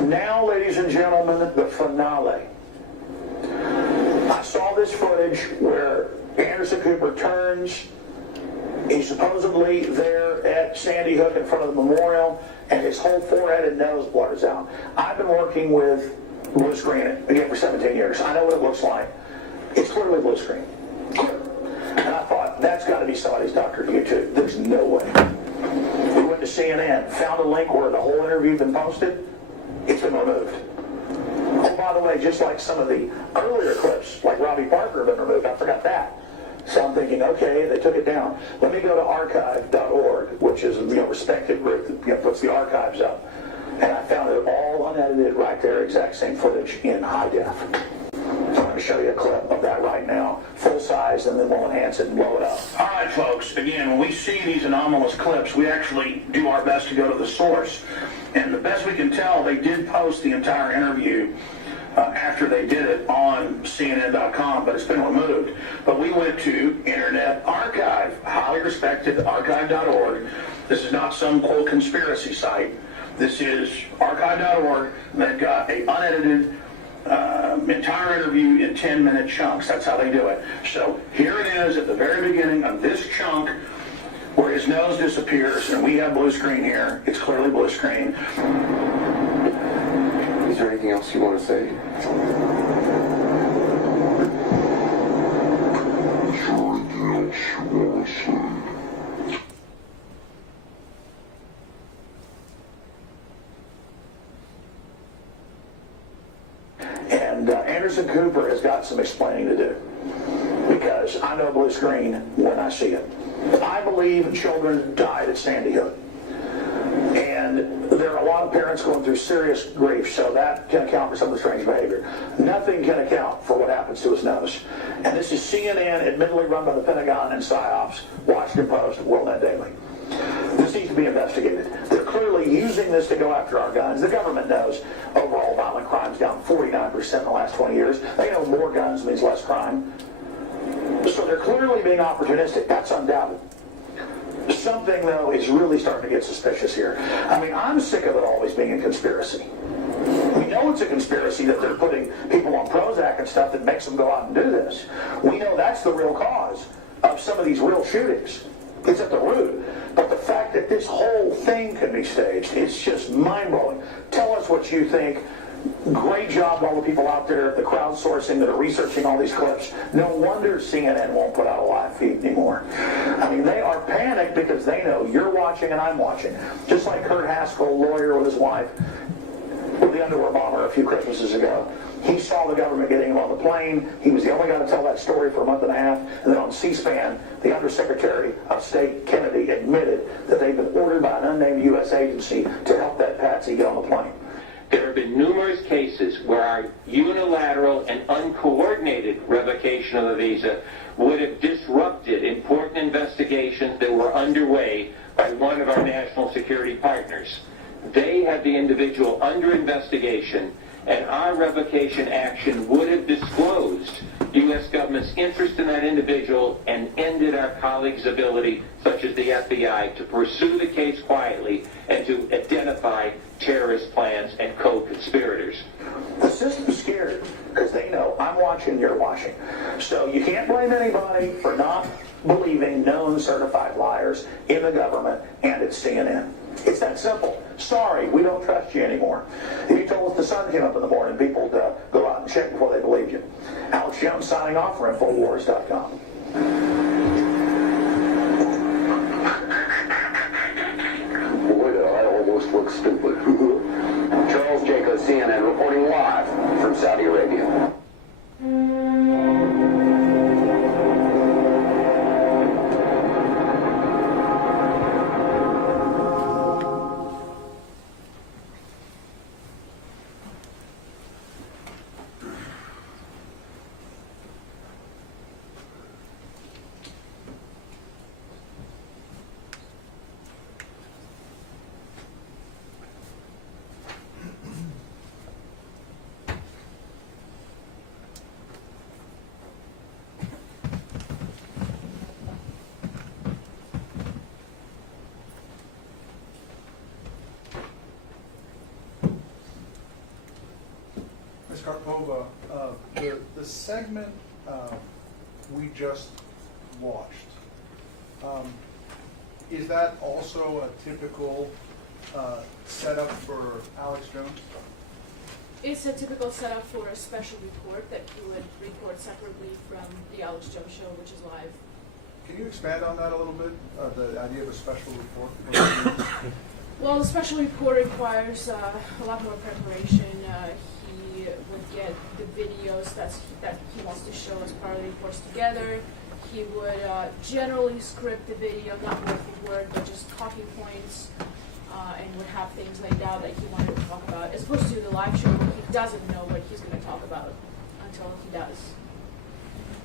Now, ladies and gentlemen, the finale. I saw this footage where Anderson Cooper turns. He's supposedly there at Sandy Hook in front of the memorial, and his whole forehead and nose blurs out. I've been working with blue screen again for 17 years. I know what it looks like. It's clearly blue screen. And I thought, that's got to be somebody's Dr. YouTube. There's no way. We went to CNN, found a link where the whole interview had been posted. It's been removed. Oh, by the way, just like some of the earlier clips, like Robbie Parker, have been removed. I forgot that. So I'm thinking, okay, they took it down. Let me go to archive.org, which is a respected group that puts the archives up. And I found it all unedited right there, exact same footage in high def. So I'm going to show you a clip of that right now, full size, and then we'll enhance it and blow it up. All right, folks, again, when we see these anomalous clips, we actually do our best to go to the source. And the best we can tell, they did post the entire interview after they did it on CNN.com, but it's been removed. But we went to Internet Archive, highly respected archive.org. This is not some, quote, conspiracy site. This is archive.org. They've got a unedited entire interview in 10-minute chunks. That's how they do it. So here it is at the very beginning of this chunk where his nose disappears, and we have blue screen here. It's clearly blue screen. Is there anything else you want to say? And Anderson Cooper has got some explaining to do, because I know blue screen when I see it. I believe children died at Sandy Hook. And there are a lot of parents going through serious grief, so that can account for some of the strange behavior. Nothing can account for what happens to his nose. And this is CNN, admittedly run by the Pentagon and PSYOPs, Washington Post, WorldNet Daily. This needs to be investigated. They're clearly using this to go after our guns. The government knows overall violent crime's down 49% in the last 20 years. They know more guns means less crime. So they're clearly being opportunistic. That's undoubted. Something, though, is really starting to get suspicious here. I mean, I'm sick of it always being a conspiracy. We know it's a conspiracy that they're putting people on Prozac and stuff that makes them go out and do this. We know that's the real cause of some of these real shootings. It's at the root. But the fact that this whole thing can be staged, it's just mind-blowing. Tell us what you think. Great job to all the people out there, the crowdsourcing that are researching all these clips. No wonder CNN won't put out a live feed anymore. I mean, they are panicked because they know you're watching and I'm watching. Just like Kurt Haskell, lawyer with his wife, with the underwear bomber a few Christmases ago. He saw the government getting him on the plane. He was the only guy to tell that story for a month and a half. And then on C-SPAN, the Undersecretary of State Kennedy admitted that they've been ordered by an unnamed U.S. agency to help that patsy get on the plane. There have been numerous cases where our unilateral and uncoordinated revocation of the visa would have disrupted important investigations that were underway by one of our national security partners. They had the individual under investigation, and our revocation action would have disclosed U.S. government's interest in that individual and ended our colleagues' ability, such as the FBI, to pursue the case quietly and to identify terrorist plans and co-conspirators. The system's scared because they know I'm watching, you're watching. So you can't blame anybody for not believing known certified liars in the government and at CNN. It's that simple. Sorry, we don't trust you anymore. If you told us the sun came up in the morning, people would go out and check before they believed you. Alex Jones signing off for InfoWars.com. Boy, I almost look stupid. Charles Jacob, CNN, reporting live from Saudi Arabia. Karpova, the segment we just watched, is that also a typical setup for Alex Jones? It's a typical setup for a special report that you would report separately from the Alex Jones Show, which is live. Can you expand on that a little bit, the idea of a special report? Well, the special report requires a lot more preparation. He would get the videos that he wants to show as part of the reports together. He would generally script the video, not word for word, but just talking points, and would have things laid out that he wanted to talk about, as opposed to the live show where he doesn't know what he's going to talk about until he does.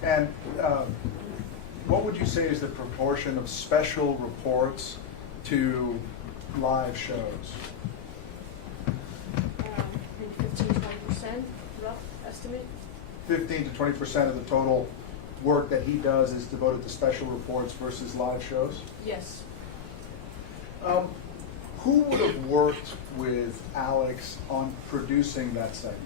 And what would you say is the proportion of special reports to live shows? Maybe 15-20%, roughly. estimate? 15 to 20% of the total work that he does is devoted to special reports versus live shows? Yes. Who would have worked with Alex on producing that segment?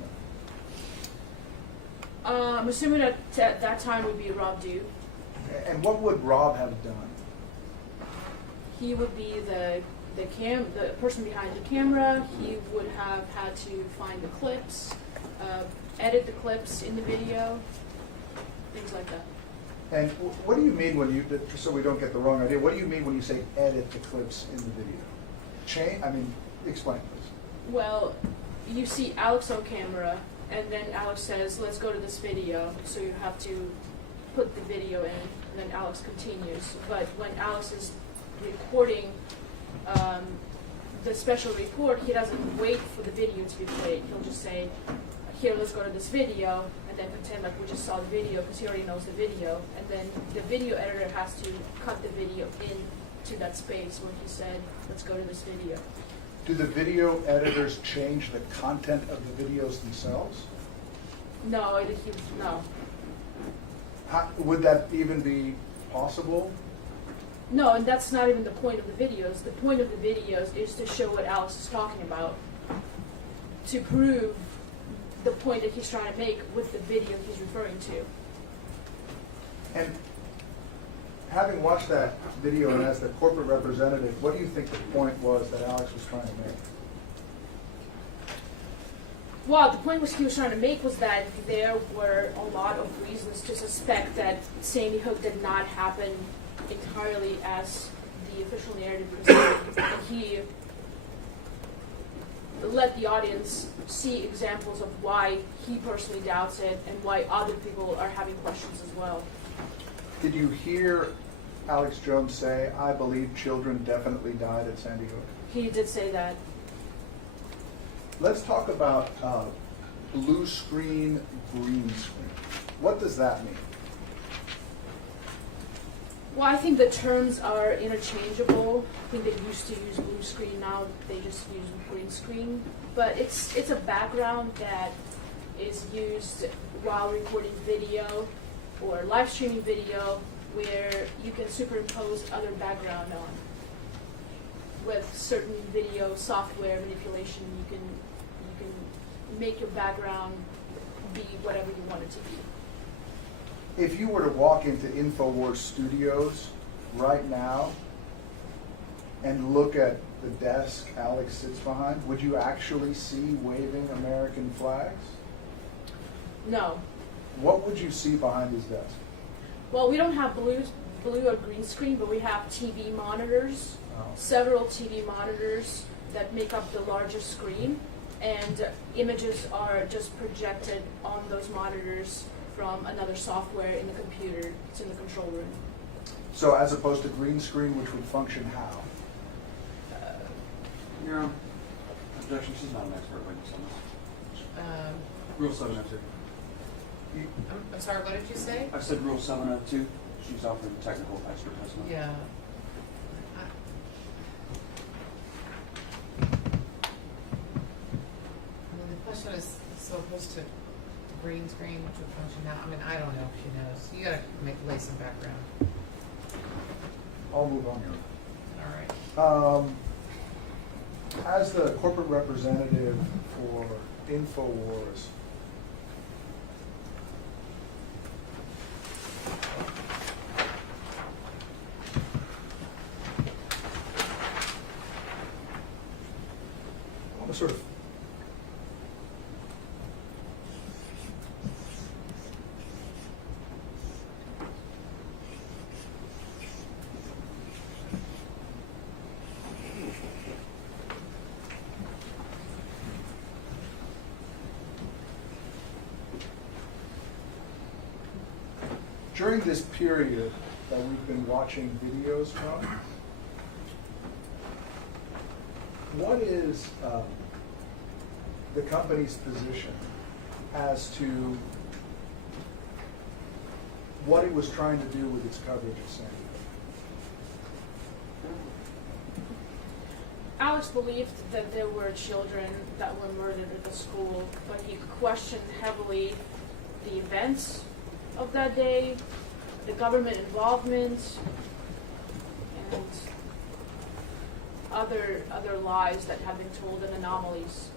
I'm assuming that at that time would be Rob Dew. And what would Rob have done? He would be the person behind the camera. He would have had to find the clips, edit the clips in the video, things like that. And what do you mean when you, just so we don't get the wrong idea, what do you mean when you say edit the clips in the video? Explain, please. Well, you see Alex on camera, and then Alex says, let's go to this video, so you have to put the video in, and then Alex continues. But when Alex is recording the special report, he doesn't wait for the video to be played. He'll just say, here, let's go to this video, and then pretend like we just saw the video, because he already knows the video. And then the video editor has to cut the video into that space where he said, let's go to this video. Do the video editors change the content of the videos themselves? No, no. Would that even be possible? No, and that's not even the point of the videos. The point of the videos is to show what Alex is talking about, to prove the point that he's trying to make with the video he's referring to. And having watched that video and as the corporate representative, what do you think the point was that Alex was trying to make? Well, the point he was trying to make was that there were a lot of reasons to suspect that Sandy Hook did not happen entirely as the official narrative presented. And he let the audience see examples of why he personally doubts it and why other people are having questions as well. Did you hear Alex Jones say, I believe children definitely died at Sandy Hook? He did say that. Let's talk about blue screen, green screen. What does that mean? Well, I think the terms are interchangeable. I think they used to use blue screen, now they just use green screen. But it's a background that is used while recording video or live streaming video, where you can superimpose other background on. With certain video software manipulation, you can make your background be whatever you want it to be. If you were to walk into InfoWars studios right now and look at the desk Alex sits behind, would you actually see waving American flags? No. What would you see behind his desk? Well, we don't have blue or green screen, but we have TV monitors, several TV monitors that make up the largest screen, and images are just projected on those monitors from another software in the computer. It's in the control room. So as opposed to green screen, which would function how? Your objection, she's not an expert witness on this. Rule 702. I'm sorry, what did you say? I said Rule 702. She's offering technical expert testimony. Yeah. The question is so opposed to green screen, which would function now. I mean, I don't know if she knows. You gotta lay some background. I'll move on here. All right. As the corporate representative for InfoWars, I want to sort of during this period that we've been watching videos from, what is the company's position as to what it was trying to do with its coverage of Sandy Alex believed that there were children that were murdered at the school, but he questioned heavily the events of that day, the government involvement, and other lies that have been told and anomalies.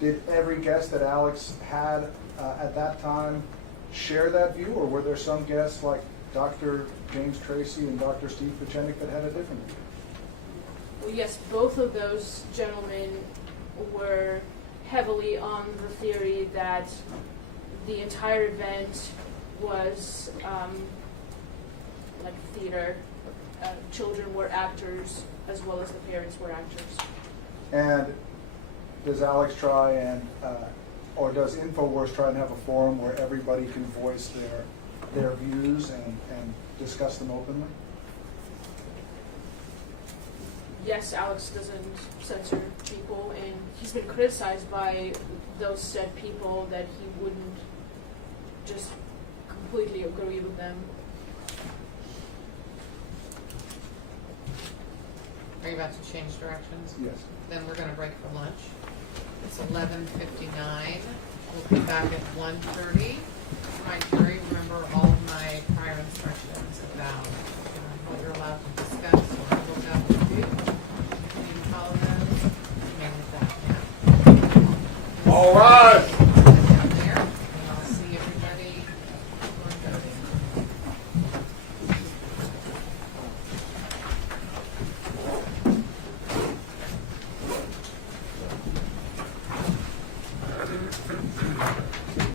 Did every guest that Alex had at that time share that view, or were there some guests like Dr. James Tracy and Dr. Steve Pachenik that had a different view? Well, yes, both of those gentlemen were heavily on the theory that the entire event was like theater. Children were actors as well as the parents were actors. And does Alex try and, or does InfoWars try and have a forum where everybody can voice their views and discuss them openly? Yes, Alex doesn't censor people, and he's been criticized by those said people that he wouldn't just completely agree with them. Are you about to change directions? Yes. Then we're going to break for lunch. It's 11:59. We'll be back at 1:30. My jury, remember all of my prior instructions about what you're allowed to discuss or look up and do. Can you follow those? You may leave that now. All right.